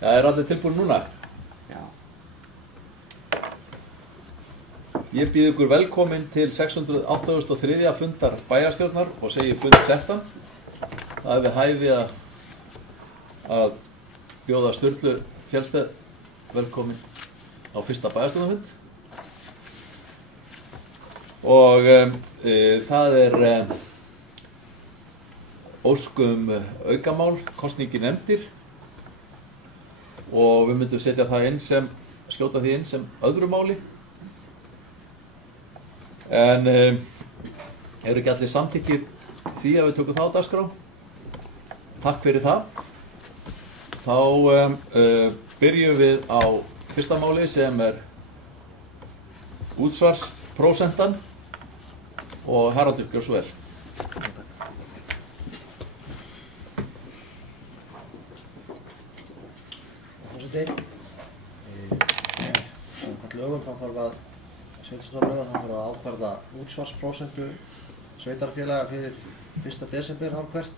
Það allir tilbúin núna? Já. Ég býð ykkur velkomin til 683. fundar bæjarstjórnar og segi fund settan. Það er við hæfi að bjóða Sturlu Fjellsteð velkomin á fyrsta bæjarstjórnarfund. Og það er óskum aukamál, kosningi nefndir. Og við myndum setja það inn skjóta því inn sem öðru máli. En eru ekki allir samþykkir því að við tökum það á dagskrá? Takk fyrir það. Þá byrjum við á fyrsta máli sem er útsvarsprósentan og Haraldur, gjör svo vel. Samkvæmt lögum þá þarf sveitarstjórnarlögum þá þarf að ákvarða útsvarsprósentu sveitarfélaga fyrir 1. desember ár hvert.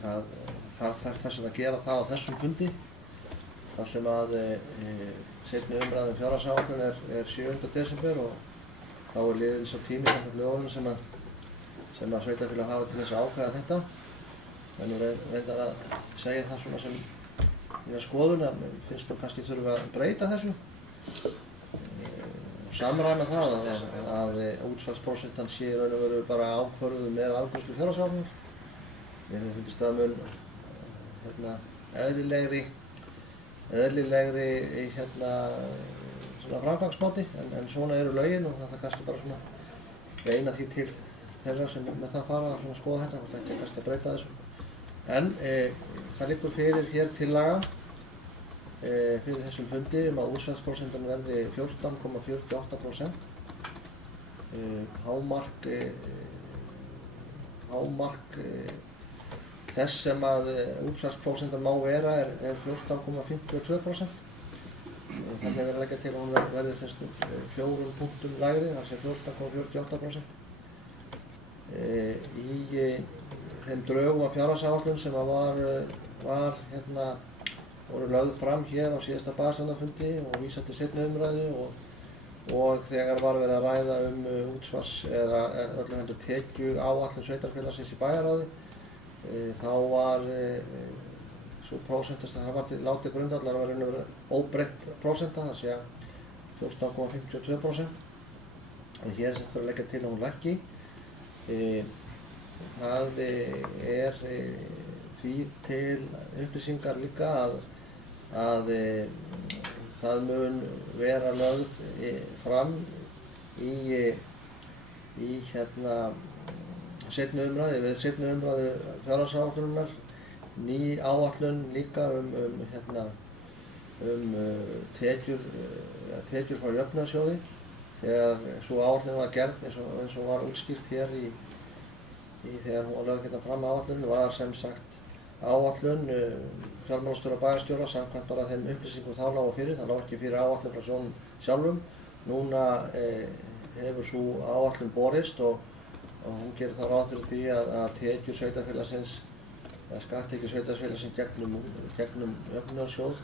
Það þarf þess að gera það á þessum fundi þar sem að seinni umræðu fjárhagsáætlun er 7. desember og þá er liðinn sá tími samkvæmt lögunum sem að sveitarfélag hafa til þess að ákveða þetta. En nú reyndar að segja það svona sem mína skoðun að mér finnst þú kannski þurfa að breyta þessu og samræma það að útsvarsprósentan sé í raun og veru bara ákvörðuð með afgreiðslu fjárhagsáætlunar. Mér hefði fundist það mun eðlilegri svona framgangsmáti en svona eru lögin og það kannski bara svona beina því til þeirra sem með það fara að skoða þetta og þetta er kannski að breyta þessu. En það liggur fyrir hér tillaga fyrir þessum fundi að útsvarsprósentan verði 14,48%. Hámark þess sem að útsvarsprósentan má vera er 14,52%. Þannig verður að leggja til að hún verði 4 punktum lægri, þar sem 14,48%. Í þeim drögum af fjárhagsáætlun sem voru lögð fram hér á síðasta bæjarstjórnarfundi og vísað til seinni umræðu og þegar var verið að ræða útsvars eða öllu heldur tekjuáætlun sveitarfélagsins í bæjarráði þá var sú prósenta sem það var látið grundvallar að vera óbreytt prósenta, það sé að 14,52%. En hér sem þarf að leggja til að hún lækki. Það er því til upplýsingar líka að það mun vera lögð fram í seinni umræðu fjárhagsáætlunar ný áætlun líka tekjur frá jöfnunarsjóði. Þegar sú áætlun var gerð eins og var útskýrt hér þegar hún var lögð hérna fram áætlun var sem sagt áætlun fjármálastjóra bæjarstjóra samkvæmt bara þeim upplýsingum þá lágu fyrir, það lágu ekki fyrir áætlun frá sjónum sjálfum. Núna hefur sú áætlun borist og hún gerir þá ráð fyrir því að tekjur sveitarfélagsins eða skatttekjur sveitarfélagsins gegnum jöfnunarsjóð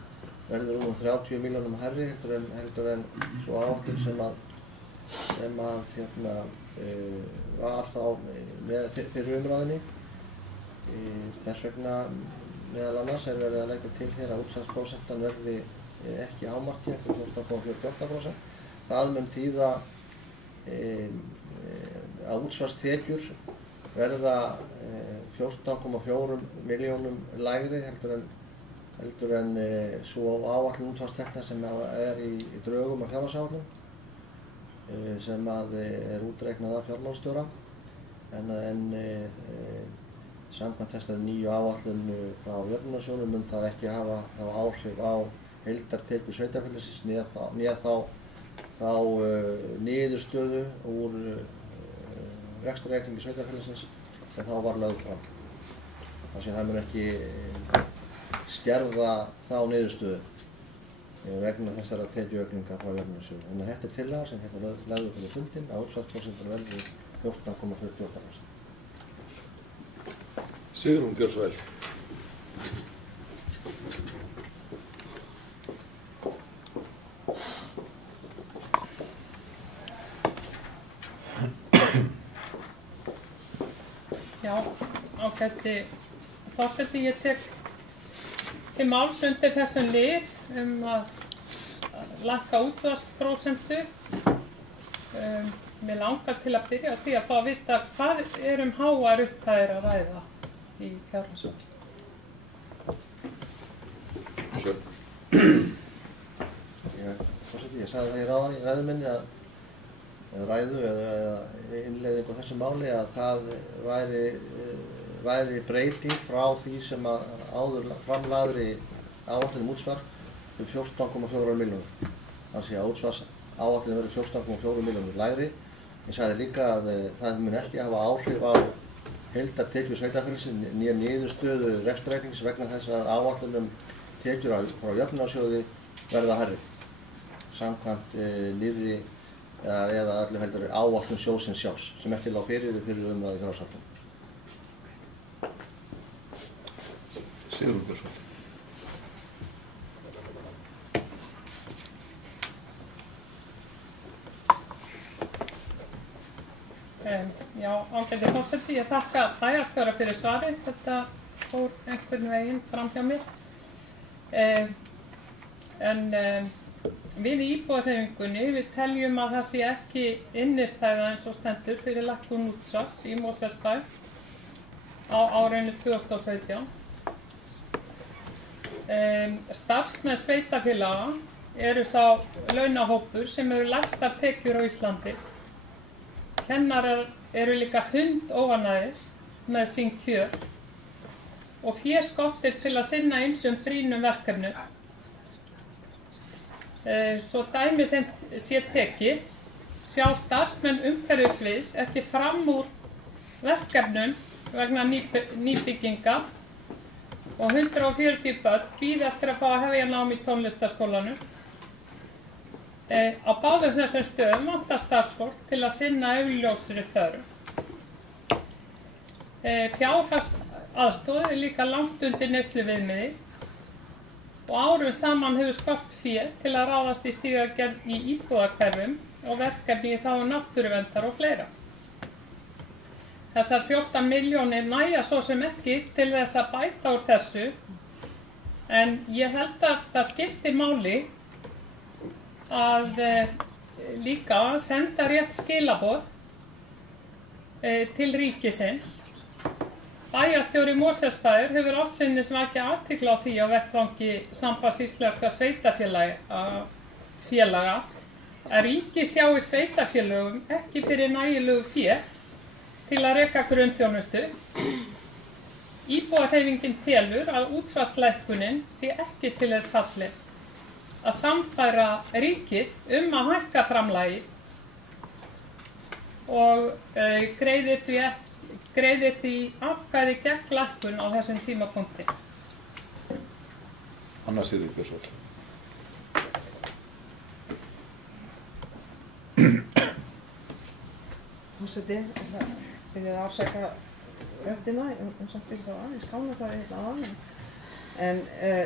verður 30 milljónum hærri heldur en sú áætlun sem var þá með fyrir umræðinni. Þess vegna meðal annars er verið að leggja til hér að útsvarsprósentan verði ekki hámarki eftir 14,48%. Það mun þýða að útsvarstekjur verða 14,4 milljónum lægri heldur en svo áætlun útsvarstekna sem er í drögum af fjárhagsáætlun sem er útreiknað af fjármálastjóra en samkvæmt þessari nýju áætlun frá jöfnunarsjóðnum mun það ekki hafa áhrif á heildartekjur sveitarfélagsins né þá niðurstöðu úr rekstrarreikningi sveitarfélagsins sem þá var lögð fram. Þannig að það mun ekki skerða þá niðurstöðu vegna þessara tekjuaukninga frá jöfnunarsjóði. Þannig að þetta er tillaga sem hérna lagður fyrir fundinn að útsvarsprósentan verði 14,48%. Sigrún, gjör svo vel. Já, ágæti forseti, ég tek til máls undir þessum lið að lækka útsvarsprósentu. Mér langar til að byrja á því að fá að vita hvað háar upphæðir að ræða í fjárhagsáætlun. Forseti, ég sagði það í ráðan í ræðu minni eða innleiðingu á þessu máli að það væri breyting frá því sem að áður framlagðri áætlun útsvar 14,4 milljónir. Þannig að útsvarsáætlunin verður 14,4 milljónir lægri. Ég sagði líka að það mun ekki hafa áhrif á heildartekjur sveitarfélagsins né niðurstöðu rekstrarreiknings vegna þess að áætlun tekjur frá jöfnunarsjóði verða hærri samkvæmt nýrri eða öllu heldur áætlun sjóðsins sjálfs sem ekki lá fyrir umræðu fjárhagsáætlun. Sigurður Björnsson. Já, ágæti forseti, ég þakka bæjarstjóra fyrir svarið. Þetta fór einhvern veginn fram hjá mér. Við í íbúahreyfingunni, við teljum að það sé ekki innistæða eins og stendur fyrir lækkun útsvars í Mosfellsbæ á árinu 2017. Starfsmenn sveitarfélaga eru sá launahópur sem eru lægstar tekjur á Íslandi. Kennarar eru líka hundóánægðir með sín kjör og fé skortir til að sinna ýmsum brýnum verkefnum. Svo dæmi sem sé tekið, sjá starfsmenn umhverfissviðs ekki fram úr verkefnum vegna nýbygginga og 140 börn bíða eftir að fá að hefja nám í tónlistarskólanum. Á báðum þessum stöðum vantar starfsfólk til að sinna augljósri þörf. Fjárhagsaðstoð er líka langt undir neysluviðmiði og árum saman hefur skort fé til að ráðast í stígagerð í íbúðahverfum og verkefni í þágu náttúruverndar og fleira. Þessar 14 milljónir nægja svo sem ekki til þess að bæta úr þessu, en ég held að það skiptir máli að líka senda rétt skilaboð til ríkisins. Bæjarstjóri Mosfellsbæjar hefur oftsinnis vakið athygli á því á vettvangi Sambands íslenskra sveitarfélaga að ríkið sjái sveitarfélögum ekki fyrir nægilegu fé til að reka grunnþjónustu. Íbúahreyfingin telur að útsvarslækkunin sé ekki til þess fallin að samfæra ríkið að hækka framlagið og greiðir því atkvæði gegn lækkun á þessum tímapunkti. Anna Sigríður Björnsson. Forseti, fyrir að afsaka röddina, samt fyrir þá aðeins skánafræði aðan. En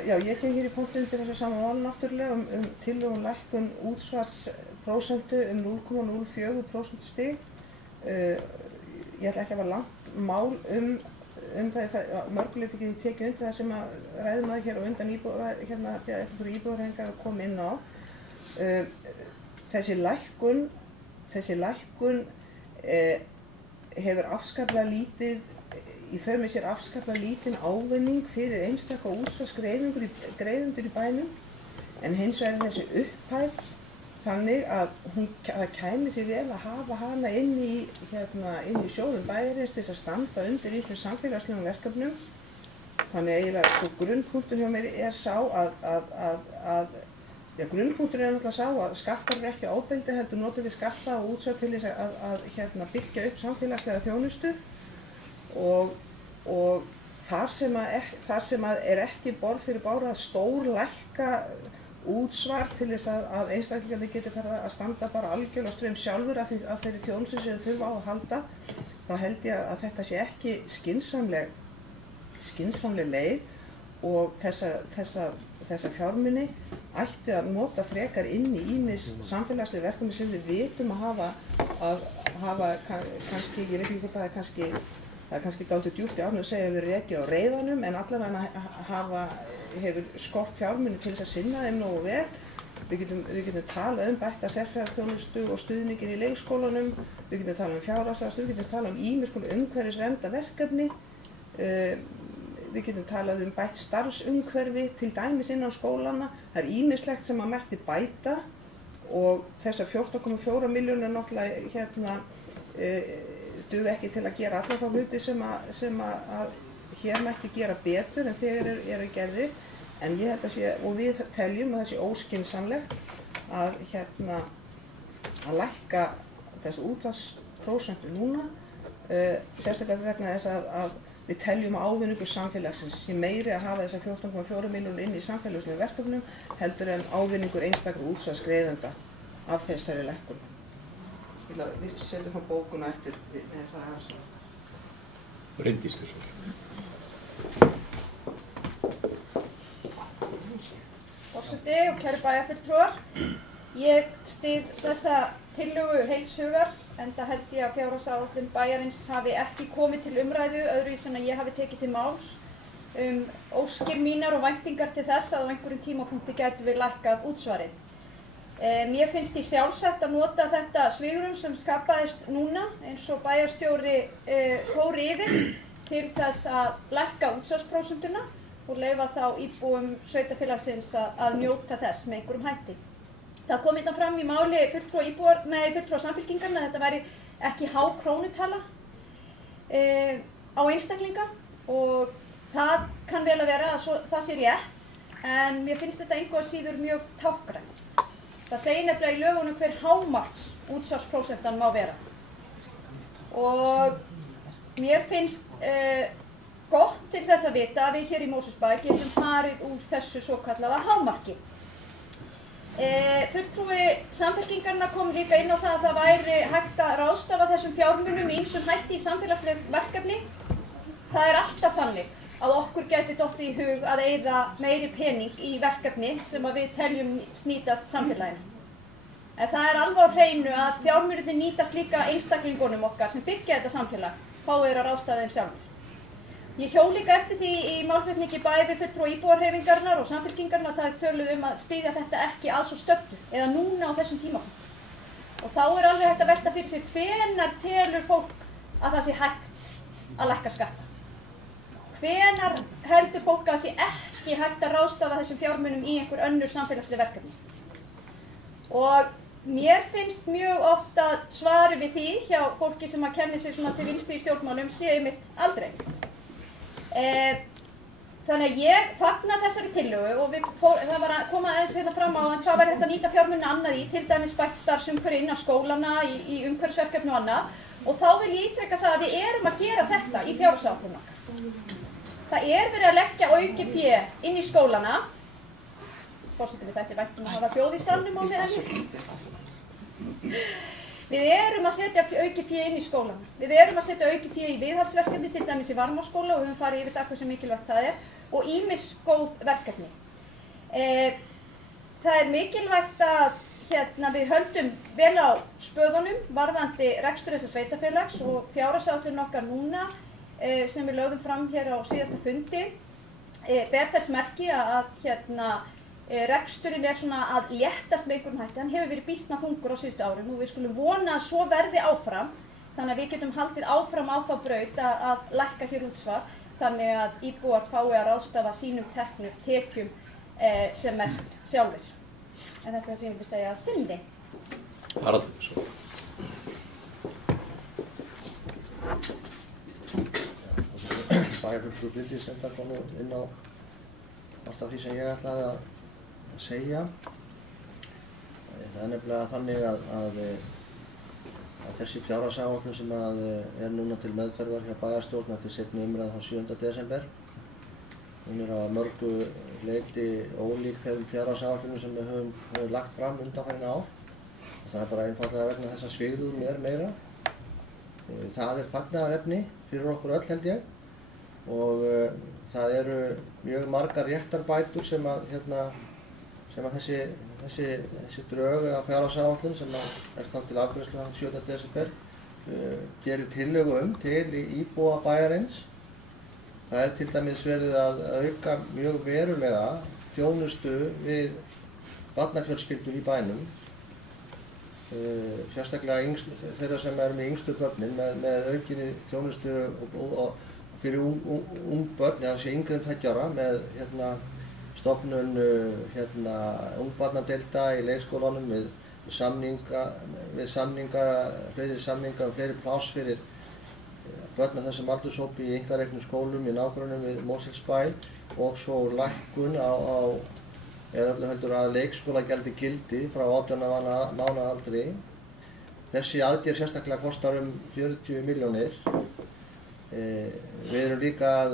já, ég kem hér í punktinn til þessu sama mál náttúrulega tillögu lækkun útsvarsprósentu 0,04% stig. Ég ætla ekki að vera langt mál það mörguleiti ekki tekið undir það sem að ræðumaður hér á undan íbúðarhreyfingar að koma inn á. Þessi lækkun hefur afskaplega lítið í för með sér afskaplega lítinn ávinning fyrir einstaka útsvarsgreiðendur í bænum, en hins vegar er þessi upphæð þannig að það kæmi sér vel að hafa hana inn í sjóðum bæjarins til að standa undir í fyrir samfélagslegum verkefnum. Þannig eiginlega grunnpunktur hjá mér er sá grunnpunktur er náttúrulega sá að skattar eru ekki ofbeldi, heldur notum við skatta og útsvar til þess að byggja upp samfélagslega þjónustu og þar sem að er ekki borð fyrir báru að stórlækka útsvar til þess að einstaklingarnir geti farið að standa bara algjörlega straum sjálfur af þeirri þjónustu sem þau þurfa á að halda, þá held ég að þetta sé ekki skynsamleg leið og þessa fjármuni ætti að nota frekar inn í ýmis samfélagsleg verkefni sem við vitum að hafa kannski, ég veit ekki hvort það er kannski dálítið djúpt í árinu að segja að við erum rekið á reiðanum, en allavega hefur skort fjármuni til þess að sinna þeim nógu vel. Við getum talað bætta sérfræðiþjónustu og stuðninginn í leikskólanum, við getum talað fjárhagsaðstoð, við getum talað ýmis konar umhverfisverndarverkefni, við getum talað bætt starfsumhverfi til dæmis innan skólana. Það er ýmislegt sem að mætti bæta og þessar 14,4 milljónir náttúrulega duga ekki til að gera alla þá hluti sem að hér mætti gera betur en þegar eru gerðir. En ég held að sé, og við teljum að það sé óskynsamlegt að lækka þessu útvarsprósentu núna, sérstaklega vegna þess að við teljum að ávinningur samfélagsins sé meiri að hafa þessar 14,4 milljónir inn í samfélagslegum verkefnum heldur en ávinningur einstakra útsvarsgreiðenda af þessari lækkun. Við setjum þá bókuna eftir með þessa aðstoð. Bryndís Geirsson. Forseti og kæru bæjarfulltrúar, ég styð þessa tillögu heils hugar, enda held ég að fjárhagsáætlun bæjarins hafi ekki komið til umræðu öðruvísi en að ég hafi tekið til máls óskir mínar og væntingar til þess að á einhverjum tímapunkti gætu við lækkað útsvarið. Mér finnst því sjálfsagt að nota þetta svigrúm sem skapaðist núna eins og bæjarstjóri fór yfir til þess að lækka útsvarsprósentuna og leyfa þá íbúum sveitarfélagsins að njóta þess með einhverjum hætti. Það kom hérna fram í máli fulltrúa Samfylkingarinnar að þetta væri ekki há krónutala á einstaklinga og það kann vel að vera að það sé rétt, en mér finnst þetta engu að síður mjög táknrænt. Það segir nefnilega í lögunum hver hámarks útsvarsprósentan má vera og mér finnst gott til þess að vita að við hér í Mosfellsbæ getum farið úr þessu svokallaða hámarki. Fulltrúi Samfylkingarinnar kom líka inn á það að það væri hægt að ráðstafa þessum fjármunum í ýmsum hætti í samfélagsleg verkefni. Það er alltaf þannig að okkur gæti dottið í hug að eyða meiri pening í verkefni sem að við teljum snýtast samfélaginu. En það er alveg á hreinu að fjármunirnir nýtast líka einstaklingunum okkar sem byggja þetta samfélag, fáið að ráðstafa þeim sjálfur. Ég hjó líka eftir því í málflutningi bæði fulltrúa íbúahreyfingarinnar og Samfylkingarinnar að það töluðu að styðja þetta ekki að svo stöddu eða núna á þessum tímapunkti. Og þá er alveg hægt að velta fyrir sér hvenær telur fólk að það sé hægt að lækka skatta. Hvenær heldur fólk að það sé ekki hægt að ráðstafa þessum fjármunum í einhver önnur samfélagsleg verkefni. Og mér finnst mjög ofta svari við því hjá fólki sem að kenni sig svona til vinstri í stjórnmálum sé einmitt aldrei. Þannig að ég fagna þessari tillögu og það var að koma aðeins hérna fram á hvað var hægt að nýta fjármunna annað í, til dæmis bætt starfsumhverfi inn á skólana, í umhverfisverkefni og annað. Og þá vil ég ítreka það að við erum að gera þetta í fjárhagsáætlun okkar. Það er verið að leggja aukið fé inn í skólana. Forseti við þetta vættum að hafa hljóð í salnum á meðan. Við erum að setja aukið fé inn í skólana. Við erum að setja aukið fé í viðhaldsverkefni, til dæmis í Varmárskóla og við höfum farið yfir það hversu mikilvægt það er og ýmis góð verkefni. Það er mikilvægt að við höldum vel á spöðunum varðandi rekstur þessa sveitarfélags og fjárhagsáætlun okkar núna sem við lögðum fram hér á síðasta fundi ber þess merki að reksturinn er svona að léttast með einhverjum hætti. Hann hefur verið býsna þungur á síðustu árum og við skulum vona að svo verði áfram þannig að við getum haldið áfram á þá braut að lækka hér útsvar þannig að íbúar fái að ráðstafa sínum tekjum sem mest sjálfir. En þetta er það sem ég vil segja að sinni. Haraldur, svo. Bæjarfulltrúi Bryndís kom inn á margt af því sem ég ætlaði að segja. Það er nefnilega þannig að þessi fjárhagsáætlun sem er núna til meðferðar hjá bæjarstjórn eftir seinni umræðu þá 7. desember. Hún er að mörgu leyti ólík þeim fjárhagsáætlunum sem við höfum lagt fram undanfarin ár. Það er bara einfaldlega vegna þess að svigrúm er meira. Það er fagnaðarefni fyrir okkur öll held ég. og það eru mjög margar réttarbætur sem að, sem að þessi drög af fjárhagsáætlun sem er þá til afgreiðslu þann 7. desember gerir tillögu til íbúa bæjarins. Það er til dæmis verið að auka mjög verulega þjónustu við barnafjölskyldur í bænum, sérstaklega þeirra sem eru með yngstu börnin með aukinni þjónustu fyrir ung börn, það sé yngri en 2 ára með stofnun ungbarnadeilda í leikskólanum við fleiri samninga og fleiri pláss fyrir börn af þessum aldurshópi í einkareknum skólum í nágrönnum við Mosfellsbæ og svo lækkun eða öllu heldur að leikskólagjaldi gildi frá 18 mánaða aldri. Þessi aðgerð sérstaklega kostar 40 milljónir. Við erum líka að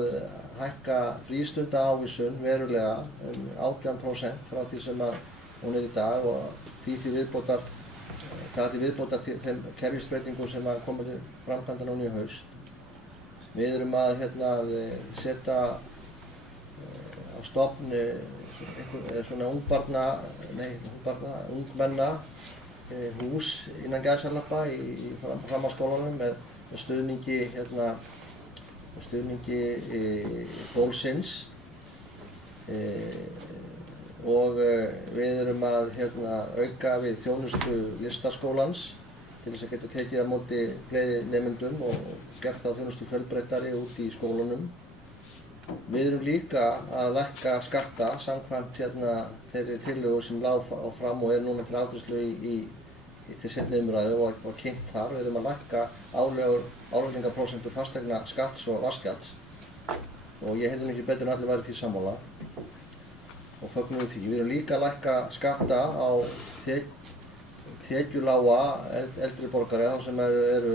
hækka frístundaávísun verulega 18% frá því sem að hún í dag og það til viðbótar þeim kerfisbreytingum sem að koma til framkvæmda núna í haust. Við erum að setja á stofn svona ungmenna hús innan gæsalappa í framhaldsskólanum með stuðningi fólksins og við erum að auka við þjónustu listaskólans til þess að geta tekið á móti fleiri nemendum og gert þá þjónustu fjölbreyttari út í skólunum. Við erum líka að lækka skatta samkvæmt þeirri tillögu sem lá fram og núna til afgreiðslu til seinni umræðu og kynnt þar. Við erum að lækka álagningarprósentur fasteigna skatts og vatnsgjalds og ég heyrði ekki betur en allir væri því sammála og fögnum við því. Við erum líka að lækka skatta á tekjulága eldri borgara, þá sem eru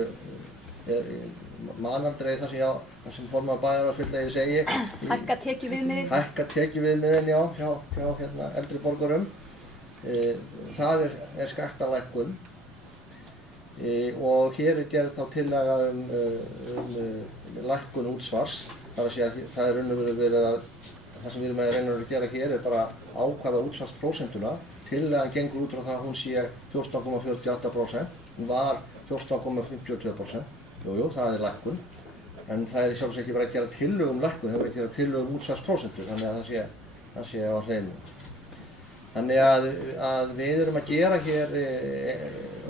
manaldrei það sem formaður bæjarráðsfulltrúi segi. Hækka tekjuviðmiðin. Hækka tekjuviðmiðin, hjá eldri borgurum. Það er skattalækkun og hér er gerð þá tillaga lækkun útsvars. Það er að segja að það er verið að það sem við erum að reyna að gera hér er bara ákvæða útsvarsprósentuna. Tillagan gengur út frá það að hún sé 14,48%. Hún var 14,52%. Jú, það er lækkun. En það er sjálfsagt ekki verið að gera tillögu lækkun, það er verið að gera tillögu útsvarsprósentur, þannig að það sé á hreinu. Þannig að við erum að gera hér,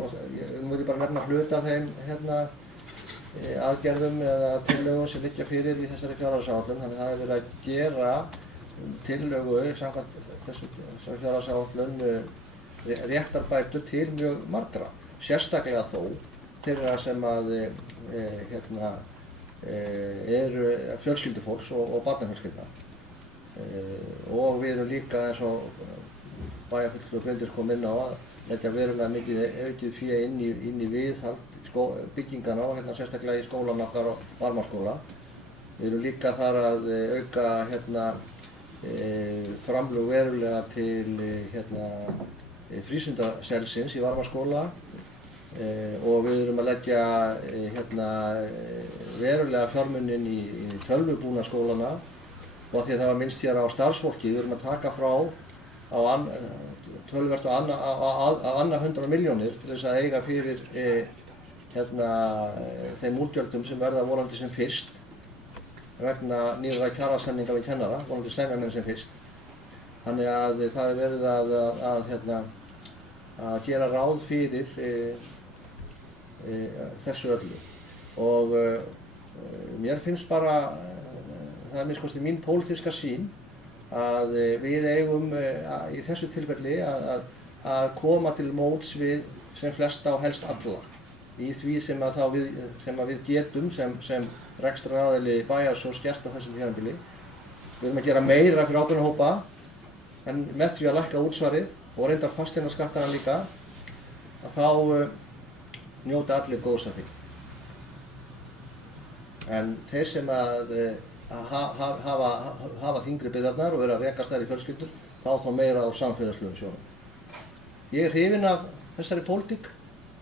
og ég vil bara nefna hluta af þeim aðgerðum eða tillögum sem liggja fyrir í þessari fjárhagsáætlun. Þannig að það er verið að gera tillögu samkvæmt þessari fjárhagsáætlun réttarbætur til mjög margra, sérstaklega þó þeirra sem eru fjölskyldufólks og barnafjölskyldna. Og við erum líka eins og bæjarfulltrúi Bryndís kom inn á að leggja verulega mikið fé inn í viðhald byggingana og sérstaklega í skólan okkar og Varmárskóla. Við erum líka þar að auka framlög verulega til frístundaselsins í Varmárskóla og við erum að leggja verulega fjármuninn í tölvubúnaðarskólana og því að það var minnst hér á starfsfólki, við erum að taka frá töluvert á annað 100 milljónir til þess að eiga fyrir þeim útgjöldum sem verða vonandi sem fyrst vegna nýrra kjarasamninga við kennara, vonandi semja sem fyrst. Þannig að það er verið að gera ráð fyrir þessu öllu. Og mér finnst bara, það er minnst mín pólitíska sýn, að við eigum í þessu tilfelli að koma til móts við sem flesta og helst alla í því sem við getum sem rekstraraðili bæjarsjóðs gert á þessum tímabili. Við erum að gera meira fyrir ákveðna hópa en með því að lækka útsvarið og reyndar fasteignaskattana líka, að þá njóta allir góðs af því. En þeir sem hafa þyngri byrðarnar og vera að reka stærri fjölskyldur, þá meira á samfélagslegum sjónum. Ég er hrifinn af þessari pólitík,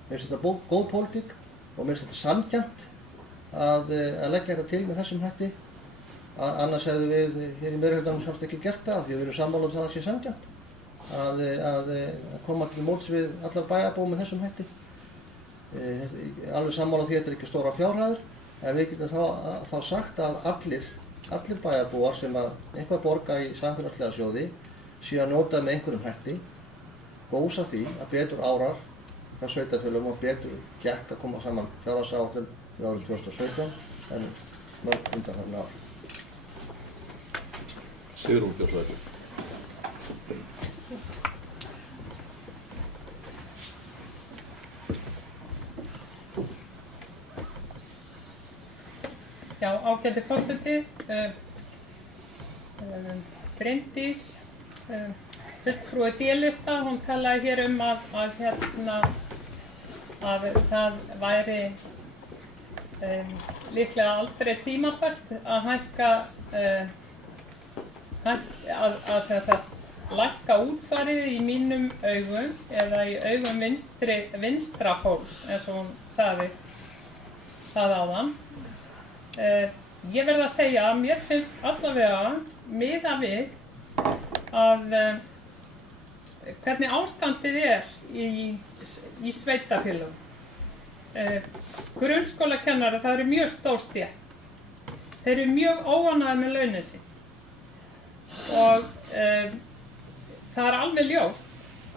mér finnst þetta góð pólitík og mér finnst þetta sanngjarnt að leggja þetta til með þessum hætti annars hefðu við hér í meirihlutanum sjálfst ekki gert það því við erum sammála það að sé sanngjarnt að koma til móts við allar bæjarbúa með þessum hætti. Alveg sammála því að þetta ekki stóra fjárhæðir en við getum þá sagt að allir bæjarbúar sem að eitthvað borga í samfélagslega sjóði séu að nota með einhverjum hætti gósa því að betur árar hjá sveitarfélögum og betur gekk að koma saman fjárhagsáætlun fyrir árið 2017 en mörg undanfarin ár. Sigrún Björnsdóttir. Já, ágæti forseti, Bryndís, fulltrúi D-lista, hún talaði hér að það væri líklega aldrei tímabært að lækka útsvarið í mínum augum eða í augum vinstra fólks eins og hún sagði áðan. Ég verð að segja að mér finnst allavega miðað við að hvernig ástandið í sveitarfélögum. Grunnskólakennarar, það eru mjög stór stétt. Þeir eru mjög óánægðir með launin sín. Og það er alveg ljóst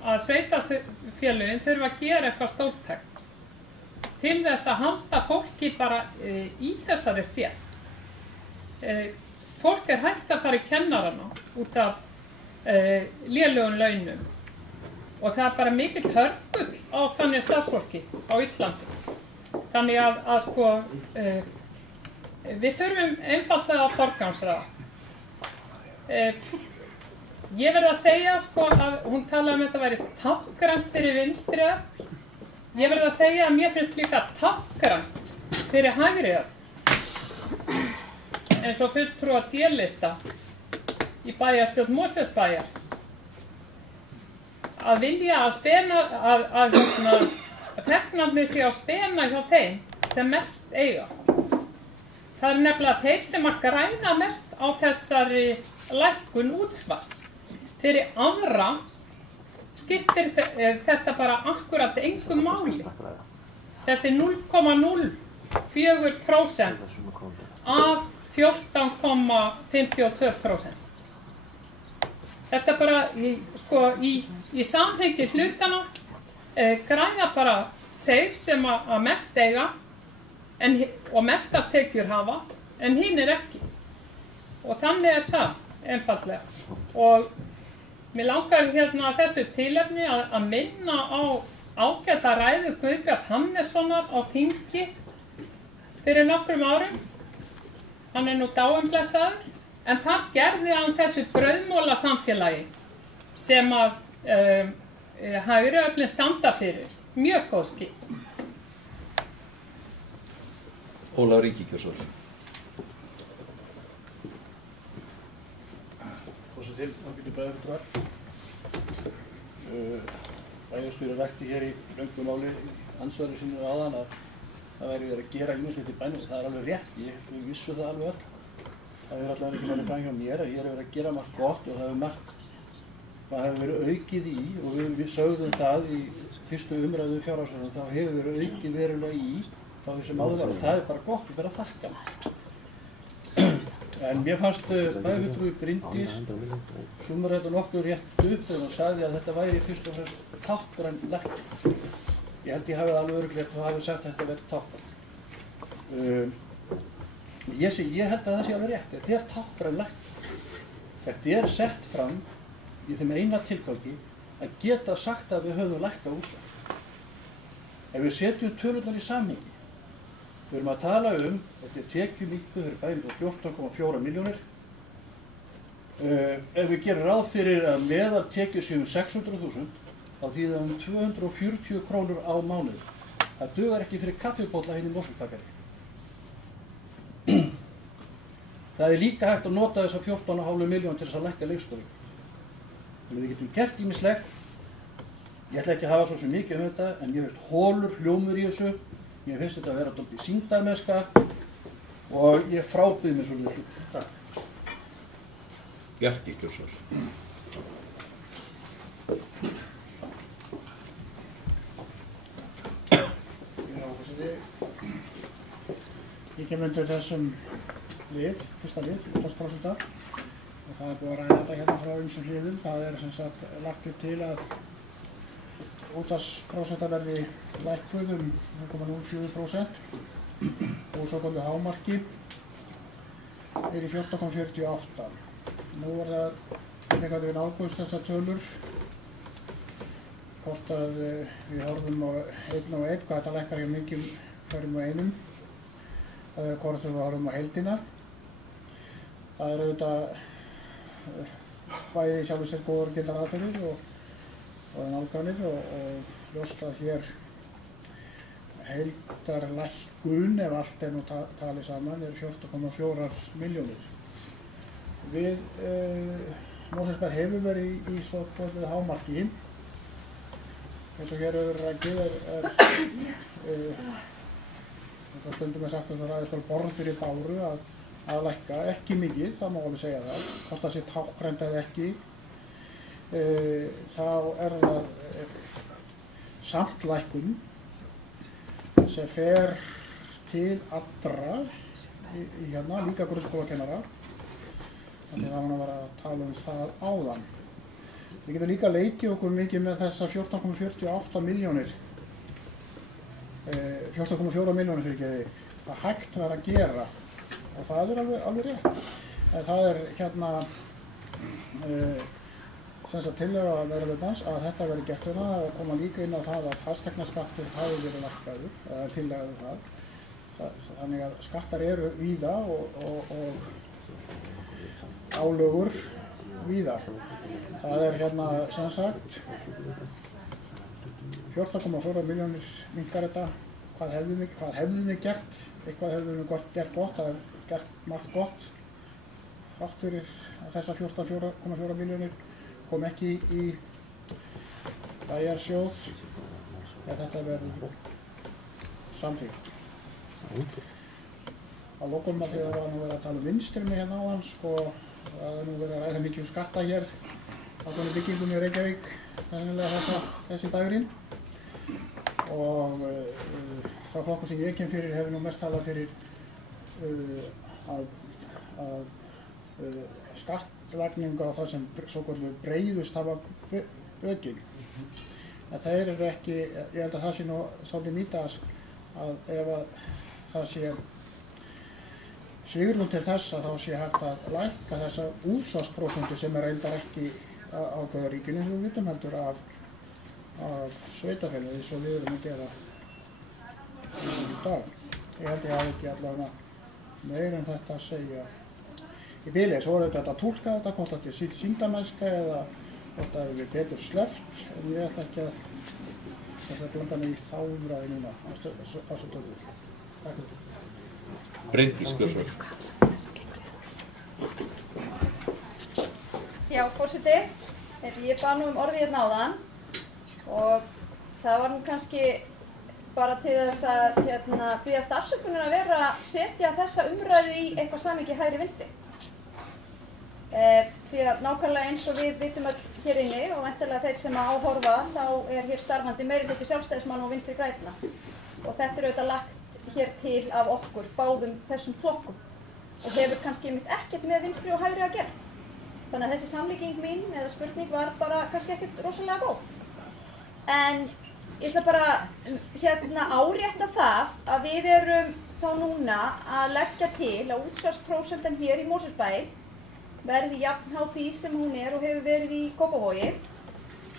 að sveitarfélögin þurfa að gera eitthvað stórtækt til þess að halda fólki bara í þessari stétt. Fólk er hægt að fara í kennarana út af lélegum launum og það er bara mikill hörgull á þannig starfsfólki á Íslandi. Þannig að sko, við þurfum einfaldlega að forgangsraða. Ég verð að segja sko að hún talaði um að þetta væri táknrænt fyrir vinstri öfl. Ég verð að segja að mér finnst líka táknrænt fyrir hægri öfl. Eins og fulltrúa D-lista í bæjarstjórn Mosfellsbæjar. Að vilja að þegnarnir sé að spena hjá þeim sem mest eiga. Það er nefnilega þeir sem að græna mest á þessari lækkun útsvars. Fyrir aðra skiptir þetta bara akkurat engu máli. Þessi 0,04% af 14,52%. Þetta bara í samhengi hlutana græða bara þeir sem að mest eiga og mestar tekjur hafa en hinir ekki. Og þannig er það einfaldlega. Og mér langar hérna að þessu tilefni að minna á ágæta ræðu Guðbjarts Hannessonar á þingi fyrir nokkrum árum. Hann er nú dáinn-blessaður, en þar gerði hann þessu brauðmóla samfélagi sem að hægri öflin standa fyrir. Mjög góð skil. Ólafur Ingi Kjörnsson. Forseti, ágætu bæjarfulltrúar. Bæjarstjóri rakti hér í löngu máli andsvari sínu áðan að það væri verið að gera ýmislegt í bænum og það er alveg rétt. Ég held við vissu það alveg öll. Það er allavega ekki máli fram hjá mér að hér er verið að gera margt gott og það hefur margt verið aukið í og við sögðum það í fyrstu umræðu fjárhagsráðs þá hefur verið aukið verulega í þá þessum áður var og það er bara gott og bara að þakka. En mér fannst bæjarfulltrúi Bryndís sumar þetta nokkuð rétt upp þegar hún sagði að þetta væri fyrst og fremst táknræn lækkun. Ég held ég hafi það alveg örugglega og hafi sagt að þetta verið táknræn. Ég held að það sé alveg rétt. Þetta er táknræn lækkun. Þetta er sett fram í þeim eina tilgangi að geta sagt að við höfum lækkað útsvar. Ef við setjum tölurnar í samhengi, við erum að tala þetta er tekjuminnkun, þau eru bæði 14,4 milljónir. Ef við gerum ráð fyrir að meðaltekjur séu 600.000, þá þýðir það 240 krónur á mánuði. Það dugar ekki fyrir kaffibólla hérna í Mosfellsbakari. Það er líka hægt að nota þessa 14,5 milljón til þess að lækka leikskóla. Við getum gert ýmislegt. Ég ætla ekki að hafa svo sem mikið þetta, en ég finnst holur hljómur í þessu. Mér finnst þetta að vera dálítið sýndarmennska og ég frábið mér svolítið slutt. Takk. Bjarki, gjörðu svo vel. Ég kem undir þessum fyrsta lið, útvarsprósenta, og það er búið að ræða þetta hérna frá ýmsum hliðum. Það er sem sagt lagt til að útvarsprósenta verði lækkuð 0,04% og svo komið hámarki í 14,48. Nú er það hvernig við nálgumst þessar tölur, hvort að við horfum á einn og einn, hvað þetta lækkar ekki mikið hverjum og einum. Það er hvort við horfum á heildina. Það er auðvitað bæði í sjálfu sér góðar og gildar aðferðir og nálganir og ljóst að hér heildarlækkun, ef allt er nú talið saman, er 14,4 milljónir. Við Mosfellsbær hefur verið í svokölluðu hámarki. Eins og hér hefur rakið það stundum sagt þess að ræðistól borð fyrir báru að lækka, ekki mikið, það má alveg segja það. Hvort það sé táknrænt eða ekki, þá er það samt lækkun sem fer til allra hérna, líka grunnskólakennara. Þannig það var að vera að tala það áðan. Við getum líka leikið okkur mikið með þessar 14,48 milljónir, 14,4 milljónir fyrir ekki hvað hægt var að gera, og það er alveg rétt. En það er hérna tillaga að meirihlutans að þetta verði gert hérna og koma líka inn á það að fasteignaskattur hafi verið lækkaður, eða tillaga það. Þannig að skattar eru víða og álögur víða. Það er hérna sem sagt 14,4 milljónir minnkar þetta. Hvað hefðum við gert? Eitthvað hefðum við gert gott, það hefði gert margt gott. Þrátt fyrir að þessar 14,4 milljónir kom ekki í bæjarsjóð ef þetta verður samþykkt. Að lokum að þegar það var nú verið að tala um vinstrinni hérna áðan, sko, það er nú verið að ræða mikið um skatta hér á þenni byggingum í Reykjavík, þessi dagurinn. Og frá flokkur sem ég kem fyrir hefur nú mest talað fyrir að skattlagningu á það sem svokölluð breiðust hafa bökin. En þeir eru ekki, ég held að það sé nú svolítið mýta að ef að það sé svigrúm til þess að þá sé hægt að lækka þessa útsvarsprósentu sem er reyndar ekki ákveða ríkinu sem við vitum heldur af sveitafélagi eins og við erum að gera í dag. Ég held ég hafi ekki allavega meira en þetta að segja í bili. Svo er þetta að túlka þetta, hvort þetta er sýndarmennska eða hvort það er betur sleppt, en ég ætla ekki að blanda mig í þá umræði núna á þessu tölu. Takk fyrir. Bryndís, gjörðu svo vel. Já, forseti, ég bað nú orðið hérna áðan og það var nú kannski bara til þess að biðjast afsökunar að vera að setja þessa umræðu í eitthvað samhengi hægri vinstri. Því að nákvæmlega eins og við vitum öll hér inni og væntanlega þeir sem áhorfa, þá er hér starfandi meirihluti Sjálfstæðismanna og Vinstri grænna. Og þetta er auðvitað lagt hér til af okkur, báðum þessum flokkum. Og hefur kannski einmitt ekkert með vinstri og hægri að gera. Þannig að þessi samlíking mín eða spurning var bara kannski ekkert rosalega góð. En ég ætla bara árétta það að við erum þá núna að leggja til að útsvarsprósentan hér í Mosfellsbæ verði jafnháð því sem hún er og hefur verið í Kópavogi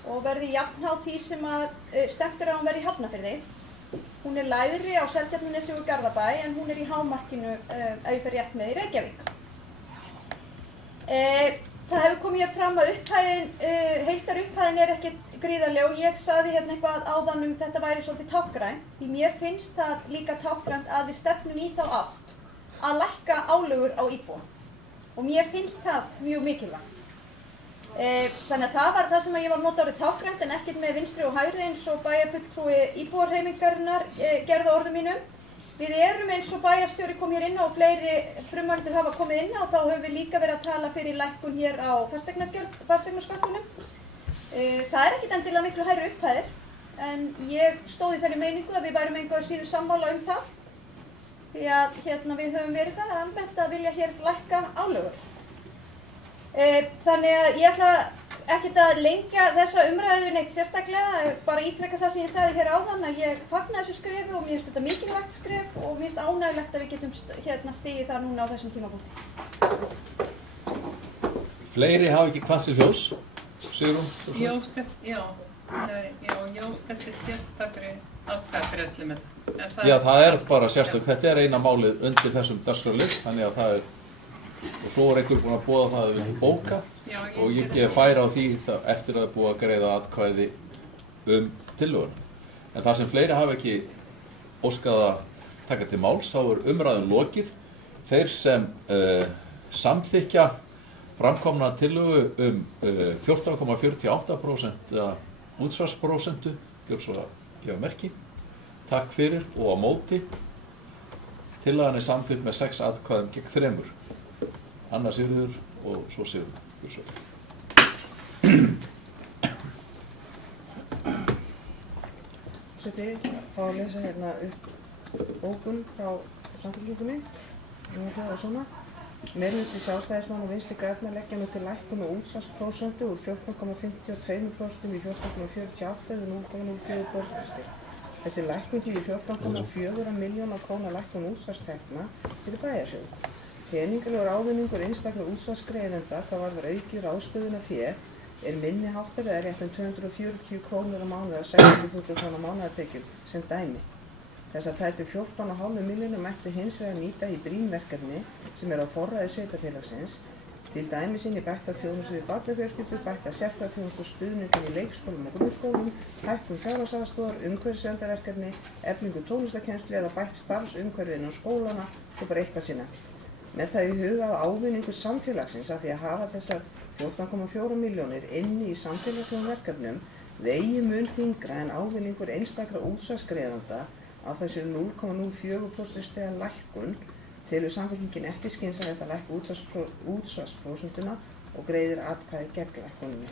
og verði jafnháð því sem stefnt er að hún verði í Hafnarfirði. Hún er lægri á Seltjarnarnesi og Garðabæ en hún er í hámarkinu ef ég fer rétt með í Reykjavík. Það hefur komið hér fram að heildarupphæðin er ekkert gríðarleg og ég sagði hérna eitthvað áðan þetta væri svolítið táknrænt. Því mér finnst það líka táknrænt að við stefnum í þá átt að lækka álögur á íbúa. Og mér finnst það mjög mikilvægt. Þannig að það var það sem ég var að nota orðið táknrænt en ekkert með vinstri og hægri eins og bæjarfulltrúi íbúahreyfingarinnar gerði orðum mínum. Við erum eins og bæjarstjóri kom hér inn á og fleiri frumvarpendur hafa komið inn á, þá höfum við líka verið að tala fyrir lækkun hér á fasteignaskattunum. Það er ekkit endilega miklu hærri upphæðir, en ég stóð í þeirri meiningu að við værum engu að síður sammála það. Því að við höfum verið það almennt að vilja hér lækka álögur. Þannig að ég ætla ekkert að lengja þessa umræðu neitt sérstaklega, bara ítreka það sem ég sagði hér áðan að ég fagna þessu skrefi og mér finnst þetta mikilvægt skref og mér finnst ánægilegt að við getum stigið það núna á þessum tímapunkti. Fleiri hafa ekki hvað sér hljóðs, Sigrún? Ég óska eftir sérstakri atkvæðagreiðslu með það. Já, það er bara sérstök, þetta er eina málið undir þessum dagskrárlið, þannig að það er, og svo er einhver búinn að boða það að við viljum bóka og ég gef færi á því eftir að það er búið að greiða atkvæði tillöguna. En það sem fleiri hafa ekki óskað að taka til máls, þá er umræðun lokið. Þeir sem samþykkja framkomna tillögu 14,48% útsvarsprósentu, gjör svo að gefa merki. Takk fyrir og á móti. Tillagan er samþykkt með 6 atkvæðum gegn 3. Anna Sigríður og svo Sigrún. Forseti, fá að lesa hérna upp bókun frá Samfylkingunni. Nú hljóðar svona. Meirihluti Sjálfstæðismanna og Vinstri grænna leggja nú til lækkun á útsvarsprósentu úr 14,52% í 14,48 eða 0,04%. Þessi lækkun þýðir 14,4 milljóna króna lækkun útsvarstekna fyrir bæjarsjóð. Peningulegur ávinningur einstakra útsvarsgreiðenda hvað varðar aukið ráðstöfunarfé er minni háttar eða rétt 240 krónur á mánuði af 60.000 króna mánaðartekjum sem dæmi. Þessar tæpu 14,5 milljónir mættu hins vegar nýta í brýnverkefni sem er á forræði sveitarfélagsins, til dæmis inn í bætta þjónustu við barnafjölskyldur, bætta sérfræðiþjónustu og stuðningum í leikskólum og grunnskólum, hækkun fjárhagsaðstoðar, umhverfisverndarverkefni, eflingu tónlistarkennslu eða bætt starfsumhverfi innan skólana, svo bara eitthvað sé nefnt. Með það í huga að ávinningur samfélagsins af því að hafa þessar 14,4 milljónir inni í samfélagslegum verkefnum vegi mun þyngra en ávinningur einstakra útsvarsgreiðanda af þessu 0,04% lækkun telur Samfylkingin ekki skynsamlegt að lækka útsvarsprósentuna og greiðir atkvæði gegn lækkuninni.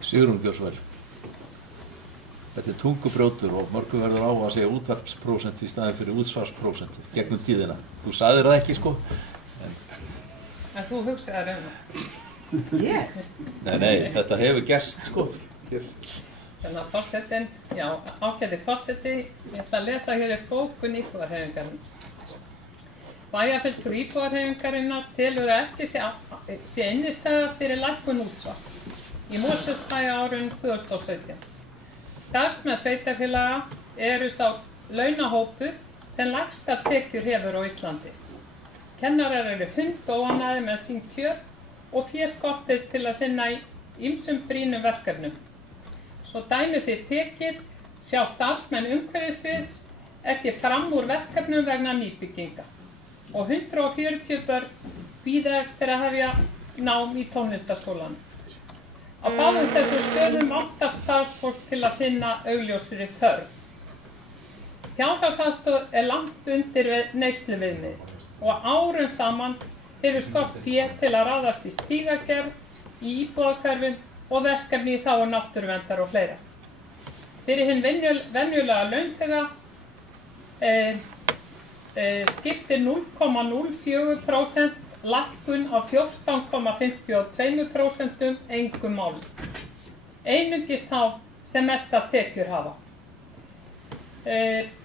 Sigrún Björnsvel. Þetta er tungubrjótur og mörgum verður á að segja útvarpsprósent í staðin fyrir útsvarsprósent gegnum tíðina. Þú sagðir það ekki, sko. En þú hugsaðir það. Ég? Nei, þetta hefur gerst, sko. Þannig að forsetinn, ágæti forseti, ég ætla að lesa hér bókun íbúðarhreyfingarinnar. Bæjarfulltrúi íbúðarhreyfingarinnar telur að ekki sé innistæða fyrir lækkun útsvars í Mosfellsbæ á árinu 2017. Starfsmenn sveitarfélaga eru sá launahópur sem lægstar tekjur hefur á Íslandi. Kennarar eru hundóánægðir með sín kjör og féskortir til að sinna ýmsum brýnum verkefnum. Svo dæmi sé tekið sjá starfsmenn umhverfissviðs ekki fram úr verkefnum vegna nýbygginga og 140 börn bíða eftir að hefja nám í tónlistarskólanum. Á báðum þessum stöðum vantar starfsfólk til að sinna augljósri þörf. Fjárhagsaðstoð er langt undir neysluviðmið og árum saman hefur skort fé til að ráðast í stígagerð, í íbúðahverfum og verkefni í þágu náttúruverndar og fleira. Fyrir hinn venjulega launþega skiptir 0,04% lækkun á 14,52% engu máli. Einungis þá sem mesta tekjur hafa.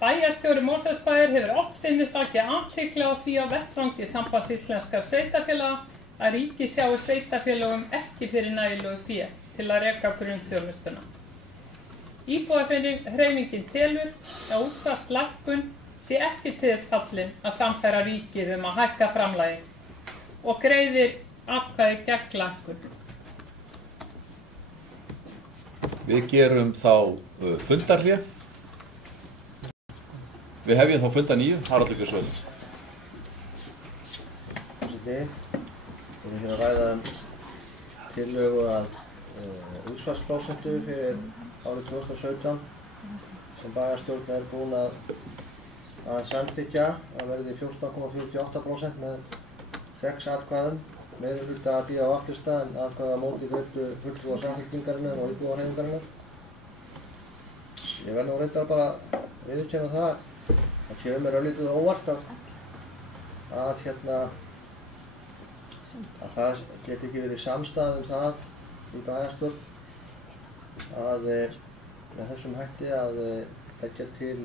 Bæjarstjóri Mosfellsbæjar hefur oft sinnist vakið athygli á því á vettvangi Sambands íslenskra sveitarfélaga að ríkið sjái sveitarfélögum ekki fyrir nægilegu fé til að reka grunnþjónustuna. Íbúðarhreyfingin telur að útsvarslækkun sé ekki til þess fallin að samfæra ríkið að hækka framlagið og greiðir atkvæði gegn lækkun. Við gerum þá fundarhlé. Við hefjum þá funda 9, Haraldur Björnsson. Forseti, við erum hér að ræða tillögu að útsvarsprósentu fyrir árið 2017 sem bæjarstjórn er búin að að samþykkja að verði 14,48% með 6 atkvæðum, meirihluta að DAF-lista en atkvæða á móti greiddu fulltrúar Samfylkingarinnar og íbúahreyfingarinnar. Ég verð nú reyndar bara að viðurkenna það kemur mér örlítið óvart að það geti ekki verið samstaða það í bæjarstjórn að með þessum hætti að leggja til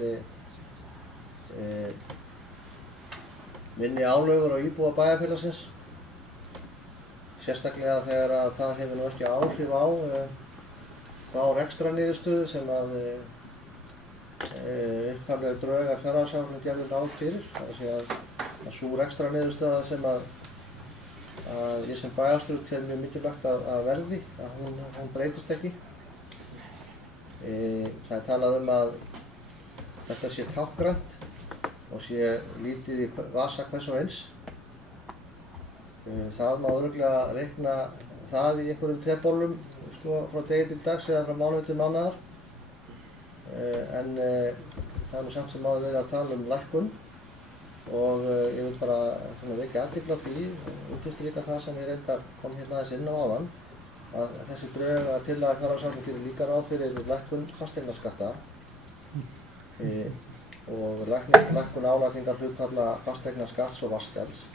minni álögur á íbúa bæjarfélagsins, sérstaklega þegar að það hefur nú ekki áhrif á þá rekstrarniðurstöðu sem að upphaflega drög af fjárhagsáætlun gerðu ráð fyrir. Það er að segja að sú rekstrarniðurstöða sem að ég sem bæjarstjóri tel mjög mikilvægt að verði, að hún breytist ekki. Það er talað að þetta sé táknrænt og sé lítið í vasa hvers og eins. Það má örugglega reikna það í einhverjum tebólum frá degi til dags eða frá mánuði til mánaðar. En það er nú samt sem áður verið að tala lækkun og ég vil bara vekja athygli á því og undirstrika það sem ég reyndar kom hérna aðeins inn á áðan, að þessi drög að tillaga fjárhagsáætlun gerir líka ráð fyrir lækkun fasteignaskatta og lækkun álagningar hlutfalla fasteignaskatts og vatnsgjalds.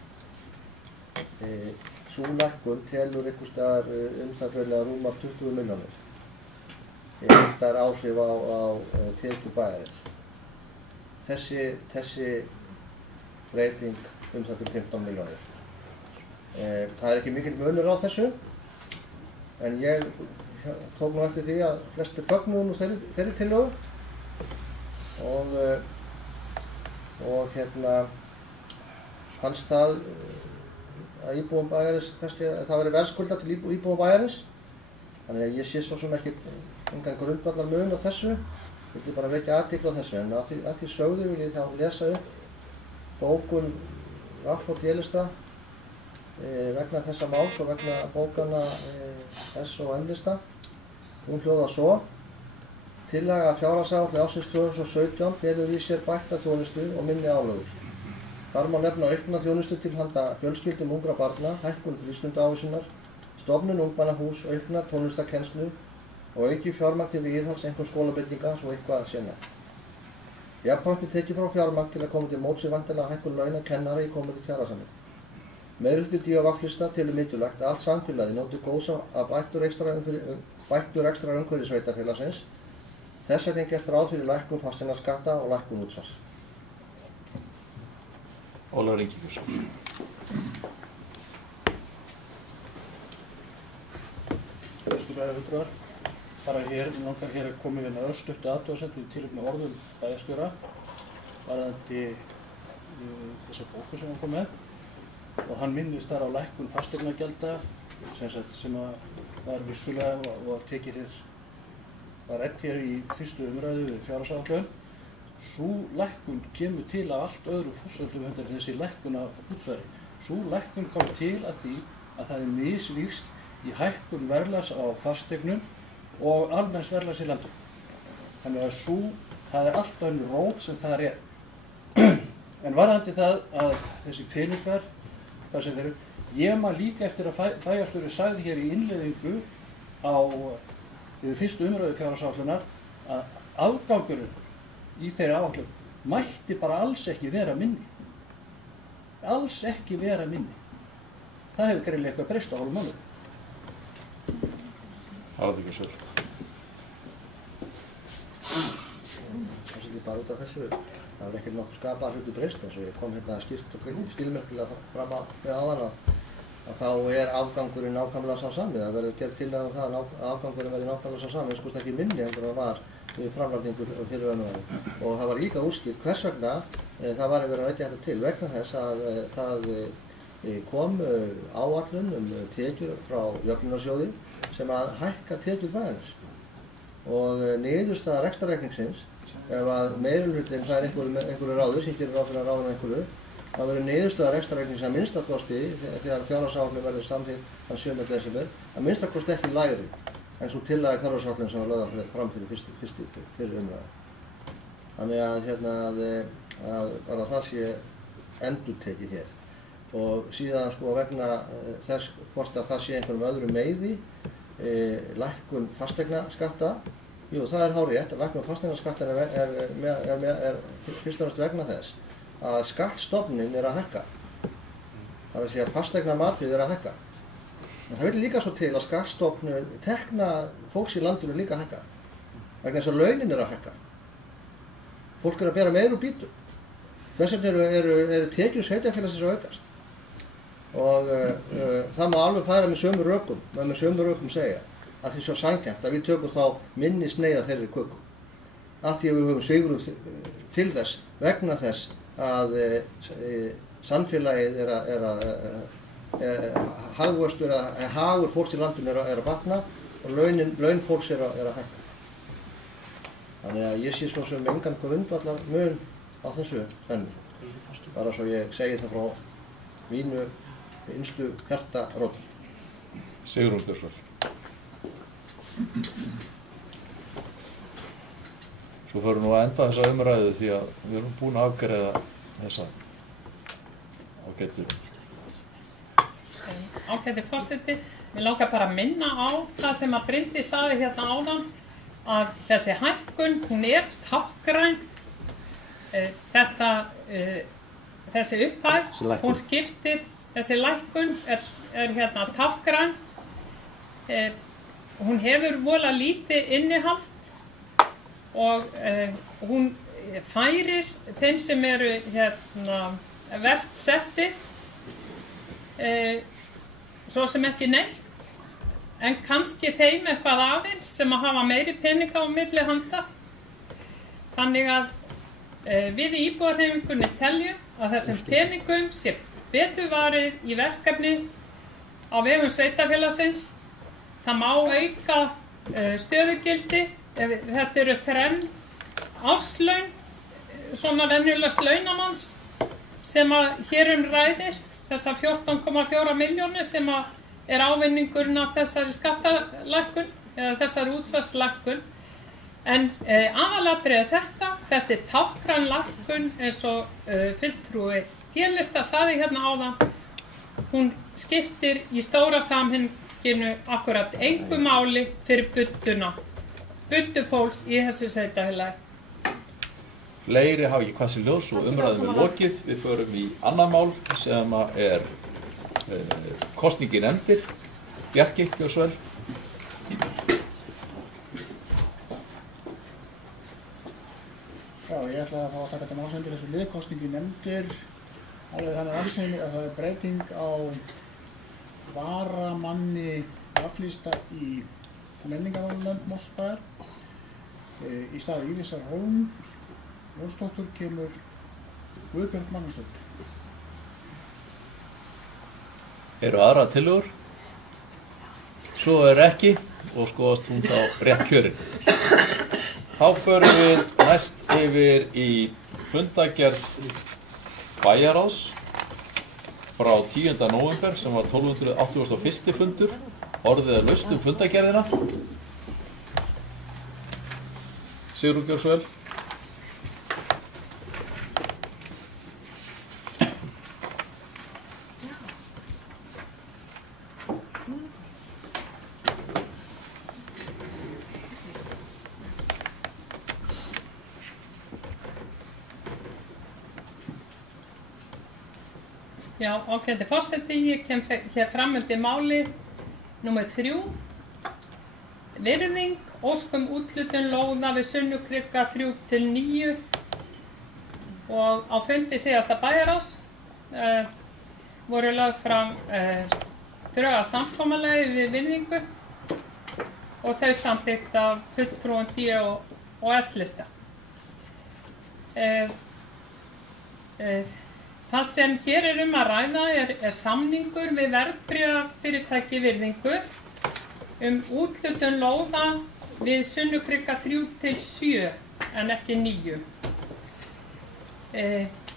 Sú lækkun telur einhvers staðar það fyrir að rúmar 20 milljónir. Þetta er áhrif á tekjur bæjarins. Þessi breyting það fyrir 15 milljónir. Það er ekki mikill munur á þessu, en ég tók nú eftir því að flestir fögnuðu nú þeirri tillögu og fannst það að íbúum bæjarins kannski það væri verðskulda til íbúum bæjarins. Þannig að ég sé svo sem engan grundvallar mun á þessu, vildi bara vekja athygli á þessu, en að því sögðu vil ég þá lesa upp bókun VAF og D-lista vegna þessa máls og vegna bókana S og M-lista. Hún hljóðar svo: Tillaga fjárhagsáætlun ársins 2017 felur í sér bætta þjónustu og minni álögur. Þar má nefna aukna þjónustu til handa fjölskyldum ungra barna, hækkun frístundaávísunar, stofnun ungmennahús, aukna tónlistarkennslu og aukið fjármagn til viðhalds einhver skólabygginga svo eitthvað sé nefnt. Jafnframt er tekið frá fjármagn til að koma til móts við væntanlega hækkun launa kennara í komandi kjarasamning. Meirihluti DAF-lista telur mikilvægt að allt samfélagið njóti góðs af bættu rekstrarumhverfi sveitarfélagsins. Þess vegna er gert ráð fyrir lækkun fasteignaskatta og lækkun útsvars. Ólafur Ingimundsson. Bæjarfulltrúar, bara langar hér að koma hérna örstuttu athugasemd í tilefni orðum bæjarstjóra varðandi þessa bóku sem hann kom með, og hann minnist þar á lækkun fasteignagjalda sem var vissulega og tekið hér var rætt hér í fyrstu umræðu við fjárhagsáætlun. Sú lækkun kemur til af allt öðru forsendum en þessi lækkun af útsvari. Sú lækkun kom til af því að það er misvíxl í hækkun verðlags á fasteignum og almenns verðlags í landinu. Þannig að það er allt önnur rót sem þar er. En varðandi það að þessi peningar, það sem þeir eru, ég man líka eftir að bæjarstjóri sagði hér í innleiðingu á fyrstu umræðu fjárhagsáætlunar að afgangurinn í þeirri áætlun mætti bara alls ekki vera minni. Alls ekki vera minni. Það hefur greinilega eitthvað breyst á hálfum mánuði. Haraldur Björnsson. Það setjum bara út af þessu. Það var ekkert nokkuð skapað hlutu breyst, eins og ég kom hérna skýrt og skilmerkilega fram með áðan að þá er afgangurinn nákvæmlega sá sami. Það verður gerð tillaga um það að afgangurinn verði nákvæmlega sá sami, sko ekki minni heldur en það var við framlagningu fyrir önnumræðu. Og það var líka útskýrt hvers vegna það var verið að leggja þetta til, vegna þess að það kom áætlun tekjur frá jöfnunarsjóði sem að hækka tekjur bæjarins. Og niðurstaða rekstrarreikningsins, ef að meirihlutinn fær einhverju ráður, sem gerir ráð fyrir að ráða einhverju, það verður niðurstaða rekstrarreiknings að minnstakosti þegar fjárhagsáætlun verður samþykkt þann 7. desember, að minnstakosti ekki lægri en svo tillaga fjárhagsáætlun sem var lögð fram fyrir umræðu. Þannig að að það sé endurtekið hér. Og síðan sko vegna þess hvort að það sé einhverjum öðrum meiði, lækkun fasteignaskatta. Jú, það hárrétt, lækkun fasteignaskatta er fyrst og fremst vegna þess að skattstofninn að hækka. Það að segja fasteignamatið að hækka. En það vil líka svo til að skattstofnur tekna fólks í landinu líka hækka. Vegna þess að launin að hækka. Fólk að bera meir úr býtum. Þess vegna eru tekjur sveitarfélagsins að aukast. Og það má alveg færa með sömu rökum segja að því svo sanngjarnt að við tökum þá minni sneið af þeirri köku. Af því að við höfum svigrúm til þess vegna þess að samfélagið hagur fólks í landinu að batna og laun fólks að hækka. Þannig að ég sé svo sem engan grundvallar mun á þessu enn. Bara svo ég segi það frá mínu innstu hjartarótum. Sigrún Björnsson. Svo förum nú að enda þessa umræðu því að við erum búin að afgreiða þessa ágæti forseti. Mér langar bara að minna á það sem að Bryndís sagði hérna áðan að þessi hækkun, hún er táknræn. Þessi upphæð, hún skiptir, þessi lækkun er hérna táknræn. Hún hefur vola lítið innihald og hún færir þeim sem eru hérna verst setti svo sem ekki neitt, en kannski þeim eitthvað aðeins sem að hafa meiri peninga á milli handa. Þannig að við í íbúahreyfingunni teljum að þessum peningum sé betur varið í verkefni á vegum sveitarfélagsins. Það má auka stöðugildi. Þetta eru 3 árslaun, svona venjulegs launamanns sem að hér ræðir, þessar 14,4 milljónir sem að ávinningurinn af þessari skattalækkun eða þessari útsvarslækkun. En aðalatriðið þetta er táknræn lækkun eins og fulltrúi D-lista sagði hérna áðan. Hún skiptir í stóra samhenginu akkurat engu máli fyrir buddu fólks í þessu sveitarfélagi. Fleiri hafa ekki hvað sem ljós og umræðum lokið. Við förum í annað mál sem er kosning í nefndir. Bjarki Björnsson. Já, ég ætla að fá að taka þetta málsendur þessu liðkosning í nefndir. Alveg þannig aðeins að það er breyting á varamanni aflýsta í menningarmálanefnd Mosfellsbæjar. Í stað Írisar Hólm Jónsdóttur kemur Guðbjörg Magnúsdóttir. Eru aðra tillögur? Svo ekki og skoðast hún þá rétt kjörin. Þá förum við næst yfir í fundagerð bæjarráðs frá 10. nóvember sem var 1281. fundur. Orðið er laust fundagerðina. Sigrún Björnsson. Já, ágæti forseti, ég kem hér fram undir máli númer 3. Virðing, óskum úthlutun lóða við Sunnukrika 3-9 og á fundi síðasta bæjarráðs voru lögð fram drög að samkomulagi við virðingu og þau samþykkt af fulltrúum D- og S-lista. Það sem hér er að ræða er samningur við verðbréfafyrirtæki virðingu úthlutun lóða við Sunnukrika 3-7 en ekki 9.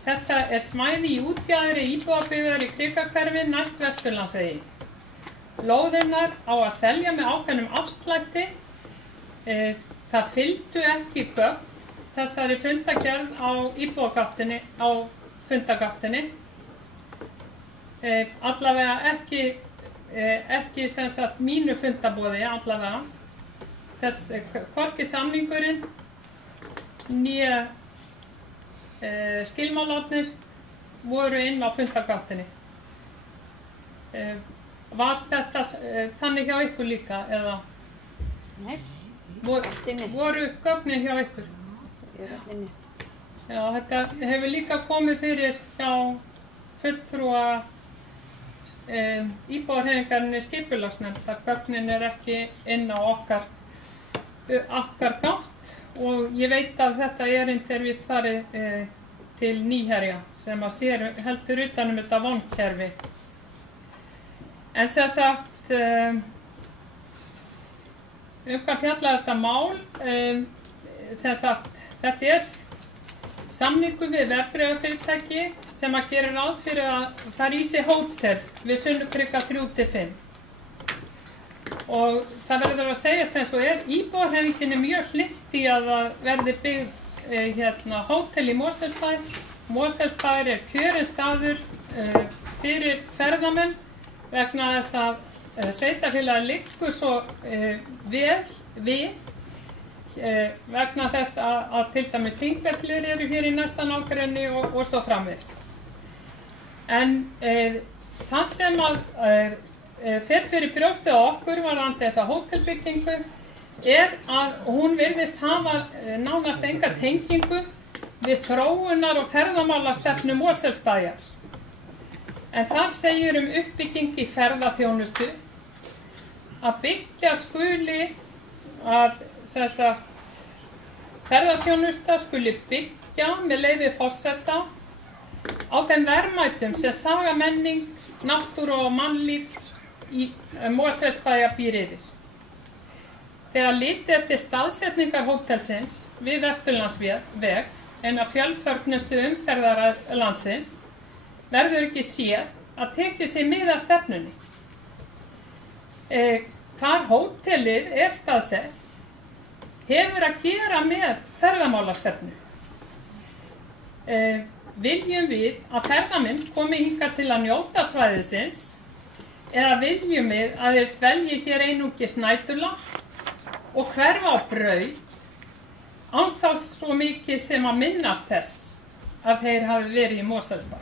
Þetta er svæði í útjaðri íbúðabyggðar í Krikahverfi næst Vesturlandsvegi. Lóðirnar á að selja með ákveðnum afslætti. Það fylgdu ekki gögn þessari fundagerð á íbúagáttinni, á fundagáttinni. Allavega ekki sem sagt mínu fundaboði allavega. Hvorki samningurinn né skilmálarnir voru inn á fundagáttinni. Var þetta þannig hjá ykkur líka eða? Nei. Voru gögnin hjá ykkur? Ég er inni. Já, þetta hefur líka komið fyrir hjá fulltrúa íbúðarhreyfingarinnar skipulagsnefnd að gögnin ekki inn á okkar gátt og ég veit að þetta erindi víst farið til Nýherja sem að heldur utan þetta vonkerfi. En sem sagt, hvað fjallaði þetta mál, sem sagt, þetta samningur við verðbréfafyrirtæki sem að gera ráð fyrir að fara í sig hótel við Sunnukrika 3-5. Og það verður að segjast eins og íbúðarhreyfingin mjög hlynnt í að það verði byggð hótel í Mosfellsbæ. Mosfellsbær kjörinn staður fyrir ferðamenn vegna þess að sveitarfélagið liggur svo vel við vegna þess að til dæmis Þingvellir eru hér í næsta nágrenni og svo framvegis. En það sem að fer fyrir brjóstið á okkur varðandi þessa hótelbyggingu að hún virðist hafa nánast enga tengingu við þróunar- og ferðamálastefnu Mosfellsbæjar. En þar segir uppbygging í ferðaþjónustu að byggja skuli að ferðaþjónusta skuli byggja með leyfi forseta á þeim verðmætum sem saga, menning, náttúru og mannlíf í Mosfellsbæjar býr yfir. Þegar litið eftir staðsetningar hótelsins við Vesturlandsveg, en að fjölförnustu umferðar landsins, verður ekki séð að tekið sér mið af stefnunni. Hvar hótelið staðsett hefur að gera með ferðamálastefnu. Viljum við að ferðamenn komi hingað til að njóta svæðisins eða viljum við að þeir dvelji hér einungis næturlangt og hverfa á braut án þess svo mikið sem að minnast þess að þeir hafi verið í Mosfellsbæ.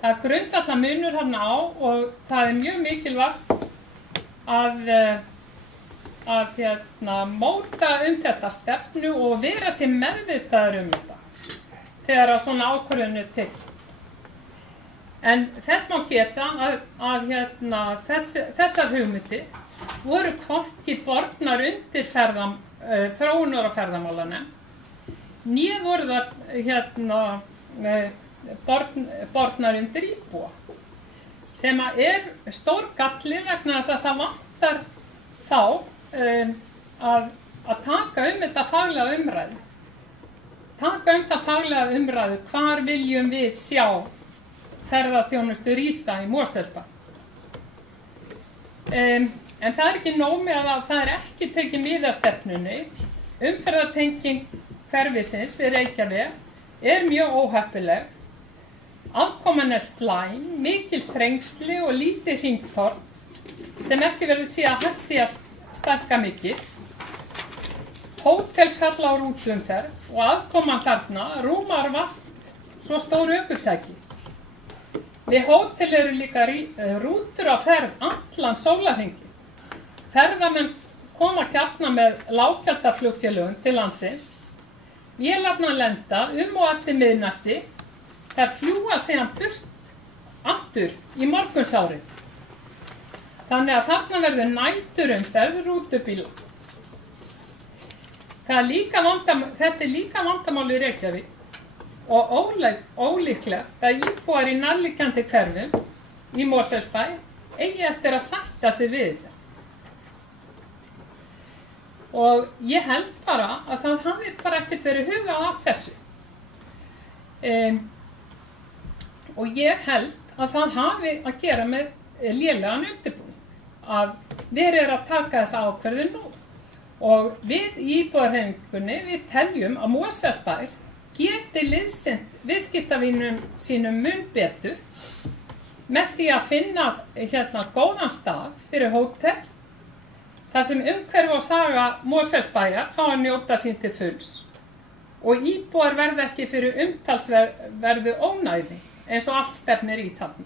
Það grundvallar munur þarna á og það mjög mikilvægt að móta þetta stefnu og vera sér meðvitaður þetta þegar að svona ákvörðun tekin. En þess má geta að þessar hugmyndir voru hvorki bornar undir þróunar- og ferðamálanefnd, né voru þar bornar undir íbúa, sem að stór galli vegna þess að það vantar þá að taka þetta faglega umræðu. Taka það faglega umræðu, hvar viljum við sjá ferðaþjónustu rísa í Mosfellsbæ. En það ekki nóg með að það ekki tekið mið af stefnunni. Umferðartenging hverfisins við Reykjavík mjög óheppileg. Afkoman slæm, mikil þrengsli og lítið hringtorg sem ekki verður séð að hægt sé að stækka mikið. Hótel kalla á rútuumferð og aðkoman þarna rúmar vart svo stór ökutæki. Við hótel eru líka rútur á ferð allan sólarhringinn. Ferðamenn koma gjarnan með lággjaldaflugfélögum til landsins. Vélarnar lenda og eftir miðnætti. Þær fljúga síðan burt aftur í morgunsárið. Þannig að þarna verður næturumferð rútubíla. Þetta líka vandamál í Reykjavík og ólíklegt að íbúar í nærliggjandi hverfum í Mosfellsbæ eigi eftir að sætta sig við þetta. Og ég held bara að það hafi bara ekkert verið hugað af þessu. Og ég held að það hafi að gera með lélegan undirbúning. Að verið að taka þessa ákvörðun nú. Og við í íbúðarhreyfingunni, við teljum að Mosfellsbær geti liðsinnt viðskiptavinum sínum mun betur með því að finna góðan stað fyrir hótel, þar sem umhverfi og saga Mosfellsbæjar fá að njóta sín til fulls og íbúar verða ekki fyrir umtalsverðu ónæði eins og allt stefnir í þarna.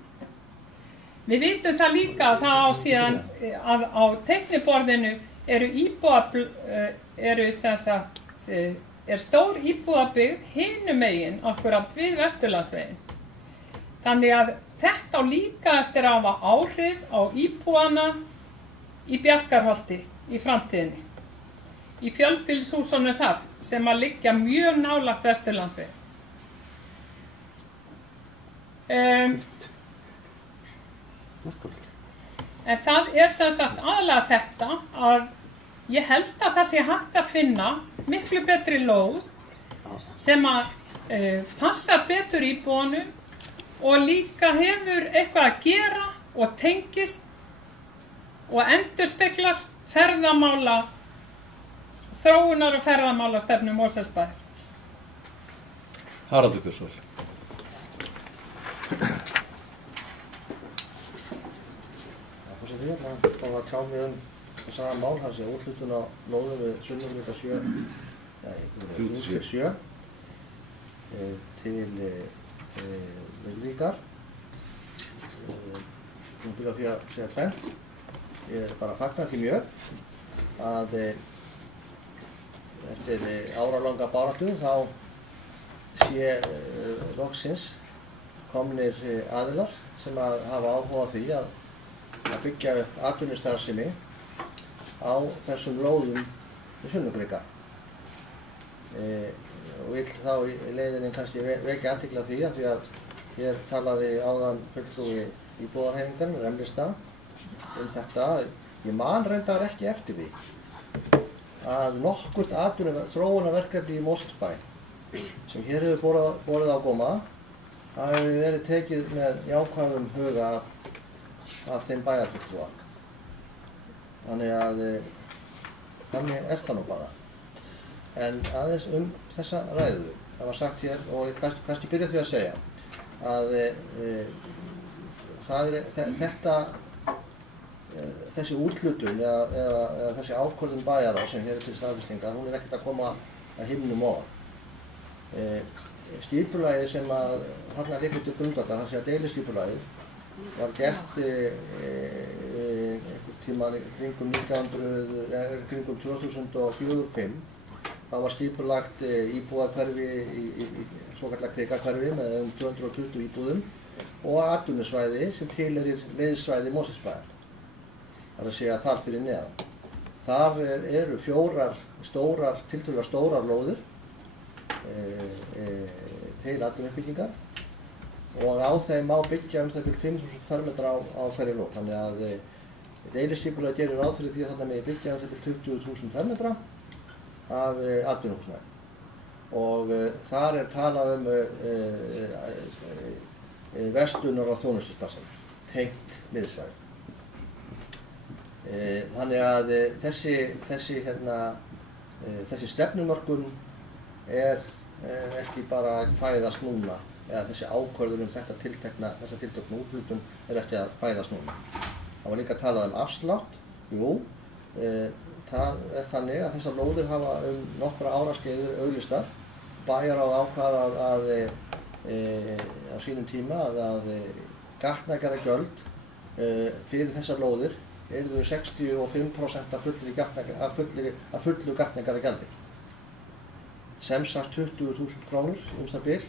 Við vitum það líka að það á síðan að á teikniborðinu er stór íbúðabyggð hinum megin akkurat við Vesturlandsveginn. Þannig að þetta á líka eftir að hafa áhrif á íbúana í Bjarkarholti í framtíðinni. Í fjölbýlishúsunum þar sem að liggja mjög nálægt Vesturlandsveginn. En það sem sagt aðalega þetta að ég held að það sé hægt að finna miklu betri lóð sem að passar betur íbúanum og líka hefur eitthvað að gera og tengist og endurspeglar ferðamála, þróunar og ferðamálastefnu Mosfellsbæjar. Haraldur Björnsson. Forseti, ég ætla að tjá mig þessa mál, hans úthlutun á lóðum við Sunnurgötu 7 til Virðingar. Ég byrja á því að segja tvennt. Ég bara fagna því mjög að eftir áralanga baráttu þá sé loksins komnir aðilar sem að hafa áhuga á því að byggja upp atvinnustarfsemi á þessum lóðum við Sunnugrika. Og vill þá í leiðinni kannski vekja athygli á því að hér talaði áðan fulltrúi íbúðarhreyfingarinnar, Emlista, þetta. Ég man reyndar ekki eftir því að nokkurt þróunarverkefni í Mosfellsbæ sem hér hefur borið á góma hafi verið tekið með jákvæðum huga af þeim bæjarfulltrúa. Þannig að þannig það nú bara. En aðeins þessa ræðu, það var sagt hér og ég kannski byrja því að segja að þessi úthlutun eða þessi ákvörðun bæjara sem hér til staðfestingar, hún ekkert að koma að himnum ofan. Skipulagið sem að þarna liggur til grundvallar, þannig að deiliskipulagið, var gert einhvern tímann kringum 2004-05. Það var skipulagt íbúðahverfi í svokallega Krikahverfi með 220 íbúðum og atvinnusvæði sem tilheyrir leiðsvæði Mosfellsbæjar. Það er að segja þar fyrir neðan. Þar eru 4 tiltölulega stórar lóðir til atvinnuuppbyggingar og á þeim má byggja það fyrir 5.000 fermetra á hverju lóð. Þannig að deiliskipulagið gerir ráð fyrir því að þarna megi byggja það fyrir 20.000 fermetra af atvinnuhúsnæði. Og þar talað verslunar og þjónustustarfsemi, tengt miðsvæði. Þannig að þessi stefnumörkun ekki bara að fæðast núna, eða þessi ákvörðun þessa tilteknu úthlutun ekki að fæðast núna. Það var líka talað afslátt. Jú, það þannig að þessar lóðir hafa nokkra ára skeiðir auglýstar. Bæjarráð ákvað að á sínum tíma að gatnagerðargjöld fyrir þessar lóðir yrðu 65% af fullu gatnagerðargjaldi. Sem sagt 20.000 krónur það bil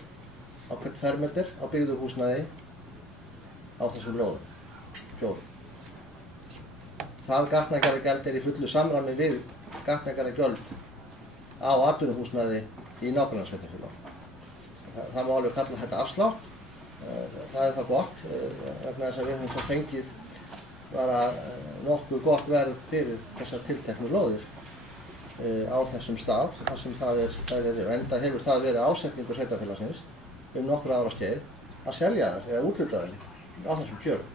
á hvern fermeter á byggðu húsnæði á þessum lóðum, 4. Það gatnagerðargjald í fullu samræmi við gatnagerðargjöld á atvinnuhúsnæði í nágrannasveitarfélögum. Það má alveg kalla þetta afslátt. Það það gott vegna þess að við höfum svo fengið bara nokkuð gott verð fyrir þessar tilteknu lóðir á þessum stað þar sem það enda hefur það verið ásetningur sveitarfélagsins nokkra ára skeið að selja þær eða úthluta þær á þessum kjörum.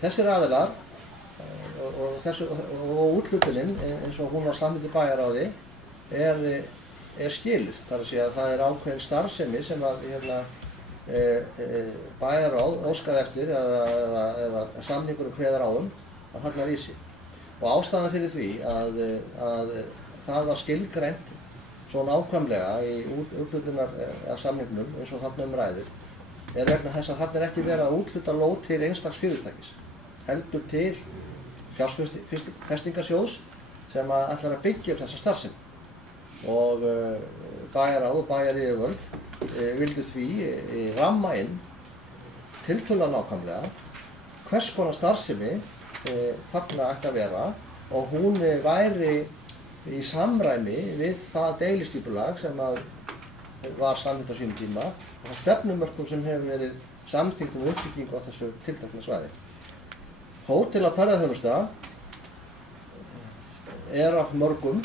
Þessir aðilar úthlutunin eins og hún var samþykkt í bæjarráði er skilyrt. Það er að segja að það er ákveðin starfsemi sem að bæjarráð óskaði eftir eða samningur kveður á að þarna rísi. Og ástæðan fyrir því að það var skilgreint svo nákvæmlega í úthlutunar samningnum eins og þarna ræðir vegna þess að þarna ekki verið að úthluta lóð til einstaks fyrirtækis, heldur til fjárfestingarsjóðs sem ætlar að byggja upp þessa starfsemi. Og bæjarráð og bæjaryfirvöld vildu því ramma inn tiltölulega nákvæmlega hvers konar starfsemi þarna ætti að vera og hún væri í samræmi við það deiliskipulag sem var samþykkt á sínum tíma og það stefnumörkum sem hefur verið samþykkt uppbyggingu á þessu tiltekna svæði. Hótel og ferðaþjónusta af mörgum,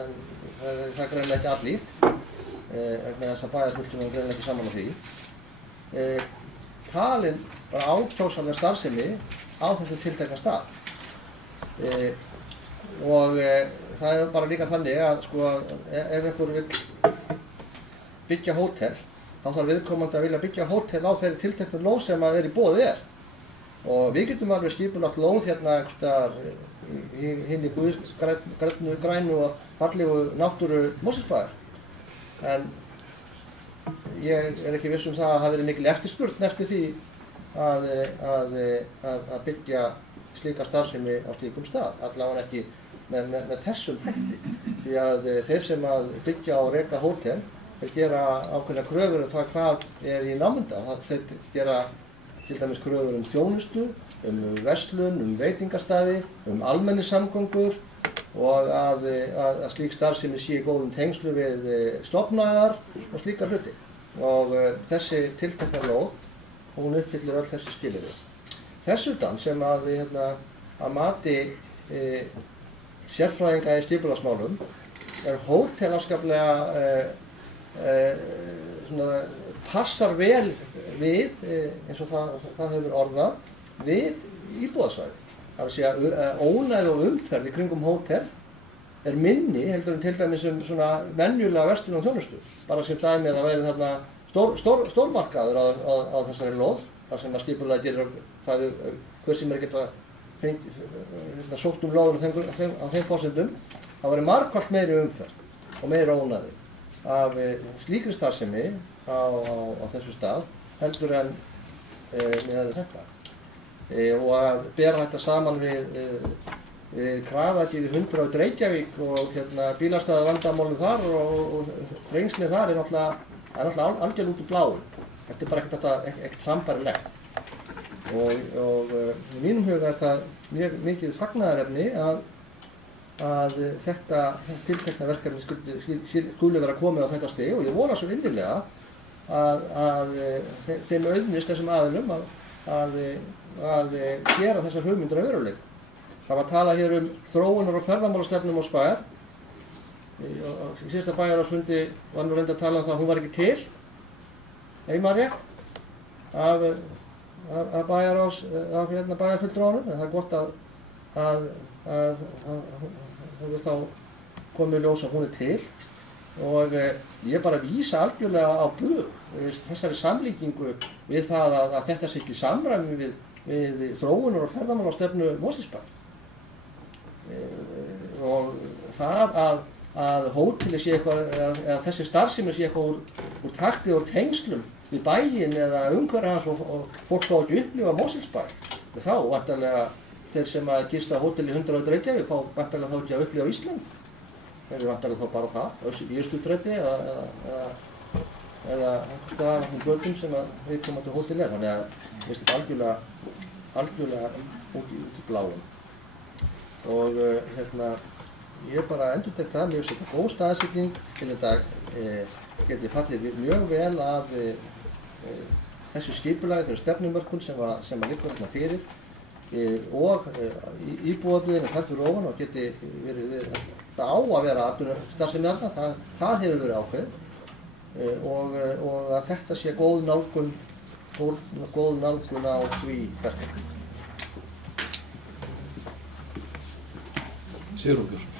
en það greinilega ekki aflýtt, vegna þess að bæjarfulltrúar greinilega ekki saman á því. Talin var ákjósanleg starfsemi á þessu tiltekna stað. Og það er bara líka þannig að ef einhver vill byggja hótel, þá þarf viðkomandi að vilja byggja hótel á þeirri tilteknu lóð sem í boði er. Og við getum alveg skipulagt lóð hérna einhvers staðar í hinni grænu og fallegu náttúru Mosfellsbæjar. En ég er ekki viss það að það verið mikil eftirspurn eftir því að byggja slíka starfsemi á slíkum stað, allavega ekki með þessum hætti. Því að þeir sem byggja og reka hótel, þeir gera ákveðna kröfur það hvað í námunda. Þeir gera til dæmis kröfur þjónustu, verslun, veitingastæði, almenningssamgöngur og að slík starfsemi sé í góðum tengslu við stofnæðar og slíka hluti. Og þessi tiltekna lóð, hún uppfyllir öll þessi skilyrði. Þess utan sem að mati sérfræðinga í skipulagsmálum hótel afskaplega passar vel við, eins og það hefur orðað, við íbúðasvæði. Það er að segja ónæði og umferð í kringum hótel minni heldur en til dæmis svona venjulega verslun og þjónustu. Bara sem dæmi að það væri þarna stórmarkaður á þessari lóð, þar sem að skipulag gerir það hver sem geta sótt lóðum á þeim forsendum, það væri margfalt meiri umferð og meiri ónæði af slíkri starfsemi á þessu stað heldur en miðað við þetta. Og að bera þetta saman við Kraðagil 100 Reykjavík og bílastæðavandamálið þar og þrengslið þar er náttúrulega algjörlega út úr bláum. Þetta er bara ekkert sambarilegt. Og í mínum huga er það mjög mikið fagnaðarefni að þetta tiltekna verkefni skuli vera komið á þetta stig og ég vona svo innilega að þeim auðnist þessum aðilum að gera þessar hugmyndir að veruleik. Það var talað hér þróunar- og ferðamálastefnu Mosfellsbæjar. Í síðasta bæjarráðsfundi var nú reyndar að tala það að hún var ekki til, ef ég man rétt, af bæjarfulltrúanum, en það er gott að hefur þá komið í ljós að hún er til og ég bara vísa algjörlega á bug þessari samlíkingu við það að þetta sé ekki samræmi við þróunar- og ferðamálastefnu Mosfellsbæjar. Og það að hóteli sé eitthvað, eða þessi starfsemi sé eitthvað úr takti og tengslum við bæinn eða umhverfi hans og fólk fá ekki upplifa Mosfellsbæ. Þá væntanlega þeir sem að gista hóteli 100 Reykjavík fá væntanlega þá ekki að upplifa Ísland. Þeir eru væntanlega þá bara það, í Austurstræti eða einhvers staðar á götum sem að viðkomandi hótel er. Þannig að þetta algjörlega út í bláum. Og ég bara endurtek það, mér finnst þetta góð staðsetning til þetta geti fallið mjög vel að þessu skipulagi, þeirra stefnumörkun sem liggur þarna fyrir og íbúðarbyggðin þar fyrir ofan og geti verið, þetta á að vera atvinnustarfsemi þarna, það hefur verið ákveðið og að þetta sé góð nálgun á því verkefni. Sigrún Björnsson.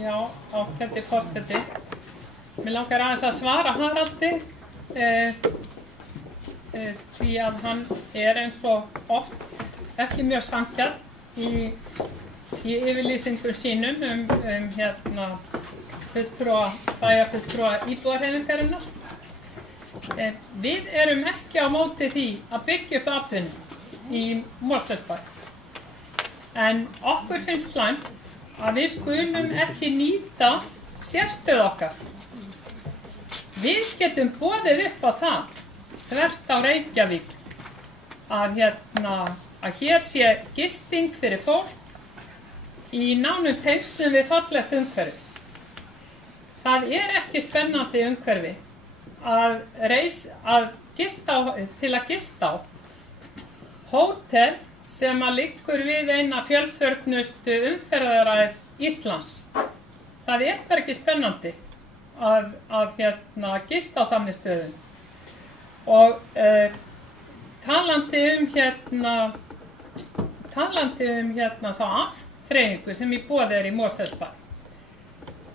Já, ágæti forseti. Mér langar aðeins að svara Haraldi því að hann eins og oft ekki mjög sanngjarn í yfirlýsingum sínum bæjarfulltrúa íbúðarhreyfingarinnar. Við erum ekki á móti því að byggja upp atvinnu í Mosfellsbæ. En okkur finnst slæmt að við skulum ekki nýta sérstöðu okkar. Við getum boðið upp á það, þvert á Reykjavík, að hér sé gisting fyrir fólk í nánum tengslum við fallegt umhverfi. Það ekki spennandi umhverfi til að gista á hótel sem að liggur við eina fjölförnustu umferðaræð Íslands. Það bara ekki spennandi að gista á þannig stöðum. Og talandi um þá afþreyingu sem í boði í Mosfellsbæ.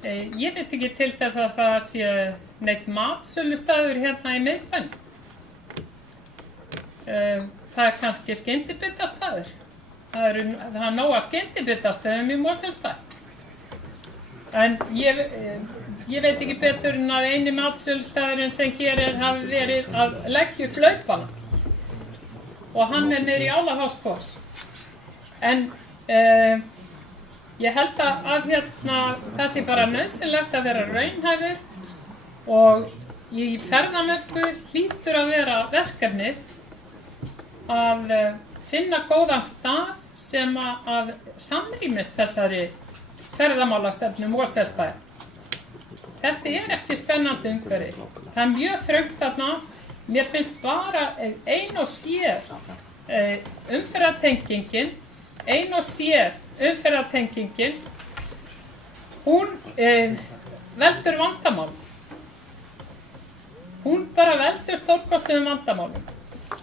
Ég veit ekki til þess að það sé neitt matsölustaður í miðbænum. Það kannski skyndibitastaður. Það nóg af skyndibitastöðum í Mosfellsbæ. En ég veit ekki betur en að eini matsölustaðurinn sem hér hafi verið að leggja upp laupana. Og hann niður í Álafossfoss. En ég held að það sé bara nauðsynlegt að vera raunhæfur og í ferðamennsku hlýtur að vera verkefnið að finna góðan stað sem að samrýmist þessari ferðamálastefnu Mosfellsbæjar. Þetta ekki spennandi umhverfi. Það mjög þröngt þarna. Mér finnst bara ein og sér umferðartengingin, hún veldur vandamálum. Hún bara veldur stórkostlegum vandamálum.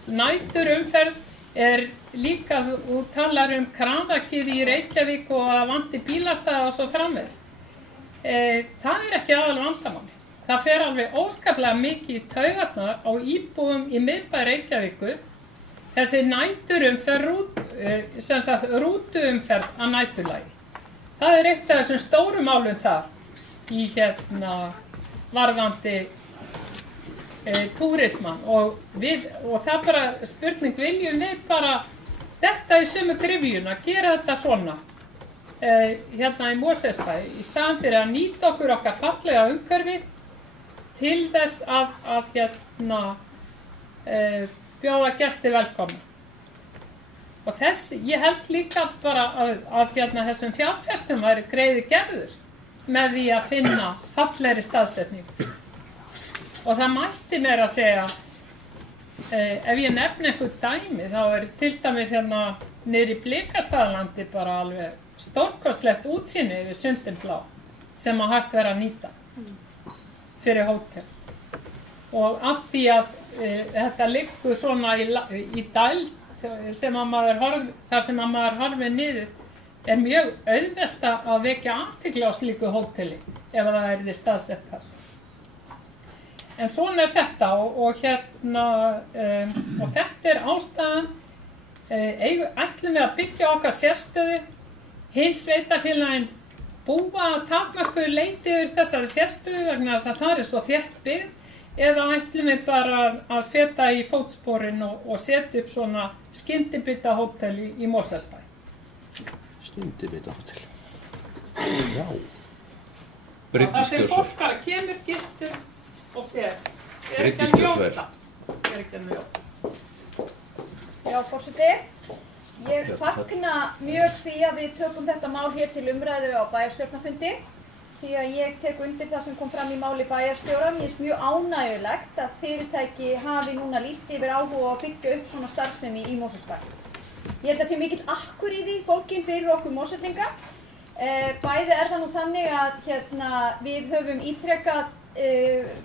Næturumferð líka, þú talar kranakið í Reykjavík og að vanti bílastæða og svo framvegis. Það ekki aðal vandamáli. Það fer alveg óskaplega mikið í taugarnar á íbúum í miðbæ Reykjavíkur. Þessi næturumferð, rútuumferð að næturlagi. Það eitt af þessum stóru málum þar í varðandi túrismann og það bara spurning, viljum við bara þetta í sömu gryfjuna, gera þetta svona í Mosfellsbæ í staðan fyrir að nýta okkur okkar fallega umhverfi til þess að bjóða gesti velkomna. Og ég held líka bara að þessum fjárfestum væri greiði gerður með því að finna fallegri staðsetningu. Og það mætti mér að segja, ef ég nefni einhver dæmi, þá til dæmis niður í Blikastaðalandi bara alveg stórkostlegt útsýni yfir Sundin blá sem að hægt vera að nýta fyrir hótel. Og af því að þetta liggur svona í dæld þar sem að maður horfir niður, mjög auðvelt að vekja athygli á slíku hóteli ef það yrði staðsett þar. En svona þetta og þetta ástæðan, ætlum við að byggja okkar sérstöðu, hins sveitarfélagin búa að takmörkuðu leyti yfir þessari sérstöðu vegna þess að það svo þétt byggð, eða ætlum við bara að feta í fótsporin og setja upp svona skyndibitahótel í Mosfellsbæ. Skyndibitahótel. Já. Það sem fólk bara kemur, gistur og fer. Ekki að njóta. Já, forseti. Ég fagna mjög því að við tökum þetta mál hér til umræðu á bæjarstjórnarfundi. Því að ég tek undir það sem kom fram í máli bæjarstjóra. Mér finnst mjög ánægjulegt að fyrirtæki hafi núna lýst yfir áhuga að byggja upp svona starfsemi í Mosfellsbæ. Ég held að sé mikill akkur í því fólkin fyrir okkur Mosfellinga. Bæði það nú þannig að við höfum ítrekað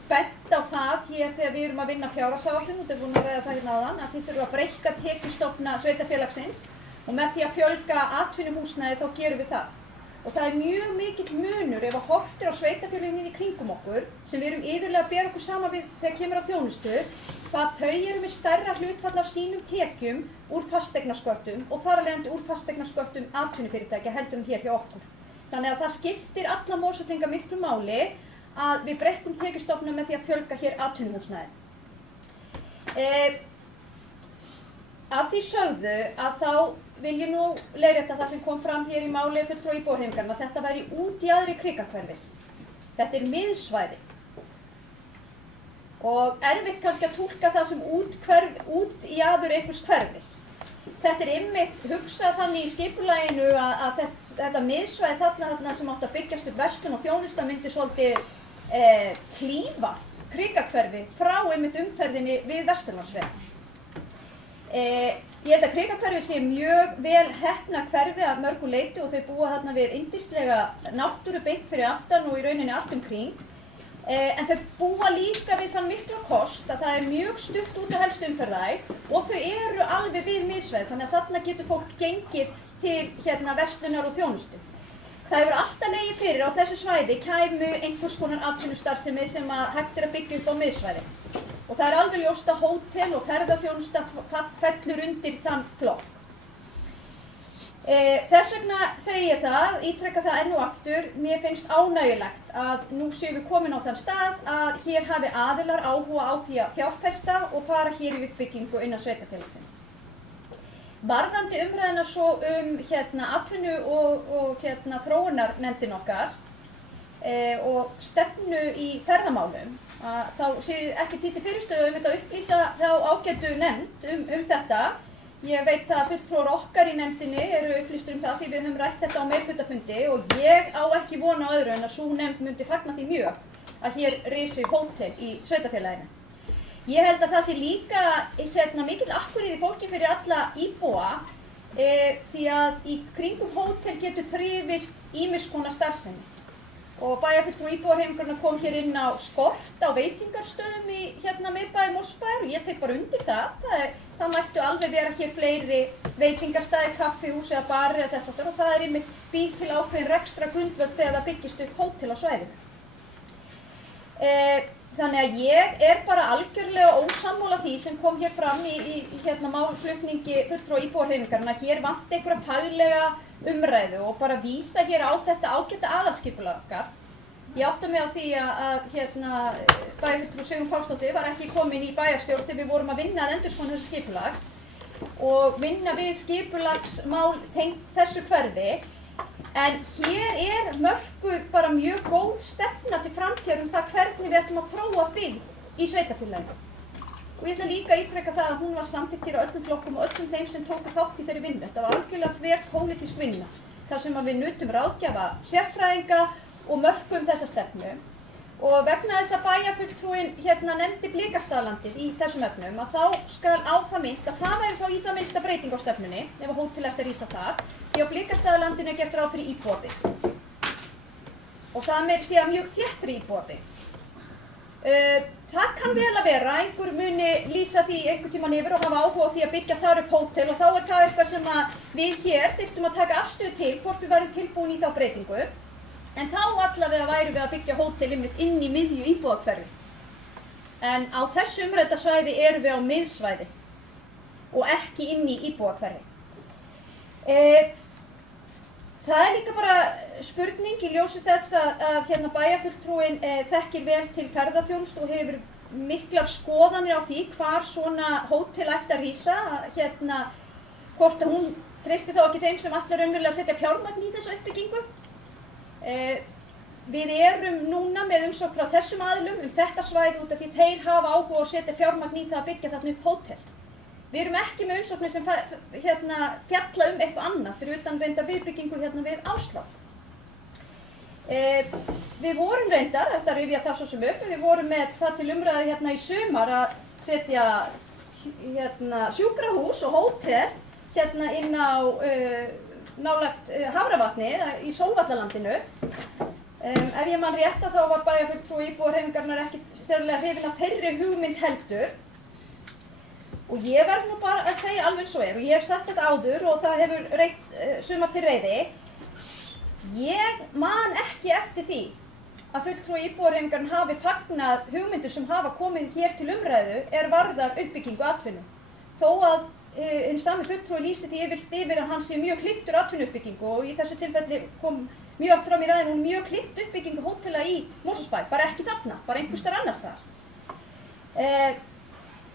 bent á það hér þegar við erum að vinna fjárhagsáætlun, og þetta er búin að ræða það hérna áðan, að þið þurfum að breikka tekjustofna sveitarfélagsins og með því að fjölga atvinnuhúsnæði þá gerum við það. Og það er mjög mikill munur ef að horft á sveitarfélögin í kringum okkur, sem við erum iðulega að bera okkur saman við þegar kemur að þjónustu, hvað þau eru með stærra hlutfall af sínum tekjum úr fasteignasköttum og þar af leiðandi úr fasteignasköttum atvinnufyrirtækja heldur en hér hjá okkur. Þannig að það skiptir alla Mosfellinga miklu máli að við breikkum tekjustofnum með því að fjölga hér atvinnuhúsnæði. Að því sögðu að þá vil ég nú leiðrétta það sem kom fram hér í máli fulltrúa íbúahreyfingarinnar, að þetta væri útjaðri Krikahverfis. Þetta er miðsvæði. Og erfitt kannski að túlka það sem útjaður einhvers hverfis. Þetta er einmitt hugsað þannig í skipulaginu að þetta miðsvæði þarna sem átt að byggjast upp verslun og þjónusta myndi svolítið klífa Krikahverfi frá einmitt umferðinni við Vesturlandsveg. Ég held að Krikahverfi sé mjög vel heppna hverfi að mörgu leyti og þau búa þarna við yndislega náttúru beint fyrir aftan og í rauninni allt umkring. En þau búa líka við þann mikla kost að það er mjög stutt út af helstu umferðaræð og þau eru alveg við miðsvæði, þannig að þarna getur fólk gengið til verslunar og þjónustu. Það hefur alltaf legið fyrir á þessu svæði kæmu einhvers konar atvinnustarfsemi sem hægt er að byggja upp á miðsvæði. Og það er alveg ljóst að hótel og ferðaþjónusta fellur undir þann flokk. Þess vegna segi ég það, ítreka það enn og aftur, mér finnst ánægjulegt að nú séum við komin á þann stað að hér hafi aðilar áhuga á því að fjárfesta og fara hér í uppbyggingu innan sveitarfélagsins. Varðandi umræðina svo atvinnu og þróunarnefndin okkar og stefnu í ferðamálum, þá sé ég ekki tíð til fyrirstöðu að upplýsa þá ágætu nefnd um þetta. Ég veit að fulltrúar okkar í nefndinni eru upplýstur það því við höfum rætt þetta á meirihlutafundi og ég á ekki von á öðru en að sú nefnd myndi fagna því mjög að hér risi hótel í sveitarfélaginu. Ég held að það sé líka mikill akkurýði fólki fyrir alla íbúa því að í kringum hótel getur þrifist ýmiss konar starfsemi. Og bæjarfulltrúi íbúahreyfingarinnar kom hér inn á skort á veitingarstöðum í miðbæ Mosfellsbæjar og ég tek bara undir það. Það mættu alveg vera hér fleiri veitingarstaðir, kaffihús eða barir eða þess aftur og það er einmitt býr til ákveðin rekstra grundvöld þegar það byggist upp hótel á svæðinu. Þannig að ég er bara algjörlega ósammála því sem kom hér fram í málflutningi fulltrúa íbúahreyfingarinnar. Hér vanti einhverja faglega umræðu og bara vísa hér á þetta ágæta aðalskipulag okkar. Ég átta mig á því að bæjarfulltrúi Sigrún Pálsdóttir var ekki komin í bæjarstjórn þegar við vorum að vinna að endurskoðun þessa skipulags og vinna við skipulagsmál tengt þessu hverfi. En hér er mörkuð bara mjög góð stefna til framtíðar það hvernig við ætlum að þróa byggð í sveitarfélaginu. Og ég ætla líka að ítreka það að hún var samþykkt hér á öllum flokkum og öllum þeim sem tóku þátt í þeirri vinnu. Þetta var algjörlega þverpólitísk vinna, þar sem við nutum ráðgjafa sérfræðinga og mörkum þessa stefnu. Og vegna þess að bæjarfulltrúinn nefndi Blikastaðalandið í þessum efnum að þá skal á það minnt að það væri þá í það minnsta breyting á stefnunni ef að hótel eftir rísa þar, því á Blikastaðalandinu er gert ráð fyrir íbúabyggð. Og það meiri sé að mjög þéttri íbúabyggð. Það kann vel að vera, einhver muni lýsa því einhvern tímann yfir og hafa áhuga á því að byggja þar upp hótel og þá er það eitthvað sem við hér þyrftum að taka afstöðu til hvort við værum tilbúin í þá breytingu. En þá allavega værum við að byggja hótel inn í miðju íbúðahverfi. En á þessu umrædda svæði erum við á miðsvæði og ekki inn í íbúðahverfi. Það er líka bara spurning í ljósi þess að bæjarfulltrúinn þekkir vel til ferðaþjónustu og hefur miklar skoðanir á því hvar svona hótel ætti að rísa. Hvort að hún treysti þá ekki þeim sem ætlar raunverulega að setja fjármagn í þessa uppbyggingu. Við erum núna með umsókn frá þessum aðilum þetta svæði út af því þeir hafa áhuga að setja fjármagn í það að byggja þarna upp hótel. Við erum ekki með umsóknir sem fjalla eitthvað annað fyrir utan reynda viðbyggingu við Ásláð. Við vorum reyndar, þetta rifja það svo sem upp, við vorum með það til umræði í sumar að setja sjúkrahús og hótel inn á nálægt Hafravatni í Sólvallalandinu. Ef ég man rétt þá var bæjarfulltrúi íbúahreyfingarinnar ekkert sérlega hrifinn af þeirri hugmynd heldur. Og ég verð nú bara að segja alveg svo og ég hef sagt þetta áður og það hefur reitt suma til reiði. Ég man ekki eftir því að fulltrúi íbúahreyfingarinnar hafi fagnað hugmyndir sem hafa komið hér til umræðu varðar uppbyggingu atvinnu. Þó að hinn sami fulltrúi lýsi því yfir að hann sé mjög hlynntur atvinnuuppbyggingu og í þessu tilfelli kom mjög oft fram í ræðinu mjög hlynnt uppbyggingu hótela í Mosfellsbæ, bara ekki þarna, bara einhvers staðar annars staðar.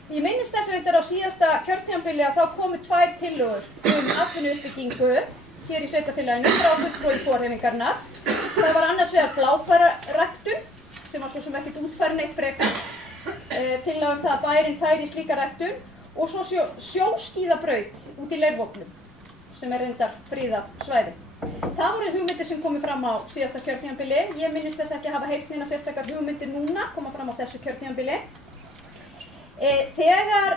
Ég minnist þess reyndar á síðasta kjörtímabili að þá komu 2 tillögur atvinnuuppbyggingu hér í sveitarfélaginu frá fulltrúi íbúahreyfingarinnar. Það var annars vegar blábæraræktun, sem var svo sem ekkert útfærin eitt frekar, tillaga það að bærinn færi í slíka ræktun, og svo sjóskíðabraut út í Leirvognum, sem reyndar friðað svæði. Það voru hugmyndir sem komu fram á síðasta kjörtímabili. Ég minnist þess ekki að hafa heyrt neina sérstakar hugmyndir núna koma fram á þessu kjörtímabili. Þegar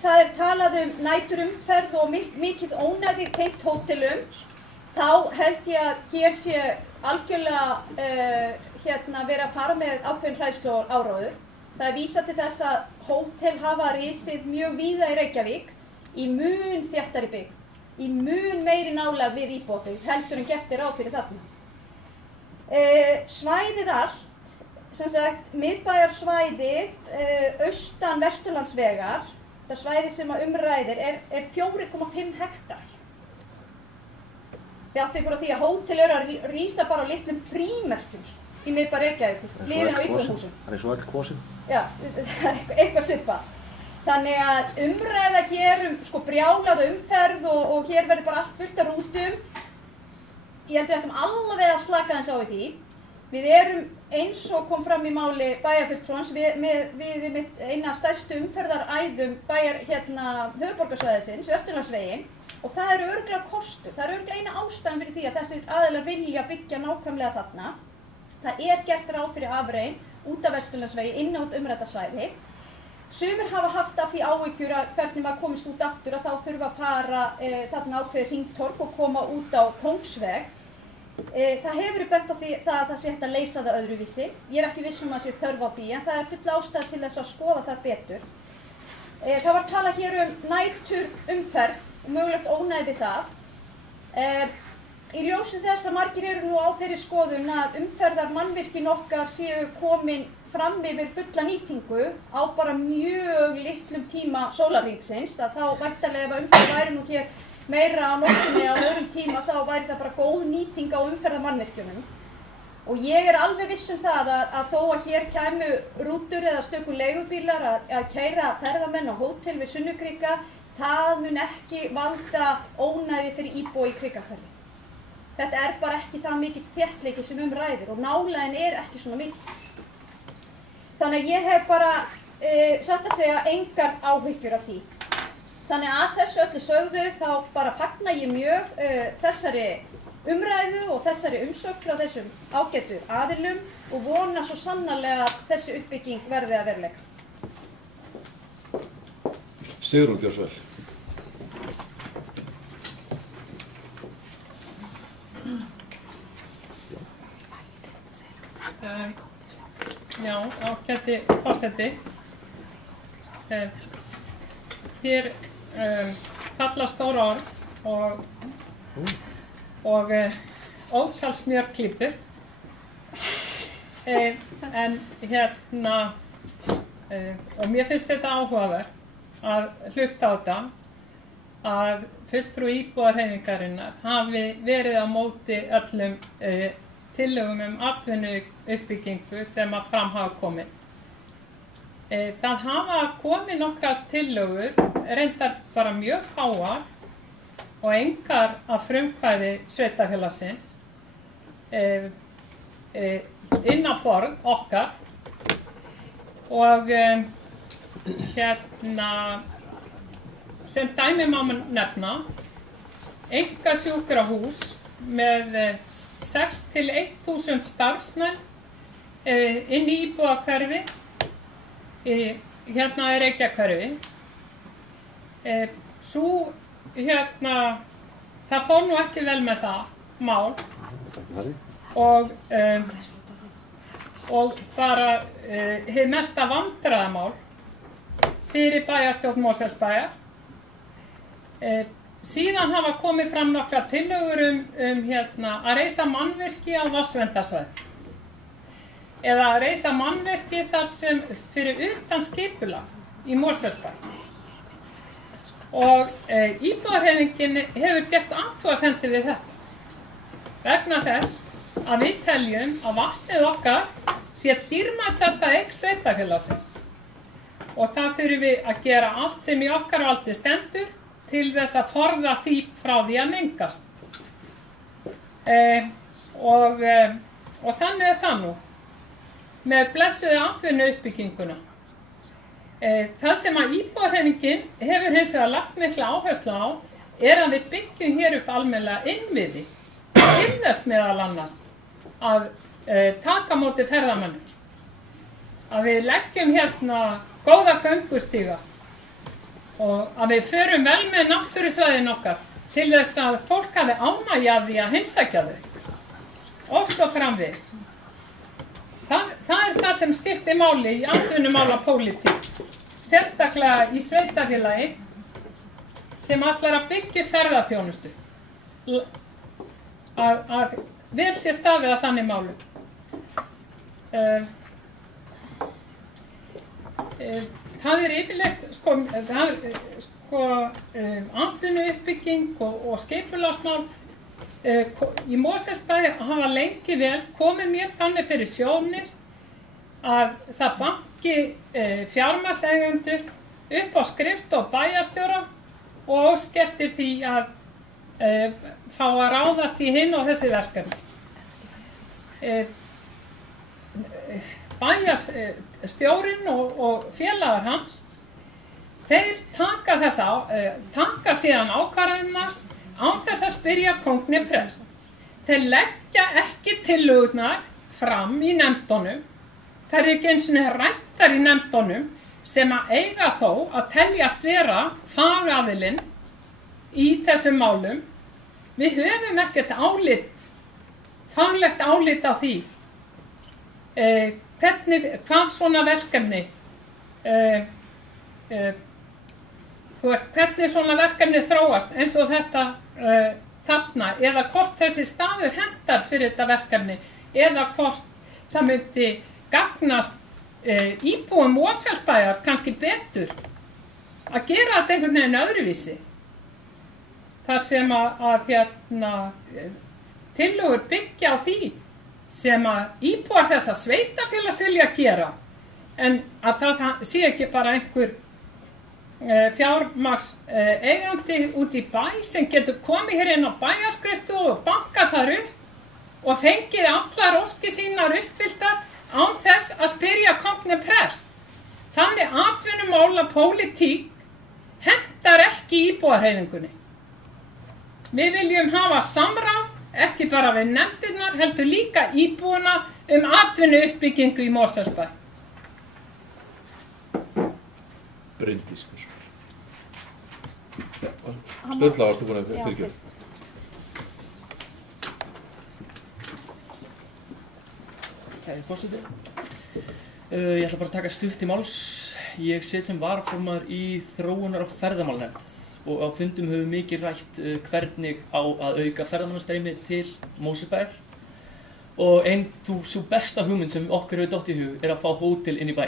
það talað næturumferð og mikið ónæði tengt hótelum, þá held ég að hér sé algjörlega verið að fara með ákveðin hræðslu og áróður. Það vísað til þess að hótel hafa risið mjög víða í Reykjavík í mun þéttari byggð, í mun meiri nálægð við íbúabyggð heldur en gert ráð fyrir þarna. Svæðið allt, sem sagt miðbæjarsvæðið austan Vesturlandsvegar, það svæði sem umræðir er 4,5 hektar. Þið áttu ykkur á því að hótel að rísa bara á litlum frímerkjum í miðbæ Reykjavík, hliðin á íbúðarhúsum. Það er svo öll kosin. Já, það er eitthvað svipað. Þannig að umræða hér brjálaða umferð og hér verður bara allt fullt af rútum. Ég held við ættum alveg að slaka þess á í því. Við erum eins og kom fram í máli bæjarfulltrúans við eina stærstu umferðaræðum höfuðborgarsvæðisins, Vesturlandsveginn, og það eru örugglega kostur. Það eru örugglega eina ástæðan fyrir því að þessir aðilar vilja byggja nákvæmlega þarna. Það gert ráð fyrir afrein út af Vesturlandsvegi inn á umrædda svæði. Sumir hafa haft af því áhyggjur að hvernig maður komist út aftur að þá þurfa að fara þarna ákveðið hringtorg og koma út á Kóngsveg. Það hefur verið bent á því að það sé hægt að leysa það öðruvísi. Ég ekki viss að sé þörf á því, en það full ástæða til þess að skoða það betur. Það var talað hér næturumferð og mögulegt ónæði við það. Í ljósi þess að margir eru nú á þeirri skoðun að umferðarmannvirkin okkar séu komin fram yfir fulla nýtingu á bara mjög litlum tíma sólarhringsins, að þá væntanlega ef umferð væri nú hér meira á nóttunni á öðrum tíma þá væri það bara góð nýting á umferðarmannvirkjunum. Og ég alveg viss það að þó að hér kæmu rútur eða stöku leigubílar að keyra ferðamenn á hótel við Sunnukrika, það mun ekki valda ónæði fyrir íbúa í Krikahverfi. Þetta bara ekki það mikið þéttleiki sem ræðir og nálægðin ekki svona mikið. Þannig að ég hef bara satt að segja engar áhyggjur af því. Þannig að þessu öllu sögðu þá bara fagna ég mjög þessari umræðu og þessari umsögn frá þessum ágætu aðilum og vona svo sannarlega að þessi uppbygging verði að veruleika. Sigrún, gjörðu svo vel. Já, ágæti forseti. Hér falla stór orð og ótal smjörklípur. En og mér finnst þetta áhugavert að hlusta á þetta, að fulltrúi íbúahreyfingarinnar hafi verið á móti öllum tillögum atvinnuuppbyggingu sem að fram hafa komið. Það hafa komið nokkrar tillögur, reyndar bara mjög fáar og engar af frumkvæði sveitarfélagsins inn á borð okkar og sem dæmi má nefna einkasjúkrahús með 6 til 1000 starfsmenn inn í íbúðahverfi hérna í Reykjahverfi. Það fór nú ekki vel með það mál og bara hið mesta vandræðamál fyrir bæjarstjórn Mosfellsbæjar. Síðan hafa komið fram nokkrar tillögur að reisa mannvirki á vatnsverndarsvæði eða að reisa mannvirki þar sem fyrir utan skipulag í Mosfellsbæ. Og íbúðarhreyfingin hefur gert athugasemdir við þetta vegna þess að við teljum að vatnið okkar sé dýrmætasta eign sveitarfélagsins og það þurfum við að gera allt sem í okkar valdi stendur til þess að forða því frá því að mengast. Og þannig það nú með blessuðu atvinnuuppbygginguna. Það sem að íbúðarhreyfingin hefur hins vegar lagt mikla áherslu á að við byggjum hér upp almennilega innviði til þess meðal annars að taka á móti ferðamönnum. Að við leggjum hérna góða göngustíga og að við förum vel með náttúrusvæðin okkar til þess að fólk hafi ánægju af því að heimsækja þau og svo framvegis. Það það sem skiptir máli í atvinnumálapólitík, sérstaklega í sveitarfélagi sem ætlar að byggja ferðaþjónustu. Að vel sé staðið að þannig málum. Það yfirleitt atvinnuuppbygging og skipulagsmál í Mosfellsbæ hafa lengi vel komið mér þannig fyrir sjónir að það banki fjármagnseigendur upp á skrifstofu bæjarstjóra og óska eftir því að fá að ráðast í hinn og þessi verkefni. Bæjarstjórinn og félagar hans, þeir taka síðan ákvarðanirnar án þess að spyrja kóngni prest. Þeir leggja ekki tillögurnar fram í nefndunum, þær eru ekki einu sinni ræddar í nefndunum sem að eiga þó að teljast vera fagaðilinn í þessum málum. Við höfum ekkert faglegt álit á því hvað svona verkefni hvernig svona verkefni þróast eins og þetta þarna, eða hvort þessi staður hentar fyrir þetta verkefni eða hvort það myndi gagnast íbúum Mosfellsbæjar kannski betur að gera þetta einhvern veginn öðruvísi. Þar sem að tillögur byggja á því sem að íbúar þessa sveitarfélags vilja gera, en að það sé ekki bara einhver fjármagns eigandi út í bæ sem getur komið hér inn á bæjarskrifstofu og bankað þar upp og fengið allar óskir sínar uppfylltar án þess að spyrja kóngni prest. Þannig atvinnumálapólitík hentar ekki íbúarhreyfingunni. Við viljum hafa samráð, ekki bara við nefndirnar, heldur líka íbúana atvinnuuppbyggingu í Mosfellsbæ. Bryndís. Sturla, varstu búin að fyrirgefa? Kæri forseti, ég ætla bara að taka stutt til máls. Ég sit sem varaformaður í þróunar- og ferðamálanefnd og á fundum höfum mikið rætt hvernig á að auka ferðamannastreymi til Mosfellsbæjar og sú besta hugmynd sem okkur hefur dottið í hug að fá hótel inn í bæ.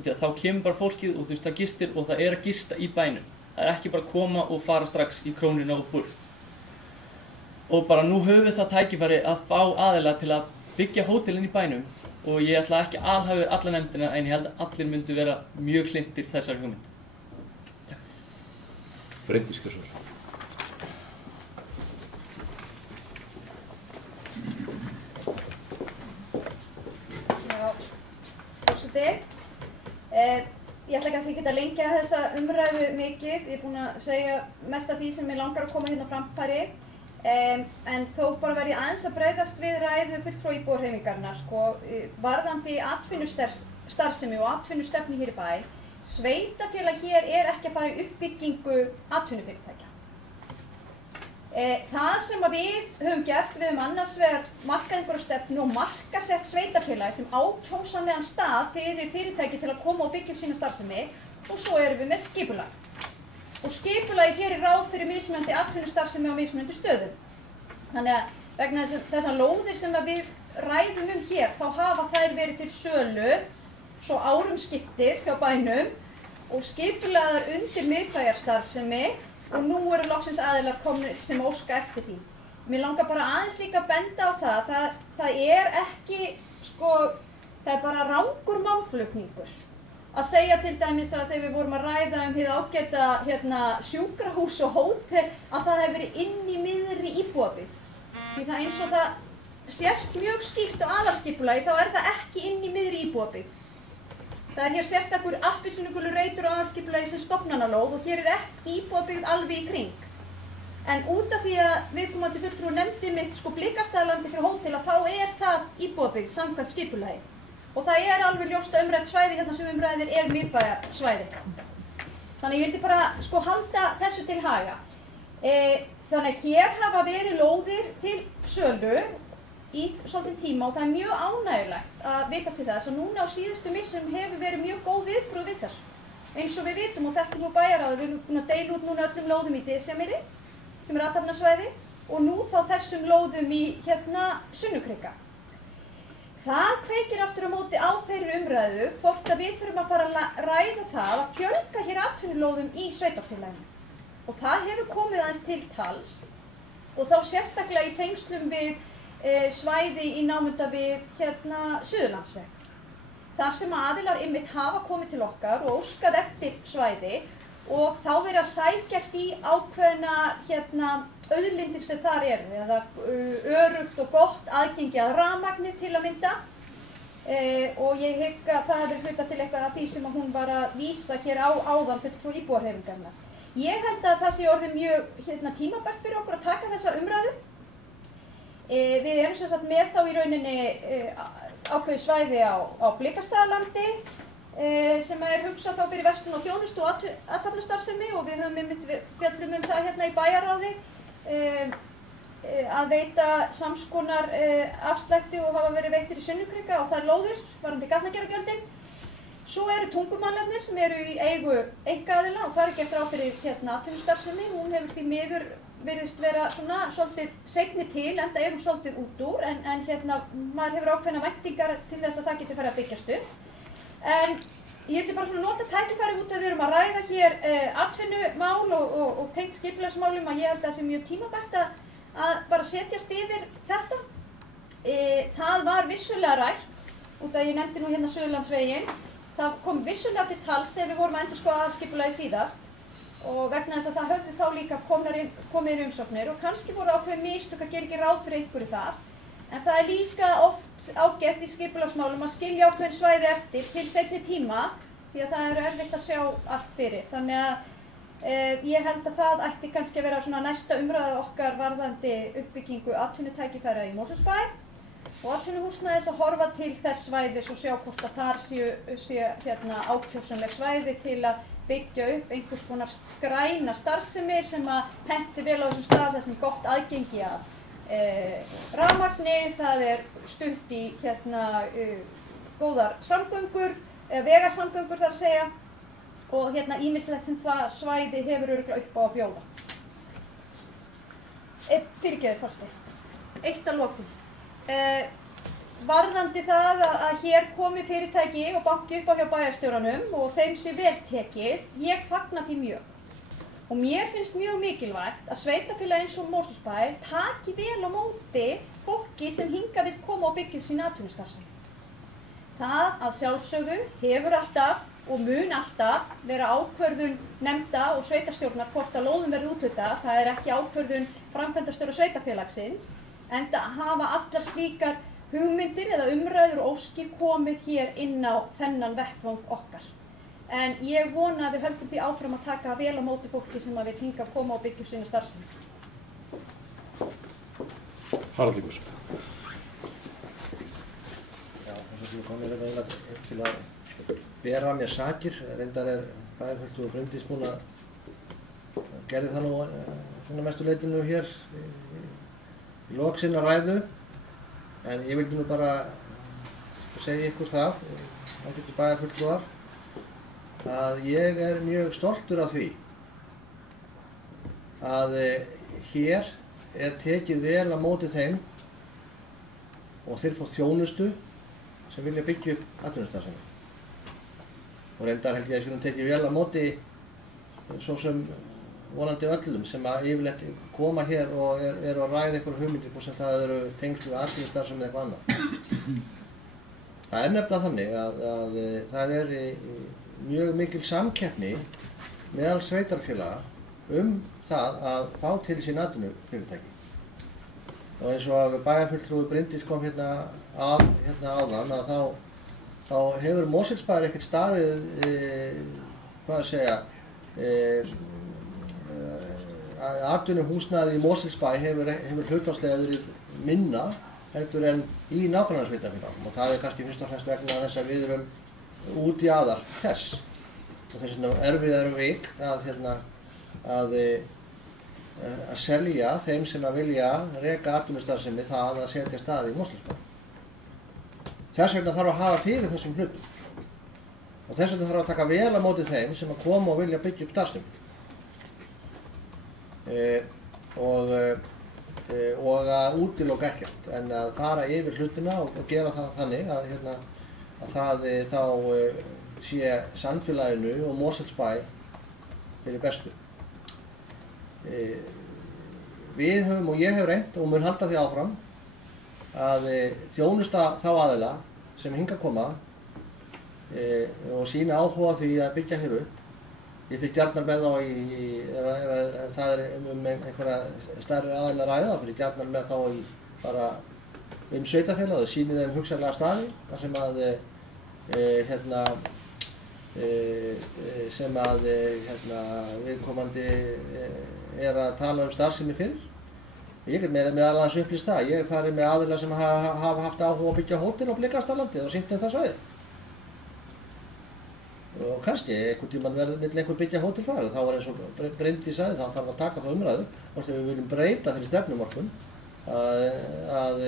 Þá kemur bara fólkið og það gistir og það að gista í bænum. Það ekki bara að koma og fara strax í krónuna og burt. Og bara nú höfum við það tækifæri að fá aðila til að byggja hótel inn í bænum og ég ætla ekki að alhæfa yfir alla nefndina en ég held að allir myndu vera mjög hlynntir þessari hugmynd. Bryndís, hversu? Já, forseti. Ég ætla kannski ekki að lengja þessa umræðu mikið. Ég búin að segja mest af því sem ég langar að koma hérna á framfæri. En þó bara verð ég aðeins að bregðast við ræðu fulltrúa íbúahreyfingarinnar. Varðandi atvinnustarfsemi og atvinnustefnu hér í bæ. Sveitarfélag hér ekki að fara í uppbyggingu atvinnufyrirtækja. Það sem að við höfum gert, við höfum annars vegar markað einhverja stefnu og markasett sveitarfélagi sem ákjósanlegan stað fyrir fyrirtæki til að koma og byggja upp sína starfsemi og svo erum við með skipulag. Og skipulagi gerir ráð fyrir mismunandi atvinnustarfsemi á mismunandi stöðum. Þannig að vegna þessar lóðir sem við ræðum hér, þá hafa þær verið til sölu svo árum skiptir hjá bænum og skipulagðar undir miðbæjarstarfsemi og nú eru loksins aðilar komnir sem óska eftir því. Mér langar bara aðeins líka að benda á það er ekki, það er bara rangur málflutningur að segja til dæmis að þegar við vorum að ræða hið ágæta sjúkrahús og hótel að það hefur verið inn í miðri íbúðabyggð. Því það eins og það sést mjög skýrt á aðalskipulagi þá er það ekki inn í miðri íbúðabyggð. Það er hér sérstakur appelsínugulur reitur á aðalskipulagi sem stofnanalóð og hér er ekki íbúðabyggð alveg í kring. En út af því að viðkomandi fulltrúi nefndi mitt Blikastaðalandi fyrir hótel þá er það íbúðabyggð samkvæmt skipulagi. Og það er alveg ljóst að umrætt svæði hérna sem umræðir er miðbæjarsvæði. Þannig ég vildi bara halda þessu til haga. Þannig að hér hafa verið lóðir til sölu í svolítinn tíma og það er mjög ánægjulegt að vita til þess að núna á síðustu misserum hefur verið mjög góð viðbrögð við þessu. Eins og við vitum og þekkjum á bæjarráði, við erum búin að deila út núna öllum lóðum í Dysjamýri, sem er athafnasvæði, og nú þá þessum lóðum í Sunnukrika. Það kveikir aftur á móti á þeirri umræðu hvort að við þurfum að fara að ræða það að fjölga hér atvinnulóðum í sveitarfélaginu. Og það hefur komið aðeins til tals og þá sérstaklega í tengslum við svæði í námunda við Suðurlandsveg. Þar sem aðilar einmitt hafa komið til okkar og óskað eftir svæði og þá verið að sækjast í ákveðna auðlindir sem þar eru, eða öruggt og gott aðgengi að rafmagni til að mynda. Og ég hygg að það hefur hluta til eitthvað af því sem hún var að vísa hér áðan fulltrúi íbúahreyfingarinnar. Ég held að það sé orðið mjög tímabært fyrir okkur að taka þessa umræðu. Við erum sem sagt með þá í rauninni ákveðið svæði á Blikastaðalandi sem er hugsað þá fyrir verslun og þjónustu og athafnastarfsemi og við höfum einmitt fjöllum það hérna í bæjarráði að veita samskonar afslætti og hafa verið veittir í Sunnukrika og það er lóðir varðandi gatnagerðargjöldin. Svo eru tungumálarnir sem eru í eigu einkaaðila og það er gert ráð fyrir atvinnustarfsemi. Hún hefur því miður virðist vera svona svolítið seinni til, enda er hún svolítið út úr, en maður hefur ákveðna væntingar til þess að það getur farið að byggjast upp. En ég vildi bara svona nota tækifæri út að við erum að ræða hér atvinnumál og tengt skipulagsmálum að ég held að það sé mjög tímabært að bara setjast yfir þetta. Það var vissulega rætt, út að ég nefndi nú hérna Suðurlandsveginn, það kom vissulega til tals þegar við vorum að endurskoða aðalskipulagið síðast og vegna þess að það höfðu þá líka komið umsóknir og kannski voru ákveðin mistök að gera ekki ráð fyrir einhverju þar. En það er líka oft ágætt í skipulagsmálum að skilja ákveðin svæði eftir til seinni tíma því að það er erfitt að sjá allt fyrir. Þannig að ég held að það ætti kannski að vera svona næsta umræða okkar varðandi uppbyggingu atvinnutækifæra í Mosfellsbæ og atvinnuhúsnæðis að horfa til þess svæðis og sjá hvort að þar sé ákjósanleg svæði til að byggja upp einhvers konar græna starfsemi sem að henti vel á þessum stað þar sem gott aðgengi að rafmagni, það er stutt í góðar samgöngur, vegasamgöngur þar að segja og ýmislegt sem það svæði hefur örugglega upp á að bjóða. Fyrirgefðu forseti, eitt að lokum. Varðandi það að hér komi fyrirtæki og banki upp á hjá bæjarstjóranum og þeim sé vel tekið, ég fagna því mjög. Og mér finnst mjög mikilvægt að sveitarfélagi eins og Mosfellsbær taki vel á móti fólki sem hingað vill koma og byggja upp sína atvinnustarfsemi. Það að sjálfsögðu hefur alltaf og mun alltaf vera ákvörðun nefnda og sveitarstjórnar hvort að lóðum verði úthlutað. Það er ekki ákvörðun framkvæmdastjóra sveitarfélagsins, enda hafa allar slíkar hugmyndir eða umræður og óskir komið hér inn á þennan vettvang okkar. En ég vona að við höldum því áfram að taka vel á móti fólki sem að við hingað að koma og byggja upp sína starfsemi. Haraldur Guðsson. Já, þess að ég komið eiginlega til að bera mér sakir. Reyndar er bæjarfulltrúi Bryndís búin að gerði það nú svona mestu leitinu hér í lok sinna ræðu, en ég vildi nú bara segja ykkur það, ágætu bæjarfulltrúar, að ég mjög stoltur af því að hér tekið vel á móti þeim og þeir fá þjónustu sem vilja byggja upp atvinnustarfsemi. Og reyndar held ég að skulum tekið vel á móti svo sem vonandi öllum sem að yfirleitt koma hér og eru að ræða einhverjum hugmyndir sem það eru tengslu við atvinnustarfsemi eða eitthvað annað. Það nefnilega þannig að það mjög mikil samkeppni meðal sveitarfélaga það að fá til sín atvinnufyrirtæki. Og eins og bæjarfulltrúi Bryndís kom hérna áðan að þá hefur Mosfellsbær ekkert staðið, atvinnuhúsnæði í Mosfellsbæ hefur hlutfallslega verið minna heldur en í nágrannasveitarfélögum og það kannski fyrst og fremst vegna þess að við erum út í aðar þess. Og þess vegna erfiðar vik að selja þeim sem að vilja reka atvinnustarfsemi það að setja stað í Mosfellsbæ. Þess vegna þarf að hafa fyrir þessum hlutum. Og þess vegna þarf að taka vel á móti þeim sem að koma og vilja byggja upp starfsemi. Og að útiloka ekkert, en að fara yfir hlutina og gera það þannig að það þá sé samfélaginu og Mosfellsbæ fyrir bestu. Við höfum og ég hef reynt og mun halda því áfram að þjónusta þá aðila sem hingað koma og sýna áhuga því að byggja hér upp. Ég fyrir gjarnan með þá ef það einhverja stærri aðila ræða, fyrir gjarnan með þá bara sveitarfélag og sýni þeim hugsanlega staði þar sem að viðkomandi að tala starfsemi fyrir. Ég get meðal annars upplýst það. Ég hef farið með aðila sem hafa haft áhuga að byggja hótel á Blikastaðalandi og sýnt þeim það svæði. Og kannski einhvern tímann vill einhver byggja hótel þar, þá var eins og Bryndís sagði, þá þarf að taka þá umræðu hvort við viljum breyta þeirri stefnumörkun að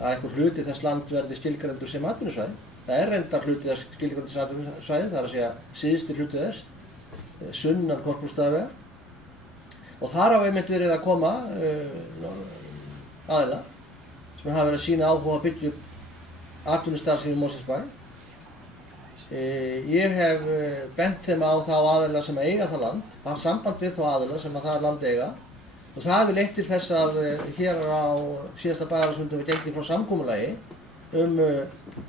einhver hluti þess land verði skilgreindur sem atvinnusvæði. Það reyndar hluti þess skilgreindur sem atvinnusvæði, það að segja syðsti hluti þess, sunnan Korpúlfsstaðavegar. Og þar hafa einmitt verið að koma aðilar sem hafa verið að sýna áhuga að byggja upp atvinnustarfsemi í Mosfellsbæ. Ég hef bent þeim á þá aðila sem eiga það land, haft samband við þá aðila sem það land eiga og það hefur leitt til þess að hér á síðasta bæjarráðsfundi við gengið frá samkomulagi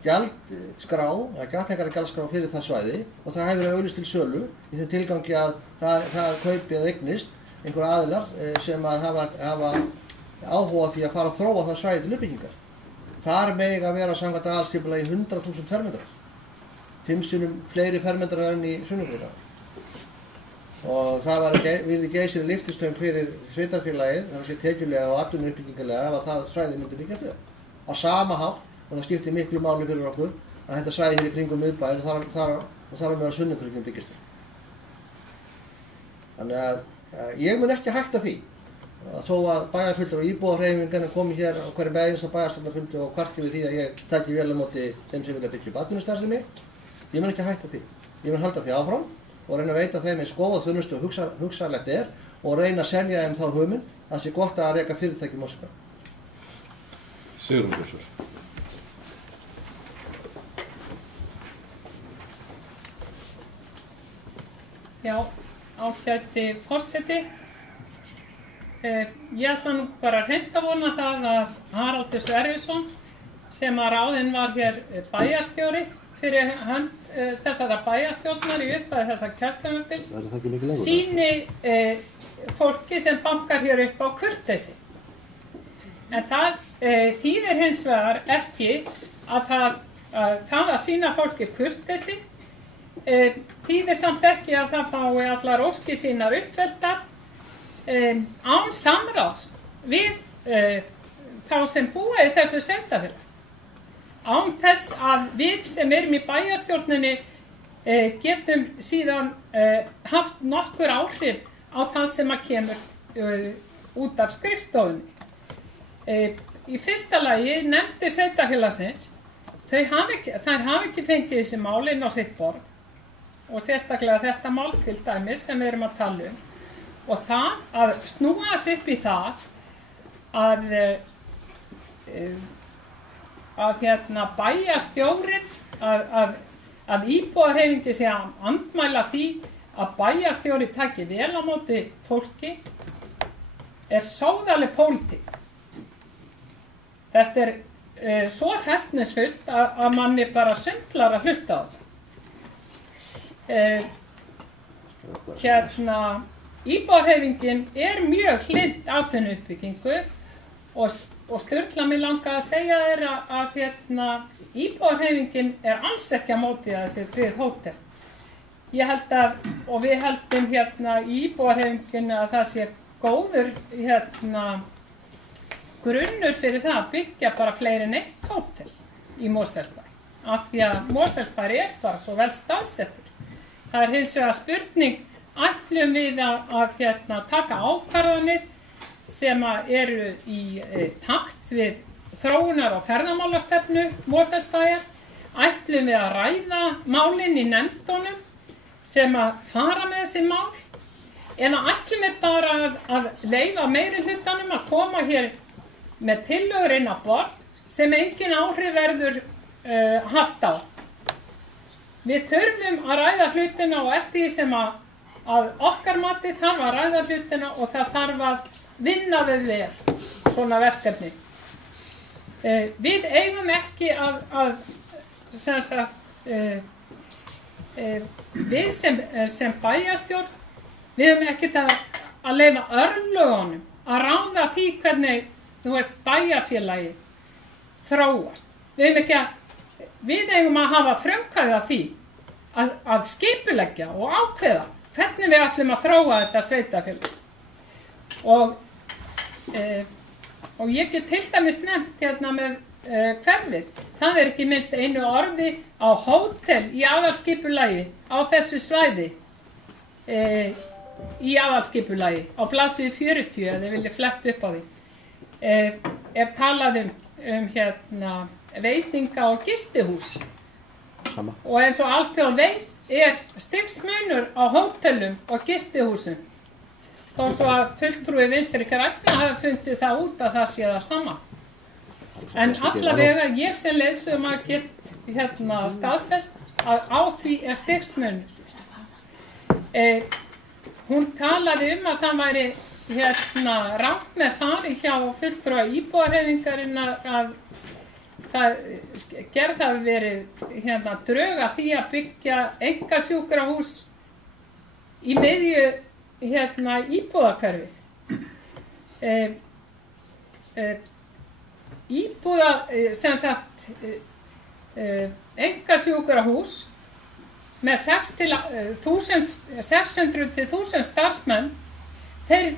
gjaldskrá, gatningari gjaldskrá fyrir það svæði og það hefur verið auglýst til sölu í þeim tilgangi að það kaupi að eignist einhverja aðilar sem að hafa áhuga því að fara að þróa það svæði til uppbyggingar. Þar mega að vera samkvæmt aðalskipulagi 100.000 fermetrar. 5 sinnum fleiri fermetrar enn í Sunnuhlíðar. Og það var virði geysir lyftistöng fyrir sveitarfélagið, þar að sé tekjulega og atvinnuuppbyggingarlega ef að það svæði myndi liggja fyrir. Á sama hátt, og það skiptir miklu máli fyrir okkur, að þetta svæði hér í kringum miðbæinn og þar að meðal Sunnuhlíðum byggjast. Þannig að ég mun ekki hætta því. Þó að bæjarfulltrúar og íbúahreyfingarnir komi hér á hverjum einasta bæjarstjórnarfundi og kvarti við því að ég taki vel á móti þeim sem vilja byggja upp atvinnustarfsemi. Ég mun ekki hætta því. Ég mun halda því áfram og reyna að veita þeim eins góða þjónustu og hugsanlegt og reyna að selja þeim þá hugmynd að það sé gott að reka fyrirtæki í Mosfellsbæ. Sigrún Björnsson. Já, ágæti forseti. Ég ætla nú bara hreint að vona það að Haraldur Sverrisson sem að ráðinn var hér bæjarstjóri fyrir hönd þessara bæjarstjórnar í upphafi þessa kjörtímabils sýni fólki sem bankar hér upp á kurteisi. En það þýðir hins vegar ekki að það að sýna fólki kurteisi þýðir samt ekki að það fái allar óskir sínar uppfylltar án samráðs við þá sem búa í þessu sveitarfélagi. Án þess að við sem erum í bæjarstjórninni getum síðan haft nokkur áhrif á það sem að kemur út af skrifstofunni. Í fyrsta lagi nefndi sveitarfélagsins, þær hafa ekki fengið þessi mál inn á sitt borð og sérstaklega þetta mál til dæmis sem við erum að tala um. Og það að snúa sig upp í það að bæjarstjórinn, að íbúahreyfingi sé að andmæla því að bæjarstjóri taki vel á móti fólki er sóðaleg pólitík. Þetta er svo hestnisfullt að manni bara sundlar að hlusta á það. Íbúahreyfingin er mjög hlynnt atvinnuuppbyggingu og Sturla mig langaði að segja þér að íbúahreyfingin er alls ekki að móti þessi byggð hótel. Ég held og við heldum í íbúahreyfingin að það sé góður grunnur fyrir það að byggja bara fleiri en eitt hótel í Mosfellsbæ. Af því að Mosfellsbær er bara svo vel staðsettur. Það er hins vegar spurning, ætlum við að taka ákvarðanir sem eru í takt við þróunar- og ferðamálastefnu Mosfellsbæjar, ætlum við að ræða málin í nefndunum sem að fara með þessi mál, eða ætlum við bara að leyfa meirihlutanum að koma hér með tillögur inn á borð sem engin áhrif verður haft á. Við þurfum að ræða hlutina og eftir því sem að okkar mati þarf að ræða hlutina og það þarf að vinna við svona verkefni. Við eigum ekki við sem bæjarstjórn, við eigum ekkert að leyfa örlögunum að ráða því hvernig bæjarfélagið þróast. Við eigum að hafa frumkvæði að því að skipuleggja og ákveða hvernig við ætlum að þróa þetta sveitarfélag. Og ég get til dæmis nefnt með hverfið. Það er ekki minnst einu orði á hótel í aðalskipulagi á þessu svæði. Í aðalskipulagi á blaðsíðu 40 ef þið viljið fletta upp á því. Er talað um veitinga- og gistihús. Sama. Og eins og alþjóð veit er stigsmunur á hótelum og gistihúsum. Þó svo að fulltrúi Vinstri grænna hafi fundið það út að það sé það sama. En allavega ég sem leiðsögumaður get staðfest að á því er stigsmunur. Hún talaði að það væri rangt með fari hjá fulltrúa íbúahreyfingarinnar að það gerð hafi verið drög að því að byggja einkasjúkrahús í miðju íbúðahverfi. Einkasjúkrahús með 600 til 1000 starfsmenn, þeir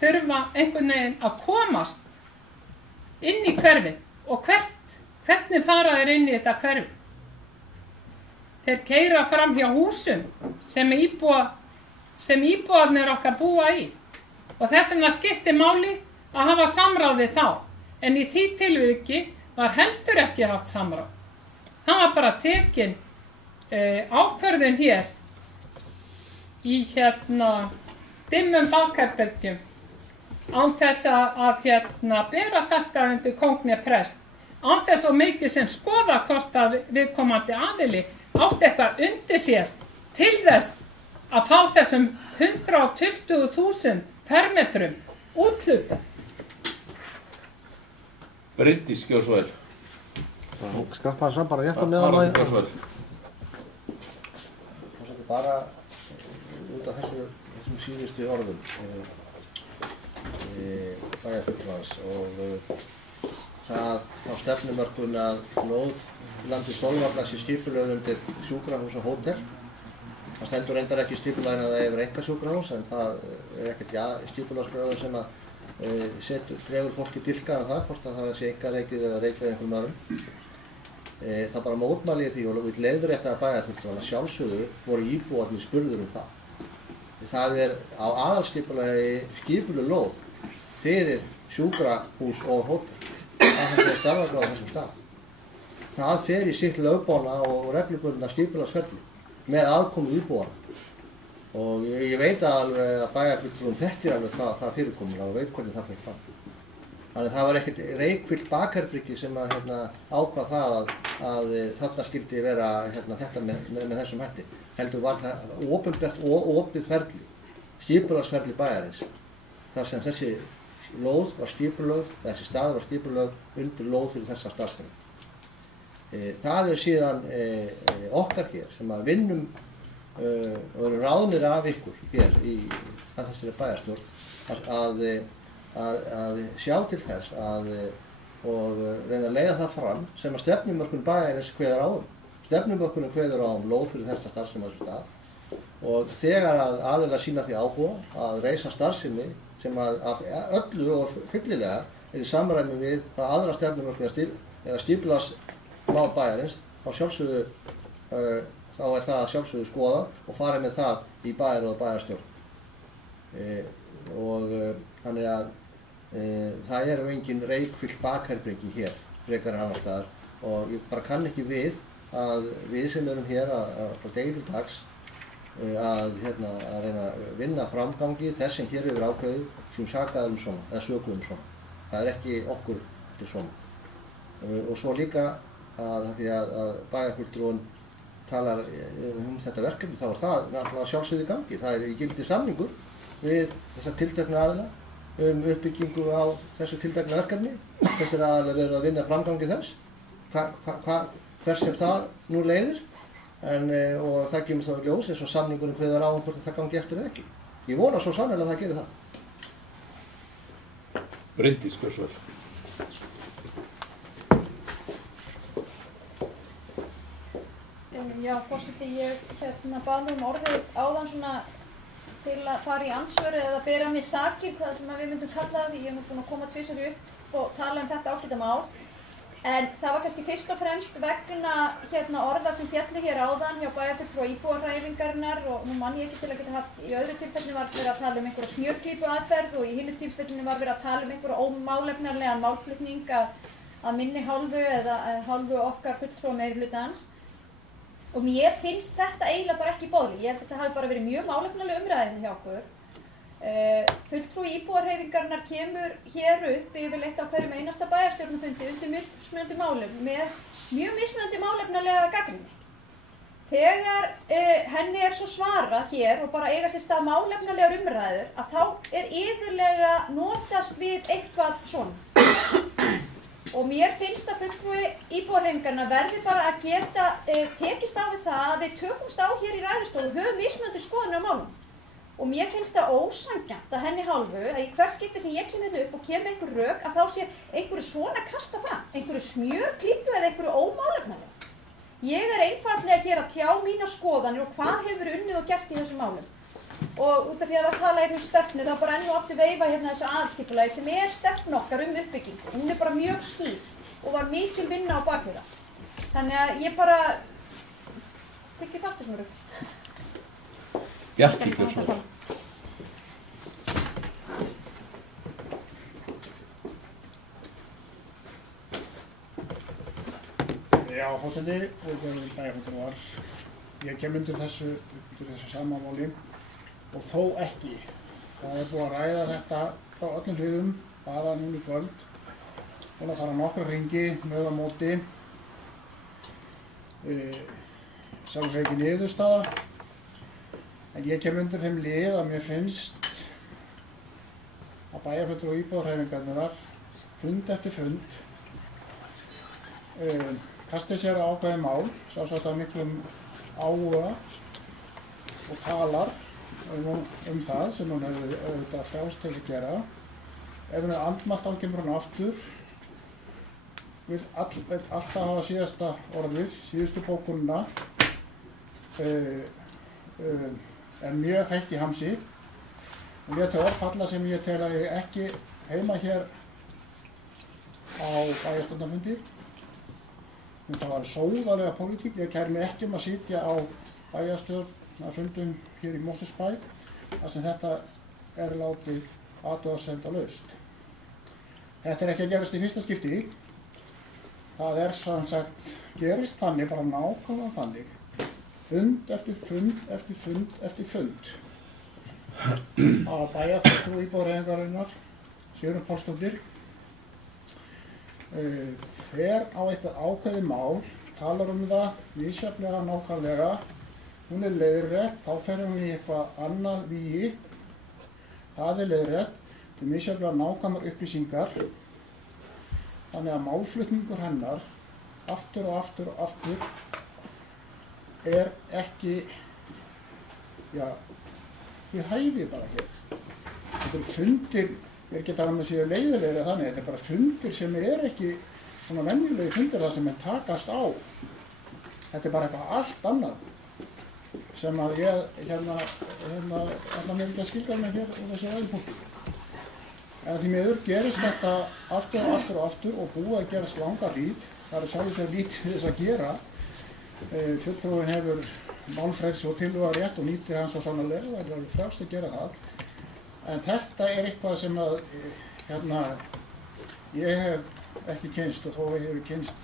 þurfa einhvern veginn að komast inn í hverfið og hvernig fara þeir inn í þetta hverfi. Þeir keyra fram hjá húsum sem íbúarnir okkar búa í og þess vegna skiptir máli að hafa samráð við þá, en í því tilviki var heldur ekki haft samráð. Það var bara tekin ákvörðun hér í dimmum bakherbergjum án þess að bera þetta undir kóngni prest, án þess og mikið sem skoða hvort að viðkomandi aðili átti eitthvað undir sér til þess að fá þessum 120.000 fermetrum úthlutað. Bryndís, gjör svo vel. Skarpa þess að bara rétt á meðan Haraldur, gjör svo vel. Bara út af þessum síðustu orðum bæjarfulltrúans og þá stefnumörkun að lóð landi Sólvalla sé skipulögð undir sjúkrahús og hótel. Það stendur reyndar ekki í skipulaginu að það hefur einkasjúkrahús, en það er ekkert skipulagslögum sem að dregur fólki dilka um það, hvort að það sé einkareikið eða reikið einhverjum öðrum. Það bara mótmæli því og við leiðréttaði bæjarfulltrúan að sjálfsögðu voru íbúarnir spurður um það. það á aðalskipulagi skipulög lóð fyrir sjúkrahús og hótel. Það er starfagráð á þessum stað. Það fer í sitt lögbána og reglubundna skipulagsferli með aðkomu íbúanna. Og ég veit alveg að bæjarfulltrúinn þekkir alveg það fyrirkomulag og veit hvernig það fer fram. Þannig það var ekkert reykfyllt bakherbergi sem ákvað það að þarna skildi vera þetta með þessum hætti. Heldur var það opinbert og opið ferli, skipulagsferli bæjarins. Þar sem þessi lóð var skipulögð, þessi staður var skipulögð undir lóð fyrir þessa starfsemi. Það síðan okkar hér sem að vinnum og erum ráðnir af ykkur hér í þessari bæjarstjórn að sjá til þess og reyna að leiða það fram sem að stefnumörkun bæjarins kveður á Stefnumörkunin kveður á lóð fyrir þessa starfsemi á þessum stað og þegar að aðilar sýna því áhuga að reisa starfsemi sem að öllu og fyllilega í samræmi við það aðra stefnumörkun eða skipulagsmál bæjarins, þá sjálfsögðu það að sjálfsögðu skoðað og farið með það í bæjar og bæjarstjórn. Þannig að það eru engin reykfyllt bakherbergi hér frekar en annars staðar og ég bara kann ekki við að við sem erum hér frá degi til dags að reyna að vinna framgangi þess sem hér hefur ákveðið sem sakaður svona, eða sökuð svona. Það er ekki okkur til svona. Og svo líka að því að bæjarfulltrúinn talar þetta verkefni, þá það náttúrulega sjálfsögðu í gangi. Það í gildi samningur við þessar tilteknu aðila uppbyggingu á þessu tilteknu verkefni. Þessir aðilar eru að vinna framgangi þess. Hvers sem það nú leiðir og það kemur þá í ljós eins og samningurinn kveður á hvort það gangi eftir eða ekki. Ég vona svo sannarlega að það gerir það. Bryndís, hversu vel? Já, forseti, ég bað um orðið áðan svona til að fara í andsvöru eða bera mér sakir, hvað sem við myndum kalla það, því ég hef búin að koma tvisvar upp og tala um þetta ágæta mál. En það var kannski fyrst og fremst vegna orða sem fjalli hér áðan hjá bæjarfulltrúa íbúahreyfingarinnar og nú mann ég ekki til að geta haft, í öðru tilfellinu var verið að tala um einhverja smjörklípuaðferð og í hinu tilfellinu var verið að tala um einhverja ómálefnarlegan málflutning að minni hálfu eða hálfu okkar fulltrúa meirihlutans. Og mér finnst þetta eiginlega bara ekki boðlegt. Ég held að þetta hafi bara verið mjög málefnaleg umræðin hjá okkur. Fulltrúi íbúahreyfingarinnar kemur hér upp yfirleitt á hverjum einasta bæjarstjórnarfundi undir mismunandi málum með mjög mismunandi málefnalega gagnrýni. Þegar henni svo svarað hér og bara eiga sér stað málefnalegar umræður að þá iðulega notast við eitthvað svona. Og mér finnst að fulltrúi íbúahreyfingarinnar verði bara að geta tekist á við það að við tökumst á hér í ræðustól og höfum mismunandi skoðanir á málum. Og mér finnst það ósanngjarnt að henni hálfu að í hvert skipti sem ég kem hérna upp og kem með einhver rök að þá sé einhverju svona kasta fram, einhverju smjörklípu eða einhverju ómálefnalega. Ég einfaldlega hér að tjá mína skoðanir og hvað hefur verið unnið og gert í þessum málum. Og út af því að það tala um stefnu þá bara enn og aftur veifa hérna þessu aðalskipulagi sem stefnu okkar uppbyggingu. Hún bara mjög skýr og var mikil vinna á bakvið það. Þannig að ég bara tekið þátt þessum rök. Bjarki, hversu vel? Já, forseti, bæjarfulltrúar. Ég kem undir þessu sama máli og þó ekki. Það búið að ræða þetta frá öllum hliðum, bara núna í kvöld. Búin að fara nokkra hringi, með á móti. Sjálfsög ekki niðurstaða. En ég kem undir þeim lið að mér finnst að bæjarfulltrúar og íbúahreyfingarnar fund eftir fund kastið sér á ákveðið mál, sjálfsagt af miklum áhuga og talar það sem hún hefði auðvitað frjálst til að gera. Ef hún andmælt kemur hún aftur, vill alltaf hafa síðasta orðið, síðustu bókunina, er mjög hægt í hamsi og ég til orðfalla sem ég tel að ég ekki heima hér á bæjarstjórnarfundi. Það var sóðalega pólitík, ég kæri mig ekki að sitja á bæjarstjórnarfundum hér í Mosfellsbæ þar sem þetta látið athugasemdalaust. Þetta ekki að gerast í fyrsta skipti. Það sem sagt gerist þannig, bara nákvæmlega þannig, fund eftir fund eftir fund eftir fund. Að bæjarfulltrúi íbúðarhreyfingarinnar, Sigrún Pálsdóttir, fer á eitthvað ákveðið mál, talar það misjafnlega nákvæmlega, hún leiðrétt, þá fer hún í eitthvað annað vígi, það leiðrétt, til misjafnlega nákvæmar upplýsingar, þannig að málflutningur hennar, aftur og aftur og aftur, ekki, við hæfi bara hér. Þetta fundir, ekki að það séu leiðilegri þannig, þetta bara fundir sem ekki svona venjulegi fundir þar sem takast á. Þetta bara eitthvað allt annað sem að ég ætla mér ekki að skilgreina hér á þessu ræðupunkti. En því miður gerist þetta aftur og aftur og búið að gerast langa hríð. Það sjálfur sér lítið við þess að gera. Fulltrúinn hefur málfrelsi og tillögurétt og nýtir hann svo sannarlega, það alveg frjálst að gera það. En þetta eitthvað sem að ég hef ekki kynnst og þó ég hef kynnst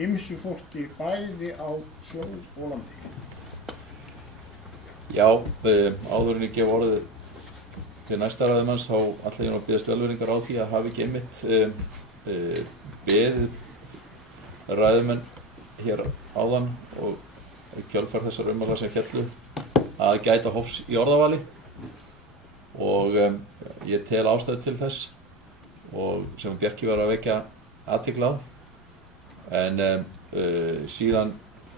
ýmsu fólki bæði á sjó og landi. Já, áður en ég gef orðið til næsta ræðumanns þá ætla ég að biðjast velvirðingar á því að hafi ekki einmitt beðið ræðumenn hér áðan og kjölfar þessar ummæla sem féllu að gæta hófs í orðavali og ég tel ástæðu til þess og sem Bjarki var að vekja athygli á en síðan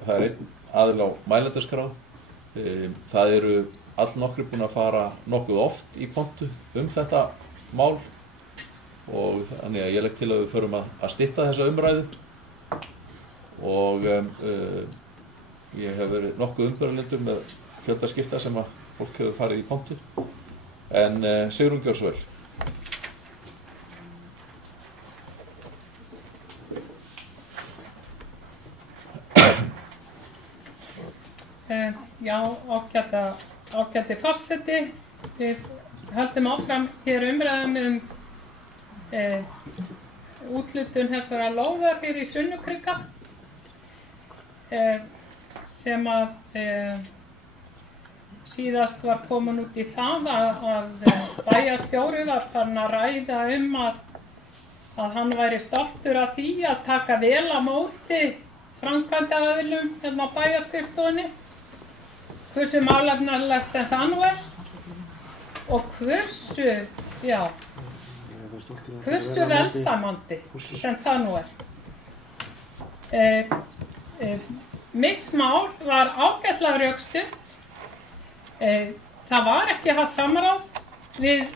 það einn aðili á mælendaskrá það eru allnokkrir búin að fara nokkuð oft í pontu þetta mál og þannig að ég legg til að við förum að stytta þessa umræðu og ég hef verið nokkuð umbyrðalindur með fjöldaskipta sem að fólk hefur farið í pontu en Sigrún gjör svo vel. Já, ágæti forseti. Við höldum áfram hér umræðum úthlutun þessara lóðar hér í Sunnukrika sem að síðast var komin út í það að bæjarstjóri var farin að ræða að hann væri stoltur af því að taka vel á móti framkvæmdaaðilum hérna á bæjarskrifstofunni, hversu málefnalegt sem það nú og hversu velsamandi sem það nú Mitt mál var ágætlega rökstutt. Það var ekki haft samráð við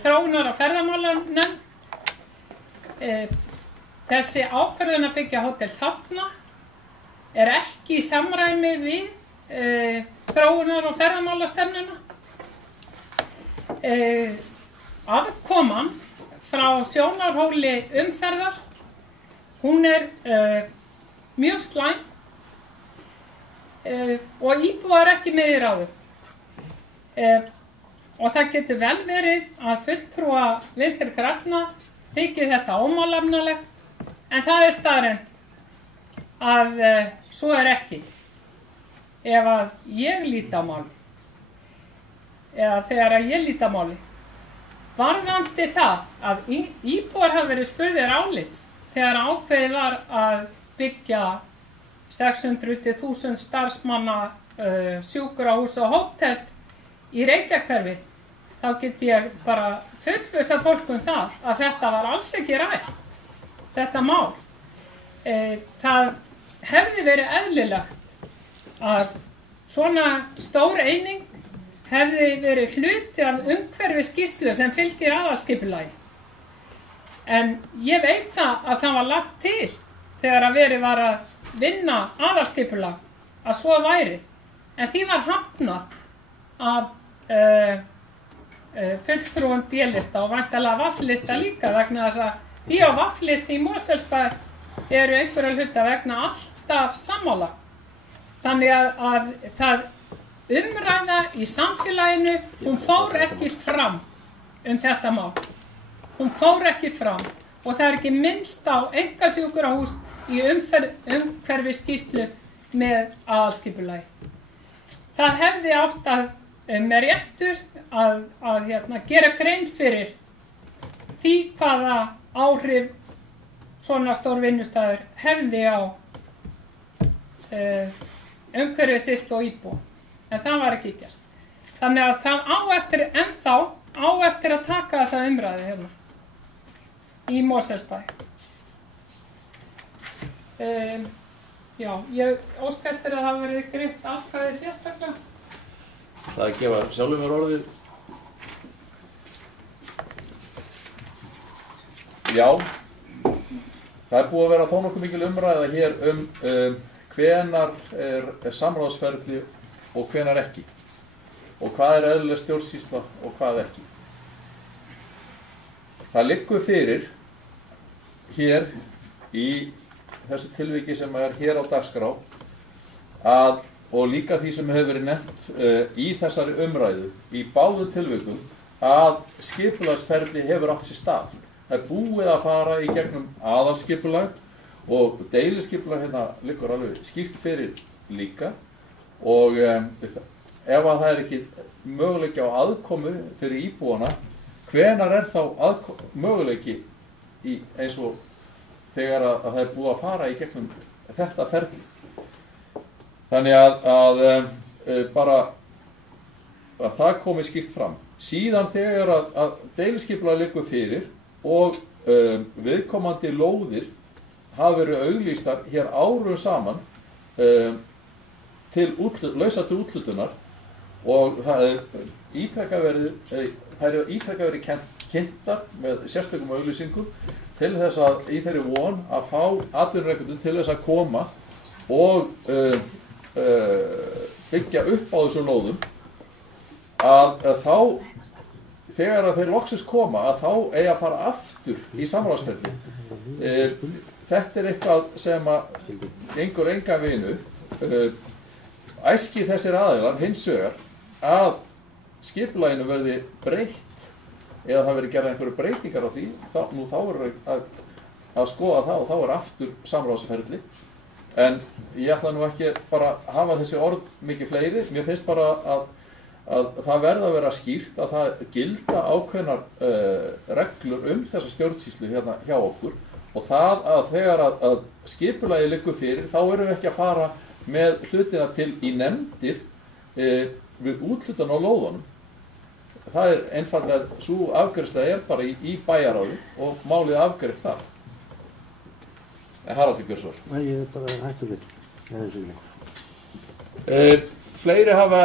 þróunar- og ferðamálanefnd. Þessi ákvörðun að byggja hótel þarna ekki í samræmi við þróunar- og ferðamálastefnuna. Afkoman frá sjónarhóli umferðar, hún mjög slæm og íbúar ekki með í ráðum. Og það getur vel verið að fulltrúa Vinstri grænna þykir þetta ómálefnalegt, en það staðreynd að svo ekki. Ef að ég lít á máli, eða þegar að ég lít á máli, varðandi það að íbúar hafa verið spurðir álits þegar ákveðið var að byggja 600.000 starfsmanna sjúkrahús og hótel í Reykjahverfi, þá get ég bara fullvissa fólk það að þetta var alls ekki rætt, þetta mál. Það hefði verið eðlilegt að svona stór eining hefði verið hluti af umhverfisskýrslu sem fylgir aðalskipulagi. En ég veit að það var lagt til þegar að verið var að vinna aðalskipulag að svo væri. En því var hafnað af fulltrúum D-lista og væntanlega vaflista líka vegna þess að D- og vaflisti í Mosfellsbæ einhverja hluta vegna alltaf sammála. Þannig að það umræða í samfélaginu, hún fór ekki fram þetta mál. Hún fór ekki fram og það ekki minnst á einkasjúkrahús í umhverfisskýrslu með aðalskipulagi. Það hefði átt að með réttur að gera grein fyrir því hvaða áhrif svona stór vinnustæður hefði á umhverfið sitt og íbúa. En það var ekki gert. Þannig að það á eftir að taka þessa umræðu hérna í Mosfellsbæ. Já, ég óska eftir að það verði greitt atkvæði sérstaklega. Það að gefa sjálfum mér orðið. Já, það búið að vera þó nokkuð mikil umræða hér hvenar samráðsferli og hvenar ekki. Og hvað eðlileg stjórnsýsla og hvað ekki. Það liggur fyrir hér í þessu tilviki sem hér á dagskrá og líka því sem hefur verið nefnt í þessari umræðu í báðum tilvikum að skipulagsferli hefur átt sér stað. Það búið að fara í gegnum aðalskipulag og deiliskipulag hérna liggur alveg skýrt fyrir líka og ef að það ekki möguleiki á aðkomu fyrir íbúana, hvenær þá möguleiki eins og þegar að það búið að fara í gegnum þetta ferli. Þannig að bara að það komi skýrt fram. Síðan þegar að deiliskipulag liggur fyrir og viðkomandi lóðir hafa verið auglýstar hér árum saman lausa til úthlutunar og það eru ítrekað verið kynntar með sérstökum auglýsingum til þess að í þeirri von að fá atvinnurekendum til þess að koma og byggja upp á þessum lóðum að þá þegar að þeir loksins koma að þá eigi að fara aftur í samráðsferli. Þetta eitthvað sem að gengur engan veginn upp. Æski þessir aðilar hins vegar að skipulaginu verði breytt eða það verði gerða einhverju breytingar á því, þá verður að skoða það og þá aftur samráðsferli. En ég ætla nú ekki bara að hafa þessi orð mikið fleiri. Mér finnst bara að það verði að vera skýrt að það gilda ákveðnar reglur þessa stjórnsýslu hérna hjá okkur og það að þegar að skipulagi liggur fyrir þá erum við ekki að fara með hlutina til í nefndir við úthlutan á lóðunum. Það einfaldlega, svo afgreiðsla bara í bæjaráði og málið afgreitt þar. Haraldur Björnsson. Nei, ég bara hættur við. Fleiri hafa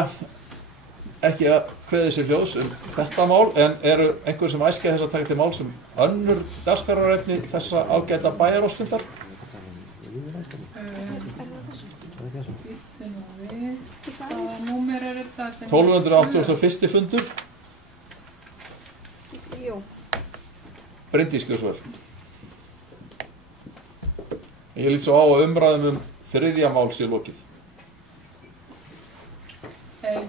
ekki að kveðið sér hljóðs þetta mál, en eru einhver sem æskja þess að taka til mál sem önnur dagskrárefni þessa ágæta bæjaráðsfundar? Hvaða númer þetta? 1281. fundur. Jú. Bryndís Gjörsvöld. Ég lít svo á að umræðum þriðja mál sé lokið.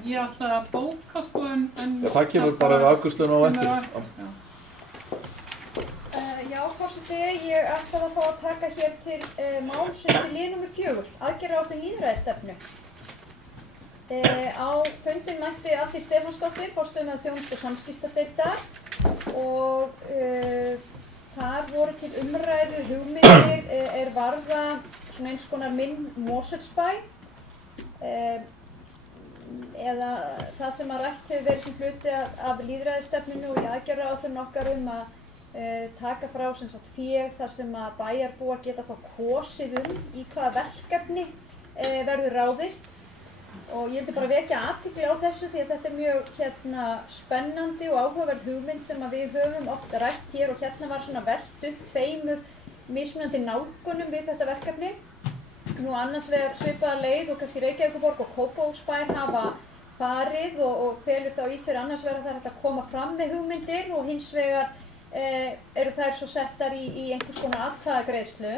Ég ætla að bóka sko en það kemur bara við afgreiðsluna á eftir. Já, forseti, ég ætla að fá að taka hér til máls til lið nr. 4, aðgerðaáætlun lýðræðisstefnu. Á fundinn mætti Aldís Stefánsdóttir, forstöðumaður þjónustu- og samskiptadeildar og þar voru til umræðu hugmyndir varða svona eins konar minn Mosfellsbæ eða það sem að rætt hefur verið sem hluti af lýðræðisstefnunu og í aðgerðaáætlun okkar taka frá sem sagt fé þar sem að bæjarbúar geta þá kosið í hvaða verkefni verður ráðist og ég vildi bara vekja athygli á þessu því að þetta mjög spennandi og áhugaverð hugmynd sem að við höfum oft rætt hér og var svona velt upp tveimur mismunandi nálgunum við þetta verkefni. Nú annars vegar svipaða leið og kannski Reykjavíkurborg og Kópavogsbær hafa farið og felur þá í sér annars vegar að það er hægt að koma fram með hugmyndir og hins vegar eru þær svo settar í einhvers konar atkvæðagreiðslu.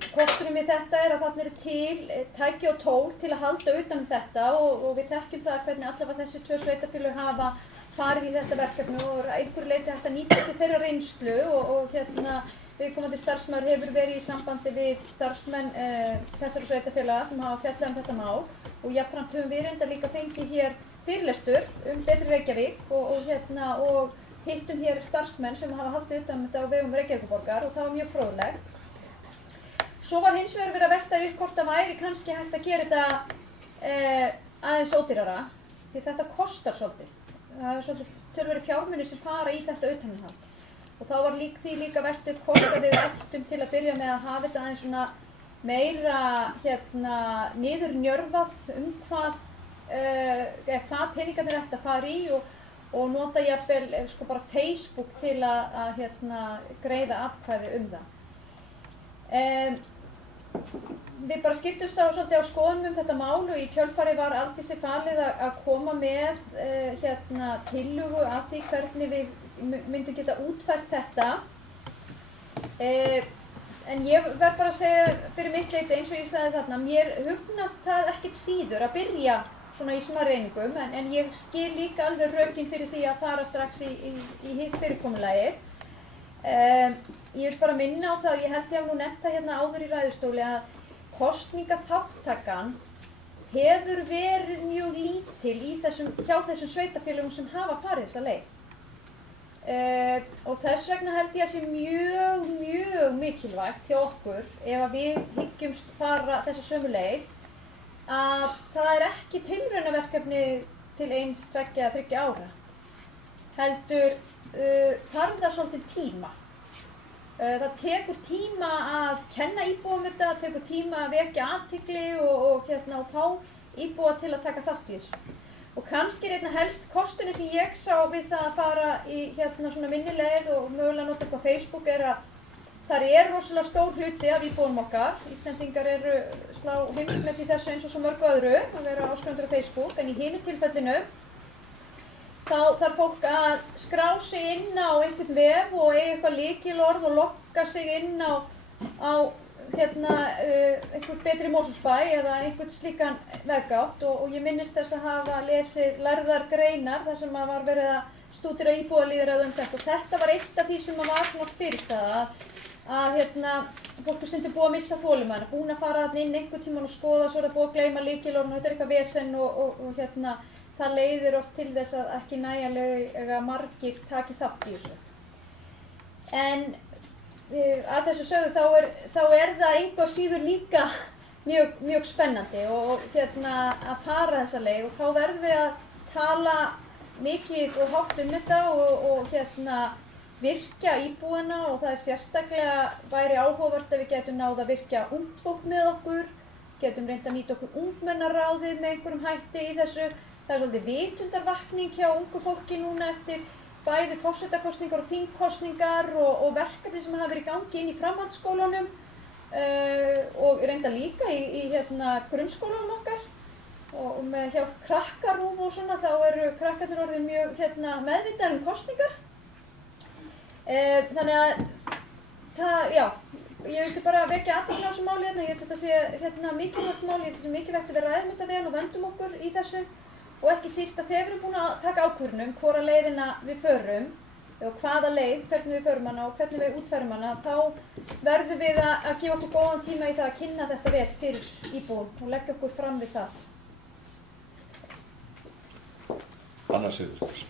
Kosturinn við þetta að þarna eru til tæki og tól til að halda utan þetta og við þekkjum það hvernig allavega þessi 2 sveitarfélög hafa farið í þetta verkefni og einhverju leyti hægt að nýta til þeirra reynslu og viðkomandi starfsmaður hefur verið í sambandi við starfsmenn þessara sveitarfélaga sem hafa fjallað þetta mál og jafnframt höfum við reyndar líka fengið hér fyrirlestur Betri Reykjavík og hittum hér starfsmenn sem hafa haldið utan þetta á vegum Reykjavíkurborgar og það var mjög fróðlegt. Svo var hins vegar verið að velta upp hvort það væri kannski hægt að gera þetta aðeins ódýrara því þetta kostar svolítið. Það er svolítið töluverðir fjármunir sem fara í þetta utanumhald. Og þá var því líka velt upp hvort að við ættum til að byrja með að hafa þetta aðeins svona meira niðurnjörvað hvað peningarnir ætti að fara í og nota jafnvel bara Facebook til að greiða atkvæði það. Við bara skiptumst svolítið á skoðunum þetta mál og í kjölfari var Aldísi falið að koma með tillögu af því hvernig við myndum geta útfært þetta. En ég verð bara að segja fyrir mitt leyti eins og ég sagði þarna, mér hugnast það ekkert síður að byrja svona í svona reyningum en ég skil líka alveg rökin fyrir því að fara strax í hitt fyrirkomulagi. Ég vil bara minna á það og ég held ég hef nú nefnt það hérna áður í ræðustóli að kosningaþáttakan hefur verið mjög lítil hjá þessum sveitarfélögum sem hafa farið þessa leið. Og þess vegna held ég að sé mjög mikilvægt hjá okkur ef að við hyggjumst fara þessa sömu leið að það er ekki tilraunaverkefni til 1, 2 eða 3 ára. Heldur þarf það svolítið tíma. Það tekur tíma að kenna íbúum þetta, það tekur tíma að vekja athygli og fá íbúa til að taka þátt í þessu. Og kannski er einna helst kostunni sem ég sá við það að fara í svona minnileið og mögulega nota eitthvað Facebook að þar rosalega stór hluti af íbúum okkar. Íslendingar slá heimsmet í þessu eins og svo mörgu öðru að vera áskrifundur á Facebook en í hinu tilfellinu þá þarf fólk að skrá sig inn á einhvern vef og eiga eitthvað lykilorð og logga sig inn á einhvern Betri Mosfellsbæ eða einhvern slíkan vefgátt og ég minnist þess að hafa lesið lærðar greinar þar sem var verið að stúdera íbúalýðræði þetta og þetta var eitt af því sem var svona fyrirstaða að fólk stundum búið að missa þolinmæðina, búin að fara inn einhvern tímann og skoða, svo er það búið að gleyma lykilorðinu og þetta er eitthvað vesen og það leiðir oft til þess að ekki nægjanlega margir taki þátt í þessu. En að þessu sögðu þá er það engu að síður líka mjög spennandi og að fara þessa leið og þá verðum við að tala mikið og hátt þetta og virkja íbúana og það er sérstaklega væri áhugavert að við getum náð að virkja ungt fólk með okkur, getum reynt að nýta okkur ungmennaráðið með einhverjum hætti í þessu. Það er svolítið vitundarvakning hjá ungu fólki núna eftir bæði forsetakosningar og þingkosningar og verkefni sem hafa verið í gangi inn í framhaldsskólunum og reynda líka í grunnskólunum okkar og með hjá krakkarúf og svona þá eru krakkarnir orðið mjög meðvitaðir kosningar. Þannig að ég vildi bara vekja athygli á þessu máli ég held að þetta sé mikilvægt máli, ég held að þetta sé mikilvægt að við ræðum þetta vel og vöndum okkur í þessu og ekki síst að þegar við erum búin að taka ákvörðun hvora leiðina við förum og hvaða leið, hvernig við förum hana og hvernig við útfærum hana, þá verðum við að gefa okkur góðan tíma í það að kynna þetta vel fyrir íbúum og leggja okkur fram við það. Anna Sigurðardóttir.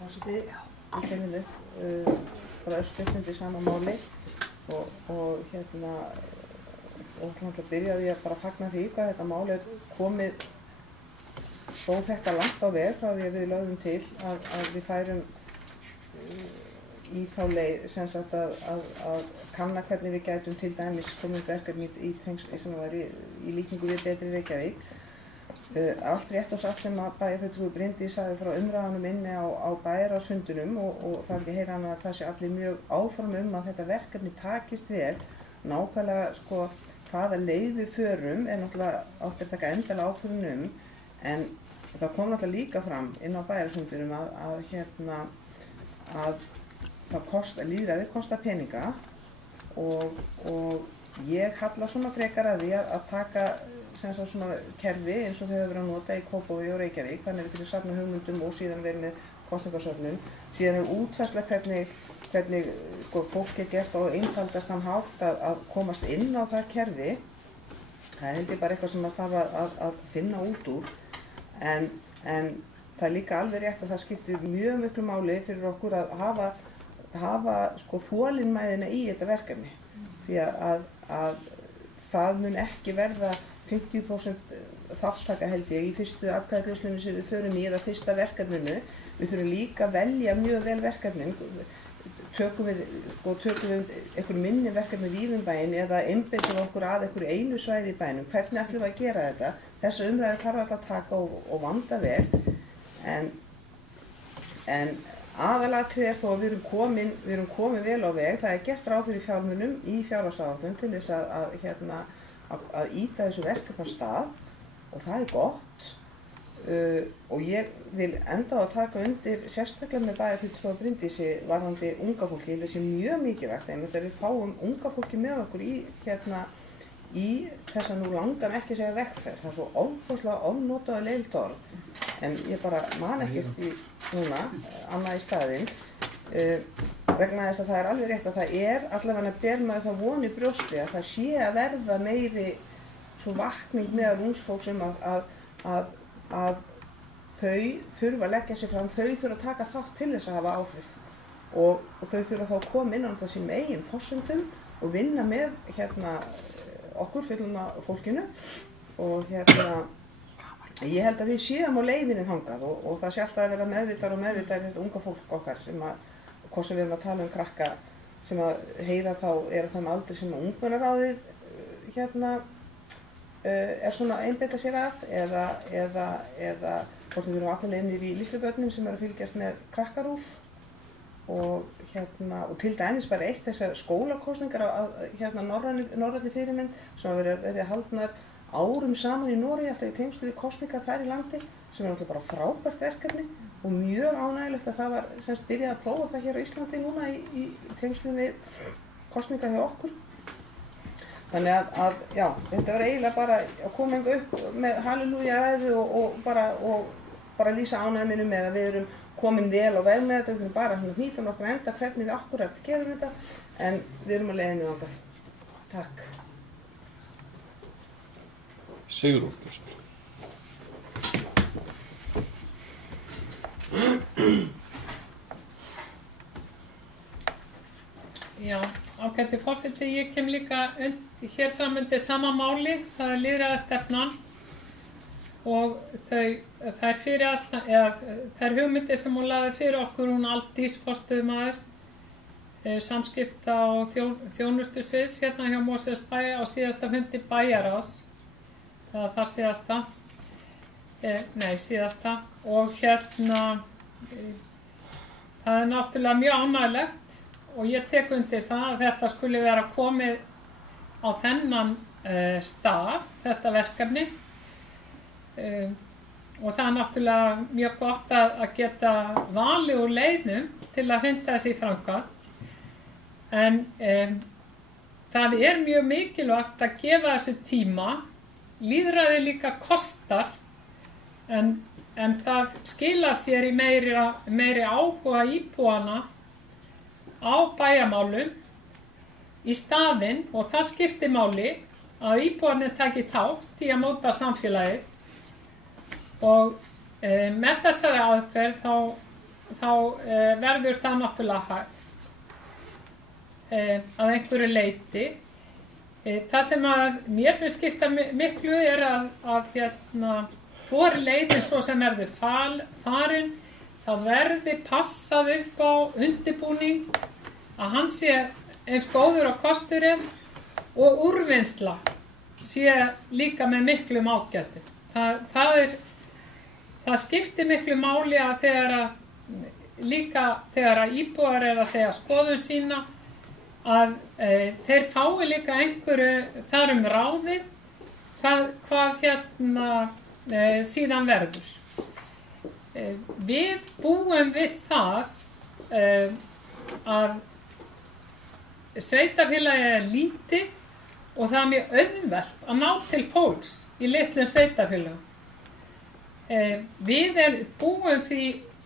Forseti, ég kemur bara östuðnundi í sama máli og ætlum að byrja því að bara fagna því hvað þetta mál er komið þó þetta langt á veg frá því að við lögðum til að við færum í þá leið sem sagt að kanna hvernig við gætum til dæmis komið verkefni í tengsli sem var í líkingu við Betri Reykjavík. Allt rétt og satt sem að bæjarfulltrúi Bryndís sagði frá umræðunum inni á bæjarráðsfundinum og það er ekki heyra hana að það sé allir mjög áfram að þetta verkefni takist vel. Nákvæmlega hvaða leið við förum er náttúrulega átt að taka endalega ákvörðun en það kom náttúrulega líka fram inn á bæjarráðsfundinum að lýðræði kostar peninga og ég halla svona frekar að því að taka svona kerfi eins og þau hefur verið að nota í Kópavogi og Reykjavík, þannig að við getum safnað hugmyndum og síðan verið með kosningasöfnun, síðan útfærsla hvernig fólk gert á einfaldastan hátt að komast inn á það kerfi. Það held ég bara eitthvað sem maður þarf að finna út úr, en það líka alveg rétt að það skiptir mjög miklu máli fyrir okkur að hafa þolinmæðina í þetta verkefni, því að það mun ekki verða 50% þáttaka held ég í fyrstu atkvæðagreiðslunni sem við förum í eða fyrsta verkefninu. Við þurfum líka að velja mjög vel verkefnin. Tökum við einhver minni verkefni víð bæinn eða einbeitum okkur að einhverju einu svæði í bænum. Hvernig ætlum við að gera þetta? Þessa umræðu þarf alltaf að taka og vanda vel. En aðalatriði þó að við erum komin vel á veg. Það er gert ráð fyrir fjármunum í fjárhagsáætlun til þess að ýta þessu verkefni af stað, og það er gott. Og ég vil enda á að taka undir sérstaklega með bæjarfulltrúa Bryndísi varðandi unga fólki. Það sé mjög mikilvægt einmitt að við fáum unga fólki með okkur í þessa nú langan ekki segja vegferð. Það er svo ofboðslega ofnotað leiðilegt orð, en ég bara man ekkert í núna annað í staðinn, vegna þess að það er alveg rétt að það er allavega ber maður það von í brjósti að það sé að verða meiri svo vakning meðal ungs fólks að þau þurfa að leggja sig fram, þau þurfa að taka þátt til þess að hafa áhrif og þau þurfa þá að koma inn á sínum eigin forsendum og vinna með okkur fullorðna fólkinu og ég held að við séum á leiðinni þangað og það sé alltaf að vera meðvitað þetta unga fólk okkar sem hvort sem við erum að tala krakka sem að heyra þá er það með aldrei sem ungmennaráðið er svona að einbeita sér að eða hvort við erum allir einir í litlu börnum sem eru að fylgjast með krakkarúf og til dæmis bara eitt þessar skólakosningar norrænni fyrirmynd sem hafa verið haldnar árum saman í Noregi alltaf í tengslu við kosningar þar í landi sem er alltaf bara frábært verkefni og mjög ánægilegt að það var semst byrjað að prófa það hér á Íslandi núna í tengslu við kosningar hjá okkur. Þannig að já, þetta var eiginlega bara að koma upp með halleluja ræðu og bara lýsa ánægju mínu með að við erum komin vel á veg með þetta, við þurfum bara að hnýta nokkur enda hvernig við akkúrat gerum þetta, en við erum að leiðinni þangað. Takk. Sigrún. Já, ágæti forseti, ég kem líka hér fram undir sama máli, það er lýðræðisstefnan og þær hugmyndir sem hún lagði fyrir okkur, hún Aldís forstöðumaður samskipta og þjónustusviðs hérna hjá Mosfellsbæ á síðasta fundi bæjarráðs, eða þar síðasta og það er náttúrulega mjög ánægilegt og ég tek undir það að þetta skuli vera komið á þennan stað, þetta verkefni og það er náttúrulega mjög gott að geta valið úr leiðnum til að hrinda þessi í framkvæmd, en það er mjög mikilvægt að gefa þessu tíma. Lýðræði líka kostar, en það skilar sér í meiri áhuga íbúana á bæjarmálum í staðinn, og það skiptir máli að íbúarnir taki þátt í að móta samfélagið og með þessari aðferð þá verður það náttúrulega hægt að einhverju leyti. Það sem að mér finnst skipta miklu er að hvor leiðin svo sem verður farin, þá verði passað upp á undirbúning, að hann sé eins góður á kosturinn og úrvinnsla sé líka með miklum ágætum. Það skiptir miklu máli að þegar að íbúar er að segja skoðun sína, að þeir fái líka einhverju þar ráðið hvað síðan verður. Við búum við það að sveitafélagið er lítið og það er mjög auðvelt að ná til fólks í litlum sveitafélagum. Við búum því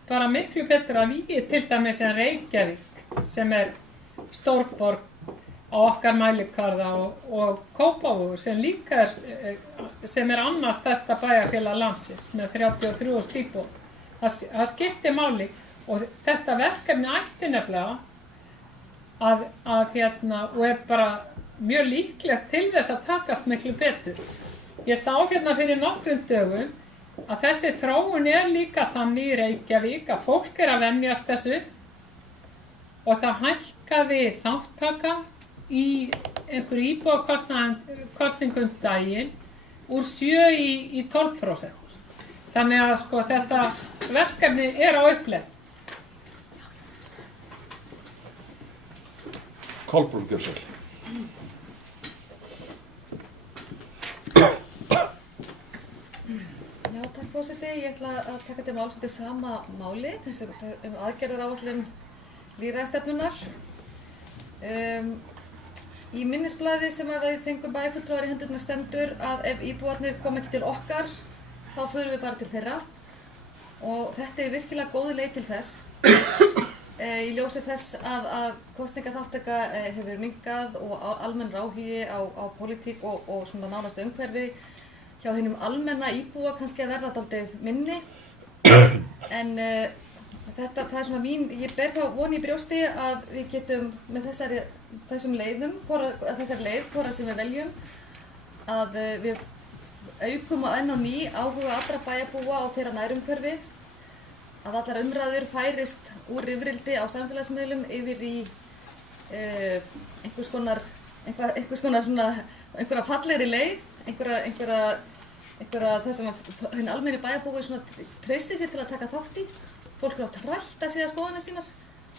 bara miklu betur að vígi til dæmis en Reykjavík sem er stórborg á okkar mælikvarða og Kópavogur sem líka sem er annars stærsta bæjarfélag landsins með 33.000 íbúa. Það skiptir máli og þetta verkefni ætti nefnilega og er bara mjög líklegt til þess að takast miklu betur. Ég sá hérna fyrir nokkrum dögum að þessi þróun er líka þannig í Reykjavík að fólk er að venjast þessu og það hækkaði þáttaka í einhverju íbúakostningum daginn úr 7 í 12%. Þannig að sko þetta verkefni er á uppleið. Kolbrún Gjörsel. Já, takk forseti. Ég ætla að taka til máls undir sama máli, þessu aðgerðaráætlun lýðræðisstefnunnar. Í minnisblaði sem við fengum bæjarfulltrúar í hendurnar stendur að ef íbúarnir kom ekki til okkar, þá förum við bara til þeirra. Og þetta er virkilega góð leið til þess. Í ljósi þess að kosningaþátttaka hefur minnkað og almenn áhugi á pólitík og svona nánast umhverfi hjá hinum almenna íbúa kannski að verða dálítið minni. En það er svona ég ber þá von í brjósti að við getum með þessari leið, hvora sem við veljum, að við aukum á enn og ný áhuga allra bæjarbúa á þeirra nærumhverfi, að allar umræður færist úr rifrildi á samfélagsmiðlum yfir í einhverja fallegri leið, einhverja þess að hinn almenni bæjarbúi svona treysti sér til að taka þátt í. Fólk er oft hrætt að segja skoðanir sínar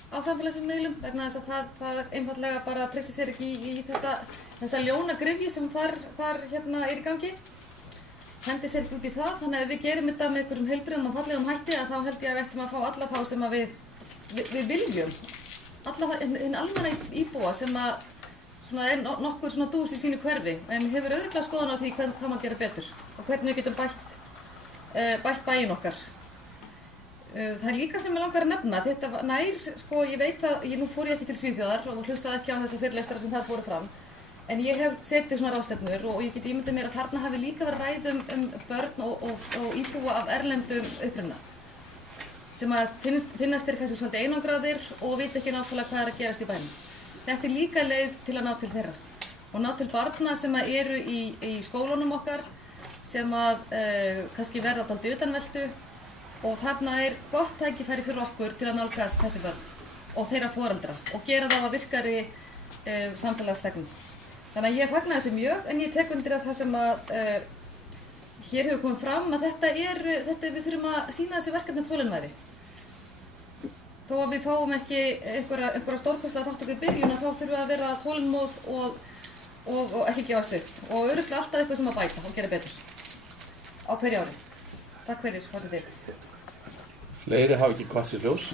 á samfélagsmiðlum vegna þess að það er einfaldlega bara treysti sér ekki í þessa ljónagrifju sem þar er í gangi. Hendi sér ekki út í það, þannig að ef við gerum þetta með einhverjum heilbrigðum og fallegum hætti að þá held ég að við ættum að fá alla þá sem að við viljum. Alla hinn almenna íbúa sem að er nokkur svona dús í sínu hverfi en hefur örugglega skoðun á því hvað maður gera betur og hvernig við getum bætt bæinn okkar. Það er líka sem ég langar að nefna, þetta nær, sko ég veit að, nú fór ég ekki til Svíþjóðar og hlustaði ekki á þessa fyrirlestara sem þar fóru fram. En ég hef setið svona ráðstefnur og ég get ímyndað mér að þarna hafi líka verið ræð börn og íbúa af erlendum uppruna sem að finnast þeir kannski svolítið einangraðir og vita ekki nákvæmlega hvað er að gerast í bænum. Þetta er líka leið til að ná til þeirra og ná til barna sem að eru í skólunum okkar sem að kannski verða dálítið utanveltu og þarna er gott tækifæri fyrir okkur til að nálgast þessi börn og þeirra foreldra og gera það á virkari samfélagsþegni. Þannig að ég fagna þessu mjög, en ég tek undir að það sem að hér hefur komið fram að við þurfum að sýna þessi verkefni þolinmæði. Þó að við fáum ekki einhverja stórkostlega þáttöku í byrjun þá þurfum við að vera þolinmóð og ekki gefast upp. Og örugglega alltaf eitthvað sem að bæta og gera betur á hverju ári. Takk fyrir, forseti. Fleiri hafa ekki kvatt sér ljós.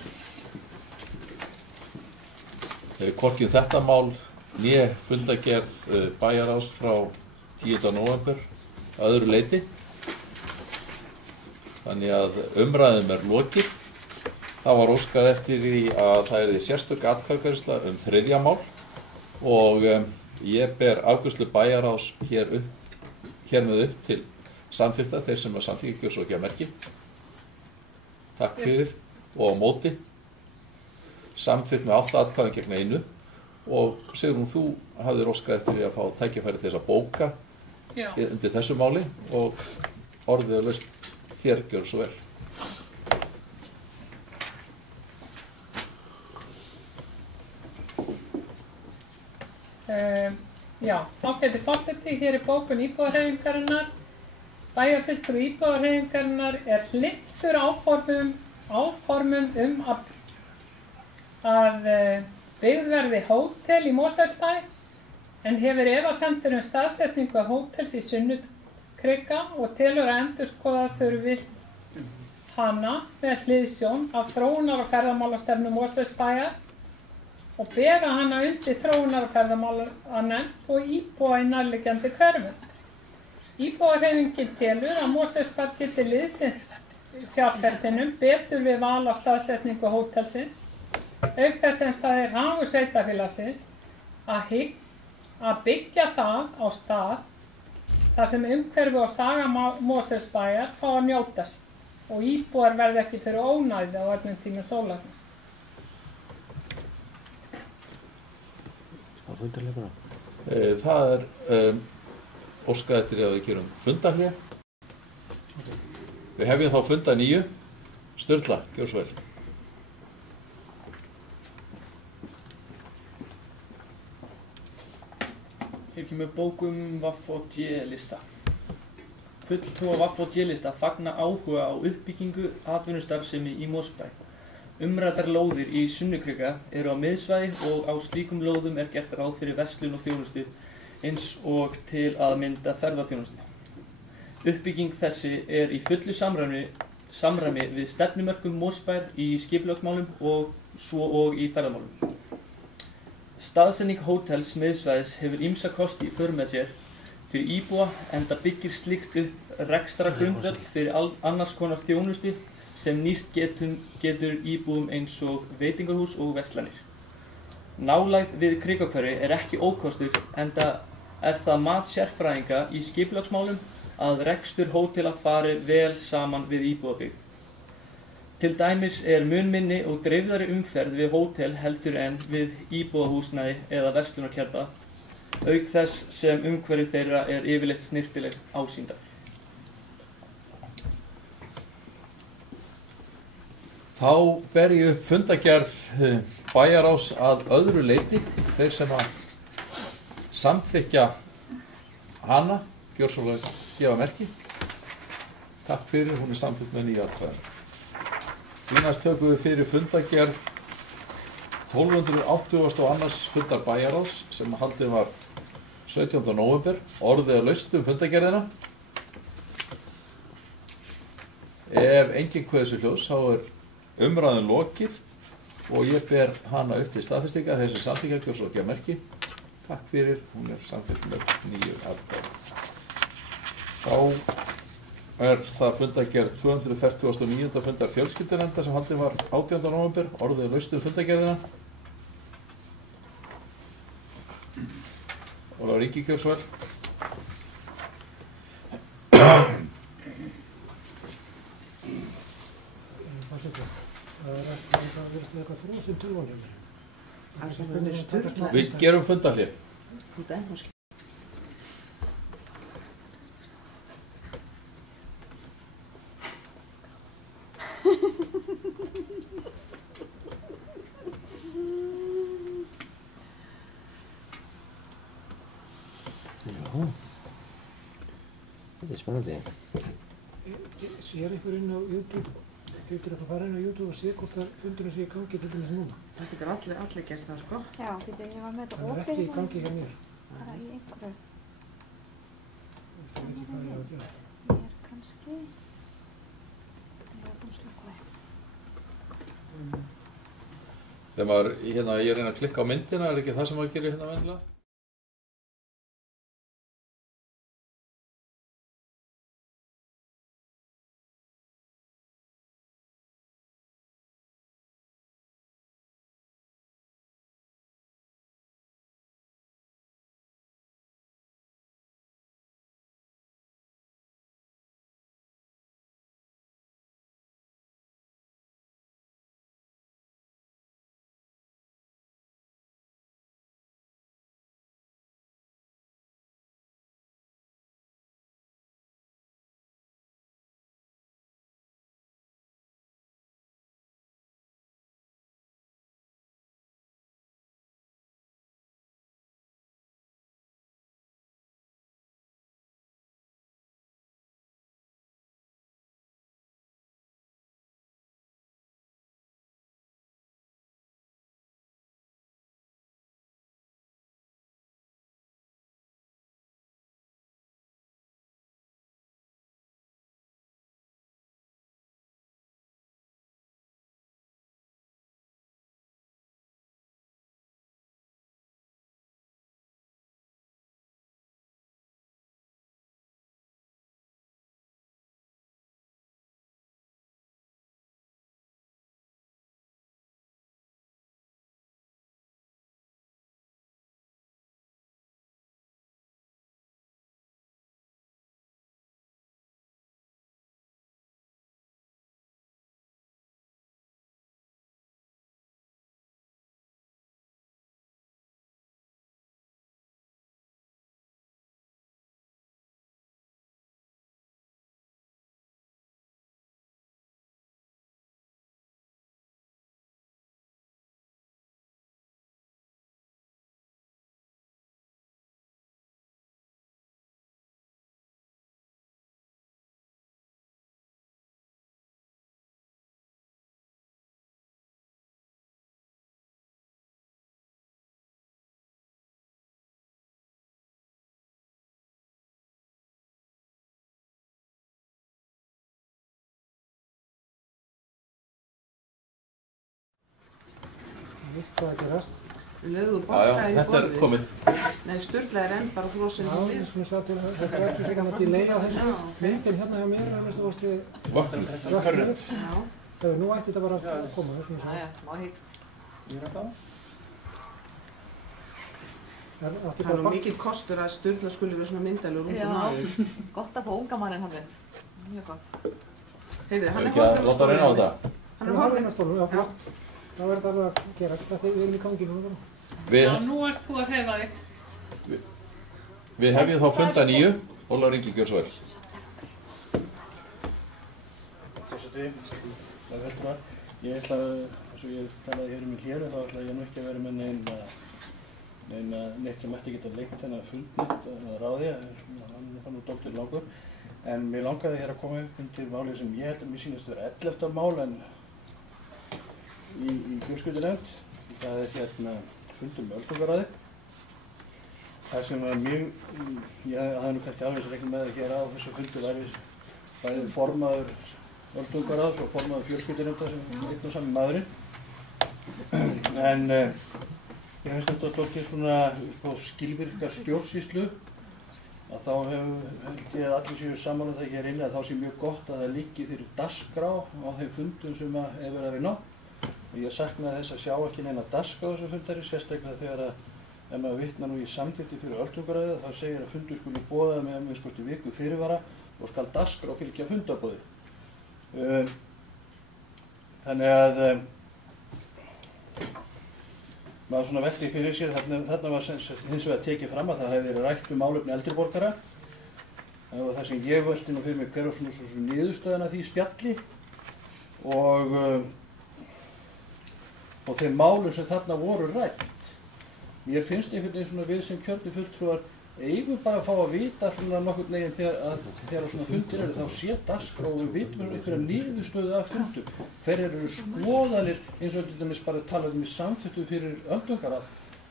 Hvorki þetta mál né fundagerð bæjarráðs frá 10. nóvember að öðru leyti. Þannig að umræðum er lokið. Það var óskað eftir því að það yrði sérstök atkvæðagreiðsla þriðja mál og ég ber afgreiðslu bæjarráðs hér með upp til samþykkta þeir sem að samþykja ekki og svo ekki að merki. Takk fyrir og á móti. Samþykkt með 8 atkvæðum gegn 1 og Sigrún, þú hafðir óskað eftir því að fá tækifæri til þess að bóka undir þessu máli og orðið er laust þér, gjörðu svo vel. Já, ágæti forseti, hér er bókun íbúðarhreyfingarinnar. Bæjarfulltrúi íbúðarhreyfingarinnar er hlynntur áformum að byggð verði hótel í Mosfellsbæ en hefur efasemdir staðsetningu hótels í Sunnukrika og telur að endurskoða þurfi hana með hliðsjón af þróunar- og ferðamálastefnu Mosfellsbæjar og bera hana undir þróunar- og ferðamálanefnd og íbúa í nærliggjandi hverfum. Íbúahreyfingin telur að Mosfellsbær geti liðsinnt fjárfestinum betur við val á staðsetningu hótelsins, auk þess sem það er hagur sveitarfélagsins að byggja það á stað þar sem umhverfi og saga Mosfellsbæjar fá að njóta sín og íbúar verði ekki fyrir ónæði á öllum tímum sólarhrings. Það óskað eftir að við gerum fundarhlé. Við hefjum þá fund að 9. Sturla, gjörðu svo vel. Hér kemur bókum VG-lista. Fulltrúar VG-lista fagna áhuga á uppbyggingu atvinnustarfsemi í Mosfellsbæ. Umræddar lóðir í Sunnukrika eru á miðsvæði og á slíkum lóðum er gert ráð fyrir verslun og þjónustu eins og til að mynda ferðaþjónustu. Uppbygging þessi er í fullu samræmi við stefnumörkum Mosfellsbæjar í skipulagsmálum og svo og í ferðamálum. Staðsetning hótels miðsvæðis hefur ýmsa kosti í för með sér fyrir íbúa enda byggir slíkt upp rekstrargrundvöll fyrir annars konar þjónustu sem nýst getur íbúum eins og veitingahús og verslanir. Nálægð við Krikahverfi er ekki ókostur enda er það mat sérfræðinga í skipulagsmálum að rekstur hótela fari vel saman við íbúabyggð. Til dæmis er mun minni og dreifðari umferð við hótel heldur en við íbúðahúsnæði eða verslunarkjarna, auk þess sem umhverfi þeirra er yfirleitt snyrtileg ásýndar. Þá ber ég upp fundargerð bæjarráðs að öðru leyti. Þeir sem að samþykkja hana, gjör svo vel gefa merki. Takk fyrir, hún er samþykkt með 9 atkvæðum. Því næst tökum við fyrir fundargerð 1282. fundar bæjarráðs sem haldið var 17. nóvember. Orðið er laust fundargerðina. Ef enginn kveður sér hljóðs þá er umræðan lokið og ég ber hana upp til staðfestinga. Þeir sem samþykkja gjör svo gefa merki. Takk fyrir, hún er samþykkt með 9 atkvæðum. Þá er það fundargerð 249. fundar fjölskyldunefndar sem haldið var 18. nóvember. Orðið er laust fundargerðina. Ólafur Ingi, gjör svo vel. Forseti, það virðist eitthvað frosinn tölvan hjá mér. Við gerum fundarhlé. Þetta er spennandi. Sér ykkur inn á YouTube, getur ykkur fara inn á YouTube og sé hvort að fundurinn sé í gangi til dæmis núna? Það getur allir gert það, sko. Já, getur ég var með þetta Það er ekki í gangi hjá mér. Bara í einhverju. Ég veit ekki hvað ég á að gera. Ég er kannski... Ég er búin slökkvað. Þegar maður, ég reyna að klikka á myndina, er ekki það sem maður gerir hérna venjulega? hvað að gerast. Lögu Já, borgaði í þetta er borðið. komið. Nei, Sturla er enn bara frosinn Já, við skulum sjá til að þetta er ekki svona delay á þessu. Myndin hérna hjá mér er að minnstu kosti rökkur. Þegar nú ætti þetta bara að koma, við skulum sjá. Já, smá hyggst. Ég er að það. Það er mikið kostur að Sturla skuli vera svona myndalegur ungur maður. Já, gott að fá unga manninn hann við. Mjög gott. Heyrðu, hann er Ekki að láta reyna á þetta. Hann er horfinn á stólnum, já, flott. Þá er þetta alveg að gerast. Þetta er við erum í gangi núna bara. Já, nú ert þú að hefa þig. Við hefjum þá fund að 9. Ólafur Ingi, gjör svo vel. Forseti, það er veldur að ég ætla, eins og ég talaði hér um í héru, þá ætla ég nú ekki að vera með neitt sem ætti geta lengt þennan fundnett að ráði, hann fann nú dóttir langur. En mér langaði hér að koma upp undir málið sem ég held að mér sýnast að vera 11. mál en í fjölskyldunefnd. Það er hérna fundur með öldungaráði. Það sem að ég hafði nú kannski alveg reiknað með að gera á þessu fundi væri bæði formaður öldungaráðs og formaður fjölskyldunefndar sem einn og sami maðurinn. En ég finnst þetta dálítið svona upp á skilvirka stjórnsýslu að þá held ég að allir séu sammála það hér inni að þá sé mjög gott að það liggi fyrir dagskrá á þeim fundum sem er verið að vinna á. Og ég saknaði þess að sjá ekki neina dagskrá á þessu fundari, sérstaklega þegar ef maður vitnar nú í samþykki fyrir öldungaráðið þá segir að fundur skuli boðað með minnst viku fyrirvara og skal dagskrá fylgja fundaboði. Þannig að maður svona velti fyrir sér, þarna var hins vegar tekið fram að það hefði verið rætt málefni eldri borgara. Það var það sem ég velti nú fyrir mig hver og svona niðurstöðan af því spjalli og þeim málum sem þarna voru rætt. Mér finnst einhvern veginn svona við sem kjörnir fulltrúar eigum bara að fá að vita svona nokkurn veginn þegar svona fundir eru þá sé dagskrá og við vitum einhverja niðurstöðu af fundum. Hverjar eru skoðanir eins og til dæmis bara tala um í samþykkt fyrir öldungaráð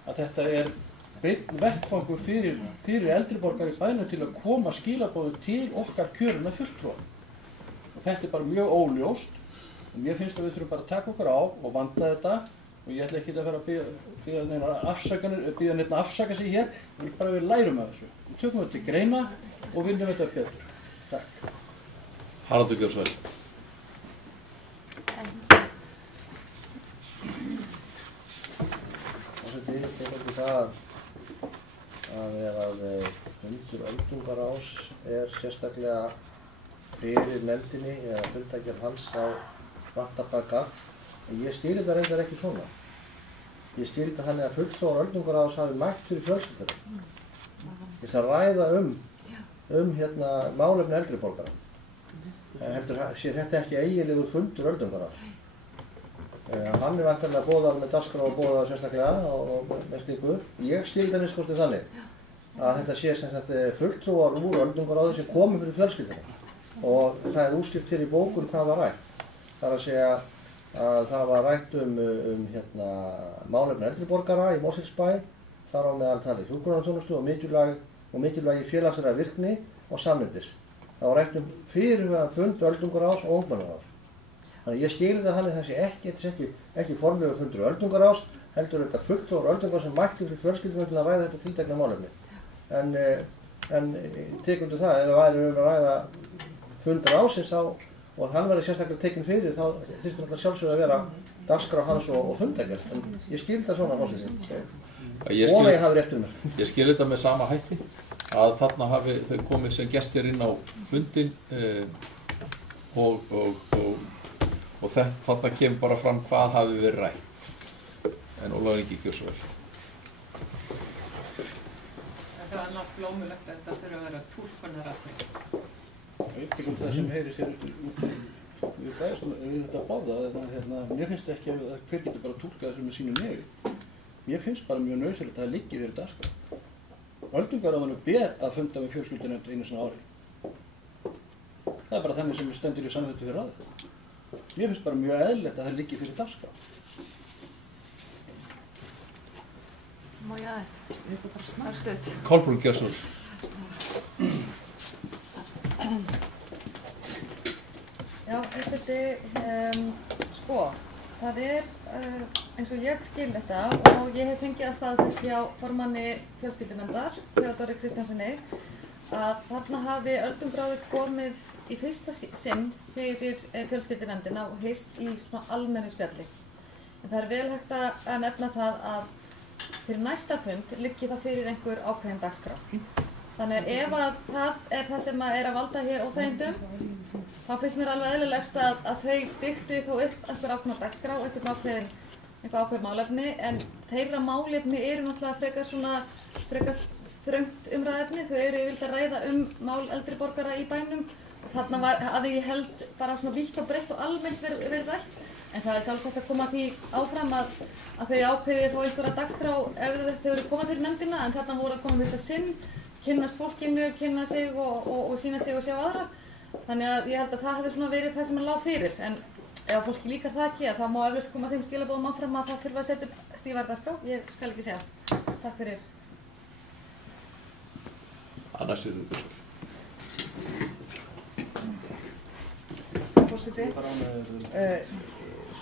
að þetta er beinn vettfangur fyrir eldri borgara í bænum til að koma skilaboðum til okkar kjörinna fulltrúa. Og þetta er bara mjög óljóst og mér finnst að við þurfum bara að taka okkur á og vanda þetta. Og ég ætla ekki að fara að biðja neina afsaka sig hér, ég vil bara við lærum af þessu. Við tökum þetta til greina og viljum þetta betur. Takk. Haraldur, gjör svo vel. Forseti, ég tek það að ef fundur öldungaráðs er sérstaklega fyrir nefndinni eða fundagerð hans á vantabaka. En ég skil þetta reyndar ekki svona. Ég skil þetta þannig að fulltrúar öldungaráðs hafi mætt fyrir fjölskylduna. Þess að ræða málefni eldri borgara. Heldur sé þetta ekki eiginlegur fundur öldungaráðs. Hann er væntanlega boðaður með dagskrá og boðaður sérstaklega og með slíku. Ég skil þetta minnst þannig að þetta sé sem sagt fulltrúar úr öldungaráði sem komu fyrir fjölskylduna. Og það er útskýrt fyrir í bókum hvað var rætt. Það er að segja að það var rætt málefni eldri borgara í Mosfellsbæ, þar á meðal talið hjúkrunarþjónustu og mikilvægi félagslega virkni og samlyndis. Það var rætt fyrirhugaðan fund öldungaráðs og ungmennaráðs. Þannig ég skil þetta þannig að þetta sé ekki formlegur fundur öldungaráðs, heldur þetta fulltrúar öldungaráðs sem mættu fyrir fjölskylduna til að ræða þetta tiltekna málefni. En tekundu það, ef það væri að ræða fund ráðsins og hann verði sérstaklega tekinn fyrir, þá þyrfti náttúrulega sjálfsögðu að vera dagskrá hans og fundagerð. En ég skil þetta svona forseti. Vona ég hafi rétt mér. Ég skil þetta með sama hætti, að þarna hafi þau komið sem gestir inn á fundin og þarna kemur bara fram hvað hafi verið rætt. En Ólafur Ingi, gjör svo vel. Þetta var náttúrulega blómulegt að þetta þurfa að vera túlkunaratriði. Einhverjum það sem heyrist hér við þetta báða, mér finnst ekki að hver getur bara túlkað þessu með sínu nefni. Mér finnst bara mjög nauðsynlegt að það liggi fyrir dagskrá. Öldungaráðinu ber að funda með fjölskyldunefnd einu svona ári. Það er bara þannig sem stendur í samþykki fyrir ráðið. Mér finnst bara mjög eðlilegt að það liggi fyrir dagskrá. Má ég aðeins? Ég ætla bara snart stutt. Kolbrún, gjör svo vel. Já, forseti, sko, það er eins og ég skil þetta og ég hef fengið að staðfest hjá formanni fjölskyldunefndar, Theodóri Kristjánssoni, að þarna hafi öldungráðið komið í fyrsta sinn fyrir fjölskyldunefndina og hist í svona almennu spjalli. En það vel hægt að nefna það að fyrir næsta fund liggi það fyrir einhver ákveðin dagskrá. Þannig að ef að það það sem er að valda hér óþægindum, þá finnst mér alveg eðlilegt að þau diktu þó upp einhver ákveðna dagskrá, einhver ákveðin málefni, en þeirra málefni eru náttúrulega frekar þröngt umræðefni. Þau eru yfirleitt að ræða mál eldri borgara í bænum og þarna var að ég held bara svona vítt og breitt og almennt verið rætt. En það sjálfsagt að koma því áfram að þau ákveði þá einhverja dagskrá ef þau eru komað fyrir nefndina, en þarna voru að koma fyrsta sinn, kynnast fólkinu, kynna sig og sýna sig og sjá aðra. Þannig að ég held að það hefði svona verið það sem lá fyrir. En ef fólki líkar það ekki, þá má eflaust koma þeim skilaboðum áfram að það þurfa að setja upp stífari dagskrá. Ég skal ekki segja. Takk fyrir. Anna Sigurður. Forseti,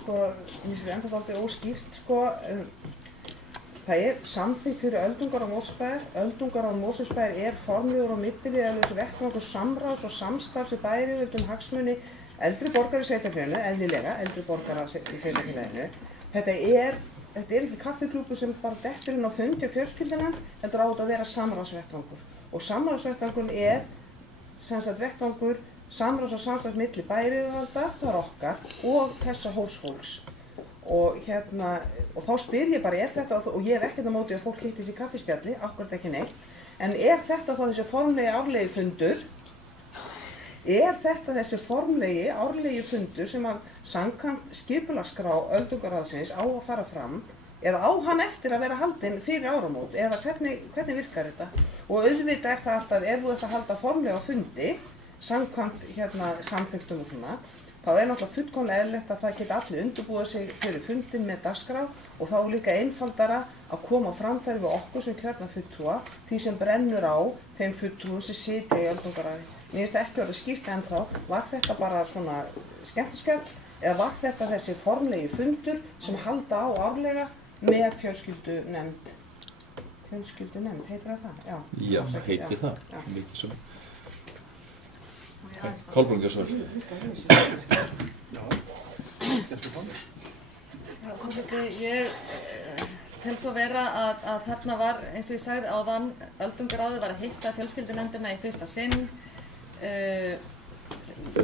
sko, mér finnst þetta ennþá dálítið óskýrt, sko. Það samþykkt fyrir öldungar á Mosfellsbæjar. Öldungar á Mosfellsbæjar formlegur og milliliðalaus vettvangur samráðs og samstarfs við bæjaryfirvöld hagsmuni eldri borgara í sveitarfélaginu, eðlilega, eldri borgara í sveitarfélaginu. Þetta er ekki kaffiklúbur sem bara dettur inn á fundi og fjölskyldunum, heldur á þetta að vera samráðsvettvangur. Og samráðsvettvangur sem sagt vettvangur samráðs og samstarfs milli bæjaryfirvalda, það okkar, og þessa hópsfólks. Og þá spyr ég bara, þetta, og ég hef ekkert á móti að fólk hittist í kaffispjalli, akkurat ekki neitt, en þetta þá þessi formlegi árlegi fundur? Þetta þessi formlegi árlegi fundur sem að samkvæmt skipulagsskrá öldungaráðsins á að fara fram, eða á hann eftir að vera haldinn fyrir áramót, eða hvernig virkar þetta? Og auðvitað það alltaf, ef þú ert að halda formlega fundi, samkvæmt samþykktum og svona, þá náttúrulega fullkomlega eðlilegt að það geti allir undirbúið sig fyrir fundin með dagskrá og þá líka einfaldara að koma á framfæri við okkur sem kjörna fulltrúa, því sem brennur á þeim fulltrúum sem sitja í öldungaráði. Mér finnst ekki verið skýrt ennþá, var þetta bara svona skemmtispjall eða var þetta þessi formlegi fundur sem halda á árlega með fjölskyldunefnd? Fjölskyldunefnd, heitir það? Já, það heitir það. Mikið sem. Kolbrún Gjörsvöld. Ég tel svo vera að þarna var, eins og ég sagði áðan, öldungaráðið var að hitta fjölskyldunefndina í fyrsta sinn.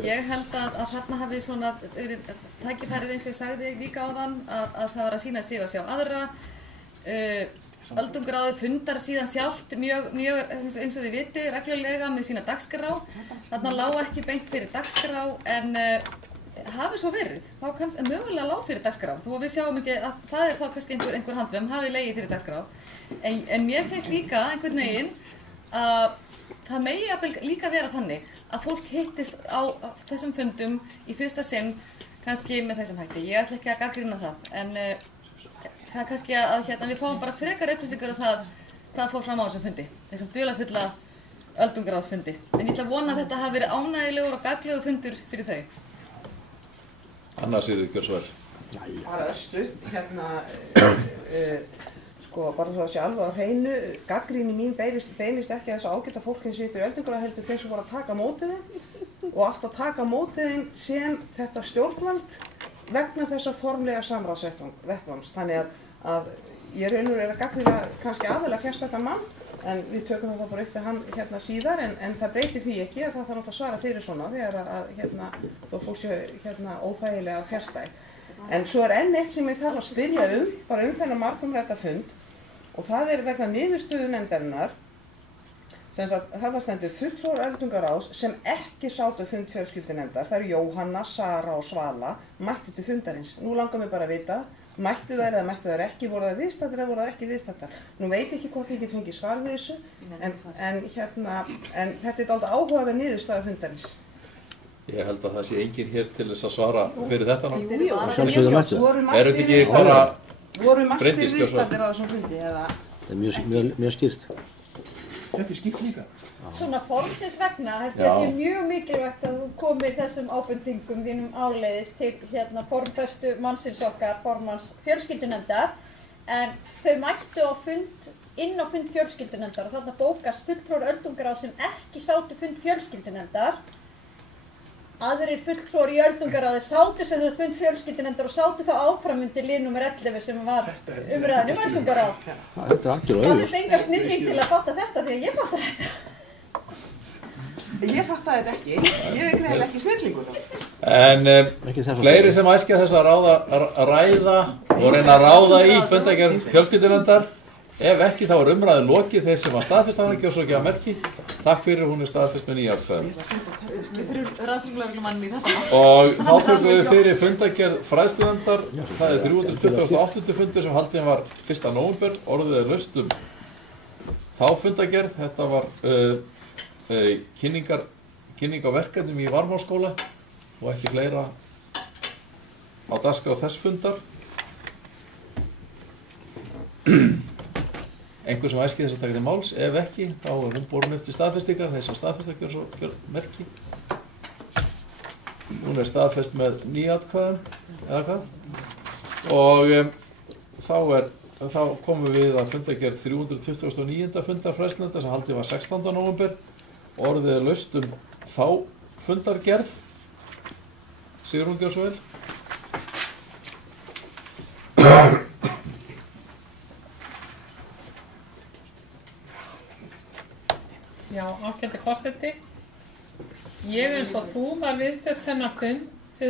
Ég held að þarna hafi svona tækifærið, eins og ég sagði líka áðan, að það var að sýna sig og sjá aðra. Öldungaráðið fundar síðan sjálft mjög eins og þið vitið reglulega með sína dagskrá. Þarna lá ekki beint fyrir dagskrá en hafi svo verið, þá mögulega lá fyrir dagskrá. Þó við sjáum ekki að það þá kannski einhver handvömm hafi legið fyrir dagskrá. En mér finnst líka einhvern veginn að það megi líka vera þannig að fólk hittist á þessum fundum í fyrsta sinn kannski með þessum hætti. Ég ætla ekki að gagnrýna það, en það er kannski að við fáum bara frekar upplýsingar um það hvað fór fram á þessum fundi, þessum dularfulla öldungaráðsfundi. En ég ætla að vona að þetta hafi verið ánægjulegur og gagnlegur fundur fyrir þau. Anna Sigurður Gjörsvöld. Bara stutt, sko, bara svo að sé alveg á hreinu, gagnrýni mín beinist ekki að þessu ágæta fólk sem situr í öldungaráði heldur þeim sem voru að taka mótið þeim og átt að taka mótið þeim sem þetta stjórnvald vegna þessa formlega samráðsvettvangs. Þannig að ég raunur að gagnrýna kannski aðalega fjarstættan mann, en við tökum það bara upp við hann síðar, en það breytir því ekki að það þarf náttúrulega að svara fyrir svona þegar að þó fólk sé óþægilega fjarstætt. En svo enn eitt sem ég þarf að spyrja bara þennan margumrædda fund, og það vegna niðurstöðu nefndarinnar, sem sagt þarna stendur fulltrúar öldungaráðs sem ekki sátu fund fjölskyldunefndar, það eru Jóhanna, Sara og Svala, mættu til fundarins. Nú langar mig bara að vita, mættu þær eða mættu þær ekki, voru það viðstættar eða voru það ekki viðstættar. Nú veit ekki hvort ég get fengið svar við þessu, en þetta er dálítið áhugaverð niðurstaða fundarins. Ég held að það sé enginn hér til þess að svara fyrir þetta ná. Voru margir viðstættir á þessum fundi eða? Það er mjög skýrt. Þetta skýrt líka. Svona formsins vegna held ég að sé mjög mikilvægt að þú komir þessum ábendingum þínum áleiðis til formfestu mannsins okkar, formanns fjölskyldunefndar, en þau mættu á fund, inn á fund fjölskyldunefndar og þarna bókast fulltrúar öldungaráðs sem ekki sátu fund fjölskyldunefndar. Aðrir fulltrúar í öldungaráði sátu sem þetta fund fjölskyldunefndar og sátu þá áfram undir lið nr. 11 sem var umræðan öldungaráð. Þetta algjörlega Það er engar snilling til að fatta þetta því að ég fatta þetta. Ég fattaði þetta ekki. Ég er greinilega ekki snillingur þá. En fleiri sem æskja þess að ræða og reyna að ráða í fundargerð fjölskyldunefndar. Ef ekki þá er umræðin lokið þeir sem að staðfesta hana ekki og svo ekki að merki. Takk fyrir, hún er staðfest með 9 atkvæðum. Og þá tökum við fyrir fundargerð fræðslunefndar. Það er 328. fundur sem haldinn var 1. nóvember. Orðið er laust þá fundargerð. Þetta var kynning á verkefnum í Varmárskóla og ekki fleira á dagskrá þess fundar. Einhver sem æskir þess að taka til máls, ef ekki, þá er hún borin upp til staðfestingar, þeir sem staðfesta gjör merki. Hún er staðfest með 9 atkvæðum, eða hvað? Og þá komum við að fundargerð 329. fundar fræðslunefndar sem haldið var 16. nóvember. Orðið er laust þá fundargerð. Sigrún, gjör svo vel. Já, ágæti forseti. Ég eins og þú var viðstödd þennan fund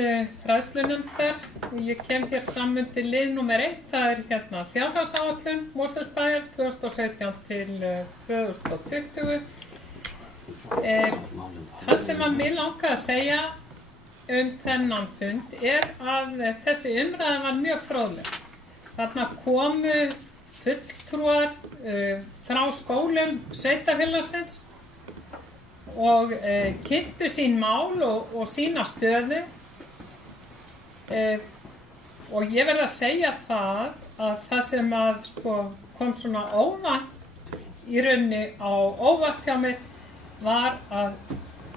fræðslunefndar. Ég kem hér fram undir lið nr. 1, það er fjárhagsáætlun Mosfellsbæjar 2017 til 2020. Það sem að mig langaði að segja þennan fund er að þessi umræða var mjög fróðleg. Þarna komu fulltrúar frá skólum sveitarfélagsins og kynntu sín mál og sína stöðu og ég verð að segja það sem að kom svona óvænt í rauninni á óvart hjá mér var að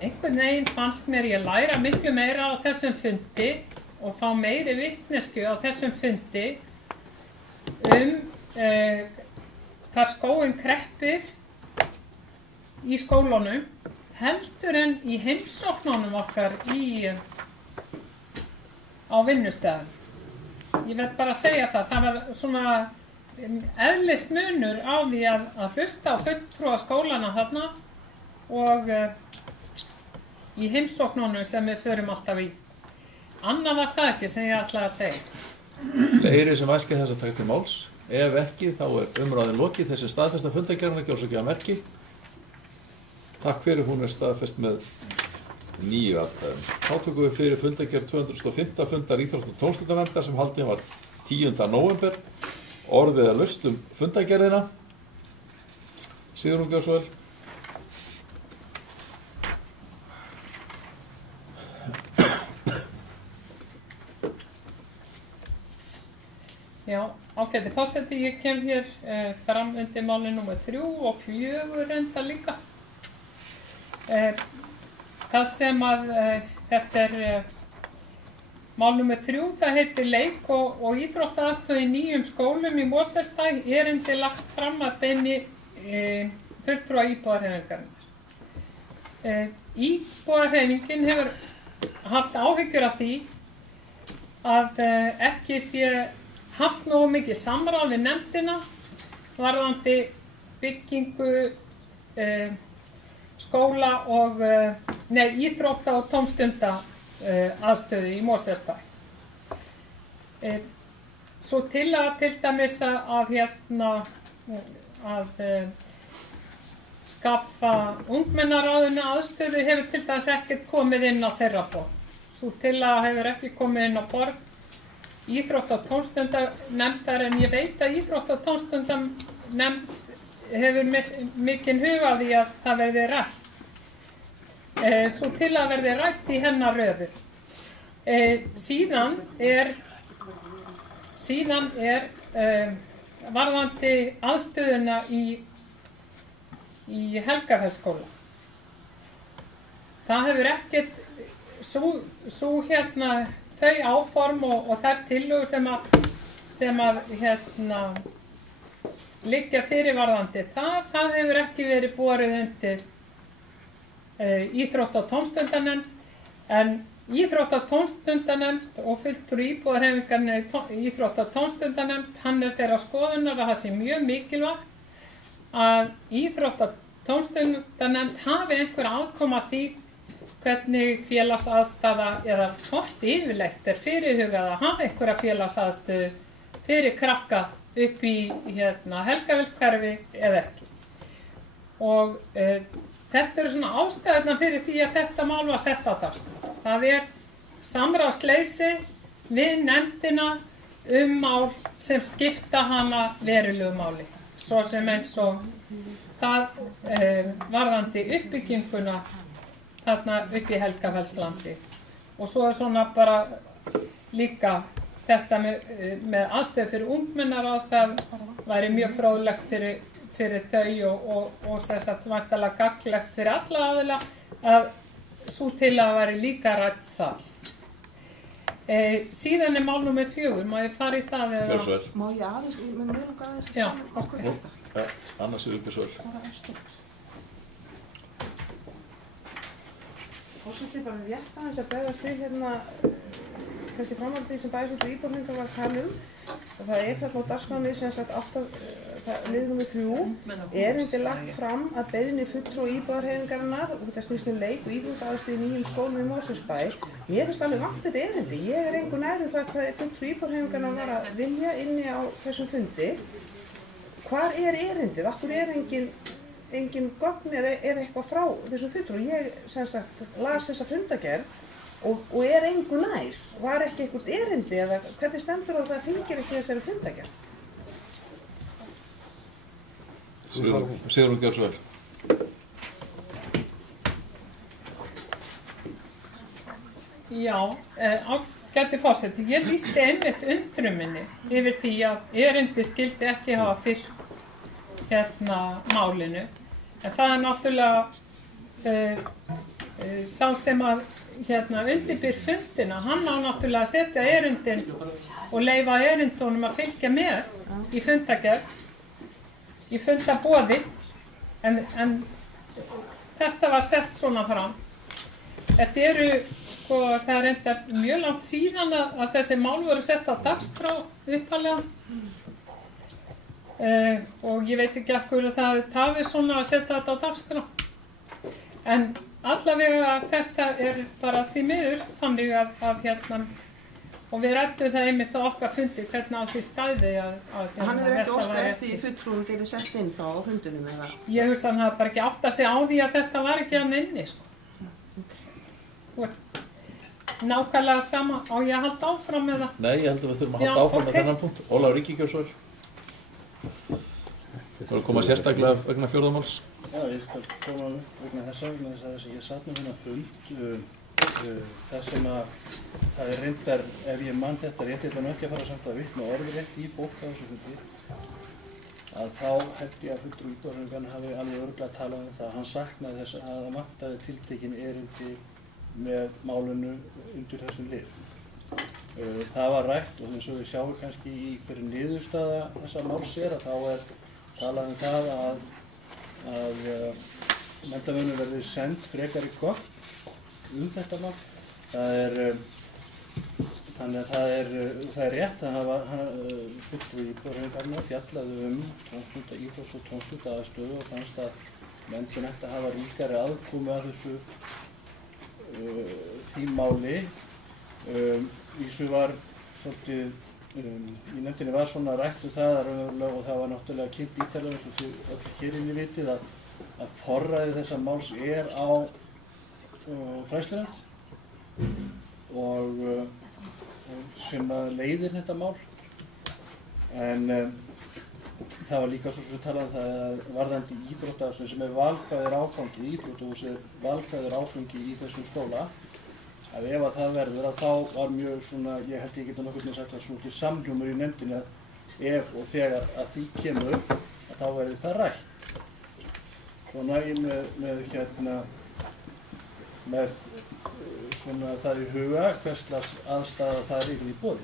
einhvern veginn fannst mér ég læra miklu meira á þessum fundi og fá meiri vitneskju á þessum fundi hvar skóinn kreppir í skólunum heldur en í heimsóknunum okkar á vinnustæðum. Ég verð bara að segja það var svona eðlist munur á því að hlusta á fulltrúa skólana þarna og í heimsóknunum sem við förum alltaf í. Annað var það ekki sem ég ætlaði að segja. Fleiri sem æskja þess að taka til máls. Ef ekki, þá er umræðin lokið. Þessi staðfesta fundargerðina gjör svo ekki að merki. Takk fyrir, hún er staðfest með 9 atkvæðum. Þá tökum við fyrir fundargerð 205. fundar íþrótt- og tómstundanefndar sem haldinn var 10. nóvember. Orðið er laust fundargerðina. Sigrún, gjör svo vel. Já, ágæti forseti, ég kem hér fram undir máli nr. 3 og 4 enda líka. Það sem að þetta er mál nr. 3, það heitir leik- og íþróttaaðstöð í nýjum skólum í Mosfellsbæ, erindi lagt fram að beiðni fulltrúa íbúðarhreyfingarinnar. Íbúðarhreyfingin hefur haft áhyggjur af því að ekki sé haft nógu mikið samráð við nefndina varðandi byggingu skóla og íþrótta- og tómstunda aðstöðu í Mosfellsbæ. Svo tillaga til dæmis að skaffa ungmennaráðinu aðstöðu hefur til dæmis ekkert komið inn á þeirra borð. Sú tillaga hefur ekki komið inn á borð íþrótta- og tómstundanefndar en ég veit að íþrótta- og tómstundanefnd hefur mikinn hug á því að það verði rætt. Svo til að verði rætt í hennar röðu. Síðan er varðandi aðstöðuna í Helgafellsskóla. Það hefur ekkert, þau áform og þær tillögur sem að liggja fyrirvarðandi, það hefur ekki verið borið undir Íþrótta- og tómstundanefnd, en Íþrótta- og tómstundanefnd og fulltrúi íbúðarhreyfingarinnar í Íþrótta- og tómstundanefnd, hann er þeirra skoðunar að það sé mjög mikilvægt að Íþrótta- og tómstundanefnd hafi einhver aðkoma að því hvernig félagsaðstaða eða hvort yfirleitt er fyrirhugað að hafa einhverja félagsaðstöðu fyrir krakka upp í Helgafellshverfi eða ekki. Og þetta eru svona ástæðurnar fyrir því að þetta mál var sett á dagskrá. Það er samráðsleysi við nefndina mál sem skipta hana verulegu máli. Svo sem eins og það varðandi uppbygginguna þarna upp í Helgafellslandi. Og svo er svona bara líka þetta með aðstöðu fyrir ungmennar og það væri mjög fróðlegt fyrir þau og sem sagt væntanlega gagnlegt fyrir alla aðila að sú tillaga væri líka rædd þar. Síðan er mál númer 4, má ég fara í það eða? Gjörðu svo vel. Má ég aðeins, menn við langar aðeins Já, okkur þetta. Ja, annars er ekki svo vel. Fórseti bara rétt aðeins að bregðast við kannski framhaldið sem bæjarfulltrúi íbúðarhreyfingar var að tala um. Það er þarna á dagskránni sem sagt lið númer 3, erindi lagt fram að beiðni fulltrúa íbúðarhreyfingarinnar, þetta snýst leik og íþróttaaðstöðu í nýjum skólum í Mosfellsbæ. Mér finnst alveg vant þetta erindi. Ég er engu nær um það hvað fulltrúi íbúðarhreyfingarinnar var að vilja inni á þessum fundi. Hvar er erindið? Akkur er engin gögn eða eitthvað frá þessum fulltrúa? Ég sem sagt las þessa fundagerð og er engu nær. Var ekki eitthvað erindi eða hvernig stendur á það fylgir ekki þessari fundagerð? Sigrún, gjörðu svo vel. Já, ágæti forseti, ég lýsti einmitt undrun minni yfir því að erindi skyldi ekki hafa fylgt málinu. En það er náttúrulega sá sem að undirbýr fundina, hann á náttúrulega að setja erindin og leyfa erindunum að fylgja með í fundagerð, í fundaboði, en þetta var sett svona fram. Þetta eru, það er enda mjög langt síðan að þessi mál voru sett á dagskrá upphaflega og ég veit ekki af hverju það hafi tafið svona að setja þetta á dagskrá. En allavega þetta er bara því miður þannig að og við ræddum það einmitt á okkar fundi hvernig á því stæði að Hann hefur ekki óskað eftir því fulltrúin getið sett inn þá á fundunum eða? Ég hugsa hann hafði bara ekki átt að segja á því að þetta var ekki hann inni, Nákvæmlega sama, á ég að halda áfram með það? Nei, ég held að við þurfum að halda áfram með þennan punkt. Ólafur Ríkir, gjörðu svo vel. Það er að koma sérstaklega vegna fjórðamáls. Já, ég skal koma vegna þess að ég satt með þennan fund þar sem að það er reyndar, ef ég man þetta rétt, ég ætla nú ekki að fara samt að vitna orðrétt í fólk á þessu fundi, að þá held ég að fulltrúi íbúðarhreyfingarinnar hafi alveg örugglega talað um það að hann saknaði þess að það vantaði tiltekin erindi með málinu undir þessum lið. Það var rætt og eins og við sjáum kannski í hverju niðurstaða þessa máls er að þá er talað um það að menntamönnum verði send frekari gögn þetta mál. Þannig að það er rétt að hafa fulltrúi íbúðarhreyfingarinnar fjallaði tómstunda íþrótt og tómstunda aðstöðu og fannst að nefndin ætti að hafa ríkari aðkomu að þessu því máli. Vísu var svolítið, í nefndinni var svona rætt það og það var náttúrulega kynnt ítarlega eins og þið öll hér inni vitið að forræði þessa máls er á fræðslunefnd og sem að leiðir þetta mál. En það var líka svo sem talað það að varðandi íþróttaaðstöðu sem er valkvæður áfangi, íþróttahús er valkvæður áfangi í þessum skóla, að ef að það verður að þá var mjög svona, ég held ég geta nokkuð með sagt að svona samhljómur í nefndinni að ef og þegar að því kemur að þá verður það rætt. svo nægir með svona það í huga hverslags aðstæða það er í boði.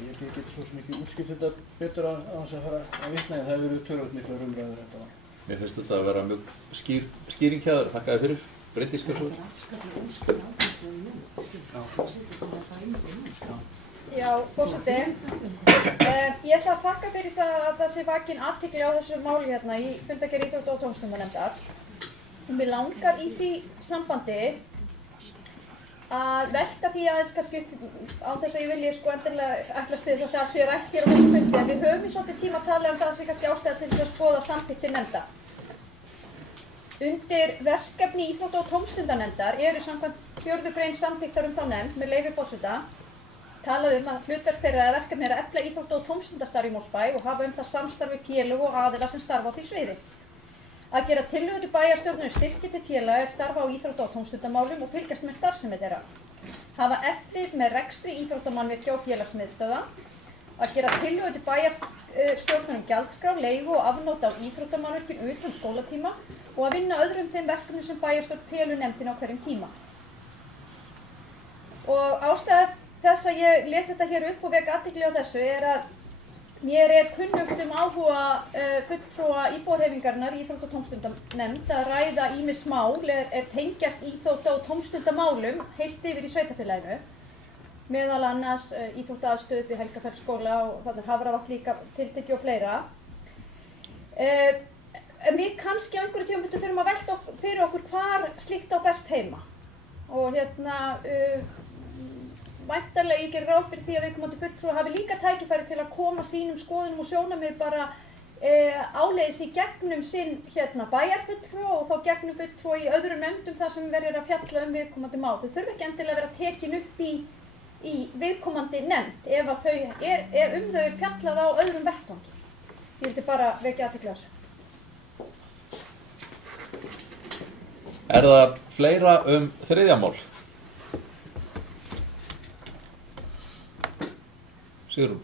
Ég get svo sem ekki útskýrt þetta betur á þess að fara að vitna en það hefur verið tölvöld miklar umræður þetta. Mér finnst þetta að vera mjög skýring hjá þér. Þakka þér fyrir. Bryndís, hvað svo? Já, forseti. Ég ætla að þakka fyrir það að það sé vakin athygli á þessu máli hérna í fundargerð íþrótta- og tómstundanefndar. Mig langar í því sambandi að velta því aðeins kannski upp á þess að ég vilji sko endilega ætlast til þess að það sé rætt hér á þessum fundi, en við höfum í svolítið tíma að tala það sé kannski ástæða til þess að skoða samþykktir nefnda. Undir verkefni íþrótta- og tómstundanefndar eru samkvæmt 4. grein samþykktar þá nefnd með leyfi forseta talað að hlutverk þeirra eða verkefni er að efla íþrótta- og tómstundastarf í Mosfæ og hafa það samstarf við félög og aðila sem starfa á því sviði. Að gera tillögu til bæjarstjórnar styrki til félaga er starfa á íþrótta- og tómstundamálum og fylgjast með starfsemi þeirra. Hafa eftirlit með rekstri íþróttamannvirkja og félagsmiðstöðva. Að gera tillögu til bæjarstjórnar gjaldskrá, leigu og afnóta á íþróttamannvirkjum utan skólatíma og að vinna öðrum þeim verkefnum sem bæjarstjórn felur nefndina á hverjum tíma. Og ástæða þess að ég les þetta hér upp og vek athygli á þessu er að mér er kunnugt áhuga fulltrúa íbúahreyfingarinnar í íþrótta- og tómstundanefnd að ræða ýmis mál er tengjast íþrótta- og tómstundamálum heilt yfir í sveitarfélaginu, meðal annars íþróttaaðstöðu upp í Helgafeldsskóla og þarna er Hafravatn líka tiltekið og fleira. Við kannski á einhverju tímapunkti þurfum að velta fyrir okkur hvar slíkt á best heima og væntanlega ég gerir ráð fyrir því að viðkomandi fulltrúi hafi líka tækifæri til að koma sínum skoðunum og sjónarmið bara áleiðis í gegnum sinn bæjarfulltrúa og þá gegnum fulltrúa í öðrum nefndum þar sem verður að fjalla viðkomandi mál. Þau þurfa ekki endilega að vera tekin upp í viðkomandi nefnd ef þau er fjallað á öðrum vettvangi. Ég vildi bara vekja athygli á þessu. Er það fleira þriðja mál? Sigrún.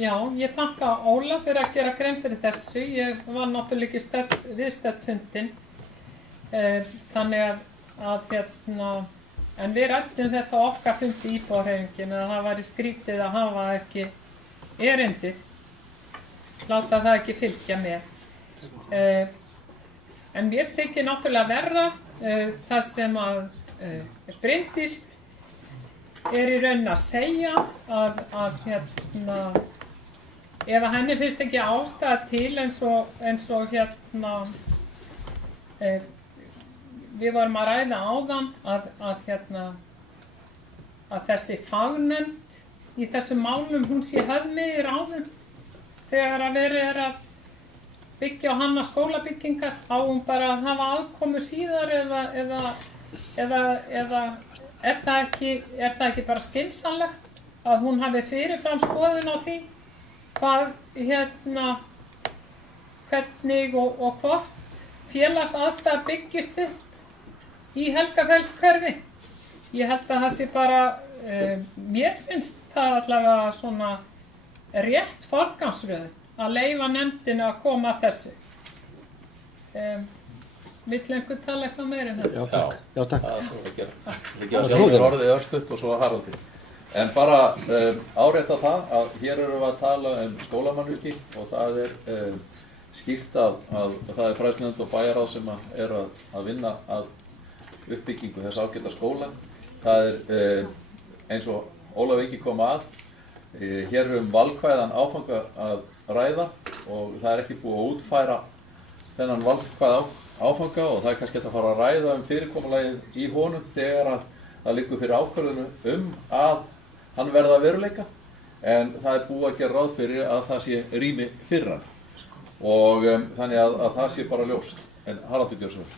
Já, ég þakka Óla fyrir að gera grein fyrir þessu. Ég var náttúrulega ekki viðstödd fundinn. Þannig en við ræddum þetta á okkar fundi í íbúahreyfingin að það væri skrítið að hafa ekki erindi, láta það ekki fylgja með. En mér þykir náttúrulega verra það sem að Bryndís er í raun að segja að ef að henni finnst ekki ástæða til eins og við vorum að ræða áðan að þessi fagnefnd í þessum málum hún sé höfð með í ráðum þegar að verið er að byggja og hanna skólabyggingar á hún bara að hafa aðkomu síðar eða er það ekki bara skynsamlegt að hún hafi fyrirfram skoðun á því hvað hvernig og hvort félagsaðstæða byggist upp í Helgafellshverfi. Ég held að það sé bara, mér finnst það allavega svona rétt forgangsröðun að leyfa nefndinu að koma að þessu. Vill einhver tala eitthvað meira um þetta? Já, takk. Já, takk. Það er að gera. Ekki að segja orðið örstutt og svo Haraldi. En bara árétta það að hér erum við að tala skólamannvirki og það er skýrt að það er fræðslunemnd og bæjarráð sem er að vinna að uppbyggingu þess ágæta skóla. Það er eins og Ólafur Ingi kom að, hér valkvæðan áfanga að ræða og það er ekki búið að útfæra þennan valkvæða áfanga og það er kannski hægt að fara að ræða fyrirkomulagið í honum þegar að það liggur fyrir ákvörðunu að hann verða að veruleika en það er búið að gera ráð fyrir að það sé rými fyrir hann og þannig að það sé bara ljóst. En Haraldur gjör svo vel.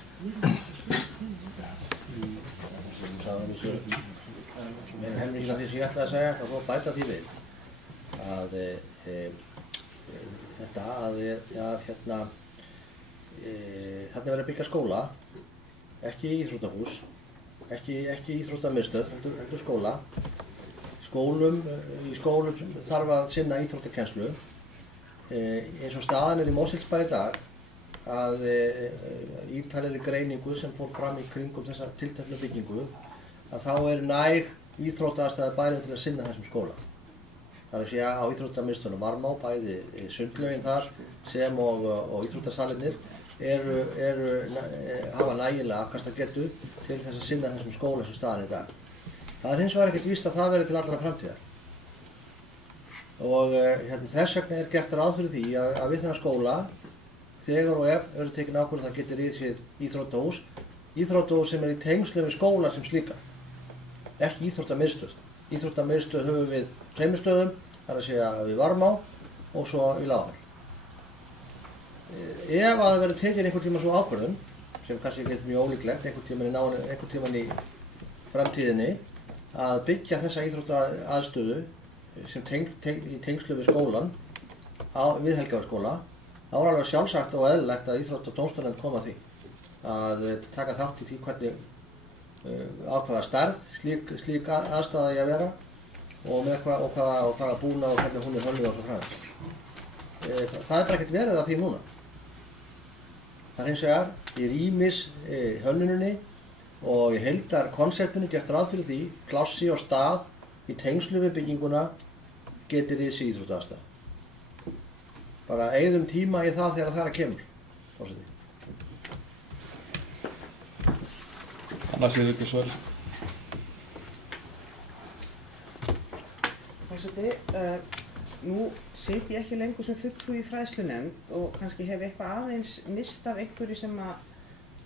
Mér er helmingin af því sem ég ætlaði að segja, þá að bæta því við að þetta þarna verður að byggja skóla, ekki íþróttahús, ekki íþróttamiðstöð, heldur skóla í skólum þarf að sinna íþróttakennslu. Eins og staðan í Mosfellsbæ í dag, að ítarlegri greiningu sem fór fram í kringum þessa tilteknu byggingu, að þá næg íþróttaaðstaða bærinn til að sinna þessum skóla. Það er að segja á íþróttamiðstöðunum Varmá, bæði sundlaugin þar sem og íþróttasalinir hafa nægilega afkastagetu til þess að sinna þessum skóla sem staðan í dag. Það er hins vegar ekkert víst að það verði til allra framtíðar. Og þess vegna gert ráð fyrir því að við þennan skóla, þegar og ef verður tekin ákvörðun, það getur ríðið íþróttahús sem í tengslum við skóla sem slíka, ekki íþróttamiðstöð. Íþróttamiðstöð höfum við tveimur stöðum, það er að segja við Varmá og svo í Lághall. Ef að það verður tekin einhvern tíma svo ákvörðun, sem kannski getur mjög ólíklegt, einhvern tíman í framtíðinni, að byggja þessa íþróttaaðstöðu sem í tengslu við skólan, við Helgavíkurskóla, þá er alveg sjálfsagt og eðlilegt að íþrótta- og tómstundunefnd koma að því, að taka þátt í því hvernig á hvaða stærð slík aðstaða eigi að vera og hvaða búnað og hvernig hún hönnuð og svo framvegis. Það bara ekkert verið að því núna. Það hins vegar í rýmis hönnuninni og í heildarkonseptinu gert ráð fyrir því klássi og stað í tengslu við bygginguna geti risið íþróttaaðstaða. Bara eyðum tíma í það þegar það kemur, forseti. Anna Sigurðardóttir. Forseti, nú sit ég ekki lengur sem fulltrúi í fræðslunefnd og kannski hef eitthvað aðeins mist af einhverju sem að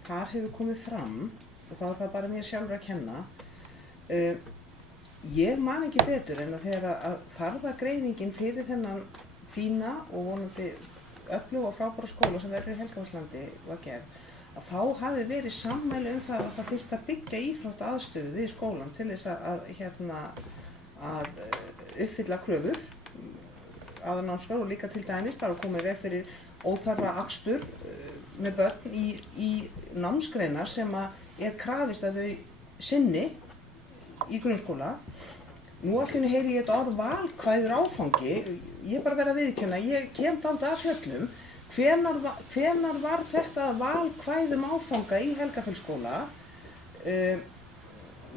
þar hefur komið fram og þá er það bara mér sjálfur að kenna. Ég man ekki betur en að þegar að þarfagreiningin fyrir þennan fína og vonandi öfluga og frábæra skóla sem verður í Helgafellslandi var gerð, að þá hafi verið sammæli það að það þyrfti að byggja íþróttaaðstöðu við skólan til þess að uppfylla kröfur aðalnámskrár og líka til dæmis bara að koma í veg fyrir óþarfa akstur með börn í námsgreinar sem að krafist að þau sinni í grunnskóla. Nú allt í einu heyri ég þetta orð valkvæður áfangi, ég bara verð að viðurkenna, ég kem dálítið af fjöllum. Hvenær var þetta valkvæðum áfanga í Helgafellsskóla?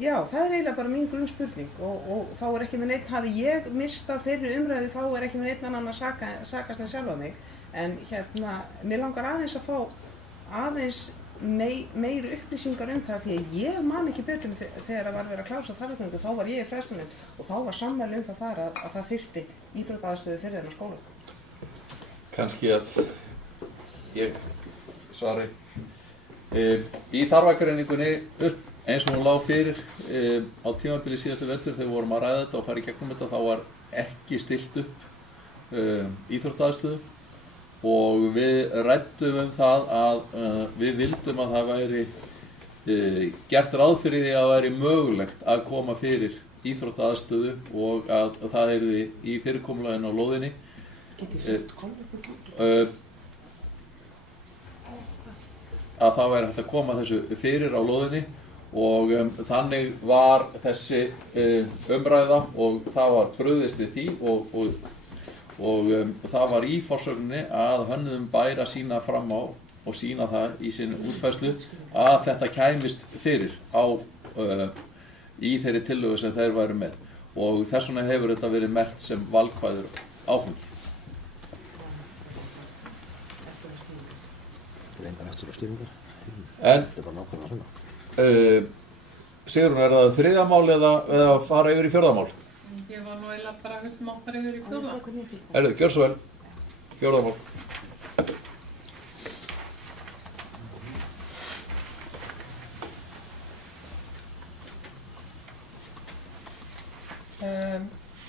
Já, það er eiginlega bara mín grunnspurning og þá er ekki með neitt, hafi ég mistað þeirri umræðu, þá er ekki með neitt annan að sakast en sjálfa mig. En mér langar aðeins að fá aðeins meiri upplýsingar það því að ég man ekki betur þegar það var verið að klása þarfagreiningu, þá var ég í fræðslunefnd og þá var sammæli það þar að það þyrfti íþróttaaðstöðu fyrir þennan skóla. Kannski að ég svari. Í þarfagreiningunni eins og hún lá fyrir á tímabili síðastu vetur þegar við vorum að ræða þetta og fara í gegnum þetta, þá var ekki stillt upp íþróttaaðstöðu og við ræddum það að við vildum að það væri gert ráð fyrir því að það væri mögulegt að koma fyrir íþróttaaðstöðu og að það yrði í fyrirkomulaginu á lóðinni. Að það væri hægt að koma þessu fyrir á lóðinni og þannig var þessi umræða og það var brugðist við því og það var í forsögninni að hönnuðum bæri að sýna fram á og sýna það í sinni útfærslu að þetta kæmist fyrir í þeirri tillögu sem þeir væru með og þess vegna hefur þetta verið merkt sem valkvæður áfangi. Það er engar eftir á stýringar. Þetta er bara nákvæmlega svona. Sigrún, er það þriðja mál eða fara yfir í fjórða mál? Ég var nú eiginlega bara að hugsa fara yfir í fjórða. Erðu, gjör svo vel. Fjórða mál.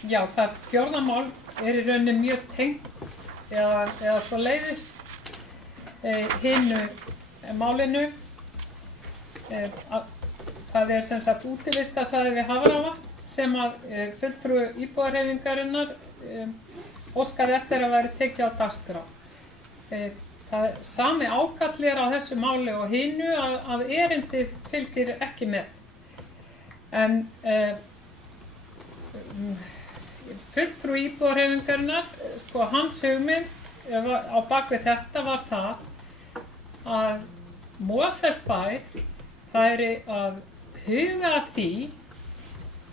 Já, það fjórða mál í rauninni mjög tengt eða svo leiðis hinu málinu. Það er sem sagt útivistarsvæði við Hafravatn sem að fulltrúi íbúðarhreyfingarinnar óskaði eftir að væri tekið á dagskrá. Það sami ágall á þessu máli og hinu að erindið fylgir ekki með. En fulltrúi íbúðarhreyfingarinnar, sko hans hugmynd á bakvið þetta var það að Mosfellsbær færi að huga að því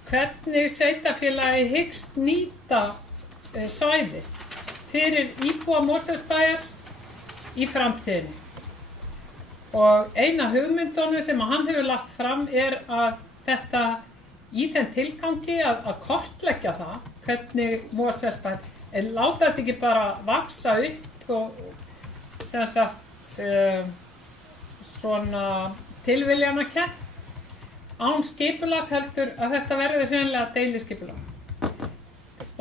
hvernig sveitarfélagi hyggst nýta svæðið fyrir íbúa Mosfellsbæjar í framtíðinni. Og eina hugmyndunum sem hann hefur lagt fram að þetta í þeim tilgangi að kortleggja það hvernig Mosfellsbær láta þetta ekki bara vaksa upp og sem sagt svona tilviljanakennt án skipulags heldur að þetta verði hreinlega deiliskipulag.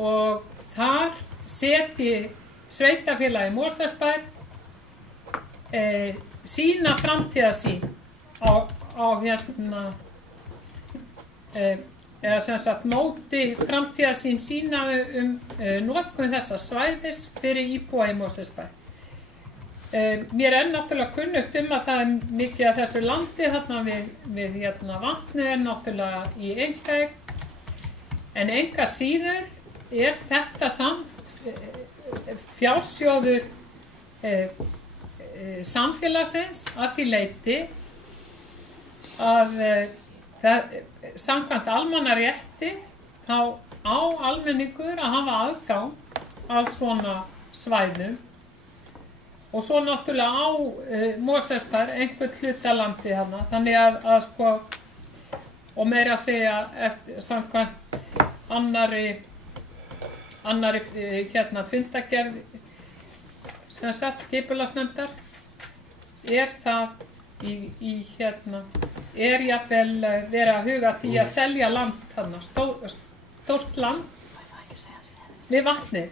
Og þar setji sveitarfélagi Mosfellsbær sína framtíðarsýn á eða sem sagt móti framtíðarsýn sína notkun þessa svæðis fyrir íbúa í Mosfellsbæ. Mér náttúrulega kunnugt að það mikið af þessu landi þarna við vatnið náttúrulega í einkaeign, en enga síður þetta samt fjársjóður samfélagsins að því leyti að samkvæmt almannarétti þá á almenningur að hafa aðgang að svona svæðum og svo náttúrulega á Mosfellsbær einhvern hluta landi þarna, þannig að sko og meira að segja samkvæmt annarri fundagerð sem sagt skipulagsnefndar það jafnvel verið að huga því að selja land þarna, stórt land við vatnið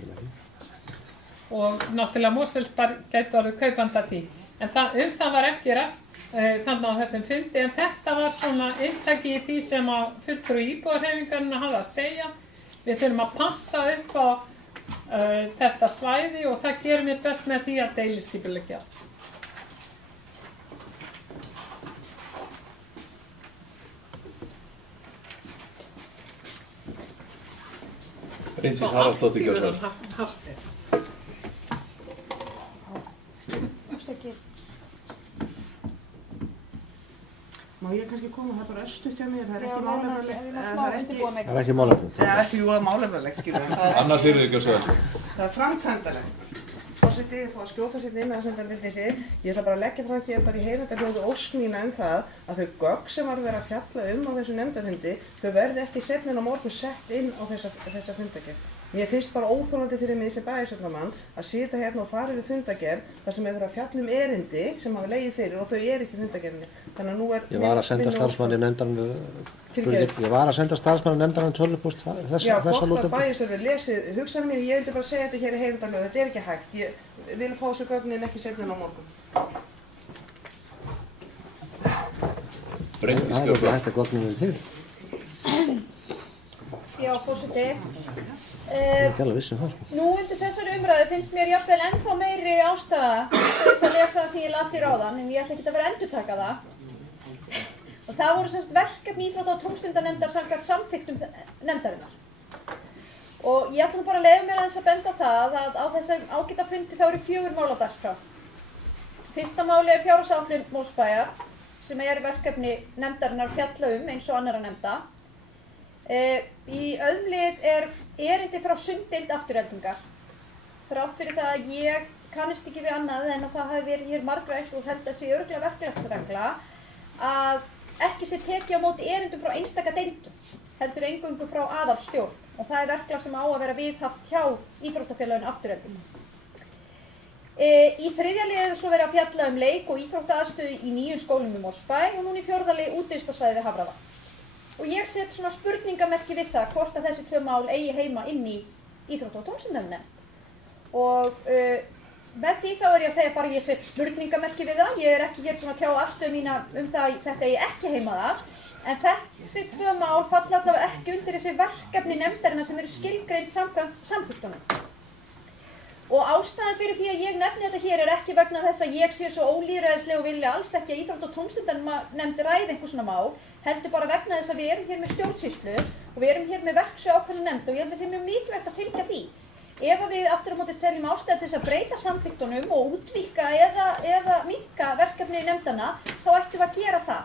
og náttúrulega Mosfellsbær gæti orðið kaupanda því. En það var ekki rætt þannig á þessum fundi, en þetta var svona inntaki í því sem að fulltrúi íbúðarhreyfingarinnar hafði að segja. Við þurfum að passa upp á þetta svæði og það gerum við best með því að deiliskipuleggja. Bryndís Haraldsdóttir Gjósar. Má ég kannski koma, það bara örstutt hjá mér, það er ekki málefnilegt. Það er ekki málefnilegt. Það er ekki málefnilegt, skilur. Annars eru þið ekki að segja. Það er framkvæmdalegt. Forseti, þú að skjóta sér inn með þessum Bryndísi. Ég ætla bara að leggja fram hér bara í heyrnarhljóði ósk mína það að þau gögn sem var verið að fjalla á þessu nefndarfundi, þau verði ekki seinna á morgun sett inn á þessa fundagerð. Mér finnst bara óþolandi fyrir mig sem bæjarstjórnarmann að sitja hérna og fara yfir fundagerð þar sem verið að fjalla erindi sem hafa legið fyrir og þau ekki fundagerðinni. Þannig að nú Ég var að senda starfsmanni nefndarinnar tölvupóst þessa Já, gott lútandi. að bæjarstjórnir lesið hugsanir mín, ég vildi bara segja þetta hér í heyrnarhljóði, þetta er ekki hægt. Ég vil fá þessu gögnin ekki seinna á morgun. Bryndís Það er ekki hægt að gögnin til. Já, forseti. Ég er ekki alveg viss það. Nú undir þessari umræðu finnst mér jafnvel ennþá meiri ástæða til þess að lesa það sem ég las í ráðan, en ég ætla ekki að vera að endurtaka það. Og það voru semst verkefni íþrótta- og tómstundanefndar samkvæmt samþykktum nefndarinnar. Og ég ætla nú bara að leyfa mér aðeins að benda á það að á þessum ágæta fundi þá eru 4 mál á dagskrá. Fyrsta máli er fjárhagsáætlun Mosfellsbæjar sem verkefni nefndarinnar fjalla eins og annarra nefnda. Í öðrum lið erindi frá Sunddeild Aftureldingar. Þrátt fyrir það að ég kannist ekki við annað en að það hafi verið hér margrætt og held að sé örugglega verklagsregla að ekki sé tekið á móti erindum frá einstaka deildum, heldur eingöngu frá aðalstjórn og það verklag sem á að vera viðhaft hjá íþróttafélaginu Aftureldingar. Í þriðja lið hefur svo verið að fjalla leik- og íþróttaaðstöðu í 9 skólum í Mosfellsbæ og núna í 4. lið útivistarsvæði við Hafravatn. Og ég set svona spurningamerki við það hvort að þessi 2 mál eigi heima inn í íþrótta- og tómstundanefnd. Og með því þá ég að segja bara ég set spurningamerki við það. Ég ekki hér búin að tjá afstöðu mína það að þetta eigi ekki heima þar. En þessi 2 mál falla allavega ekki undir þessi verkefni nefndarinnar sem eru skilgreind samkvæmt samþykktunum. Og ástæðan fyrir því að ég nefni þetta hér ekki vegna þess að ég sé svo ólýðræðisleg og vilja alls ekki að íþrótta- og tómstundanefnd ræði einhver svona mál, heldur bara vegna þess að við erum hér með stjórnsýslu og við erum hér með verksvið ákveðna nefnd og ég held að það sé mjög mikilvægt að fylgja því. Ef við aftur á móti teljum ástæðu til þess að breyta samþykktunum og útvíkka eða minnka verkefni í nefndana, þá ættum við að gera það.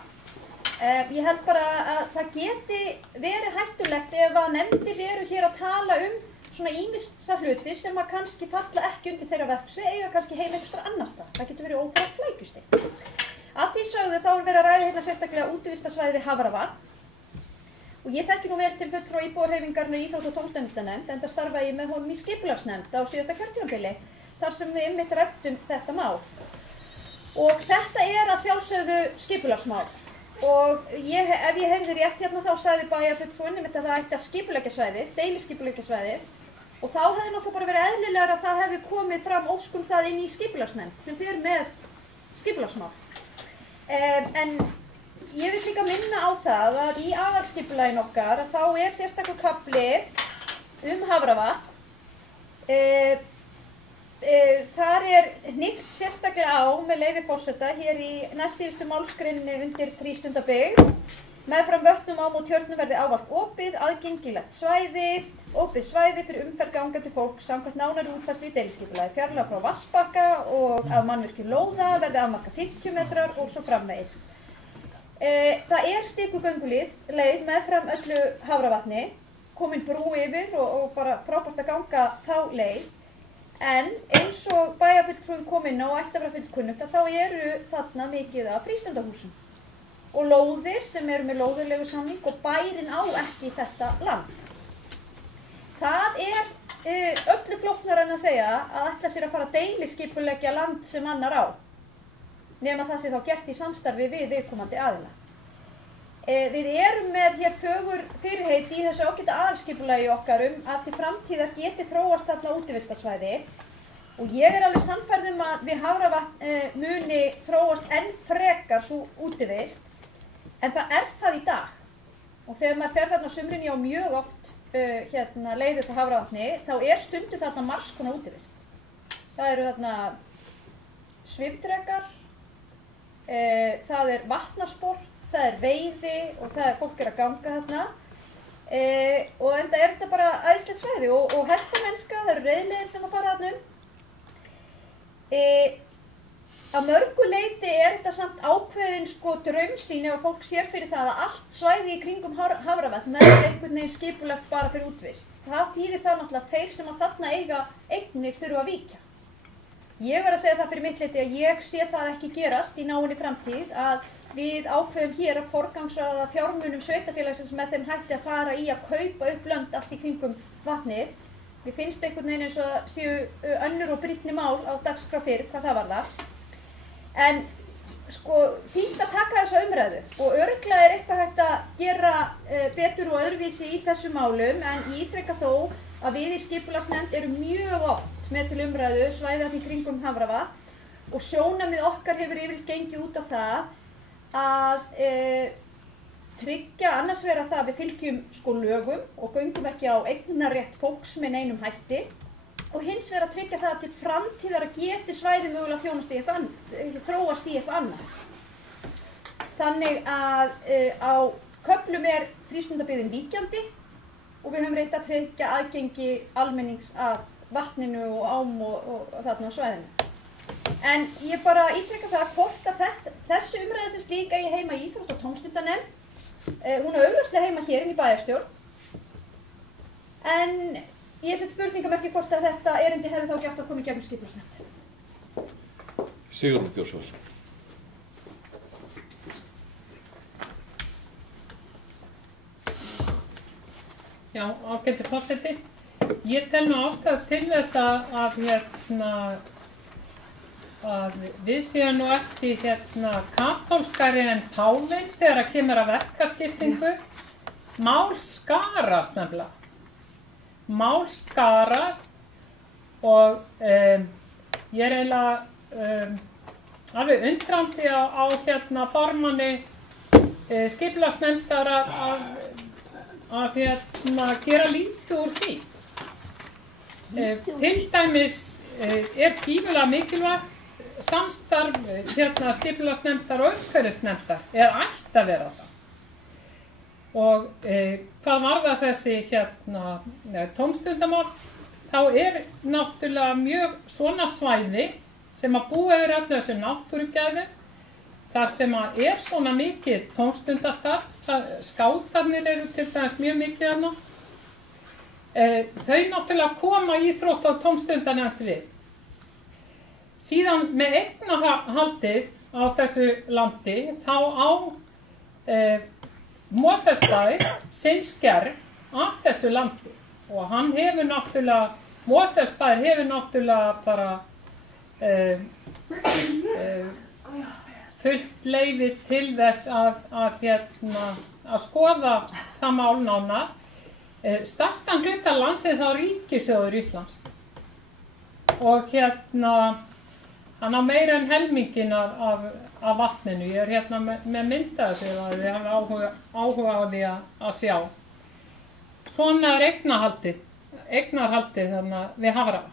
Ég held bara að það geti verið hættulegt ef að nefndir eru hér að tala svona ýmissa hluti sem að kannski falla ekki undir þeirra verksvið, eiga kannski heima einhvers staðar annars staðar. Það getur verið óþarfa flækjustig. Að því sögðu þá er verið að ræða hérna sérstaklega útivistarsvæði við Hafravatn. Og ég þekki nú vel til fulltrúa íbúahreyfingarinnar í Íþrótta- og tómstundanefnd, enda starfa ég með honum í skipulagsnefnd á síðasta kjörtímabili, þar sem við einmitt ræddum þetta mál. Og þetta er að sjálfsögðu skipulagsmál. Og ef ég heyrði rétt hérna þá sagði bæjarfulltrúinn einmitt að það ætti að skipuleggja svæðið, deiliskipuleggja svæðið. Og þá hefði náttúrulega bara verið eðlilegra að það hefði komið fram ósk það inn í skipulagsnefnd sem fer með skipulagsmál. En ég vil líka minna á það að í aðalskipulaginu okkar að þá er sérstakur kafli Hafravatn. Þar er hnykkt sérstaklega á, með leyfi forseta, hér í næstsíðustu málsgreininni undir frístundabyggð. Meðfram vötnum, ám og tjörnum verði ávallt opið, aðgengilegt svæði, opið svæði fyrir umferð gangandi fólk samkvæmt nánari útfærslu í deiliskipulagi, fjarlægð frá vatnsbakka og að mannvirkjum lóða verði afmarkað 50 metrar og svo framvegis. Það er stikugönguleið meðfram öllu Hafravatni, komin brú yfir og bara frábært að ganga þá leið. En eins og bæjarfulltrúinn kom inn á og ætti að vera fullkunnugt að þá eru þarna mikið af frístundahúsum og lóðir sem eru með lóðarleigusamning og bærinn á ekki þetta land. Það er öllu flóknara en að segja að ætla sér að fara að deiliskipuleggja land sem annar á, nema það sé þá gert í samstarfi við viðkomandi aðila. Við erum með hér fögur fyrirheit í þessu ágæta aðalskipulagi okkar að til framtíðar geti þróast þarna útivistarsvæði og ég er alveg sannfærð að við Hafravatn muni þróast enn frekar svo útivist, en það er það í dag. Og þegar maður fer þarna á sumrin, ég á mjög oft leiður frá Hafravatni, þá er stundu þarna margs konar útivist. Það eru þarna svifdrekar, það er vatnasport, það er veiði og það er fólk að ganga þarna. Og enda er þetta bara æðislegt svæði og hestamennska, það eru reiðleiðir sem að fara þarna Að mörgu leyti er þetta samt ákveðin draumsýn ef fólk sér fyrir það að allt svæði í kringum Hafravatn með einhvern veginn skipulagt bara fyrir útvist. Það þýðir það náttúrulega að þeir sem að þarna eiga eignir þurfa að víkja. Ég verð að segja það fyrir mitt leyti að ég sé það ekki gerast í náinni framtíð að við ákveðum hér að forgangsraða fjármunum sveitarfélagsins með þeim hætti að fara í að kaupa upp lönd allt í kringum vatnið. Mér finnst einhvern veginn eins og séu önnur og brýnni mál á dagskrá fyrir hvað það varðar. En fínt að taka þessa umræðu og örugglega er eitthvað hægt að gera betur og öðruvísi í þessum málum, en ég ítreka þó að við í skipulagsnefnd erum mjög oft með til umræðu svæðið í kringum Hafravatn og sjónarmið okkar hefur yfirleitt gengið út á það að tryggja annars vegar það að við fylgjum lögum og göngum ekki á eignarrétt fólks með neinum hætti. Og hins vegar að tryggja það að til framtíðar að geti svæði mögulega þróast í eitthvað annað. Þannig að á köflum er frístundabyggðin víkjandi og við höfum reynt að tryggja aðgengi almennings að vatninu og ám og þarna á svæðinu. En ég bara ítreka það hvort að þessu umræði sem slík eigi heima í Íþrótta- og tómstundanefnd. Hún er augljóslega heima hér inn í bæjarstjórn. En ég set spurningamerki hvort að þetta erindi hefði þá ekki átt að koma í gegnum skipulagsnefnd. Sigrún Björnsson. Já, ágæti forseti. Ég tel nú ástæðu til þess að við séum nú ekki katólskari en Pálinn þegar að kemur að verkaskiptingu. Mál skarast nefnilega. Mál skarast og ég er eiginlega alveg undrandi á formanni skipulagsnefndar að gera lítið úr því. Til dæmis er gífurlega mikilvægt samstarf skipulagsnefndar og umhverfisnefndar, eða ætti að vera það. Og hvað varðar þessi tómstundamál, þá náttúrulega mjög svona svæði sem að búa yfir öllu þessu náttúrugæðum, þar sem að svona mikið tómstundastarf, skátarnir eru til dæmis mjög mikið þarna. Þau náttúrulega koma íþrótta- og tómstundanefnd við. Síðan með eignarhaldið á þessu landi, þá á Mosfellsbær sinn skerf af þessu landi. Og hann hefur náttúrulega, Mosfellsbær hefur náttúrulega bara fullt leyfi til þess að skoða það mál nánar. Stærstan hluta landsins á ríkissjóður Íslands. Og hann á meira en helminginn af vatninu. Ég með mynda þessu að þið hafa áhuga á því að sjá. Svona eignarhaldið við Hafravatn.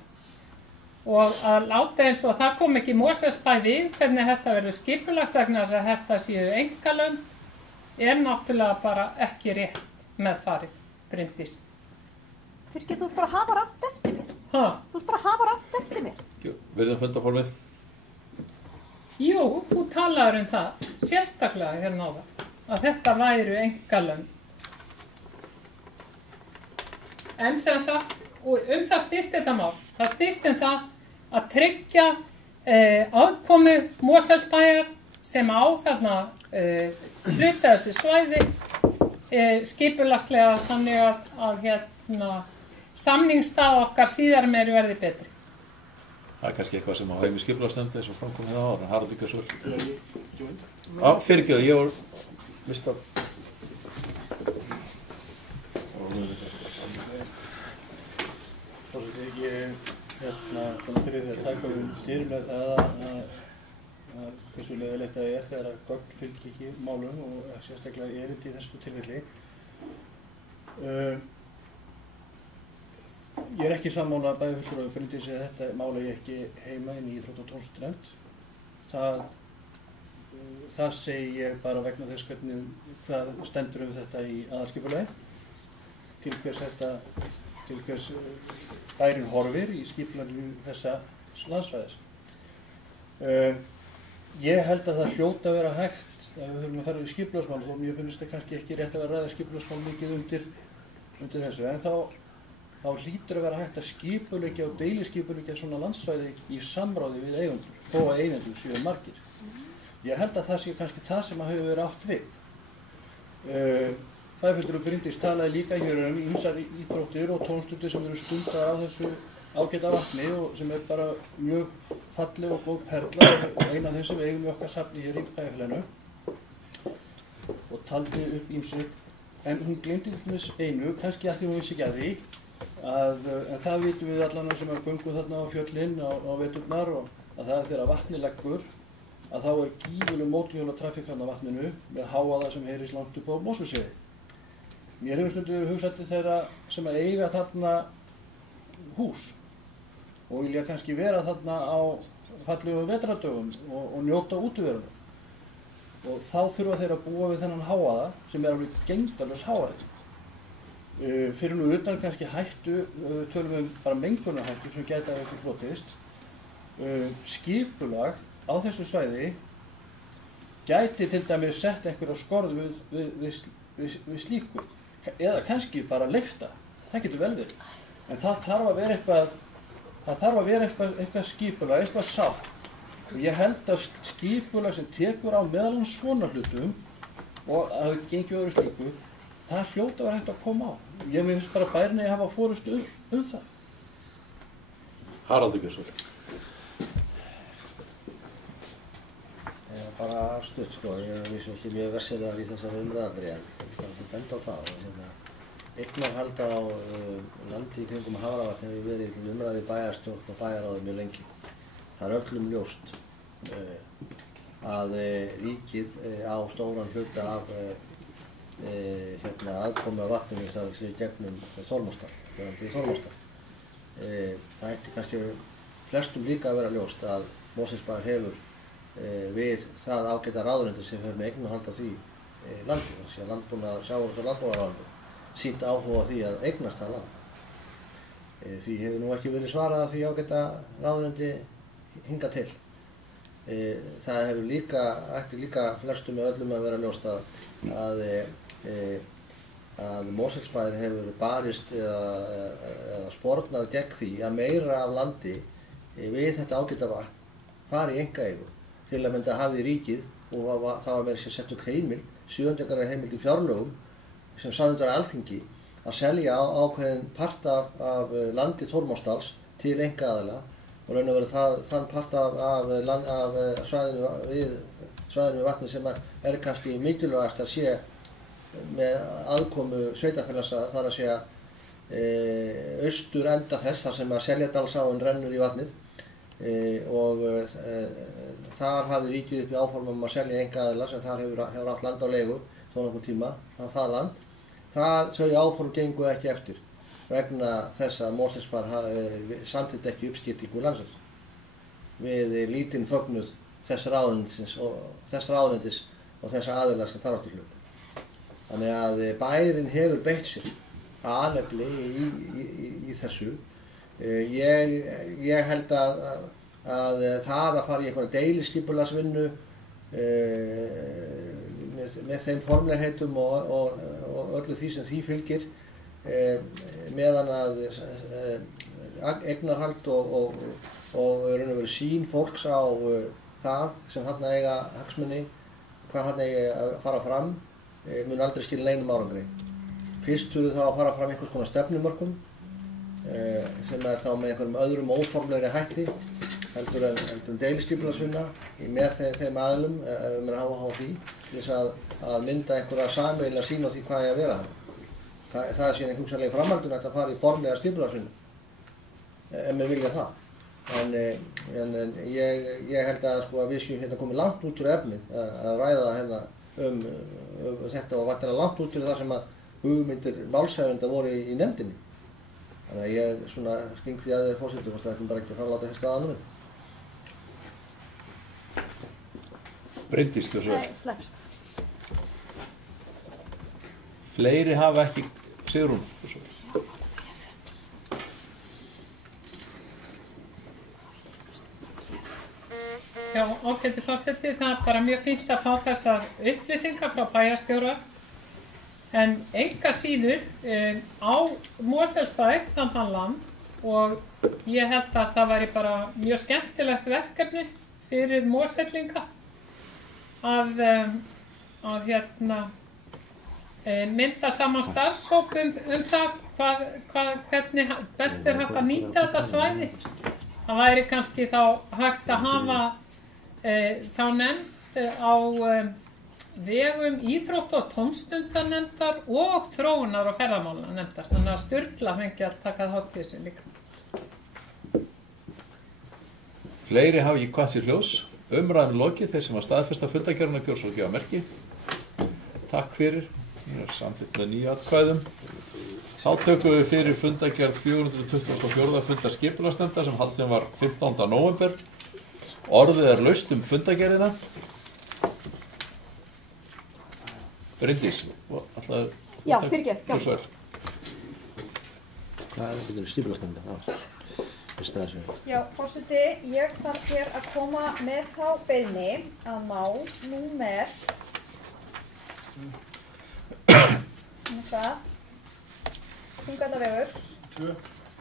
Og að láta eins og það kom ekki Mosfellsbær við hvernig þetta verður skipulagt vegna þess að þetta séu einkalönd náttúrulega bara ekki rétt meðfarið, Bryndís. Fyrir þú ert bara að hafa rangt eftir mér. Ha? Þú ert bara að hafa rangt eftir mér. Verðum fundarformið? Jú, þú talaður það, sérstaklega áðan, að þetta væru einkalönd. En sem sagt, og það snýst þetta mál, það snýst það að tryggja aðkomu Mosfellsbæjar sem á þarna hluta þessu svæði skipulagslega þannig að samningsstað okkar síðar meir verði betri. Það kannski eitthvað sem á heimi skipulagsnefnd eins og framkom ára, Haraldur Gjörsvöld. Já, fyrirgefðu, ég var mista. Ég byrja því að taka undir með það að hversu leiðilegt það þegar að gögn fylgja ekki málum og sérstaklega erindi í þessu tilfelli. Ég ekki sammála bæjarfulltrúa og Bryndísi að þetta mál eigi ekki heima inn í íþrótta- og tómstundanefnd. Það segi ég bara vegna þess hvað stendur þetta í aðalskipulagi, til hvers bærinn horfir í skipulaginu þessa landsvæðis. Ég held að það hljóta að vera hægt ef við höfum að fara í skipulagsmál, þó mér finnst það kannski ekki rétt að ræða skipulagsmál mikið undir þessu, en þá hlýtur að vera hægt að skipuleggja og deiliskipuleggja svona landsvæði í samráði við eigendur, þó að eigendur séu margir. Ég held að það sé kannski það sem hefur verið átt við. Bæjarfulltrúi Bryndís talaði líka hér ýmsar íþróttir og tómstundir sem eru stundar á þessu ágæta vatni og sem bara mjög falleg og góð perla og eina af þeim sem við eigum í okkar safni hér í bæjarfélaginu og taldi upp ýmsu. En hún gleymdi einu, kannski að því hún vissi ekki að því, en það vitum við allan sem göngum þarna á fjöllin á veturnar og að það þegar vatni leggur að þá gífurleg mótorhjólatraffík á vatninu með hávaða sem heyrist langt upp á Mosfellssvæði. Mér hefur stundum verið hugsað til þeirra sem eiga þarna hús og vilja kannski vera þarna á fallegum vetrardögum og njóta útiverunum. Og þá þurfa þeir að búa við þennan hávaða sem alveg gegndarlaus hávaði. Fyrir nú utan kannski hættu, tölum bara mengunarhættu sem gæti af þessu hlotist, skipulag á þessu svæði gæti til dæmis sett einhverja skorð við slíku. Eða kannski bara leyfta, það getur vel verið. En það þarf að vera eitthvað skipulag, eitthvað sátt. Og ég held að skipulag sem tekur á meðal annars svona hlutum og að það gengi öðru slíku, það hljóta að vera hægt að koma á. Ég finnst bara bærinni að hafa forystu það. Haraldur Gjörsvöld. Bara stutt sko, ég er vísum ekki mjög versilegar í þessari umræðri en bara til benda á það og eignarhald á landi í kringum Hafravatn hefur verið til umræði í bæjarstjórn og bæjarráði mjög lengi. Það er öllum ljóst að ríkið á stóran hluta af aðkomu af vatninu þar að séu gegnum Þormóðsdal, Þormóðsdal. Það ætti kannski flestum líka að vera ljóst að Mosfellsbær hefur við það ágæta ráðuneyti sem hefur með eignarhald á því landið, þess að sjávarútvegs- og landbúnaðarráðuneytið sýnt áhuga á því að eignast það land. Því hefur nú ekki verið svarað að því ágæta ráðuneyti hingað til. Það hefur ætti líka flestum með öllum að vera ljóst að Mosfellsbær hefur barist eða spornað gegn því að meira af landi við þetta ágæta vatn fari í einkaeigu. Til að mynda hafði ríkið, og það var meira sem sett upp heimild, 7. heimild í fjárlögum sem sagði Alþingi að selja ákveðin part af landi Þormórsdals til einkaaðila og raun og veru þann part af svæðinu við vatni sem er kannski mikilvægast að sé með aðkomu sveitarfélagsins, þar að segja austur enda þess þar sem að Seljadalsáin rennur í vatnið og þar hafði ríkið uppi áformum að selja einkaaðila sem þar hefur átt land á leigu þó nokkurn tíma, það land. Þau áform gengu ekki eftir vegna þess að Mosfellsbær samþykkti ekki uppskiptingu landsins við lítinn fögnuð þess ráðuneytis og þess aðila sem þar áttu hlut. Þannig að bærinn hefur beitt sér að alefli í þessu. Ég held að það að fara í einhverja deiliskipulagsvinnu með þeim formlegheitum og öllu því sem því fylgir meðan að eignarhald og raun og veru sýn fólks á það sem þarna eiga hagsmuni, hvað þarna eiga að fara fram, mun aldrei skila neinum árangri. Fyrst þurfi þá að fara fram einhvers konar stefnumörkum sem þá með einhverjum öðrum óformlegri hætti heldur en deiliskipulagsvinna með þeim aðilum ef maður hafa á því til þess að mynda einhverja sameiginlega sýn á því hvað að vera þarna. Það er síðan hugsanlega í framhaldinu að fara í formlega skipulagsvinnu ef maður vilja það. En ég held að við séum hérna komið langt út úr efnið að ræða hérna þetta og vantilega langt út úr það sem að hugmyndir málshefenda voru í nefndinni. Þannig að ég sting því að þeir fórsetur hvort það ættum bara ekki að fara að láta þess staðanum við. Bryndís, þú svo. Nei, slepp. Fleiri hafa ekki Sigrún, þú svo. Já, ágæti forseti, það er bara mjög fínt að fá þessar upplýsingar frá bæjarstjóra. En enga síður á Mosfellsbær þann land og ég held að það væri bara mjög skemmtilegt verkefni fyrir Mosfellinga að mynda saman starfshóp það hvernig best er hægt að nýta þetta svæði. Það væri kannski þá hægt að hafa þá nefnd á vegum íþrótta- og tómstundanefndar og þróunar- og ferðamálanefndar. Þannig að Sturla fengi að taka þátt í þessu líka. Fleiri hafa ekki hvað sér hljós. Umræðum lokið, þeir sem að staðfesta fundargerðina kjósa og gefa merki. Takk fyrir. Ég er samþykkt með 9 atkvæðum. Þá tökum við fyrir fundargerð 424. fundar skipulagsnefndar sem haldin var 15. nóvember. Orðið er laust fundargerðina. Bryndís, ætlaðu Já, fyrirgefðu. Gjörðu svo vel. Hvað getur skipulagsnefndin? Já, forseti, ég þarf hér að koma með þá beiðni að mál númer Þingvallavegur 2.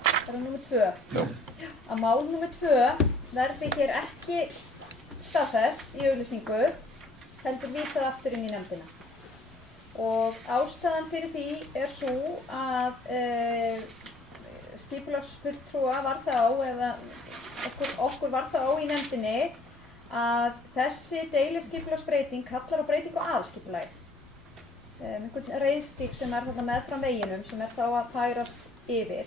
Það er númer 2. Já. Að mál númer 2 verði hér ekki staðfest í auglýsingu, heldur vísað aftur inn í nefndina. Og ástæðan fyrir því er sú að skipulagsfulltrúa var þá, eða okkur var þá í nefndinni að þessi deiliskipulagsbreyting kallar á breytingu á aðalskipulagi. Einhvern reiðstíg sem er þarna meðfram veginum sem er þá að færast yfir.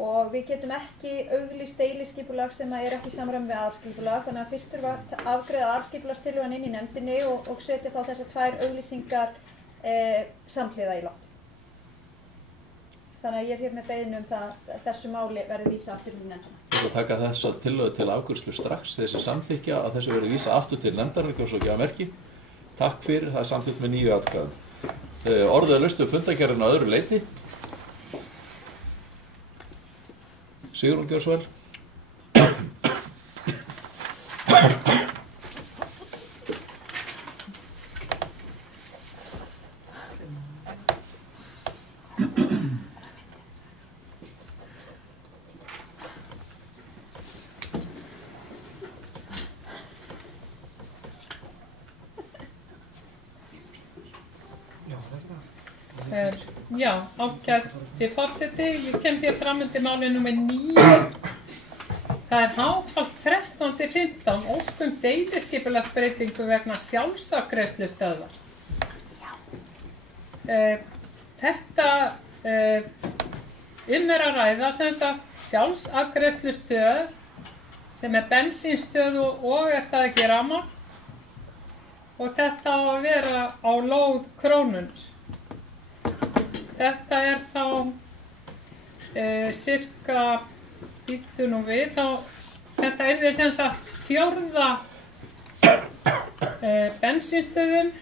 Og við getum ekki auglýst deiliskipulag sem er ekki í samræmi við aðalskipulag, þannig að fyrst þurfa að afgreiða aðalskipulagstillögun inn í nefndinni og setja þá þessar 2 auglýsingar samhliða í loft. Þannig að ég er hér með beiðni það að þessu máli verði vísa aftur til nefndina. Þú ætlar að taka þessa tillögu til afgreiðslu strax, þessi samþykkja að þessu verði vísa aftur til nefndar og gefa merki. Takk fyrir, það samþykkt með 9 atkvæðum. Orðið laust fundargerðina að öðru leyti. Sigrún gjör svo vel. Já, ágæti forseti, ég kem hér fram undir máli númer 9. Það er háfalt 13.15 óskum deiliskipulagsbreytingu vegna sjálfsafgreiðslustöðvar. Þetta er að ræða sem sagt sjálfsafgreiðslustöð sem er bensínstöð og er það ekki rafmagn, og þetta á að vera á lóð Krónunnar. Þetta er þá cirka, býttu nú við, þetta er því sem sagt 4. bensínstöðin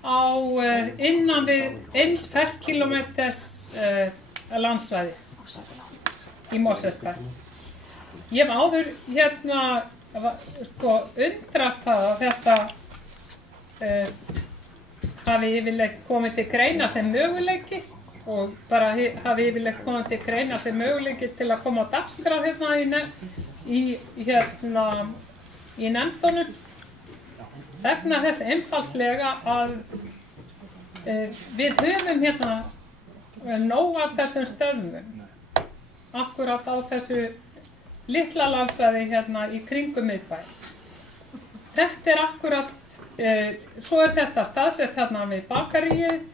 á innan við 1 ferkílómeters landsvæði í Mosfellsbæ. Ég hef áður undrast það að þetta hafi yfirleitt komið til greina sem möguleiki og bara hafi yfirleitt komið til greina sem möguleiki til að koma á dagskrá í nefndunum, vegna þess einfaldlega að við höfum nóg af þessum stöðum akkurat á þessu litla landsvæði í kringum miðbæ. Þetta er akkurat, svo er þetta staðsett við bakaríið,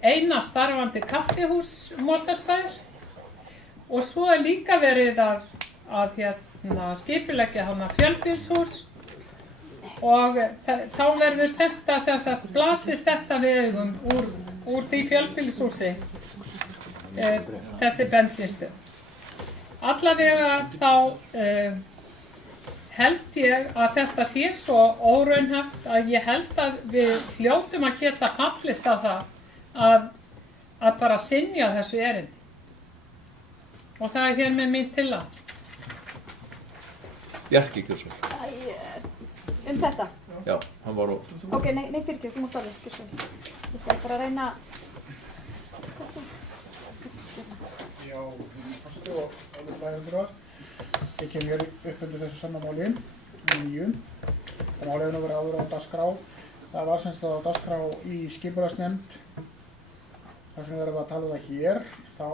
eina starfandi kaffihús Mosfellsbæjar, og svo er líka verið að skipuleggja fjölbýlishús, og þá verður þetta sem sagt blasir þetta við augum úr því fjölbýlishúsi, þessi bensínstöð. Allavega þá held ég að þetta sé svo óraunhæft að ég held að við hljótum að geta fallist á það að bara synja þessu erindi. Og það er hér með mín tillaga. Bjarki Gjörsson. Þetta? Já, hann var og... Ok, nei, fyrirgefðu, þú mátt alveg, Gjörsson. Ég skal bara reyna... Já, forseti og alveg bæðundurar. Ég kem hér upp undir þessu sama máli, 9. Það máli hefur nú verið áður á dagskrá. Það var semst á dagskrá í skipulagsnefnd. Þar sem við erum að tala um það hér, þá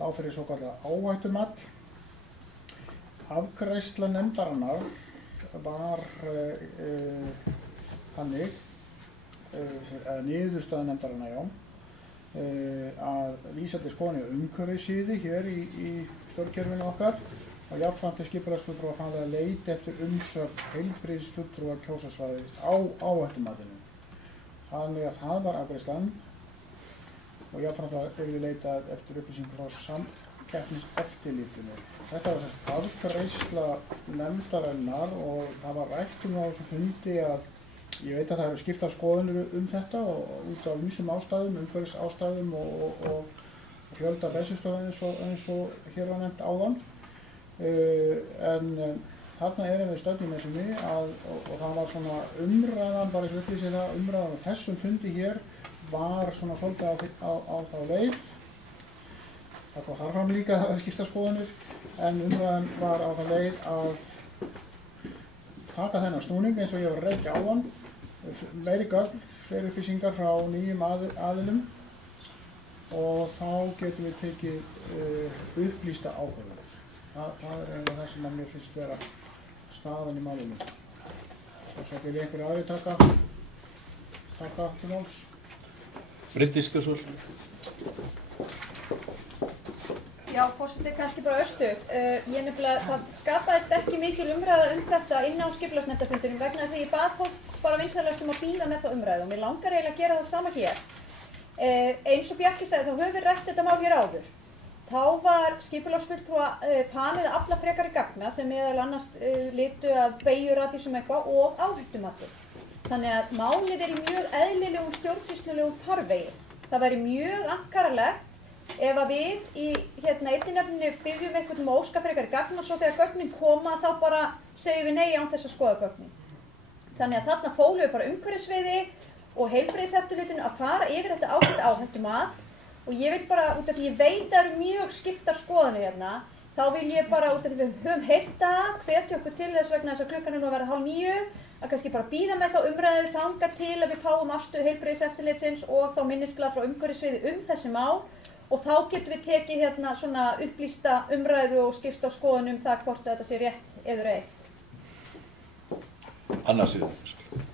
lá fyrir svokallað áhættumat. Afgreiðsla nefndarinnar var þannig, eða niðurstaða nefndarinnar, já, að vísa til skoðunar umhverfissviði hér í stjórnkerfinu okkar og jafnframt til skipulagsfulltrúa fannlega að leita eftir umsögn heilbrigðisfulltrúa kjósasvæðis á áhættumatinu. Þannig að það var afgreiðslan og jafnframt var leitað eftir upplýsingar frá samkeppniseftirlitinu. Þetta var þess afgreiðsla nefndarinnar og það var rætt á þessum fundi að ég veit að það eru skiptar skoðanir þetta og út af ýmsum ástæðum, umhverfisástæðum og fjölda bensinstöðva eins og hér var nefnt áðan. En þarna erum við stöddum með sinni og það var svona umræðan, bara eins og upplýsið það, umræðan á þessum fundi hér var svona svolítið á þá leið. Það kom þar fram líka að það var skiptar skoðanir, en umræðan var á þá leið að taka þennan snúning eins og ég var að rekja áðan, meiri gögn, fleiri upplýsingar frá nýjum aðilum og þá getum við tekið upplýsta ákvörðun. Það er einhverja það sem að mér finnst vera staðan í málunum. Svo vil ég einhverju aðri taka til máls. Bryndís Gjörsson. Já, forseti, kannski bara örstugt. Ég nefnilega, það skapaðist ekki mikil umræða þetta inn á skipulagsnefndarfundinum vegna þess að ég bað fólk bara vinsamlegast að bíða með það umræðu og mér langar eiginlega að gera það sama hér. Eins og Bjarki sagði, þá höfum við rætt þetta mál hér áður þá var skipulagsfulltrúa falið að afla frekari gagna sem meðal annars litu að beygjuradísum eitthvað og áhættumati. Þannig að málið er í mjög eðlilegum stjórnsýslulegum farvegi. Það væri mjög ankaralegt ef að við í einninefninu byggjum eitthvað um að óska frekari gagna og svo þegar gögnin koma þá bara segjum við nei án þess að skoða gögnin. Þannig að þarna fólum við bara umhverfisviði og heilbrigðiseftirlitinu að fara yfir þetta áhættumat. Og ég vil bara, út af því ég veit að það eru mjög skiptar skoðanir hérna, þá vil ég bara, út af því við höfum heyrt það, hvetja okkur til þess vegna þess að klukkan er nú að verða 8:30, að kannski bara bíða með þá umræðu þangað til að við fáum afstöðu heilbrigðiseftirlitsins og þá minnisblað frá umhverfisviði þessi mál og þá getum við tekið svona upplýsta umræðu og skipst á skoðunum það hvort þetta sé rétt eður ei. Anna Sigurðardóttir.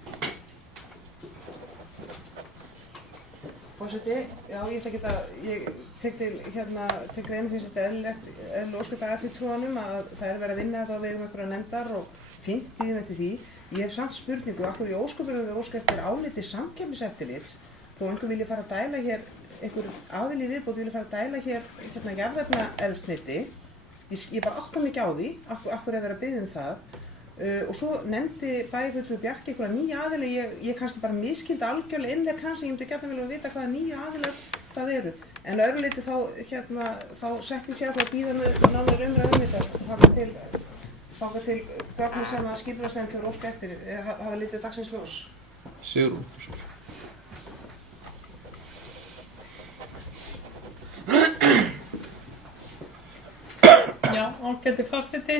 Forseti, já, ég tek til greina finnst þetta eðlilegt ósköp fulltrúanum að það verið að vinna þetta á vegum einhverja nefndar og fínt bíðum eftir því. Ég hef samt spurningu, af hverju í ósköpunum við óska eftir áliti samkeppniseftirlits þó einhver vilji fara að dæla hér, einhver aðili viðbót vilji fara að dæla hér jarðefnaeldsneyti. Ég bara átta mig ekki á því, af hverju verið að biðja um það. Og svo nefndi bæjarfulltrúi Bjarki einhverja nýja aðila, ég kannski bara miskildi algjörlega innlegg hans, ég myndi gjarnan vilja vita hvaða nýja aðilar það eru. En að öðru leyti þá sett ég sér að bíða með nánar umræðu þetta, þangað til gögnin sem að skipulagsnefnd óska eftir hafa litið dagsins ljós. Sigurður. Já, ágæti forseti.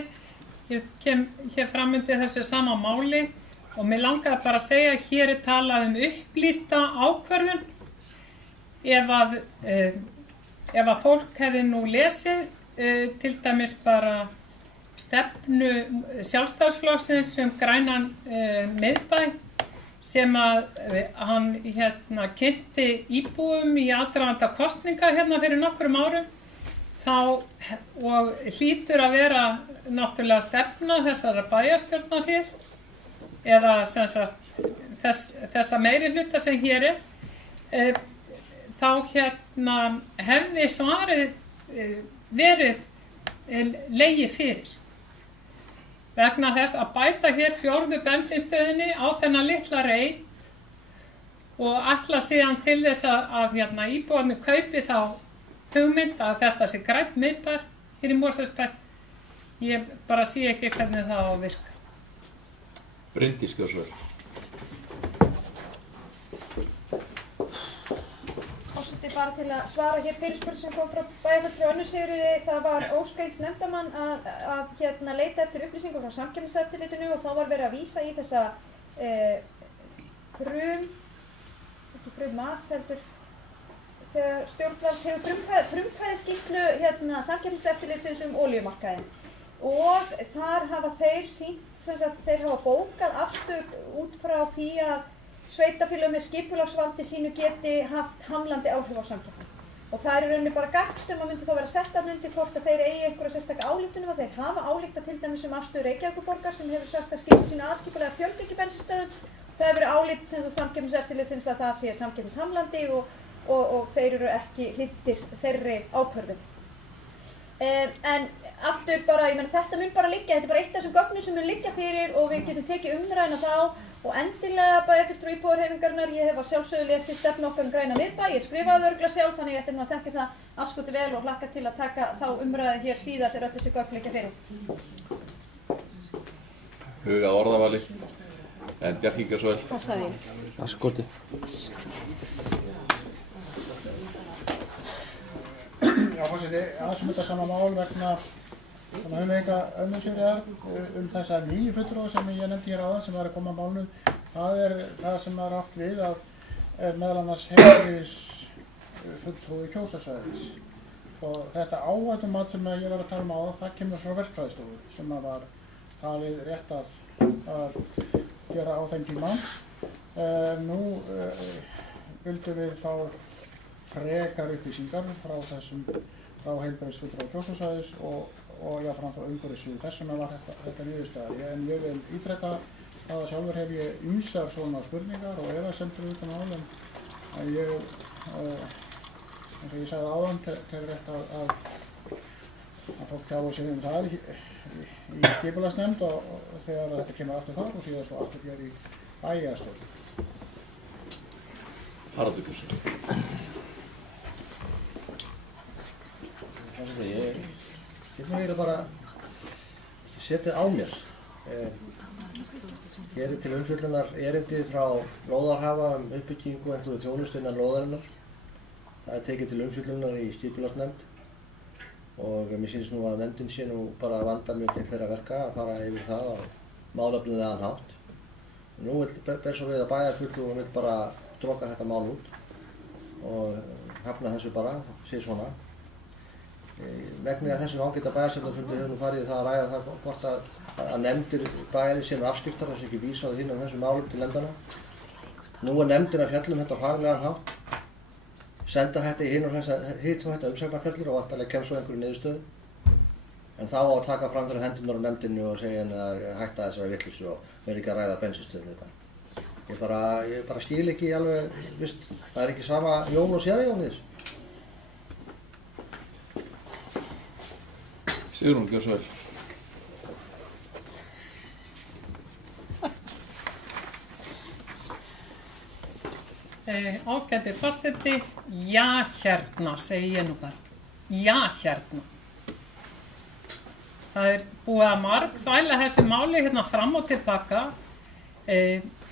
Ég kem hér fram undir þessu sama máli og mér langaði bara að segja að hér er talað um upplýsta ákvörðun. Ef að fólk hefði nú lesið til dæmis bara stefnu Sjálfstæðisflokksins grænan miðbæ sem að hann kynnti íbúum í aðdraganda kosninga fyrir nokkrum árum og hlýtur að vera náttúrulega stefna þessara bæjarstjórnar hér eða sem sagt þessa meiri hluta sem hér er þá hefði svarið verið legið fyrir vegna þess að bæta hér 4. bensínstöðinni á þennan litla reit og ætla síðan til þess að íbúarnir kaupi þá hugmynd að þetta sé grænn miðbær hér í Mosfellsbæ. Ég bara sé ekki hvernig það á að virka. Bryndís Gjósvöld. Forseti, bara til að svara hér fyrirspurn sem kom frá bæjarfulltrúa Önnu Sigríði, það var óskeids nefndarmann að leita eftir upplýsingum frá Samkeppniseftirlitinu og þá var verið að vísa í þessa ekki frumats heldur þegar stjórnvald hefur frumkvæðisskýrslu Samkeppniseftirlitsins olíumarkaðinn og þar hafa þeir sýnt þeir hafa bókað afstöðu út frá því að sveitarfélög með skipulagsvaldi sínu geti haft hamlandi áhrif á samkeppni og það er í rauninni bara gagn sem myndi þá vera sett að undir hvort að þeir eigi einhverja sérstaka ályktunum að þeir hafa álykta til dæmis afstöðu Reykjavíkurborgar sem hefur sagt að skipta sínu aðskipulega fjölga ekki bensínstöðum. Það hefur verið álykt Samkeppniseftirlitsins að það sé samkeppnishamlandi og þeir eru ekki hlynntir þeirri ákvörðun. En aftur bara, þetta mun bara liggja, þetta er bara eitt af þessum gögnum sem mun liggja fyrir og við getum tekið umræðuna þá og endilega bæjarfulltrúi íbúðarhreyfingarinnar, ég hef að sjálfsögðu lesið stefnu okkar græna miðbæ, ég skrifaði örugglega sjálf þannig ég ætti að þekki það afskoti vel og hlakka til að taka þá umræðu hér síðar þegar öll þessi gögn liggja fyrir. Huga orðavali, en Bjarki Gjósvöld. Hvað sagði ég? Afskoti. Já, forseti, aðsum þetta sama mál vegna hugleika Önnu Sigríðar þessa nýju fulltrúa sem ég nefndi hér áðan sem var að koma á málinu. Það er það sem er átt við að meðal annars heilbrigðisfulltrúi Kjósarsvæðis. Og þetta áhættumat sem ég var að tala um áðan, það kemur frá verkfræðistofu sem var talið rétt að gera á þeim tíma. Nú vildum við fá frekar upplýsingar frá heilbrigðisfulltrúa Kjósarsvæðis og jáfnframt frá umhverfissviði. Þess vegna var þetta niðurstaða. En ég vil ítreka það að sjálfur hef ég ýmsar svona spurningar og efasemdir utan á en ég eins og ég sagði áðan, tel rétt að fólk tjáu sig það í skipulagsnefnd og þegar þetta kemur aftur þar og síðan svo aftur hér í bæjarstjórn. Haraldur Björnsson. Ég get nú eiginlega bara setið á mér. Hér til umfjöllunar erindi frá lóðarhafa uppbyggingu einhverju þjónustu innan lóðarinnar. Það tekið til umfjöllunar í skipulagsnefnd og mér sýnist nú að nefndin sé nú bara að vanda mjög til þeirra verka að fara yfir það á málefnilegan hátt. Nú ber svo við að bæjarfulltrúinn vill bara droka þetta mál út og hafna þessu bara, sé svona. Megnið að þessum ágæta bæjarstjórnarfundi hefur nú farið það að ræða það hvort að nefndir bæjarins séu afskiptar þess ekki vísað hinn þessum málum til nefndana. Nú nefndin að fjalla þetta á faglegan hátt, senda þetta í hitt og þetta umsagnarferðlir og vantarlega kemst svo einhverju niðurstöðu. En þá á að taka fram fyrir hendurnar á nefndinu og segja henni að hætta þessari vitleysu og vera ekki að ræða bensínstöðum við bæ. Ég bara skil ekki alveg, vist, það ekki sama Jón og séra Jón í þessu. Sigrún, gjör svo vel. Ágæti forseti, já hérna, segi ég nú bara. Já hérna. Það búið að margþvæla þessu máli hérna fram og tilbaka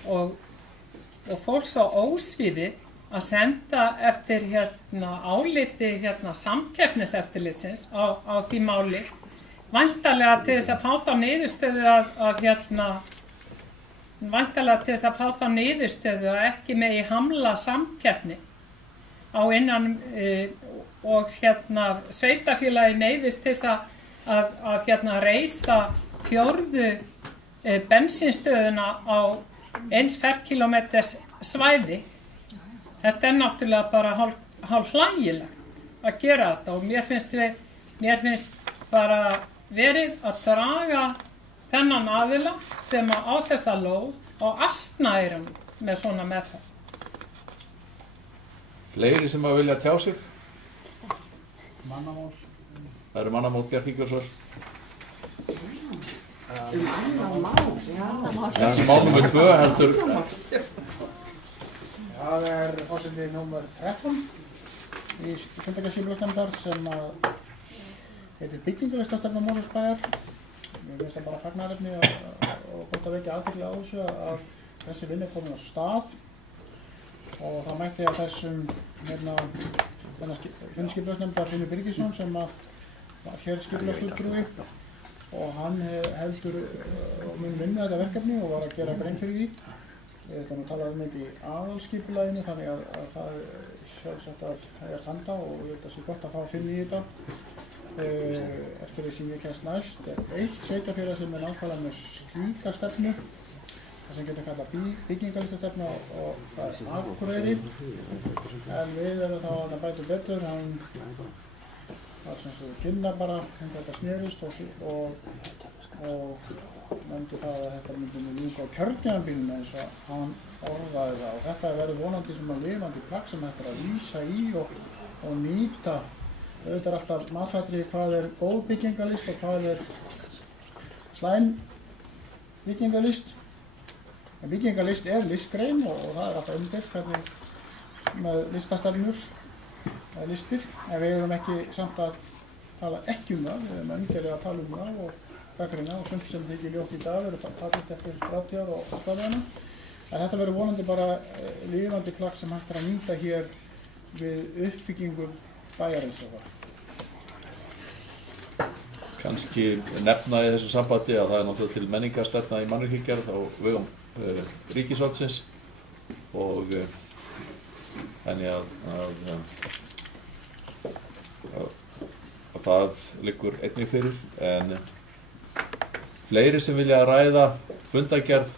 og fólk svo ósvífið að senda eftir áliti samkeppniseftirlitsins á því máli. Væntanlega til þess að fá þá niðurstöðu að ekki megi hamla samkeppni á innan og sveitarfélagi neyðist til þess að reisa 4. bensínstöðuna á 1 ferkílómeters svæði. Þetta náttúrulega bara hálf hlægilegt að gera þetta og mér finnst bara verið að draga þennan aðila sem á þessa lóð og astnæra með svona meðferð. Fleiri sem að vilja tjá sig? Mannamál. Það eru mannamál, Bjarki Gjörsvöld. Mál nummer 2 heldur. Það forseti númer 13 í fundarskipulagsnefndar sem heitir byggingarlistastefna Mosfellsbæjar. Mér finnst það bara fagnaðarefni og gott að vekja athygli á þessu að þessi vinna er komin á stað og það mætti að þessum fundarskipulagsnefndar Finnur Birgisson sem var hér skipulagsfulltrúi og hann heldur og mun vinna þetta verkefni og var að gera grein fyrir því. Ég hef talað þetta í aðalskipulaginu þannig að það sjálfsagt að hefjast handa og ég held að sé gott að fá að finna í þetta. Eftir því sem ég kemst næst eitt sveitarfélag sem nákvæmlega með slíka stefnu það sem getur kallað byggingarlistastefna og það Akureyri en við erum þá að bæta betur hann var sem sagt kynna bara þetta snerist og nefndi það að þetta myndi ljúka á kjörtímabilinu eins og hann orðaði það og þetta verður vonandi svona lifandi plagg sem þetta að lýsa í og nýta. Auðvitað alltaf matvættri hvað góð byggingarlist og hvað slæm byggingarlist. En byggingarlist listgrein og það alltaf umdeilt hvernig með listastefnur eða listir. En við erum ekki samt að tala ekki það, við erum endilega að tala það og gagnrýna og sumt sem þykir ljótt í dag verður talið eftir 30 ár og staðvæðina. En þetta verður vonandi bara lifandi plagg sem hægt að nýta hér við uppbyggingu bæjarins og það. Kannski nefna í þessu sambandi að það náttúrulega til menningarstefna í mannvirkjagerð á vegum ríkisvaldsins og þannig að það liggur einnig fyrir en fleiri sem vilja ræða fundargerð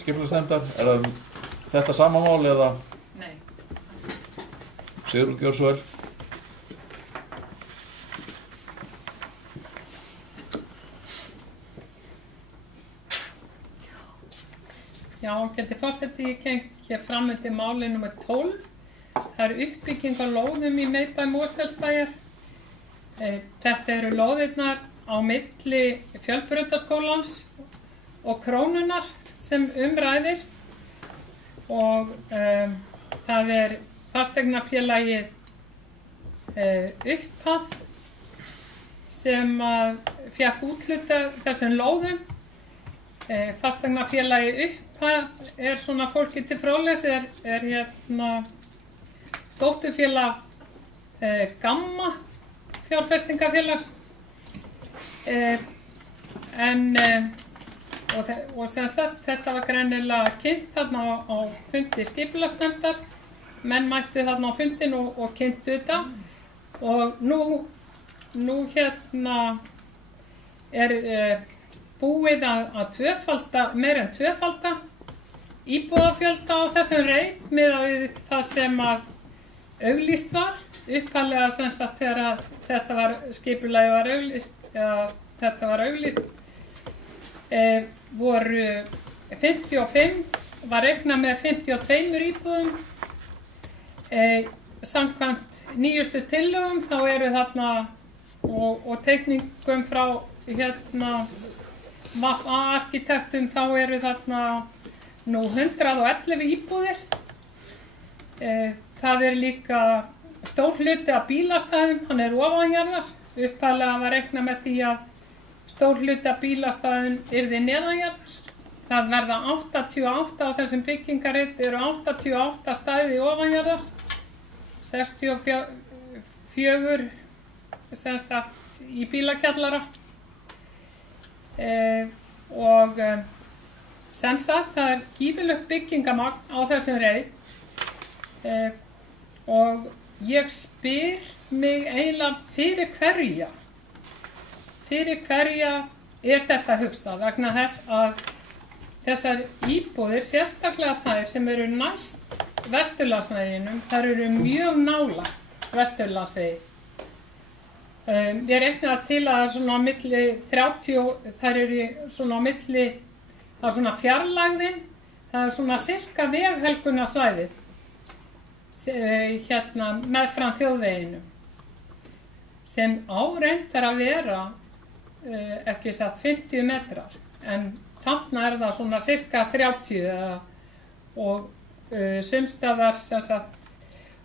skipulagsnefndar, það þetta sama mál eða? Nei. Sigrún, gjör svo vel. Já, geti forseti, ég kem hér fram undir máli nr. 12. það er uppbygging á lóðum í miðbæ Mosfellsbæjar. Þetta eru lóðirnar á milli Fjölbrautaskólans og Krónunnar sem ræðir og það er fasteignafélagið Upphaf sem fékk úthlutað þessum lóðum. Fasteignafélagið Upphaf er svona fólki til fróðleiks, er hérna dótturfélag Gamma fjárfestingafélags og sem sagt þetta var greinilega kynnt þarna á fundi skipulagsnefndar. Menn mættu þarna á fundin og kynntu þetta og nú hérna er búið að tvöfalda, meira en tvöfalda íbúðafjölda á þessum reit miðað við það sem að auglýst var. Upphaflega sem sagt þegar þetta var skipulagið var auglýst, eða þetta var auglýst, voru 55, var reiknað með 52 íbúðum. Samkvæmt nýjustu tillögum þá eru þarna og teikningum frá hérna arkitektum þá eru þarna nú 111 íbúðir. Það er líka stór hluti af bílastæðum, hann er ofanjarðar. Upphaflega var reiknað með því að stór hluti af bílastæðum yrði neðanjarðar. Það verða 88 á þessum byggingarreit, eru 88 stæði ofanjarðar. 64 sem sagt í bílakjallara og sem sagt það er gífurlegt byggingamagn á þessum reit og ég spyr mig eiginlega fyrir hverja er þetta hugsað vegna þess að þessar íbúðir, sérstaklega þær sem eru næst Vesturlandsveginum, þær eru mjög nálægt Vesturlandsvegi. Ég reiknast til að svona á milli 30, þær eru svona á milli, það er svona fjarlægðin, það er svona sirka veghelgunarsvæðið hérna meðfram þjóðveginum sem reyndar að vera ekki satt 50 metrar en þarna er það svona sirka 30 og sumstaðar sem sagt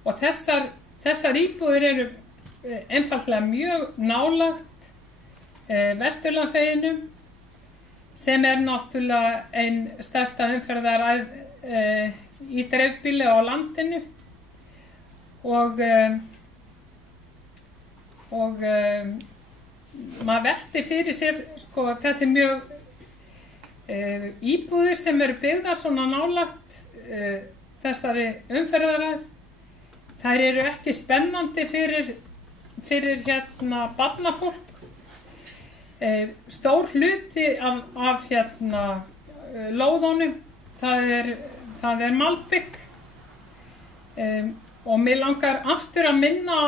og þessar íbúðir eru einfaldlega mjög nálægt Vesturlandsveginum sem er náttúrulega ein stærsta umferðaræð í dreifbýli á landinu og maður velti fyrir sér sko þetta er mjög íbúðir sem eru byggðar svona nálægt þessari umferðaræð. Þær eru ekki spennandi fyrir hérna barnafólk. Stór hluti af hérna lóðunum, það er malbygg og mig langar aftur að minna á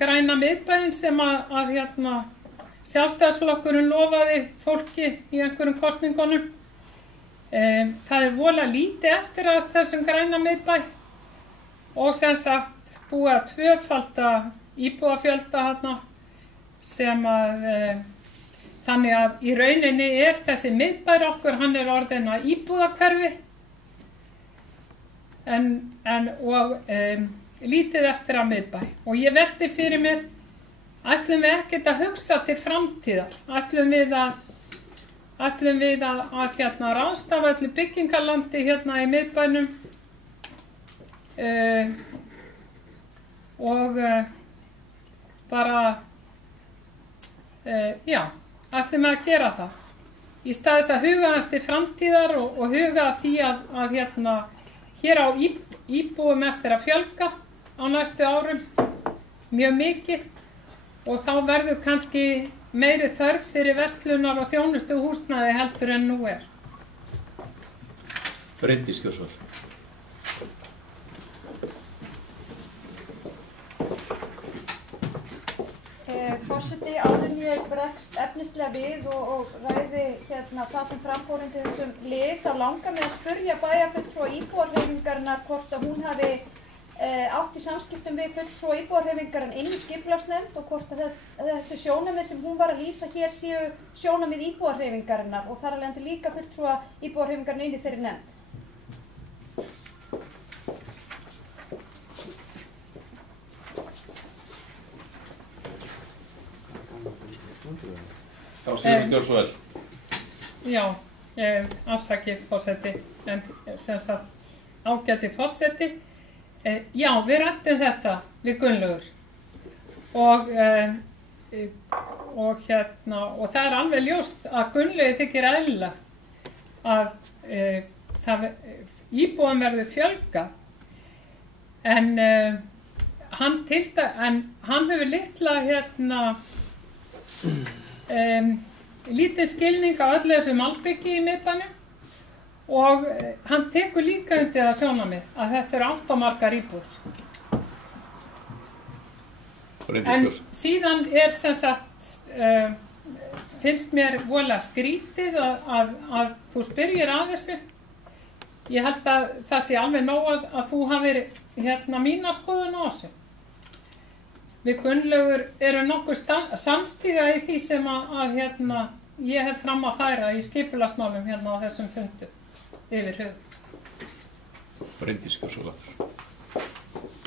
græna miðbæinn sem að hérna Sjálfstæðisflokkurinn lofaði fólki í einhverjum kosningunum. Það er voðalega lítið eftir að þessum græna miðbæ og sem sagt búið að tvöfalda íbúafjölda þarna sem að þannig að í rauninni er þessi miðbær okkur, hann er orðinn að íbúðahverfi og lítið eftir að miðbæ og ég velti fyrir mér ætlum við ekkert að hugsa til framtíðar, ætlum við að hérna ráðstafa öllu byggingarlandi hérna í miðbænum og bara já, ætlum við að gera það í stað þess að huga hans til framtíðar og huga því að hérna hér á íbúum eftir að fjölga á næstu árum mjög mikið og þá verður kannski meiri þörf fyrir verslunar og þjónustu húsnæði heldur en nú er. Bryndís Gjörsvall. Forseti, áður en ég bregst efnislega við og ræði hérna það sem framfór til þessum lið, þá langar mig að spyrja bæjarfulltrúa íbúahreyfingarinnar hvort að hún hafi átt í samskiptum við fulltrúa íbúahreyfingarinnar inn í skipulagsnefnd og hvort að þessi sjónarmið sem hún var að lýsa hér séu sjónarmið íbúahreyfingarinnar og þar af leiðandi líka fulltrúa íbúahreyfingarinnar inn í þeirri nefnd. Já, Sigrún, gjör svo vel. Já, afsakið forseti, en sem sagt ágæti forseti. Já, við ræddum þetta við Gunnlaugur og það er alveg ljóst að Gunnlaugi þykir eðlilegt að íbúum verður fjölgað en hann hefur litla lítið skilning á öllu þessu malbyggi í miðbænum og hann tekur líka undir það sjónarmið að þetta eru allt of margar íbúðir. En síðan sem sagt, finnst mér voðalega skrítið að þú spyrjir að þessu. Ég held að það sé alveg nóg að þú hafir mína skoðun á þessu. Við Gunnlaugur eru nokkuð samstíga í því sem að ég hef fram að færa í skipulagsmálum á þessum fundu yfir höfuð. Bryndís, gjör svo gott.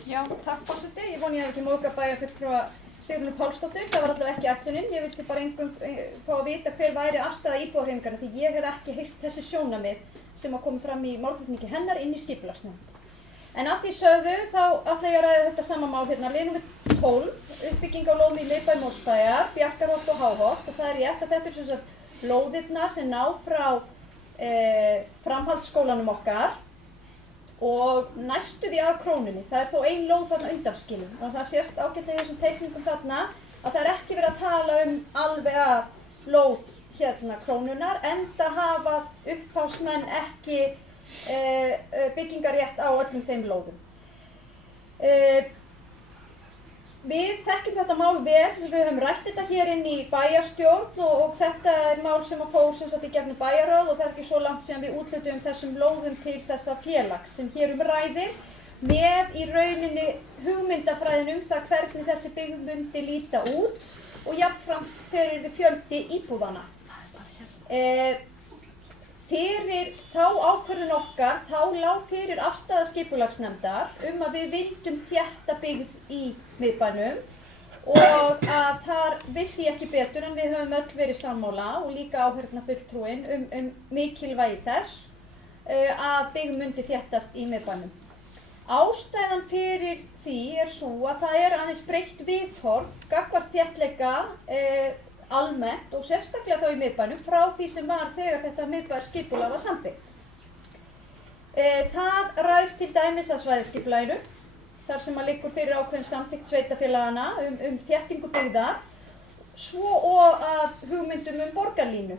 Já, takk forseti. Ég vona ég hef ekki móðgað bæjarfulltrúa Sigrúnu Pálsdóttur. Það var allavega ekki ætlunin. Ég vildi bara fá að vita hver væri afstaða íbúahreyfingarinnar því ég hef ekki heyrt þessi sjónarmið sem að koma fram í málflutningi hennar inn í skipulagsnefnd. En að því sögðu þá ætla ég að ræða þetta sama mál lið númer 12, uppbygging á lóðum í miðbæ Mosfæjar, Bjarkarholt og Háholt og það er rétt að þetta eru sem sagt lóðirnar sem ná frá framhaldsskólanum okkar og næstu því að Krónunni. Það er þó ein lóð þarna undanskilin og það sést ágætlega í þessum teikningum þarna að það er ekki verið að tala alveg að lóð Krónunnar enda hafa upphafsmenn ekki byggingarétt á öllum þeim lóðum. Við þekkjum þetta mál vel, við höfum rætt þetta hér inn í bæjarstjórn og þetta er mál sem að fór sem sagt í gegnum bæjarráð og það er ekki svo langt síðan við úthlutuðum þessum lóðum til þessa félags sem hér ræðir með í rauninni hugmyndafræðin það hvernig þessi byggð myndi líta út og jafnframt fyrir þið fjöldi íbúðana. Fyrir þá ákvörðun okkar þá lá fyrir afstaða skipulagsnefndar að við vildum þétta byggð í miðbænum og að þar vissi ég ekki betur en við höfum öll verið sammála og líka áheyrnarfulltrúinn mikilvægi þess að byggð myndi þéttast í miðbænum. Ástæðan fyrir því sú að það er aðeins breytt viðhorf gagnvart þéttleika almennt og sérstaklega þá í miðbænum frá því sem var þegar þetta miðbæjarskipulag var samþykkt. Það ræðst til dæmis að svæðisskipulaginu þar sem að liggur fyrir ákveðin samþykkt sveitarfélagana þéttingu byggðar svo og að hugmyndum borgarlínu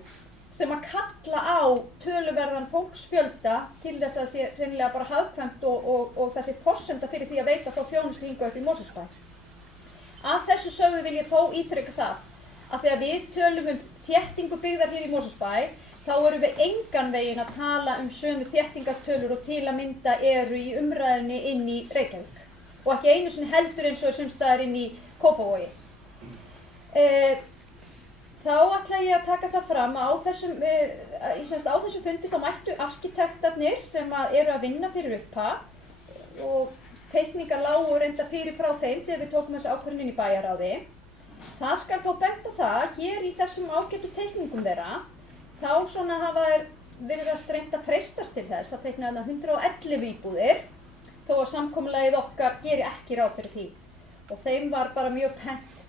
sem að kalla á töluverðan fólksfjölda til þess að sé hreinlega bara hagkvæmt og þessi forsenda fyrir því að veita þá þjónustu hingað upp í Mosfellsbæ. Að þessu sögðu vil ég þó ítreka það að þegar við tölum þéttingu byggðar hér í Mosfellsbæ þá erum við engan veginn að tala sömu þéttingartölur og til að mynda eru í umræðinni inn í Reykjavík og ekki einu sinni heldur eins og sums staðar inn í Kópavogi. Þá ætla ég að taka það fram að á þessum fundi þá mættu arkitektarnir sem eru að vinna fyrir upphaf og teikningar lágu reynda fyrir frá þeim þegar við tókum þessu ákvörðun inn í bæjarráði. Það skal þó bent á það, hér í þessum ágætu teikningum þeirra, þá svona hafa þeir verið að reyna að freistast til þess að teikna þarna 111 íbúðir, þó að samkomulagið okkar geri ekki ráð fyrir því. Og þeim var bara mjög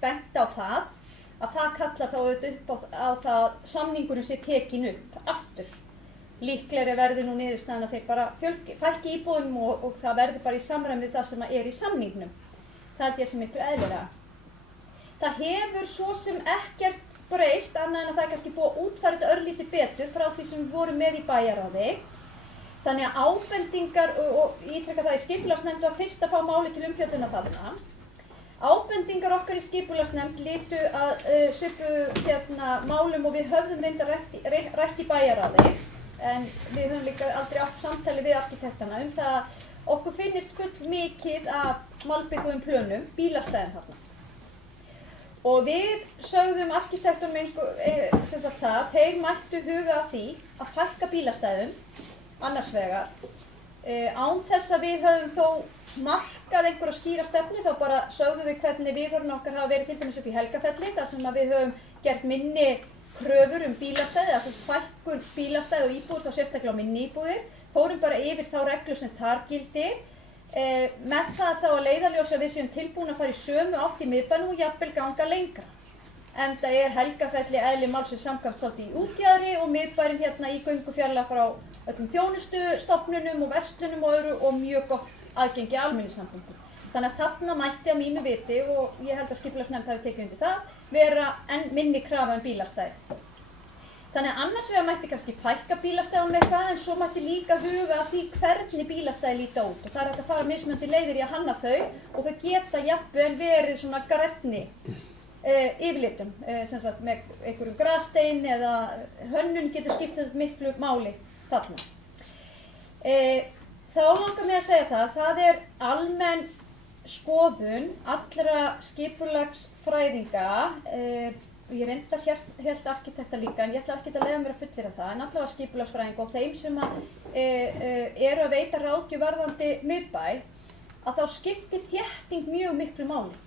bent á það, að það kallar þá auðvitað upp á það að samningurinn sé tekin upp aftur. Líklegri verði nú niðurstaðan að þeir bara fækki íbúðum og það verði bara í samræmi við það sem er í samningnum. Það held ég sem miklu eðlilega. Það hefur svo sem ekkert breyst annað en að það er kannski búið að útfæra þetta örlítið betur frá því sem við vorum með í bæjarráði. Þannig að ábendingar, og ég ítreka það í skipulagsnefnd var fyrst að fá máli til umfjöllunar þarna. Ábendingar okkar í skipulagsnefnd litu að svipu málum og við höfðum reyndar rætt í bæjarráði. En við höfum líka aldrei átt samtali við arkitektana það okkur finnist full mikið af malbikuðum plönum, bílastæðum þarna. Og við sögðum arkitektunum sem sagt það, þeir mættu huga að því að fækka bílastæðum, annars vegar, án þess að við höfum þó markað einhverja skýra stefnu, þá bara sögðum við hvernig viðhorfin okkar hafa verið til dæmis upp í Helgafelli, þar sem að við höfum gert minni kröfur bílastæði, þess að fækkun bílastæði og íbúðir, þá sérstaklega á minni íbúðir, fórum bara yfir þá reglu sem þar gildir, með það þá að leiðarljósi að við séum tilbúin að fara í sömu átt í miðbænum og jafnvel ganga lengra. Enda Helgafelli eðli málsins samkvæmt svolítið í útjaðri og miðbærin hérna í göngufjarlægð frá öllum þjónustustofnunum og verslunum og öðru og mjög gott aðgengi að almenningssamgöngum. Þannig að þarna mætti að mínu viti, og ég held að skipulagsnefnd hafi tekið undir það, vera enn minni krafa bílastæði. Þannig að annars vegar mætti kannski fækka bílastæðunum eitthvað, en svo mætti líka huga að því hvernig bílastæði líta út. Og það hægt að fara mismunandi leiðir í að hanna þau og þau geta jafnvel verið svona grænni yfirlitum, sem sagt með einhverjum grasstein eða hönnun getur skipt miklu máli þarna. Þá langar mig að segja það er almenn skoðun allra skipulagsfræðinga, ég reyndar hélt arkitekta líka, en ég ætla ekki að leyfa mér að fullyrða það, en allavega skipulagsfræðinga og þeim sem eru að veita ráðgjöf varðandi miðbæ, að þá skiptir þétting mjög miklu máli.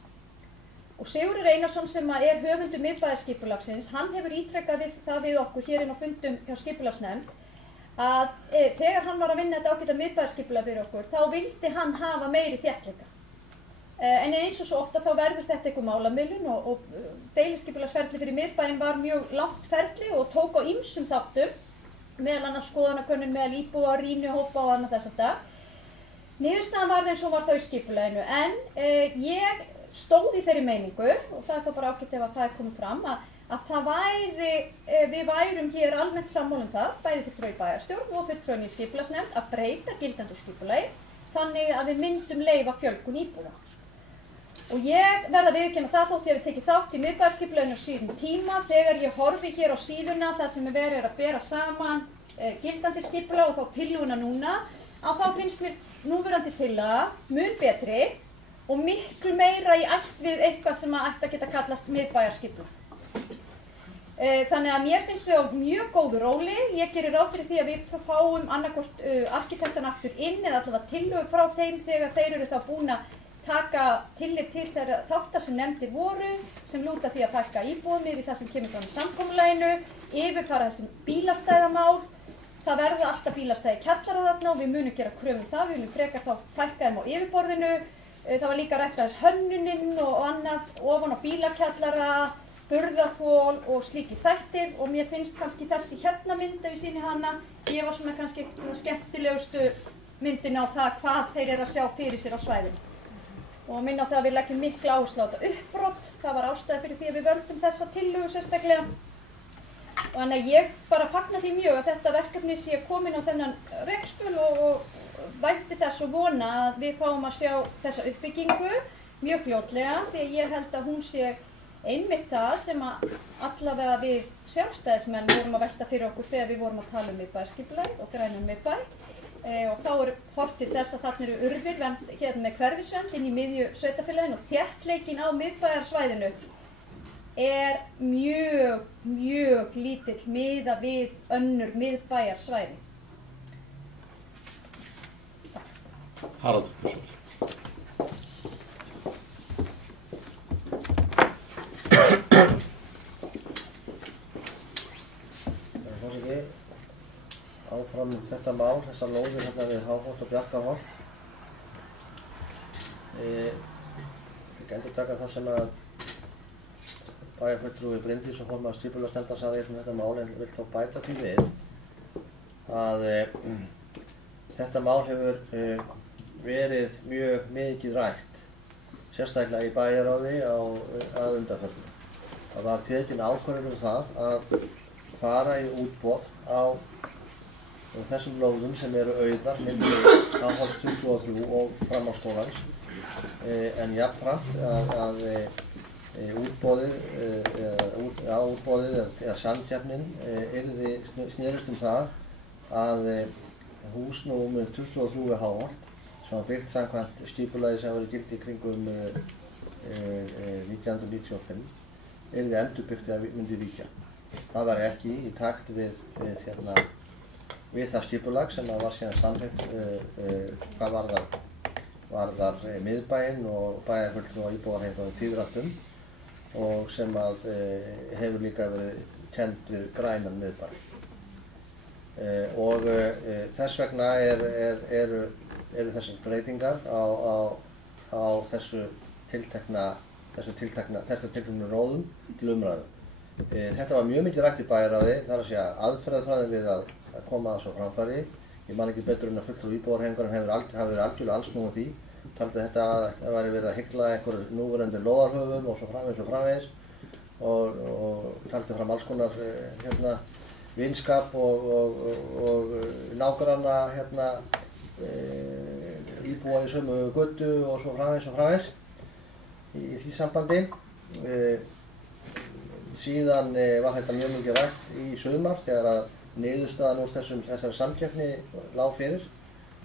Og Sigurður Einarsson sem er höfundur miðbæjarskipulagsins, hann hefur ítrekkað það við okkur hér inn á fundum hjá skipulagsnefnd, að þegar hann var að vinna þetta ágæta miðbæjarskipulag fyrir okkur, þá vildi hann hafa meiri þéttleika. En eins og svo ofta þá verður þetta einhver málamiðlun og deiliskipulagsferli fyrir miðbæinn var mjög langt ferli og tók á ýmsum þáttum, meðal annars skoðanakönnun meðal íbúa, rýnihópa og annað þess að það. Niðurstaðan varð eins og var þá í skipulaginu, en ég stóð í þeirri meiningu, og það er þá bara ágætt ef að það er komið fram, að það væri, við værum hér almennt sammála það, bæði fulltrúi í bæjarstjórn og fulltrúi í skipulagsnefnd, að breyta gildandi skipulagi, þannig að við myndum leyfa fjölgun íbúa. Og ég verð að viðurkenna það þótt ég hef tekið þátt í miðbæjarskipulaginu á síðum tíma, þegar ég horfi hér á síðuna þar sem verið að bera saman gildandi skipulag og þá tillöguna núna, að þá finnst mér núverandi tillaga mun betri og miklu meira í ætt við eitthvað sem ætti að geta kallast miðbæjarskipulag. Þannig að mér finnst við á mjög góðu róli, ég gerir ráð fyrir því að við fáum annarkvort arkitektan aftur inn eða allavega tillögur frá þeim þegar þeir eru þá búin að taka tillit til þeirra þáttar sem nefndir voru, sem lúta því að fækka íbúum í það sem kemur fram í samkomulaginu, yfirfara þessum bílastæðamál, það verða alltaf bílastæði kjallara þarna og við munum gera kröfum það, við viljum frekar þá fækka þeim á yfirborðinu, það var líka rætt aðeins hönnuninn og annað ofan á bílakjallara, burðarþol og slíkir þættir og mér finnst kannski þessi hérna mynd ef ég sýni hana, ég var svona kannski skemmtilegustu myndin á það hvað þeir eru að sjá fyrir sér á svæðinu. Og minna á það að við leggjum mikla áherslu á þetta uppbrot, það var ástæða fyrir því að við völdum þessa tillögu sérstaklega. Og þannig að ég bara fagna því mjög að þetta verkefni sé komin á þennan rekspöl og vænti þess og vona að við fáum að sjá þessa uppbyggingu mjög fljótlega því að ég held að hún sé einmitt það sem að allavega við sjálfstæðismenn vorum að velta fyrir okkur þegar við vorum að tala miðbæjarskipulag og grænan miðbæ. Og þá er horft til þess að þarna eru urðir hérna með hverfisvernd inn í miðju sveitarfélaginu og þéttleikinn á miðbæjarsvæðinu er mjög lítill miða við önnur miðbæjarsvæði. Haraldur Björnsson. Áfram þetta mál, þessar lóðir hérna við Háholt og Bjarkarholt. Ég ætla ekki endur taka það sem að bæjarfulltrúi Bryndís og formaður skipulagsnefndar sagði um þetta mál, en vil þá bæta því við að þetta mál hefur verið mjög mikið rætt, sérstaklega í bæjarráði að undanförnu. Það var tekin ákvörðun það að fara í útboð á þessum lóðum sem eru auðar milli Háholts 23 og framhaldsskólans, en jafnframt að útboðið eða samkeppnin snerist það að hús númer 23 við Háholt sem var byggt samkvæmt skipulagi sem var í gildi í kringum 1995 yrði endurbyggt eða myndi víkja. Það var ekki í takt við það skipulag sem var síðan samþykkt hvað varðar miðbæinn og bæjarfulltrúa og íbúahreyfingar tíðrættum og sem hefur líka verið kennd við grænan miðbæ. Og þess vegna eru þessar breytingar á þessu tilteknu róðum til umræðu. Þetta var mjög mikið rætt í bæjarráði, það er að segja aðferðafræðin við að koma að svo framfæri. Ég man ekki betur en að fulltrúi íbúahreyfingarinnar hafi verið algjörlega andsnúinn því. Taldi þetta að væri verið að hygla einhverjum núverandi lóðarhöfum og svo framvegis og taldi fram alls konar vinskap og nágranna íbúa í sömu götu og svo framvegis í því sambandi. Síðan var þetta mjög mikið rætt í sumar þegar að niðurstaðan úr þessari samkeppni lá fyrir.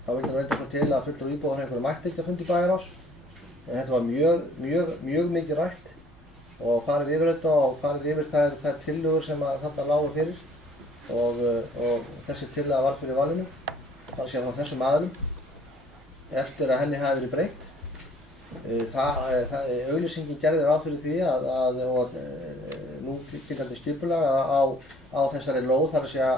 Þá vildi reynda svo til að fulltrúi íbúahreyfingar mætti ekki að fundi bæjarráðs. Þetta var mjög mikið rætt og farið yfir þetta og farið yfir þær tillögur sem þarna lágu fyrir og þessi tillaga var fyrir valinu, þar að segja frá þessum aðilum, eftir að henni hafi verið breytt. Auglýsingin gerði ráð fyrir því að nú gildandi skipulag á þessari lóð, þar að segja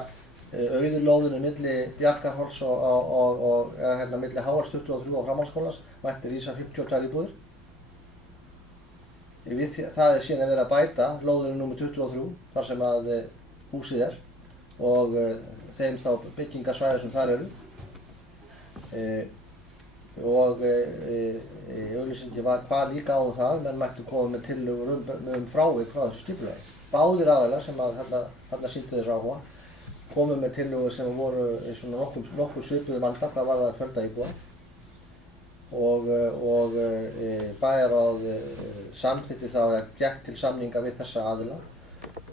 auðurlóðinu milli Bjarkarholts og milli Hávards 23 og framhaldsskólans mætti rísa 52 íbúðir. Það síðan að vera að bæta lóðinu númer 23 þar sem að húsið og þeim þá byggingasvæði sem þar eru. Og auglýsingin var hvað líka á það, menn mættu koma með tillögur frávik frá þessu skipulagi. Báðir aðilar sem þarna sýndu þessu áhuga komu með tillögur sem voru í svona nokkuð svipuðum anda hvað varðar fjölda íbúa og bæjarráð samþykkti þá að gekk til samninga við þessa aðila.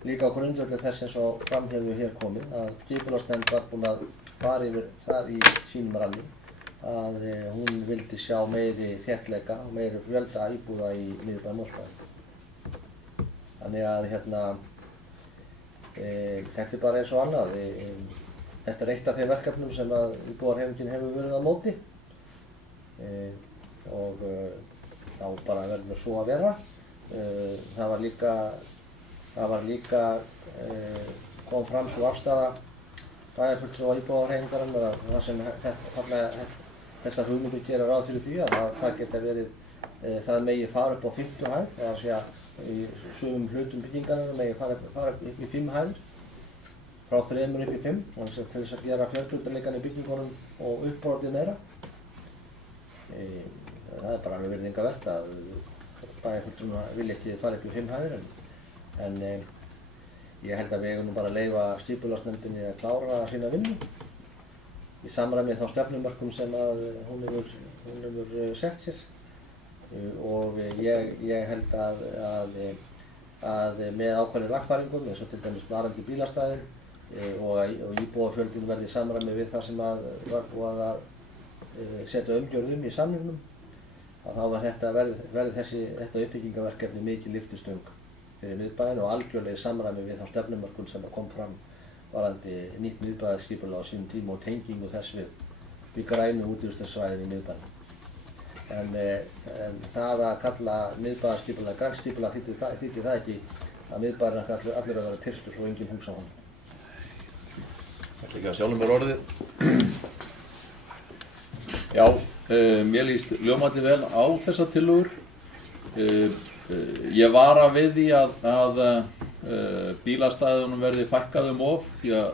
Líka á grundvelli þess eins og fram hefur hér komið að skipulagsnefnd var búin að fara yfir það í sínum ranni að hún vildi sjá meiri þéttleika og meiri fjölda íbúða í miðbæ Mosfellsbæ. Þannig að þetta er bara eins og annað. Þetta er eitt af þeim verkefnum sem að íbúahreyfingin hefur verið á móti og þá bara verður svo að vera. Það var líka kom fram svo afstaða bæjarfulltrúa íbúahreyfingarinnar að það sem þessar hugmyndir gera ráð fyrir því að það geta verið það megi fara upp á 50 hæð, það er að segja í sumum hlutum byggingarnar megi fara upp í 5 hæðir, frá 3 upp í 5, til þess að gera fjölbreytileikann í byggingunum og uppbrotið meira. Það er bara alveg virðingavert að bæjarfulltrúar vilja ekki fara upp í 5 hæðir en ég held að við eigum nú bara að leyfa skipulagsnefndinni að klára sína vinnu í samræmi þá stefnumörkum sem að hún hefur sett sér og ég held að með ákveðnum lagfæringum eins og til dæmis varandi bílastæðir og íbúafjöldin verði í samræmi við það sem að var búið að setja umgjörðum í samningnum að þá verði þetta uppbyggingaverkefni mikið lyftistöng fyrir miðbæinn og algjörlega í samræmi við þá stefnumörkun sem kom fram varandi nýtt miðbæðarskipulag á sínum tíma og tengingu þess við grænu útivistarsvæðin í miðbænum. En það að kalla miðbæðarskipulag grænt skipulag þýddi það ekki að miðbæðurinn ætti allir að vera tyrftur og engin hús á honum. Það er ekki að sjálfum mér orðið. Já, mér líst ljómandi vel á þessar tillögur. Ég vara við því að bílastæðunum verði fækkað of því að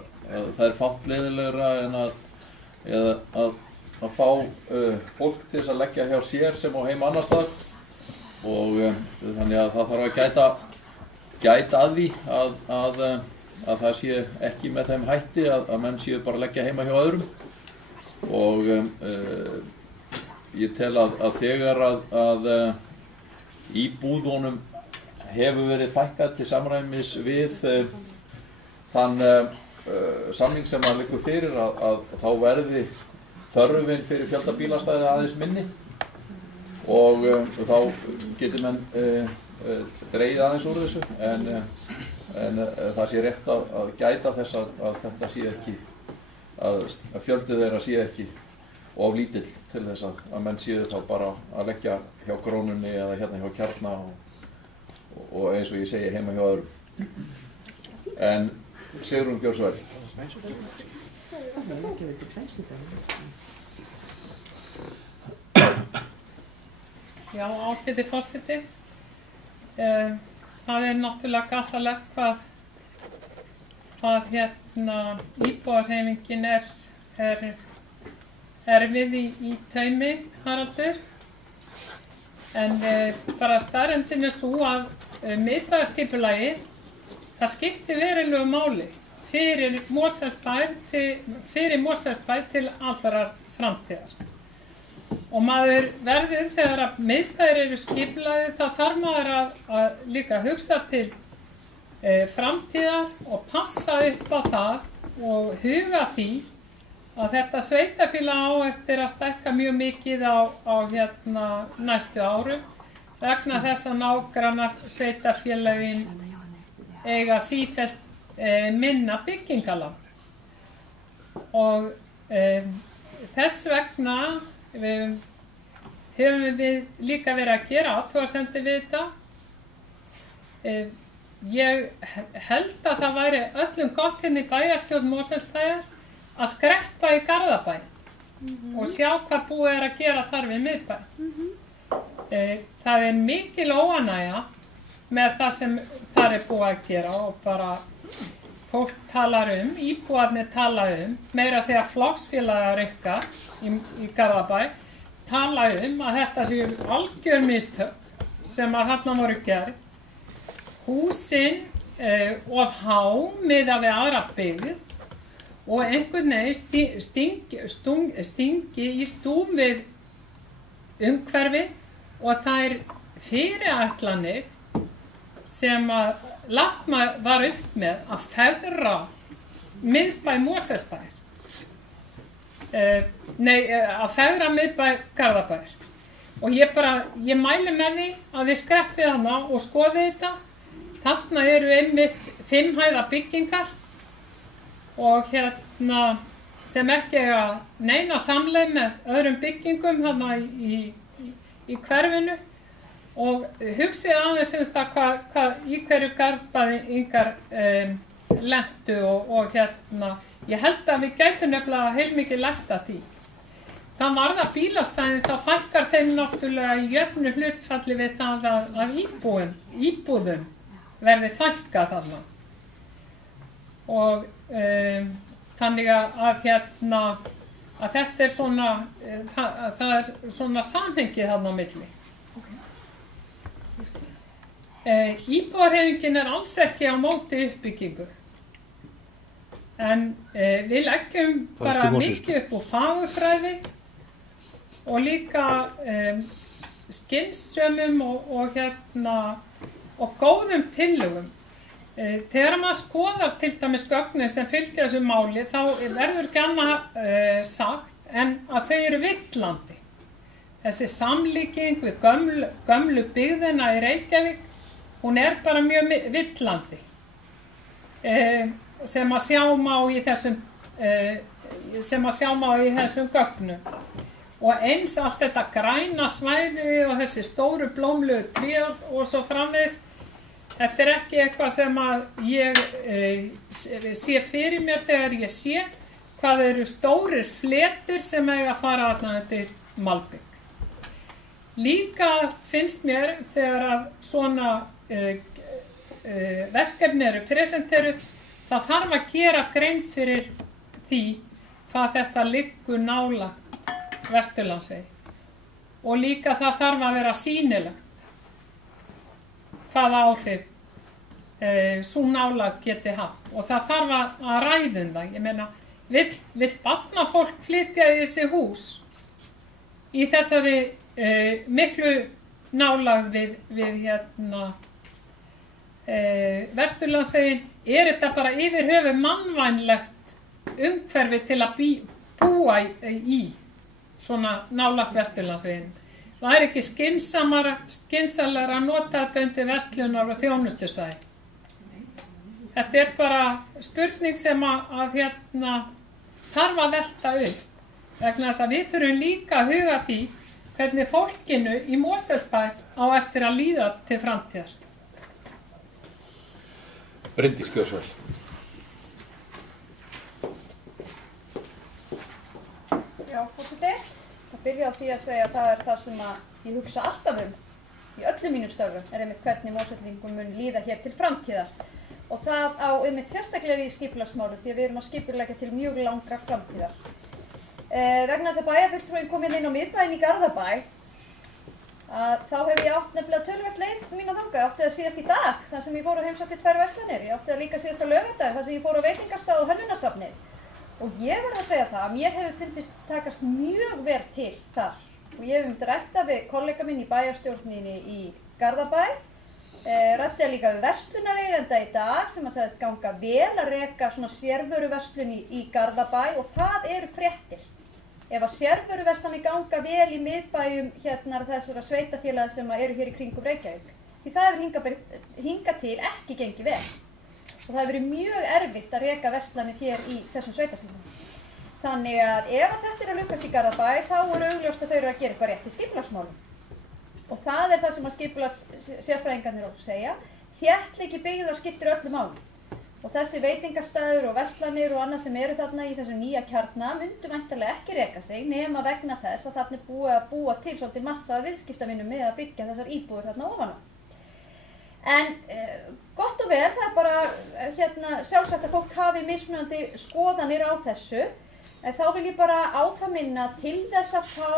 það er fátt leiðilegra en að fá fólk til þess að leggja hjá sér sem á heima annar stað og þannig að það þarf að gæta að því að það sé ekki með þeim hætti að menn séu bara að leggja heima hjá öðrum og ég tel að þegar að íbúðunum hefur verið fækkað til samræmis við þann samning sem að liggur fyrir að þá verði þörfin fyrir fjölda bílastæði aðeins minni og þá getur menn dregið aðeins úr þessu en það sé rétt að gæta þess að þetta sé ekki að fjöldi þeirra sé ekki of lítill til þess að menn séu þá bara að leggja hjá Krónunni eða hérna hjá Kjarna og eins og ég segi heima hjá öðrum. En Sigrún gjör svo vel. Já, ágæti forseti. Það náttúrulega gasalegt hvað íbúahreyfingin er við í taumi, Haraldur. En bara staðreyndin sú að miðbæjarskipulagið, það skiptir verulegu máli fyrir Mosfellsbæ til allrar framtíðar. Og maður verður þegar að miðbæir eru skipulagðir þá þarf maður að líka hugsa til framtíðar og passa upp á það og huga því að þetta sveitarfélag á eftir að stækka mjög mikið á næstu árum vegna þess að nágrannar sveitarfélagin eiga sífellt minna byggingaland. Og þess vegna höfum við líka verið að gera athugasemdir við þetta. Ég held að það væri öllum gott hérna í bæjarstjórn Mosfellsbæjar að skreppa í Garðabæ og sjá hvað búið er að gera þar við miðbæ. Það er mikil óánægja með það sem þar er búið að gera og bara fólk talar íbúarnir tala meira að segja flokksfélagar ykkar í Garðabæ tala að þetta séu algjör mistök sem að þarna voru gerð. Húsin of há miðað við aðra byggð og einhvern veginn stingi í stúf við umhverfið og þær fyrirætlanir sem að lagt var upp með að fegra miðbæ Mosfellsbæjar. Að fegra miðbæ Garðabæjar. Og ég mæli með því að þið skreppið hana og skoðið þetta. Þarna eru einmitt 5 hæða byggingar og sem ekki eiga neina samleið með öðrum byggingum hana í hverfinu. Og hugsið aðeins það hvað í hverju Garðabæi yngar lentu og ég held að við gætum nefnilega heilmikið lært af því. Það varðar bílastæðin þá fækkar þeim náttúrulega í jöfnu hlutfalli við það að íbúðum verði fækkað þarna. Og þannig að þetta er það er svona samhengi þarna á milli. Íbúahreyfingin er alls ekki á móti uppbyggingu en við leggjum bara mikið upp úr fagurfræði og líka skynssömum og góðum tillögum. Þegar maður skoðar til dæmis gögnin sem fylgja þessu máli þá verður ekki annað sagt en að þau eru villandi. Þessi samlíking við gömlu byggðina í Reykjavík hún er bara mjög villandi sem að sjá má í þessum gögnum. Og eins allt þetta græna svæði og þessi stóru blómlegu tré og svo framvegis. Þetta er ekki eitthvað sem að ég sé fyrir mér þegar ég sé hvað eru stórir fletir sem eiga að fara þarna undir malbygg. Líka finnst mér þegar að svona verkefni eru presenteruð það þarf að gera grein fyrir því hvað þetta liggur nálægt Vesturlandsvegi og líka það þarf að vera sýnilegt hvaða áhrif sú nálægt geti haft og það þarf að ræða það. Ég meina, vill barnafólk flytja í þessi hús í þessari miklu nálægð við Vesturlandsveginn? Er þetta bara yfir höfuð mannvænlegt umhverfi til að búa í? svona nálægt Vesturlandsveginn. Það er ekki skynsamlegra að nota þetta undir verslunar og þjónustusvæði. Þetta er bara spurning sem að þarf að velta upp. Vegna þess að við þurfum líka að huga því hvernig fólkinu í Mosfellsbæ á eftir að líða til framtíðar. Bryndís Gjörsvæl. Já, forseti. Það byrja á því að segja að það er það sem að ég hugsa alltaf í öllum mínum störfum, er einmitt hvernig Mosfellingum mun líða hér til framtíðar. Og það á einmitt sérstaklega í skipulagsmálum því að við erum að skipuleggja til mjög langra framtíðar. Vegna þess að bæjarfulltrúinn kom inn á miðbæinn í Garðabæ, þá hef ég átt nefnilega töluvert leið mín að þanga. Ég átti það síðast í dag, þar sem ég fór á heimsókn 2 verslanir. Ég átti það líka síðast á laugardag, þar sem ég fór á veitingastað og hönnunarsafnið. Og ég verð að segja það að mér hefur fundist takast mjög vel til þar. Og ég hef rætt það við kollega minn í bæjarstjórninni í Garðabæ. Rætti það líka við verslunareigenda í dag sem að sagðist ganga vel að reka svona sérvöruverslun í Garðabæ og það eru fréttir. Ef að sérvöruverslanir ganga vel í miðbæjum þessara sveitafélaga sem eru hér í kringum Reykjavík. Því það hefur hingað til ekki gengið vel. Og það hefur verið mjög erfitt að reka verslanir hér í þessum sveitafélagum. Þannig að ef þetta er að lukkast í Garðabæ þá er augljóst að þau eru að gera eitthvað rétt í skipulagsmálum. Og það er það sem að skipulagssérfræðingarnir okkur segja. Þéttleiki byggðar skiptir öllu máli. Og þessi veitingastaður og verslanir og annað sem eru þarna í þessum nýja kjarna myndu væntanlega ekki reka sig nema vegna þess að þarna er búið að búa til svolítið massa viðskiptavinnu með að byggja þessar íbúðir þarna ofan á. En gott og vel, það er bara sjálfsagt að fólk hafi mismunandi skoðanir á þessu. En þá vil ég bara á það minna til þess að fá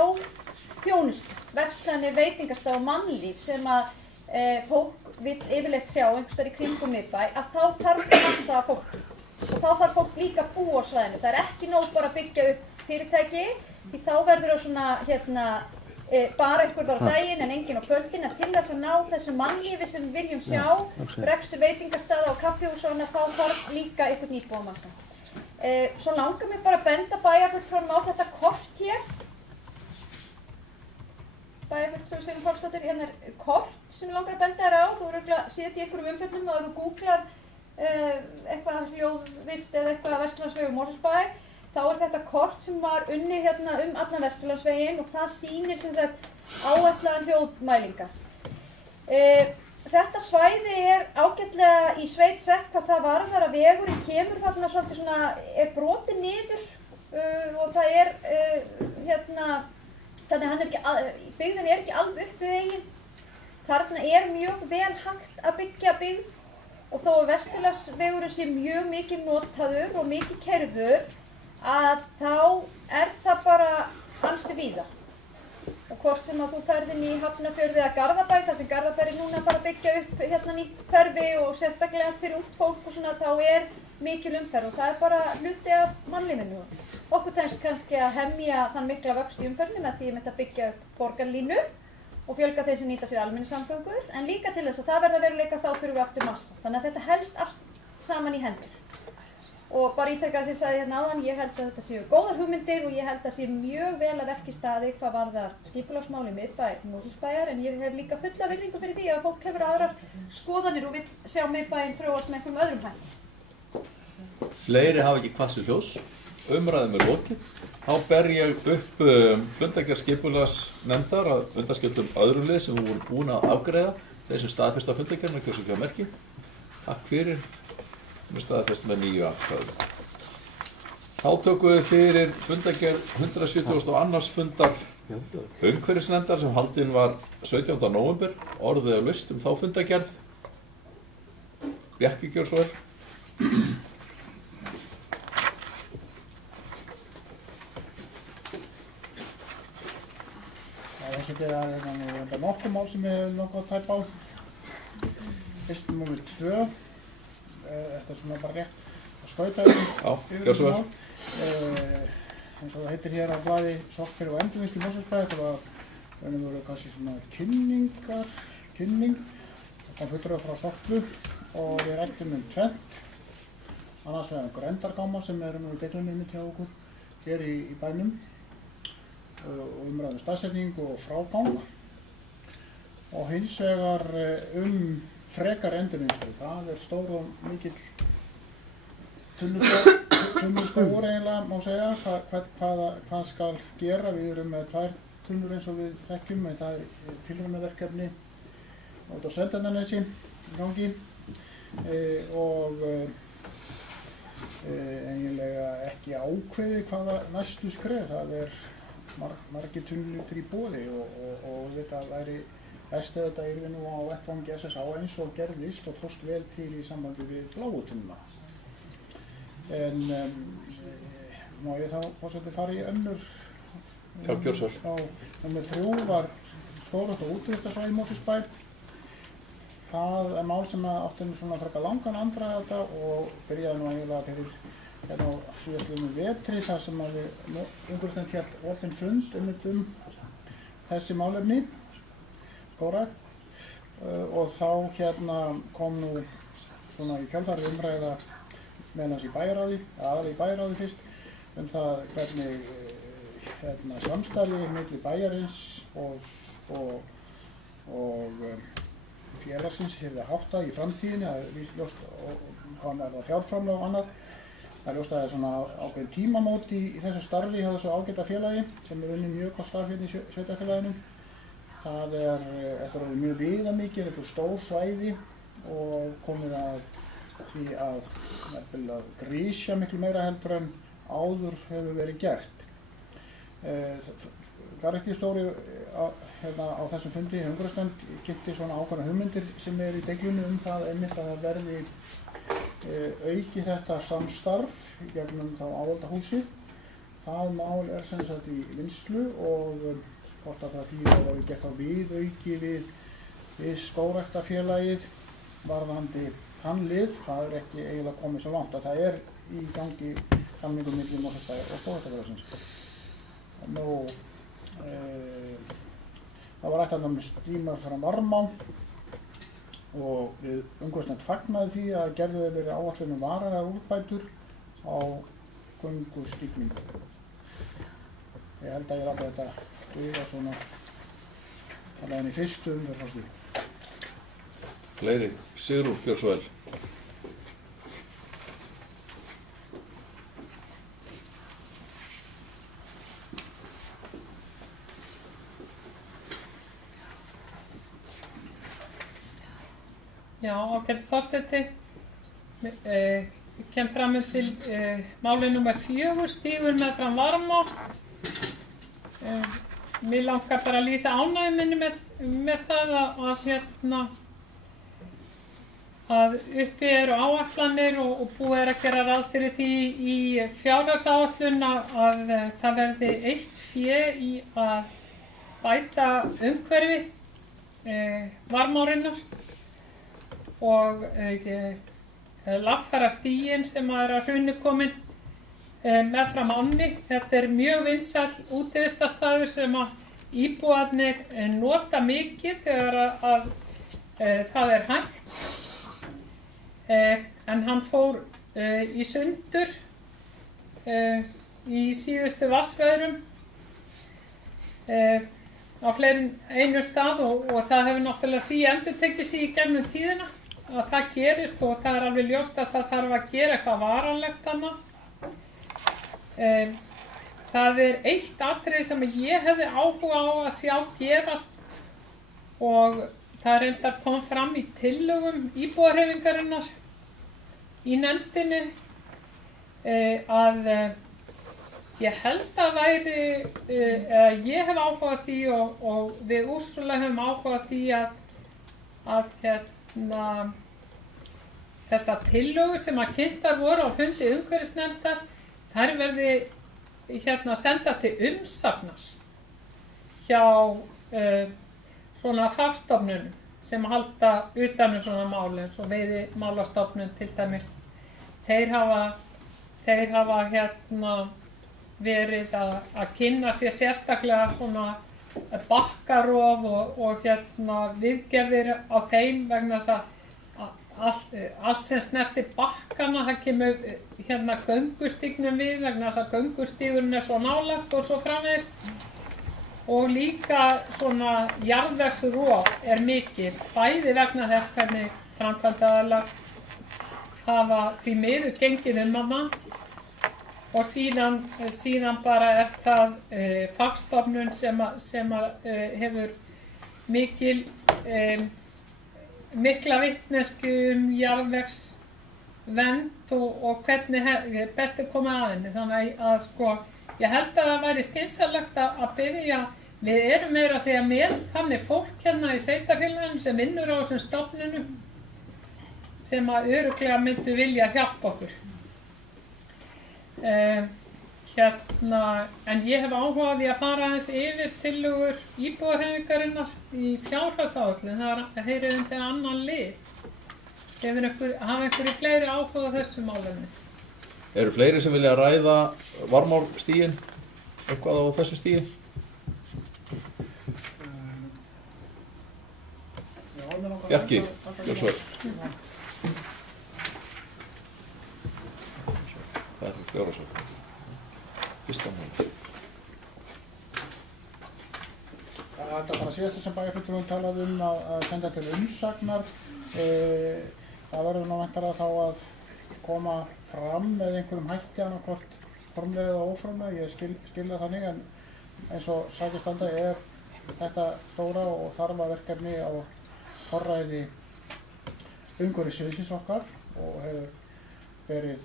þjónustu, verslanir, veitingastað og mannlíf sem að fólk vil yfirleitt sjá einhvers staðar í kringum miðbæ, að þá þarf massa fólk. Og þá þarf fólk líka að búa á svæðinu. Það er ekki nóg bara að byggja upp fyrirtæki, því þá verður það svona bara einhver var á daginn en enginn á kvöldin, að til þess að ná þessu mannlífi sem við viljum sjá, rekstur veitingastaða og kaffihús og annað, þá þarf líka einhvern íbúamassa. Svo langar mér bara að benda bæjarfulltrúanum á þetta kort hér. Bæjarfulltrúi Sigrún Pálsdóttir, hérna er kort sem ég langar að benda þér á. Þú eru séð í einhverjum umfjöllum og ef þú googlar eitthvað hljóðvist eða eitthvað Vesturlandsvegur Mosfellsbæ, þá er þetta kort sem var unnið hérna allan Vesturlandsveginn og það sýnir sem sagt áætlaðan hljóðmælingar. Þetta svæði er ágætlega í sveit sett hvað það varðar að vegurinn kemur þarna svolítið svona, er brotið niður og það er þannig að byggðin er ekki alveg upp við eigin. Þarna er mjög vel hægt að byggja byggð og þó að Vesturlandsvegurinn sé mjög mikið notaður og mikið keyrður að þá er það bara ansi víða. Og hvort sem að þú ferðin í Hafnarfjörð eða Garðabæ, þar sem Garðabæ er núna að fara að byggja upp nýtt hverfi og sérstaklega fyrir ungt fólk og svona, þá er mikil umferð og það er bara hluti af mannlífinu. Okkur tekst kannski að hemja þann mikla vöxt í umferðinni með því að byggja upp borgarlínu og fjölga þeir sem nýta sér almenningssamgöngur, en líka til þess að það verða veruleika þá þurfum við aftur massa. Þannig að þetta helst allt saman í hendur. Og bara ítreka þess að ég sagði hérna áðan, ég held að þetta séu góðar hugmyndir og ég held að sé mjög vel að verki staði hvað varðar skipulagsmál í miðbæ Mosfellsbæjar, en ég hef líka fulla virðingu fyrir því að fólk hefur aðrar skoðanir og vill sjá miðbæinn þróast með einhverjum öðrum hætti. Fleiri hafa ekki hvað sér hljós, umræðum er lokið. Þá ber ég upp fundargerð skipulagsnefndar að undanskildum öðrum lið sem voru búin að afgreiða þeir sem staðfesta fundargerðina og kjósa ekki á merki. Takk fyrir. Með staðfest með 9 atkvæðum. Þá tökum við fyrir fundargerð 172. fundar umhverfisnefndar sem haldinn var 17. nóvember. Orðið er laust þá fundargerð. Bjarki gjör svo vel. Þetta er nokkuð mál sem við hefum nokkuð að tæpa á. Fyrst númer 2. Þetta er svona bara rétt að skauta yfir mál. Eins og það heitir hér á blaði Sorphirðu og endurvinnslu í Mosfellsbæ. Þetta var kannski svona kynning. Það kom fulltrúar frá Sorpu og við ræddum tvennt. Annars vegar grenndargáma sem við deilum einmitt hjá okkur hér í bænum. umræðum staðsetningu og frágang og hins vegar frekar endurvinnslu. Það stór og mikill tunnuskógur eiginlega, má segja, hvað skal gera. Við erum með 2 tunnur eins og við þekkjum, en það tilraunaverkefni út á Seltjarnarnesi í gangi og eiginlega ekki ákveðið hvaða næstu skref. Það margir tunnulítur í boði og þetta væri best að þetta yrði nú á vettvangi SSA eins og gerðist og tókst vel til í sambandi við bláu tunnuna. En má ég þá forseti fara í önnur? Já, gjör svo. Númer 3 var skógrækt og útivistarsvæði í Mosfellsbæ. Það mál sem átti nú svona frekar langan andræða þetta og byrjaði nú eiginlega fyrir á síðastliðnu vetri þar sem við umhverfisnefnd hélt opinn fund þessi málefni, skógrækt og þá kom nú svona í kjölfarið umræða meðan í bæjarráði, aðallega í bæjarráði fyrst, það hvernig samstarfi milli bæjarins og félagsins yrði háttað í framtíðinni. Það ljóst hvað með fjárframlag og annað. Það ljóst að það svona ákveðin tímamót í þessu starfi hjá þessu ágæta félagi sem unnið mjög gott starf hérna í sveitarfélaginu. Þetta orðið mjög viðamikið, þetta stór svæði og komið að því að grísja miklu meira heldur en áður hefur verið gert. Garðyrkjustjóri á þessum fundi í umhverfisnefnd kynnti svona ákveðnar hugmyndir sem í deiglunni það einmitt að það verði auki þetta samstarf gegnum þá áhaldahúsið. Það mál sem sagt í vinnslu og hvort að það þýðir að það verði gert þá viðauki við skógræktarfélagið varðandi þann lið. Það ekki eiginlega komið svo langt að það í gangi samningur milli Mosfellsbæjar og skógræktarfélagsins. Það var rætt um stíma frá Varmá og við umhverfisnefnd fagnaði því að gerðu verið áætlun varanlegar úrbætur á göngustífningu. Ég held að ég láti þetta duga svona allavega í fyrstu umferð. Fleiri, Sigrún, gjör svo vel. Já, ágætt forseti. Kem fram til máli númer 4, stígur meðfram Varmá. Mér langar bara að lýsa ánægju minni með það að uppi eru áætlanir og búið að gera ráð fyrir því í fjárhagsáætlun að það verði eitt fé í að bæta umhverfi Varmárinnar og lagfæra stíginn sem að hruni komin meðfram ánni. Þetta mjög vinsæll útivistarstaður sem að íbúarnir nota mikið þegar að það hægt. En hann fór í sundur í síðustu vatnsveðrum á fleiri einu stað og það hefur náttúrulega endurtekið sig í gegnum tíðina að það gerist og það alveg ljóst að það þarf að gera eitthvað varanlegt þarna. Það eitt atriði sem ég hefði áhuga á að sjá gerast og það reyndar kom fram í tillögum íbúahreyfingarinnar í nefndinni að ég held að ég hef áhuga því og við Úrsula höfum áhuga því að þessar tillögur sem að kynntar voru á fundi umhverfisnefndar þær verði senda til umsagnar hjá svona fagstofnunum sem halda utan svona mál eins og veiðimálastofnun til dæmis. Þeir hafa verið að kynna sér sérstaklega svona bakkarof og viðgerðir á þeim vegna þess að allt sem snertir bakkana, það kemur göngustígnum við vegna þess að göngustígurinn svo nálægt og svo framvegis. og líka svona jarðvegsrof mikið, bæði vegna þess hvernig framkvæmdaaðilar hafa því miður gengið hana og síðan bara það fagstofnun sem hefur mikla vitneskju jarðvegsvernd og hvernig best koma að henni. Þannig að sko, ég held að það væri skynsamlegt að byrja, við erum meira að segja með þannig fólk hérna í sveitarfélaginu sem vinnur á þessum stofnunum sem að örugglega myndu vilja hjálpa okkur. En ég hef áhuga á því að fara aðeins yfir tillögur íbúahreyfingarinnar í fjárhagsáætlun, það heyrir undir annan lið. Hafa einhverju fleiri áhuga á þessu málefni? Eru fleiri sem vilja ræða varmárstigin, eitthvað á þessu stigi? Bjarki, gjör svo vel. Hvað er fjárhagsáætlun? Fyrsta mál. Þetta bara síðasta sem bæjarfulltrúinn talaði að senda til umsagnar. Það verður nú væntanlega þá að koma fram með einhverjum hætti annaðhvort formlega eða óformlega. Ég skil það þannig, en eins og sakir standa þetta stóra og þarfa verkefni á forræði umhverfissviðsins okkar og hefur verið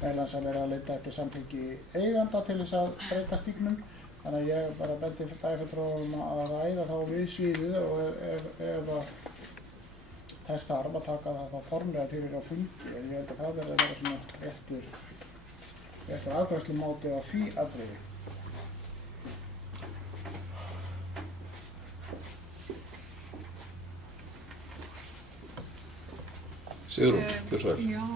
meðlans að vera að leita eftir samþykki eiganda til þess að breyta stígnum. Þannig að ég bara bendi bæjarfulltrúum að ræða þá við sviðið og ef þess þarf að taka það þá formlega fyrir á fundi. En ég held að það verður að vera svona eftir afgreiðslumáti á því atriði. Sigrún, gjör svo vel. Já.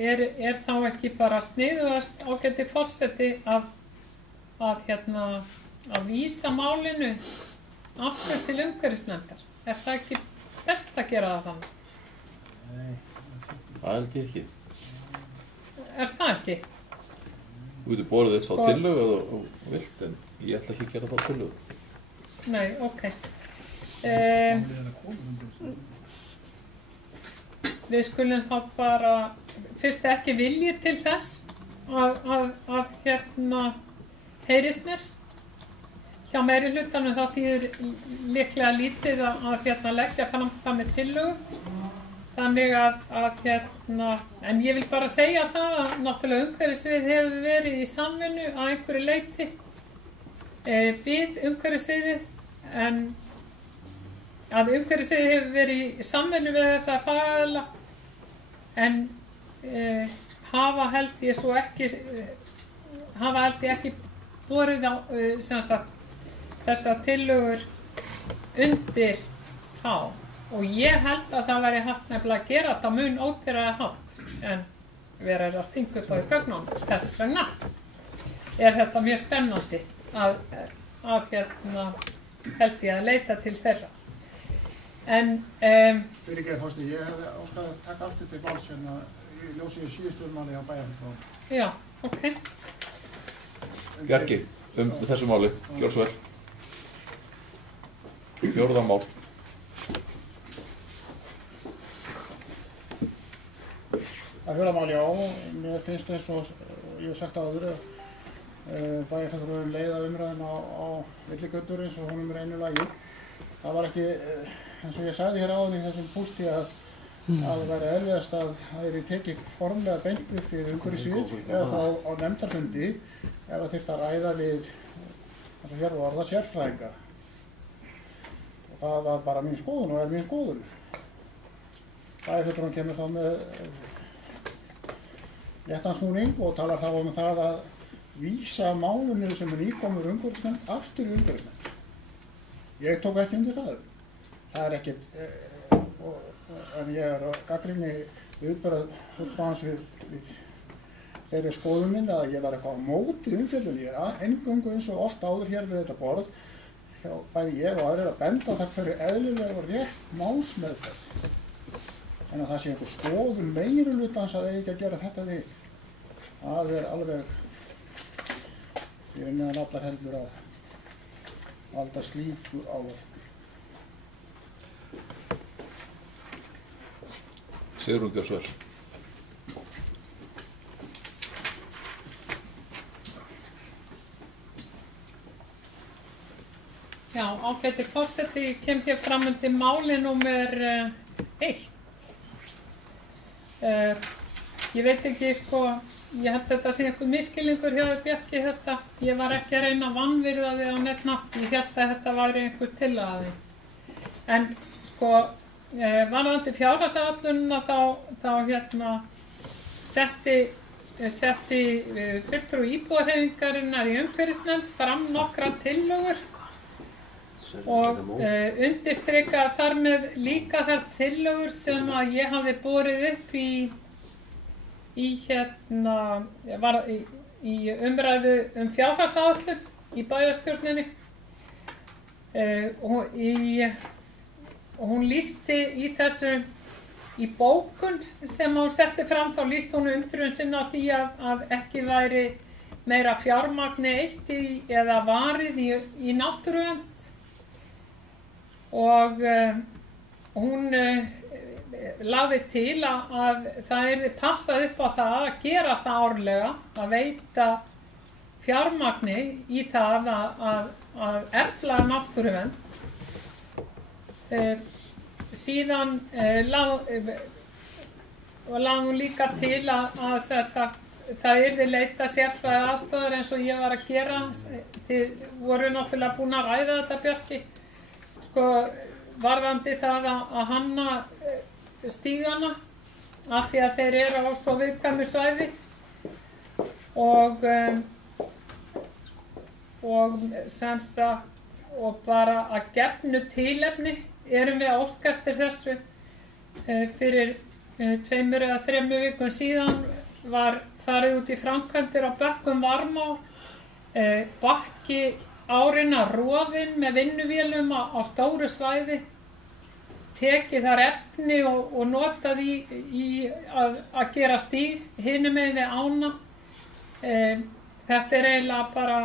Er þá ekki bara sniðugast ágæti forseti að vísa málinu aftur til umhverfisnefndar? Er það ekki best að gera það þannig? Nei, það held ég ekki. Er það ekki? Þú getur borðið upp þá tillögu ef þú vilt, en ég ætla ekki að gera þá tillögu. Nei, ok. Við skulum þá bara, fyrst ekki vilji til þess að heyrist mér hjá meiri hlutanum, þá þýðir líklega lítið að leggja fram með tillögu. Þannig en ég vil bara segja það að náttúrulega umhverfissvið hefur verið í samvinnu að einhverju leyti við umhverfissviðið, en að umhverfissviðið hefur verið í samvinnu við þessa fagaðila, en hafa held ég ekki borið á þessar tillögur undir þá. Og ég held að það væri hægt nefnilega að gera þetta mun ódýrara hátt en vera að stinga upp á í gögnunum. Þess vegna þetta mjög spennandi að held ég að leita til þeirra. En Fyrirgeðu forseti, ég hefði óskað að taka aftur til máls hérna í ljósi síðustu máli á bæjarfulltrúum. Já, ok. Bjarki, þessu máli, gjör svo vel. Fjórða mál. Að fjórða mál, já, mér finnst eins og ég hef sagt áður bæjarfulltrúinn leiða umræðina á villigötur eins og honum einu lagi. Það var ekki, eins og ég sagði hér áðan í þessum púlti að það væri eðlilegast að það yrði tekið formlega beint upp við umhverfissvið eða þá á nefndarfundi ef það þyrfti að ræða við, eins og hér var það, sérfræðinga. Og það var bara mín skoðun og mín skoðun. Bæjarfulltrúinn kemur þá með léttan snúning og talar þá það að vísa málinu sem nýkomur umhverfisnefnd aftur í umhverfisnefnd. Ég tók ekki undir það. Það er ekkert, en ég gagnrýni viðbrögð fulltrúans við þeirri skoðun minni að ég var eitthvað á móti umfjöllun. Ég eingöngu eins og oft áður hér við þetta borð, bæði ég og aðrir að benda það hverju eðlilega og rétt málsmeðferð En að það sé einhver skoðun meirihlutans að eigi ekki að gera þetta við, það alveg fyrir neðan allar heldur að valda slíku á loft. Sigrún gjör svo vel. Já, ágæti forseti, ég kem hér fram undir máli númer 1. Ég veit ekki, sko, ég held þetta sé einhver misskilningur hjá Bjarki þetta. Ég var ekki að reyna að vanvirða þig á neitt, ég held að þetta væri einhver tillaga. En, sko, varðandi fjárhagsáætlunina þá setti fulltrúi íbúðarhreyfingarinnar í umhverfisnefnd fram nokkrar tillögur og undirstrika þar með líka þær tillögur sem að ég hafði borið upp í umræðu fjárhagsáætlun í bæjarstjórninni og hún lýsti í þessu, í bókun sem hún setti fram, þá lýsti hún undrun sinna á því að ekki væri meira fjármagni eytt eða varið í náttúruvernd og hún lagði til að það yrði passað upp á það að gera það árlega, að veita fjármagni í það að efla náttúruvernd. Síðan lagði hún líka til að það yrði leita sérfræði aðstæður eins og ég var að gera. Þið voru náttúrulega búin að ræða þetta, Bjarki, sko, varðandi það að hanna stígana af því að þeir eru á svo viðkvæmu svæði og sem sagt og bara að gefnu tilefni erum við að óska eftir þessu. Fyrir 2 eða 3 vikum síðan var farið út í framkvæmdir á Bökkum Varmá, bakki árinna rofinn með vinnuvélum á stóru svæði, tekið þar efni og notað í að gera stíg hinum megin við ána. Þetta eiginlega bara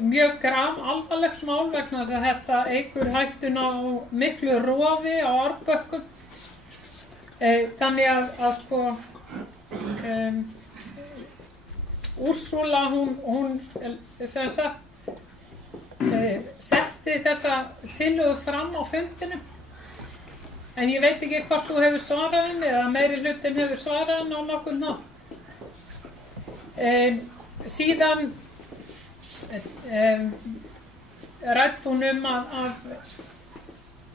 mjög alvarlegt mál vegna þess að þetta eykur hættuna á miklu rofi á árbökkum. Þannig að sko Úrsúla hún sem sagt setti þessa tillögu fram á fundinum en ég veit ekki hvort þú hefur svarað henni eða meiri hlutin hefur svarað henni á nokkurn hátt. Síðan ræddi hún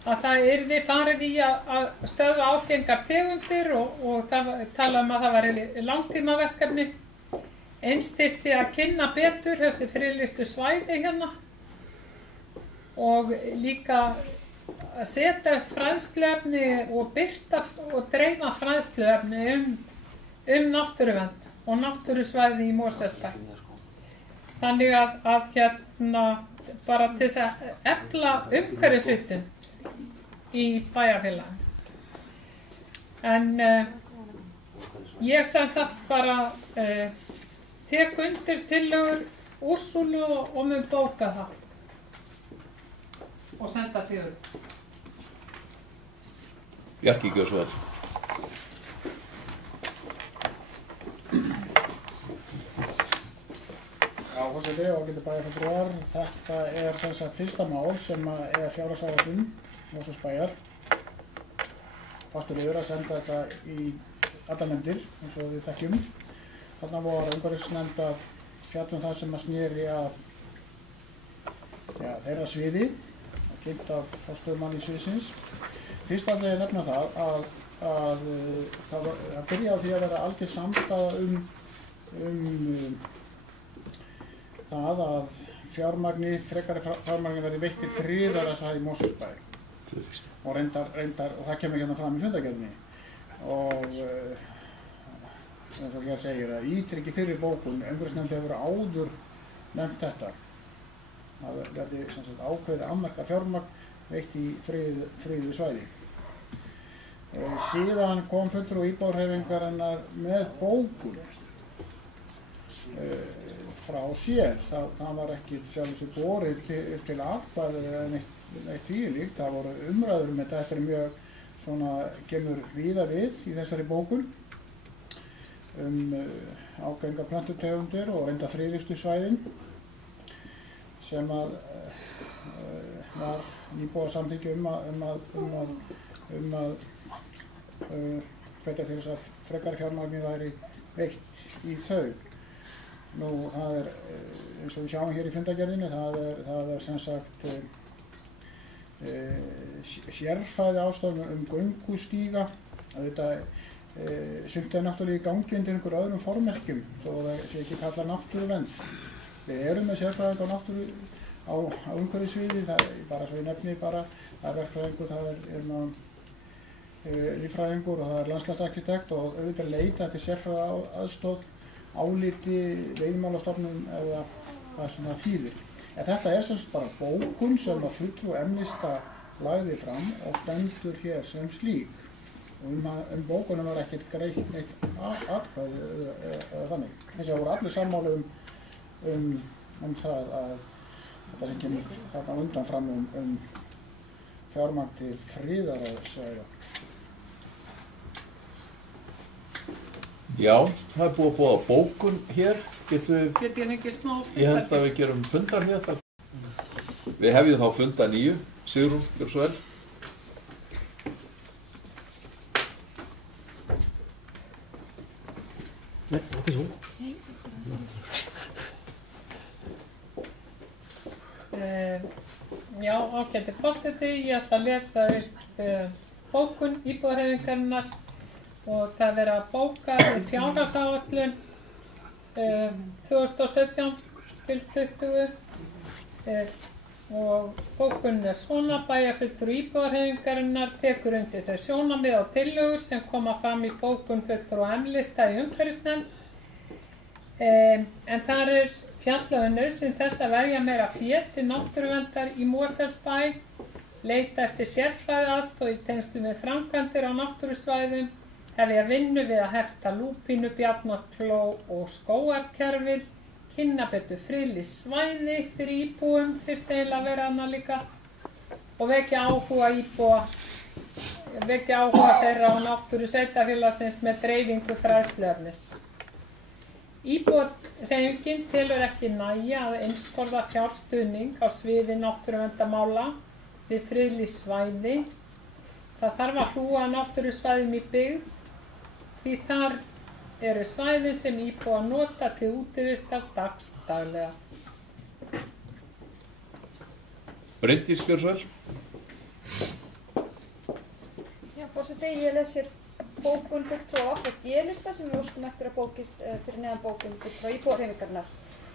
að það yrði farið í að stöðva ágengar tegundir og það talaði að það væri langtímaverkefni. Eins þyrfti að kynna betur þessi friðlýstu svæði hérna og líka að setja fræðsluefni og birta og dreifa fræðsluefni náttúruvernd og náttúrusvæði í Mosfellsbæ. Þannig að hérna bara til þess að efla umhverfisvitund í bæjarfélaginu. En ég sem sagt bara tek undir tillögur Úrsúlu og mun bóka það og senda Sigur. Bjarki gjör svo vel. Já, forseti, ágæti bæjarfulltrúar, þetta sem sagt fyrsta mál sem fjárhagsáætlun Mosfellsbæjar. Fastur yfir að senda þetta í allar nefndir, eins og við þekkjum. Þarna var umhverfisnefnd að fjalla það sem sneri að þeirra sviði og kynnt af forstöðumanni sviðsins. Fyrst ætla ég að nefna það að það byrjaði á því að vera algjör samstaða það að frekari fjármagni verði veitt til friðarasvæði í Mosfellsbæ og reyndar, og það kemur hérna fram í fundargerðinni og eins og hér segir að ítrykki fyrir bókun umhverfisnefnd hefur áður nefnt þetta að verði sem sagt ákveðið afmarkað fjármagn veitt í friðuð svæði. Síðan kom fulltrúi íbúðarhreyfingarinnar með bókun frá sér. Það var ekki sjálf sér borið til atkvæði eða neitt þvílíkt. Það voru umræður um þetta. Þetta mjög svona, kemur víða við í þessari bókun ágengar plantutegundir og reynda friðlýstu svæðin sem að var nýbúið samþykki um að hvetja til þess að frekari fjármagni væri veitt í þau. Nú, það eins og við sjáum hér í fundargerðinni, það er sem sagt sérfræði ástæðum göngustíga. Þetta sumt náttúrulega í gangi undir einhver öðrum formerkjum, þó það sé ekki kallað náttúruvernd. Við erum með sérfræðing á umhverfissviði, bara svo ég nefni bara, það er verkfræðingur, það er líffræðingur og það er landslagsarkitekt og auðvitað leita til sérfræði aðstoð, áliti, veiðimálastofnun eða hvað sem það þýðir. En þetta er sem sagt bara bókun sem að fulltrúi Amnesty lagði fram og stendur hér sem slík. Og bókunum var ekkert greitt neitt atkvæði eða þannig. Þess að voru allir sammála það að þetta sem kemur þarna undan fram fjármagn til friðaráðssvæða. Já, það er búið að boða bókun hér. Get ég ekki smá fundar? Ég held að við gerum fundar hér. Við hefjum þá funda 9. Sigrún, gjör svo vel. Nei, ekki svo. Já, ágæti forseti, ég ætla að lesa upp bókun íbúðarhreyfingarinnar og það verið að bóka í fjárhagsáætlun 2017 til 20 og bókunin er svona: bæjarfulltrúi íbúðarhreyfingarinnar tekur undir þau sjónarmið og tillögur sem koma fram í bókun fulltrúa Amnesty í umhverfisnefnd, en þar er fjallað nauðsyn þess að verja meira fé til náttúruverndar í Mosfellsbæ, leita eftir sérfræðiaðstoð í tengslum við framkvæmdir á náttúrusvæðum, hefja vinnu við að hefta lúpínu, bjarnakló og skógarkerfil, kynna betur friðlýst svæði fyrir íbúum, þyrfti eiginlega að vera annað líka, og vekja áhuga þeirra á náttúru sveitarfélagsins með dreifingu fræðsluefnis. Íbúðarhreyfingin telur ekki nægja að einskorða fjárstuðning á sviði náttúruverndarmála við friðlýst svæði. Það þarf að hlúa að náttúrusvæðum í byggð, því þar eru svæðin sem íbúar nota til útivistar dagsdaglega. Bryndís, gjör svo vel. Já, forseti, ég les hér bókun fulltrúa og D-lista sem við óskum eftir að bókist fyrir neðan bókun fulltrúa íbúðarhreyfingarinnar.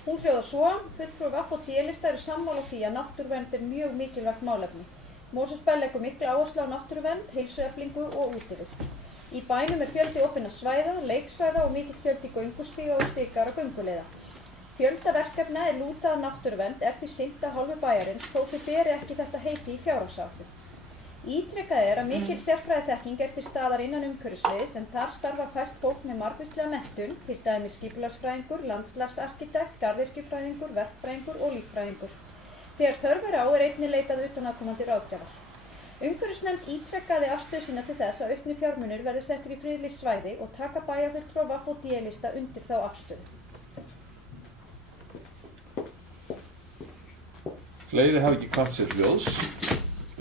Hún hljóðar svo: fulltrúa og D-lista eru sammála því að náttúruvernd er mjög mikilvægt málefni. Mosfellsbær leggur mikla áherslu á náttúruvernd, heilsueflingu og útivist. Í bænum er fjöldi opinna svæða, leiksvæða og mikill fjöldi göngustíga og stikara gönguleiða. Fjölda verkefna er lútað að náttúruvernd er því sinnt af hálfu bæjarins þó þau beri ekki þetta heiti í fjárhagsáætlun. Ítrekað er að mikil sérfræðiþekking er til staðar innan umhverfissviðs en þar starfa fært fólk með margvíslega menntun, til dæmis skipulagsfræðingur, landslagsarkitekt, garðyrkjufræðingur, verkfræðingur og líffræðingur. Þegar þörf er á er einnig leitað utanaðkomandi ráðgjafar. Umhverfisnefnd ítrekkaði afstöðu sína til þess að auknir fjármunir verði settir í friðlýst svæði og taka bæjarfulltrúa VAFF og D-lista undir þá afstöðu. Fleiri hafa ekki kvatt sér hljóðs.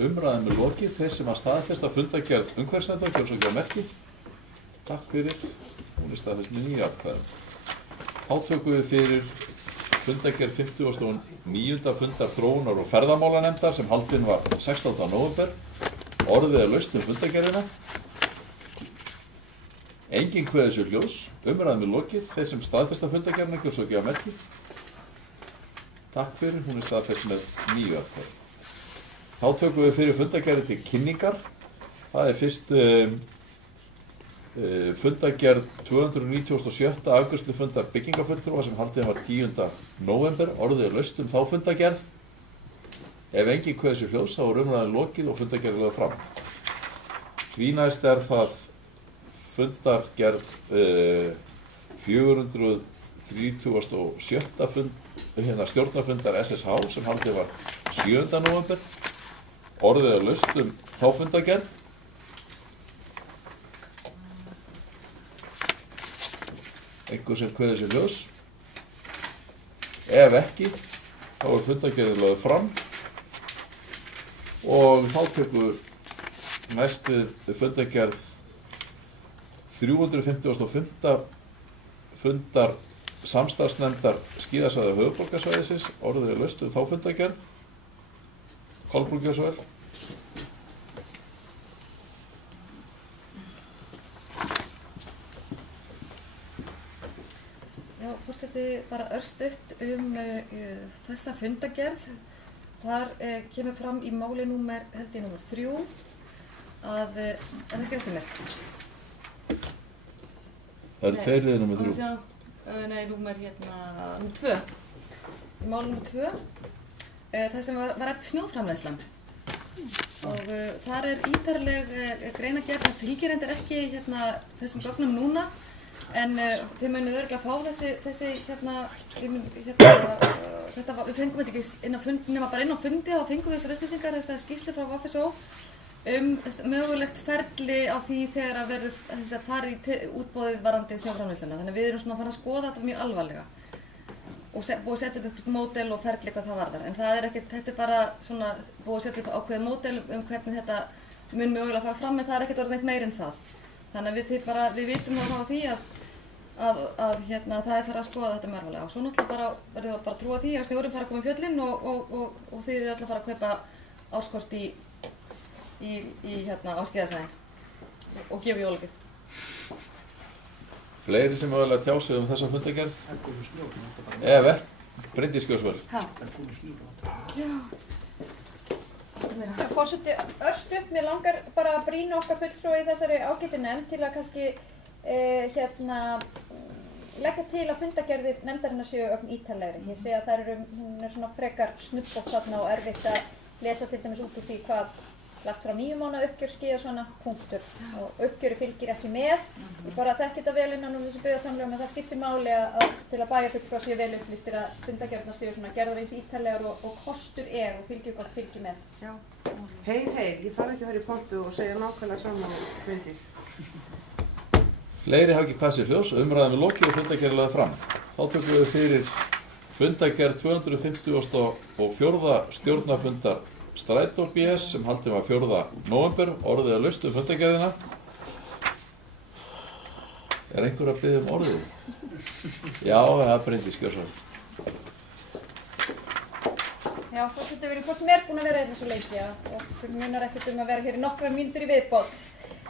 Umræðum er lokið. Þeir sem að staðfesta fundargerð umhverfisnefndar gjörðu svo ekki á merki. Takk fyrir. Hún er staðfest með 9 atkvæðum. Þá tökum við fyrir fundargerð 59. fundar þróunar- og ferðamálanefndar sem haldinn var 16. nóvember. Orðið er laust fundargerðina. Enginn kveður sér hljóðs. Umræðum er lokið. Þeir sem staðfesta fundargerðina gjörðu svo ekki á merki. Takk fyrir. Hún er staðfest með 9 atkvæðum. Þá tökum við fyrir fundargerði til kynningar. Það er fyrst fundargerð 297. afgreiðslufundar byggingafulltrúa sem haldinn var 10. nóvember. Orðið er laust þá fundargerð. Ef enginn kveður sér hljóðs þá er umræðan lokið og fundargerð lögð fram. Því næst það fundargerð 437. Stjórnarfundar SSH sem haldið var 7. nóvember. Orðið laust þá fundargerð. Einhver sem kveður sér ljós. Ef ekki, þá fundargerðin lögð fram og þá tekur næstu fundargerð 355. fundar samstarfsnefndar skíðasvæða höfuðborgarsvæðisins. Orðið laust þá fundargerð. Kolbrún gjör svo vel. Forseti, bara örstutt þessa fundargerð. Þar kemur fram í máli númer 3 að, er það ekki eftir mér? Það eru tveir liðir númer 3. Nei, númer 2. Í máli númer 2, það sem var eftir snjóframleiðslan. Og þar ítarleg greinagerð, það fylgir endur ekki þessum gögnum núna. En þið munið örugglega fá þessi við fengum þetta ekki inn á fundi, nema bara inn á fundi, þá fengum við þessar upplýsingar, þessar skýrslu frá VFSO mögulegt ferli á því þegar að verður farið í útboðið varðandi snjóframleiðsluna. Þannig við erum svona að fara að skoða þetta mjög alvarlega og búið að setja upp módel og ferli hvað það varðar. En það ekki, þetta bara svona búið að setja upp ákveðið módel hvernig þetta mun mögulega fara fram, en það ekkert orðið neitt meir en það. Þannig að við vitum þá á því að það farið að skoða þetta mjög alvarlega. Og svo náttúrulega verður bara að trúa því að snjórinn fara að koma í fjöllin og þið eru öll að fara að kaupa áskort á skíðasvæðin og gefa jólagjöf. Fleiri sem mögulega tjá sig þessa fundargerð? Ef ekki, Bryndís Gjörsvöld. Forseti, örstutt, mér langar bara að brýna okkar fulltrúa í þessari ágætu nefnd til að kannski leggja til að fundargerðir nefndarinnar séu ítarlegri. Ég segi að hún er svona frekar snubbótt þarna og erfitt að lesa til dæmis út úr því hvað lagt frá 9 mánaða uppgjör skíða svona punktur og uppgjöri fylgir ekki með. Ég bara þekki þetta vel innan þessu byggðasamlegum, en það skiptir máli til að bæjarfulltrúar séu vel upplýstir að fundargerðirnar séu svona gerðar eins ítarlegar og kostur og fylgjugögn fylgir með. Já. Heyr, ég þarf ekki að fara í pontu og segja nákvæmlega saman Bryndís. Fleiri hafa ekki hvað sér hljós, umræðan við lokið og fundargerð lögð fram. Þá tökum við fyrir fundargerð 254. stjórnarfundar Strætó BS sem haldið var 4. nóvember. Orðið laust fundargerðina. Er einhver að biðja orðið? Já, það Bryndís Gjörsvöld. Já, forseti, við erum hvort sem búin að vera svo lengi og okkur munar ekkert að vera hér í nokkrar mínútur í viðbót.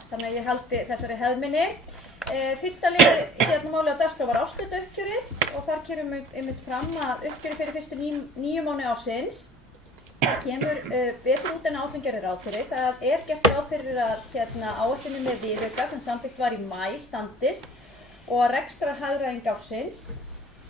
Þannig að ég haldi þessari hefðminni. Fyrsta liður máli á dagskrá var árslutauppgjörið og þar kemur einmitt fram að uppgjörið fyrir fyrstu 9 mánuði ársins kemur betur út en áætlun gerir ráð fyrir. Það gert ráð fyrir að áætlunin með viðauka sem samþykkt var í maí standist og að rekstrarhagræðing ársins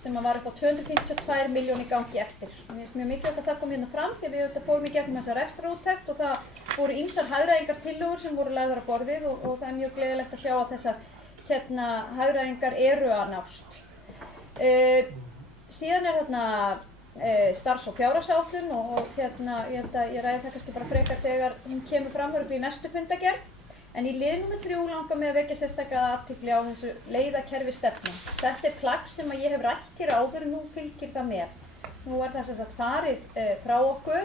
sem var upp á 252 milljónir gangi eftir. Mér finnst mjög mikilvægt að það kom hérna fram því að við fórum í gegnum þessa rekstrarúttekt og það voru ýmsar hagræðingartillögur sem voru lagðar á borðið og það mjög gleðilegt að sjá að þessar hagræðingar eru að nást. Síðan þarna starfs- og fjárhagsáætlun og ég ræði það kannski bara frekar þegar hún kemur fram í næstu fundargerð. En í lið númer 3 langar mig að vekja sérstaka athygli á þessu leiðakerfi stefnu. Þetta plagg sem ég hef rætt hér áður og nú fylgir það með. Nú það sem sagt farið frá okkur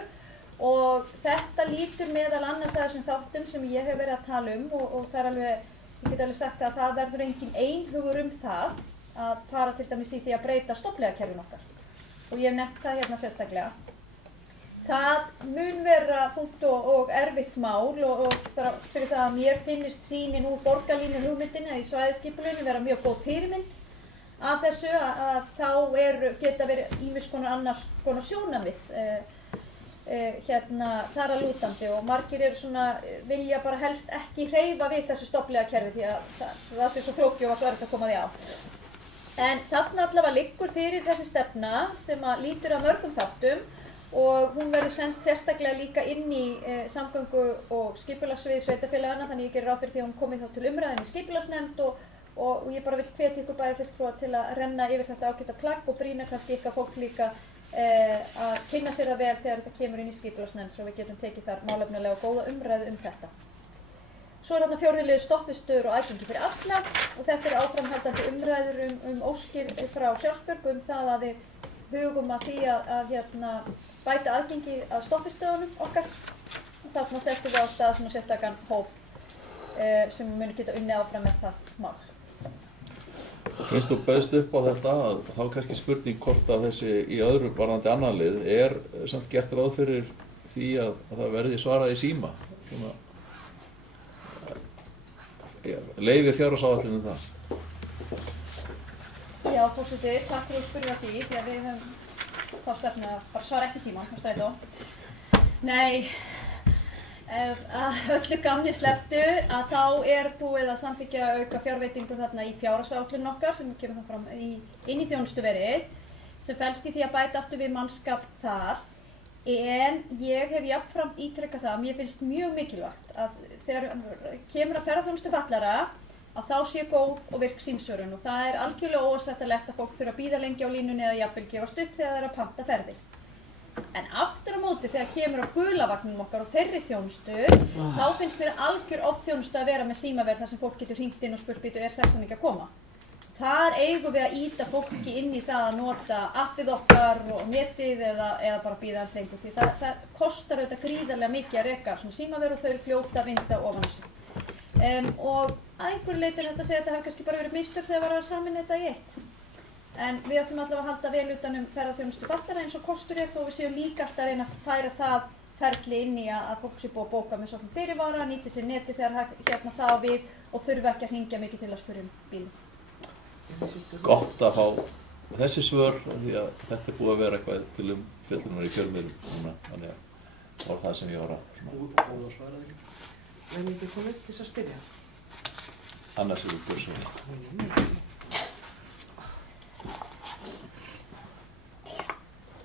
og þetta lítur meðal annars að þessum þáttum sem ég hef verið að tala og það alveg, ég get alveg sagt að það verður engin einhugur það að fara til dæmis í því að breyta stofnlegakerfin okkar. Og ég hef nefnt það hérna sérstaklega. Það mun vera þungt og erfitt mál og fyrir það að mér finnist sýnin úr borgarlínu hugmyndinni í svæðisskipulaginu vera mjög góð fyrirmynd af þessu að þá geta verið ýmis konar annars konar sjónarmið þar að lútandi og margir vilja bara helst ekki hreyfa við þessu stofnlegakerfi því að það sé svo flókið og svo erfitt að koma því á. En þarna allavega liggur fyrir þessi stefna sem að lítur að mörgum þáttum og hún verður send sérstaklega líka inn í samgöngu- og skipulagssvið sveitarfélagana, þannig ég gerir ráð fyrir því að hún komi þá til umræðum í skipulagsnefnd og ég bara vil hvetja ykkur bæði fulltrúa til að renna yfir þetta ágæta plagg og brýna kannski ykkar fólk líka að kynna sér það vel þegar þetta kemur inn í skipulagsnefnd svo við getum tekið þar málefnalega og góða umræðu þetta. Svo þarna 4. liður stoppistöður og aðgengi fyrir alla og þetta áframhaldandi umræður óskir frá Sjálfsbjörg það að við hugum að því að bæta aðgengi að stoppistöðunum okkar og þarna settum við á stað svona sérstakann hóp sem við munum geta unnið áfram með það mál. Finnst þú bauðst upp á þetta þá kannski spurning hvort að þessi í öðru varðandi annan lið samt gert ráð fyrir því að það verði svarað í síma svona leyfir fjárhagsáætlun það? Já, forseti, takk fyrir að spyrja því að við höfum þá stefnu að bara svara ekki síma á strætó. Nei, að öllu gamni slepptu að þá búið að samþykkja auka fjárveitingu þarna í fjárhagsáætlun okkar sem kemur það fram inn í þjónustuverið sem felst í því að bæta aftur við mannskap þar. En ég hef jafnframt ítrekkað það að mér finnst mjög mikilvægt að þegar kemur að ferðaþjónustu fallara að þá sé góð og virk símsvörun og það algjörlega óásættanlegt að fólk þurfa að bíða lengi á línunni eða jafnvel gefast upp þegar það að panta ferðir. En aftur á móti þegar kemur á gula vagninum okkar og þeirri þjónustu þá finnst mér algjör ofþjónustu að vera með símaverð þar sem fólk getur hringt inn og spurt býtu sexan ekki að koma. Þar eigum við að ýta fólki inn í það að nota appið okkar og netið eða bara bíða alls lengur því það kostar auðvitað gríðarlega mikið að reka svona símaveru og þau eru fljóta að vinda ofan þessu. Og að einhverju leyti er þetta að segja að þetta hafi kannski bara verið mistök þegar var að sameina þetta í eitt. En við ætlum allavega að halda vel utan ferðaþjónustu fallara eins og kostur þó við séum líka alltaf að reyna að færa það ferli inn í að fólk sé búið að bóka með svona fyrirvara, nýti sér netið þegar það á við og þurfi ekki að hringja mikið til að spyrja bílum. Gott að fá þessi svör því að þetta búið að vera eitthvað til fjöllunar í fjölmiðlum núna, þannig að það var það sem ég var að svara því. En ekki komið upp til þess að spyrja? Annars er það búið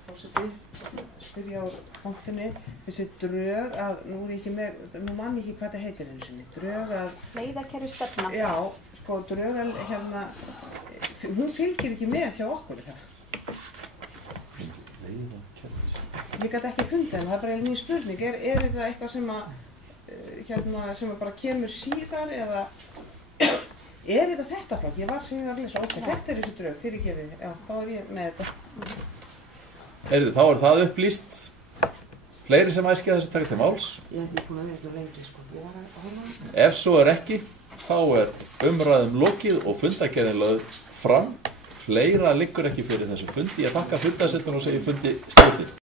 Fórseti, spyrja á punktinni, þessi drög að, nú mann ég ekki hvað það heitir einu sinni, drög að... Leiðakerfisstefna. Já, sko, drög að, hún fylgir ekki með hjá okkur í það. Ég gæti ekki fundið en það bara mín spurning, er þetta eitthvað sem að, sem að bara kemur síðar eða, er þetta plagg? Ég var að lesa, ok, þetta er þessi drög, fyrirgefið, já, þá er ég með þetta. Þá er það upplýst. Fleiri sem æskja þess að taka til máls? Ég held ekki búin að vera eitthvað lengi, sko. Ég var að horfa. Ef svo er ekki, þá er umræðum lokið og fundagerðin lögð fram. Fleira liggur ekki fyrir þessu fundi. Ég þakka fundasetun og segi fundi slitið.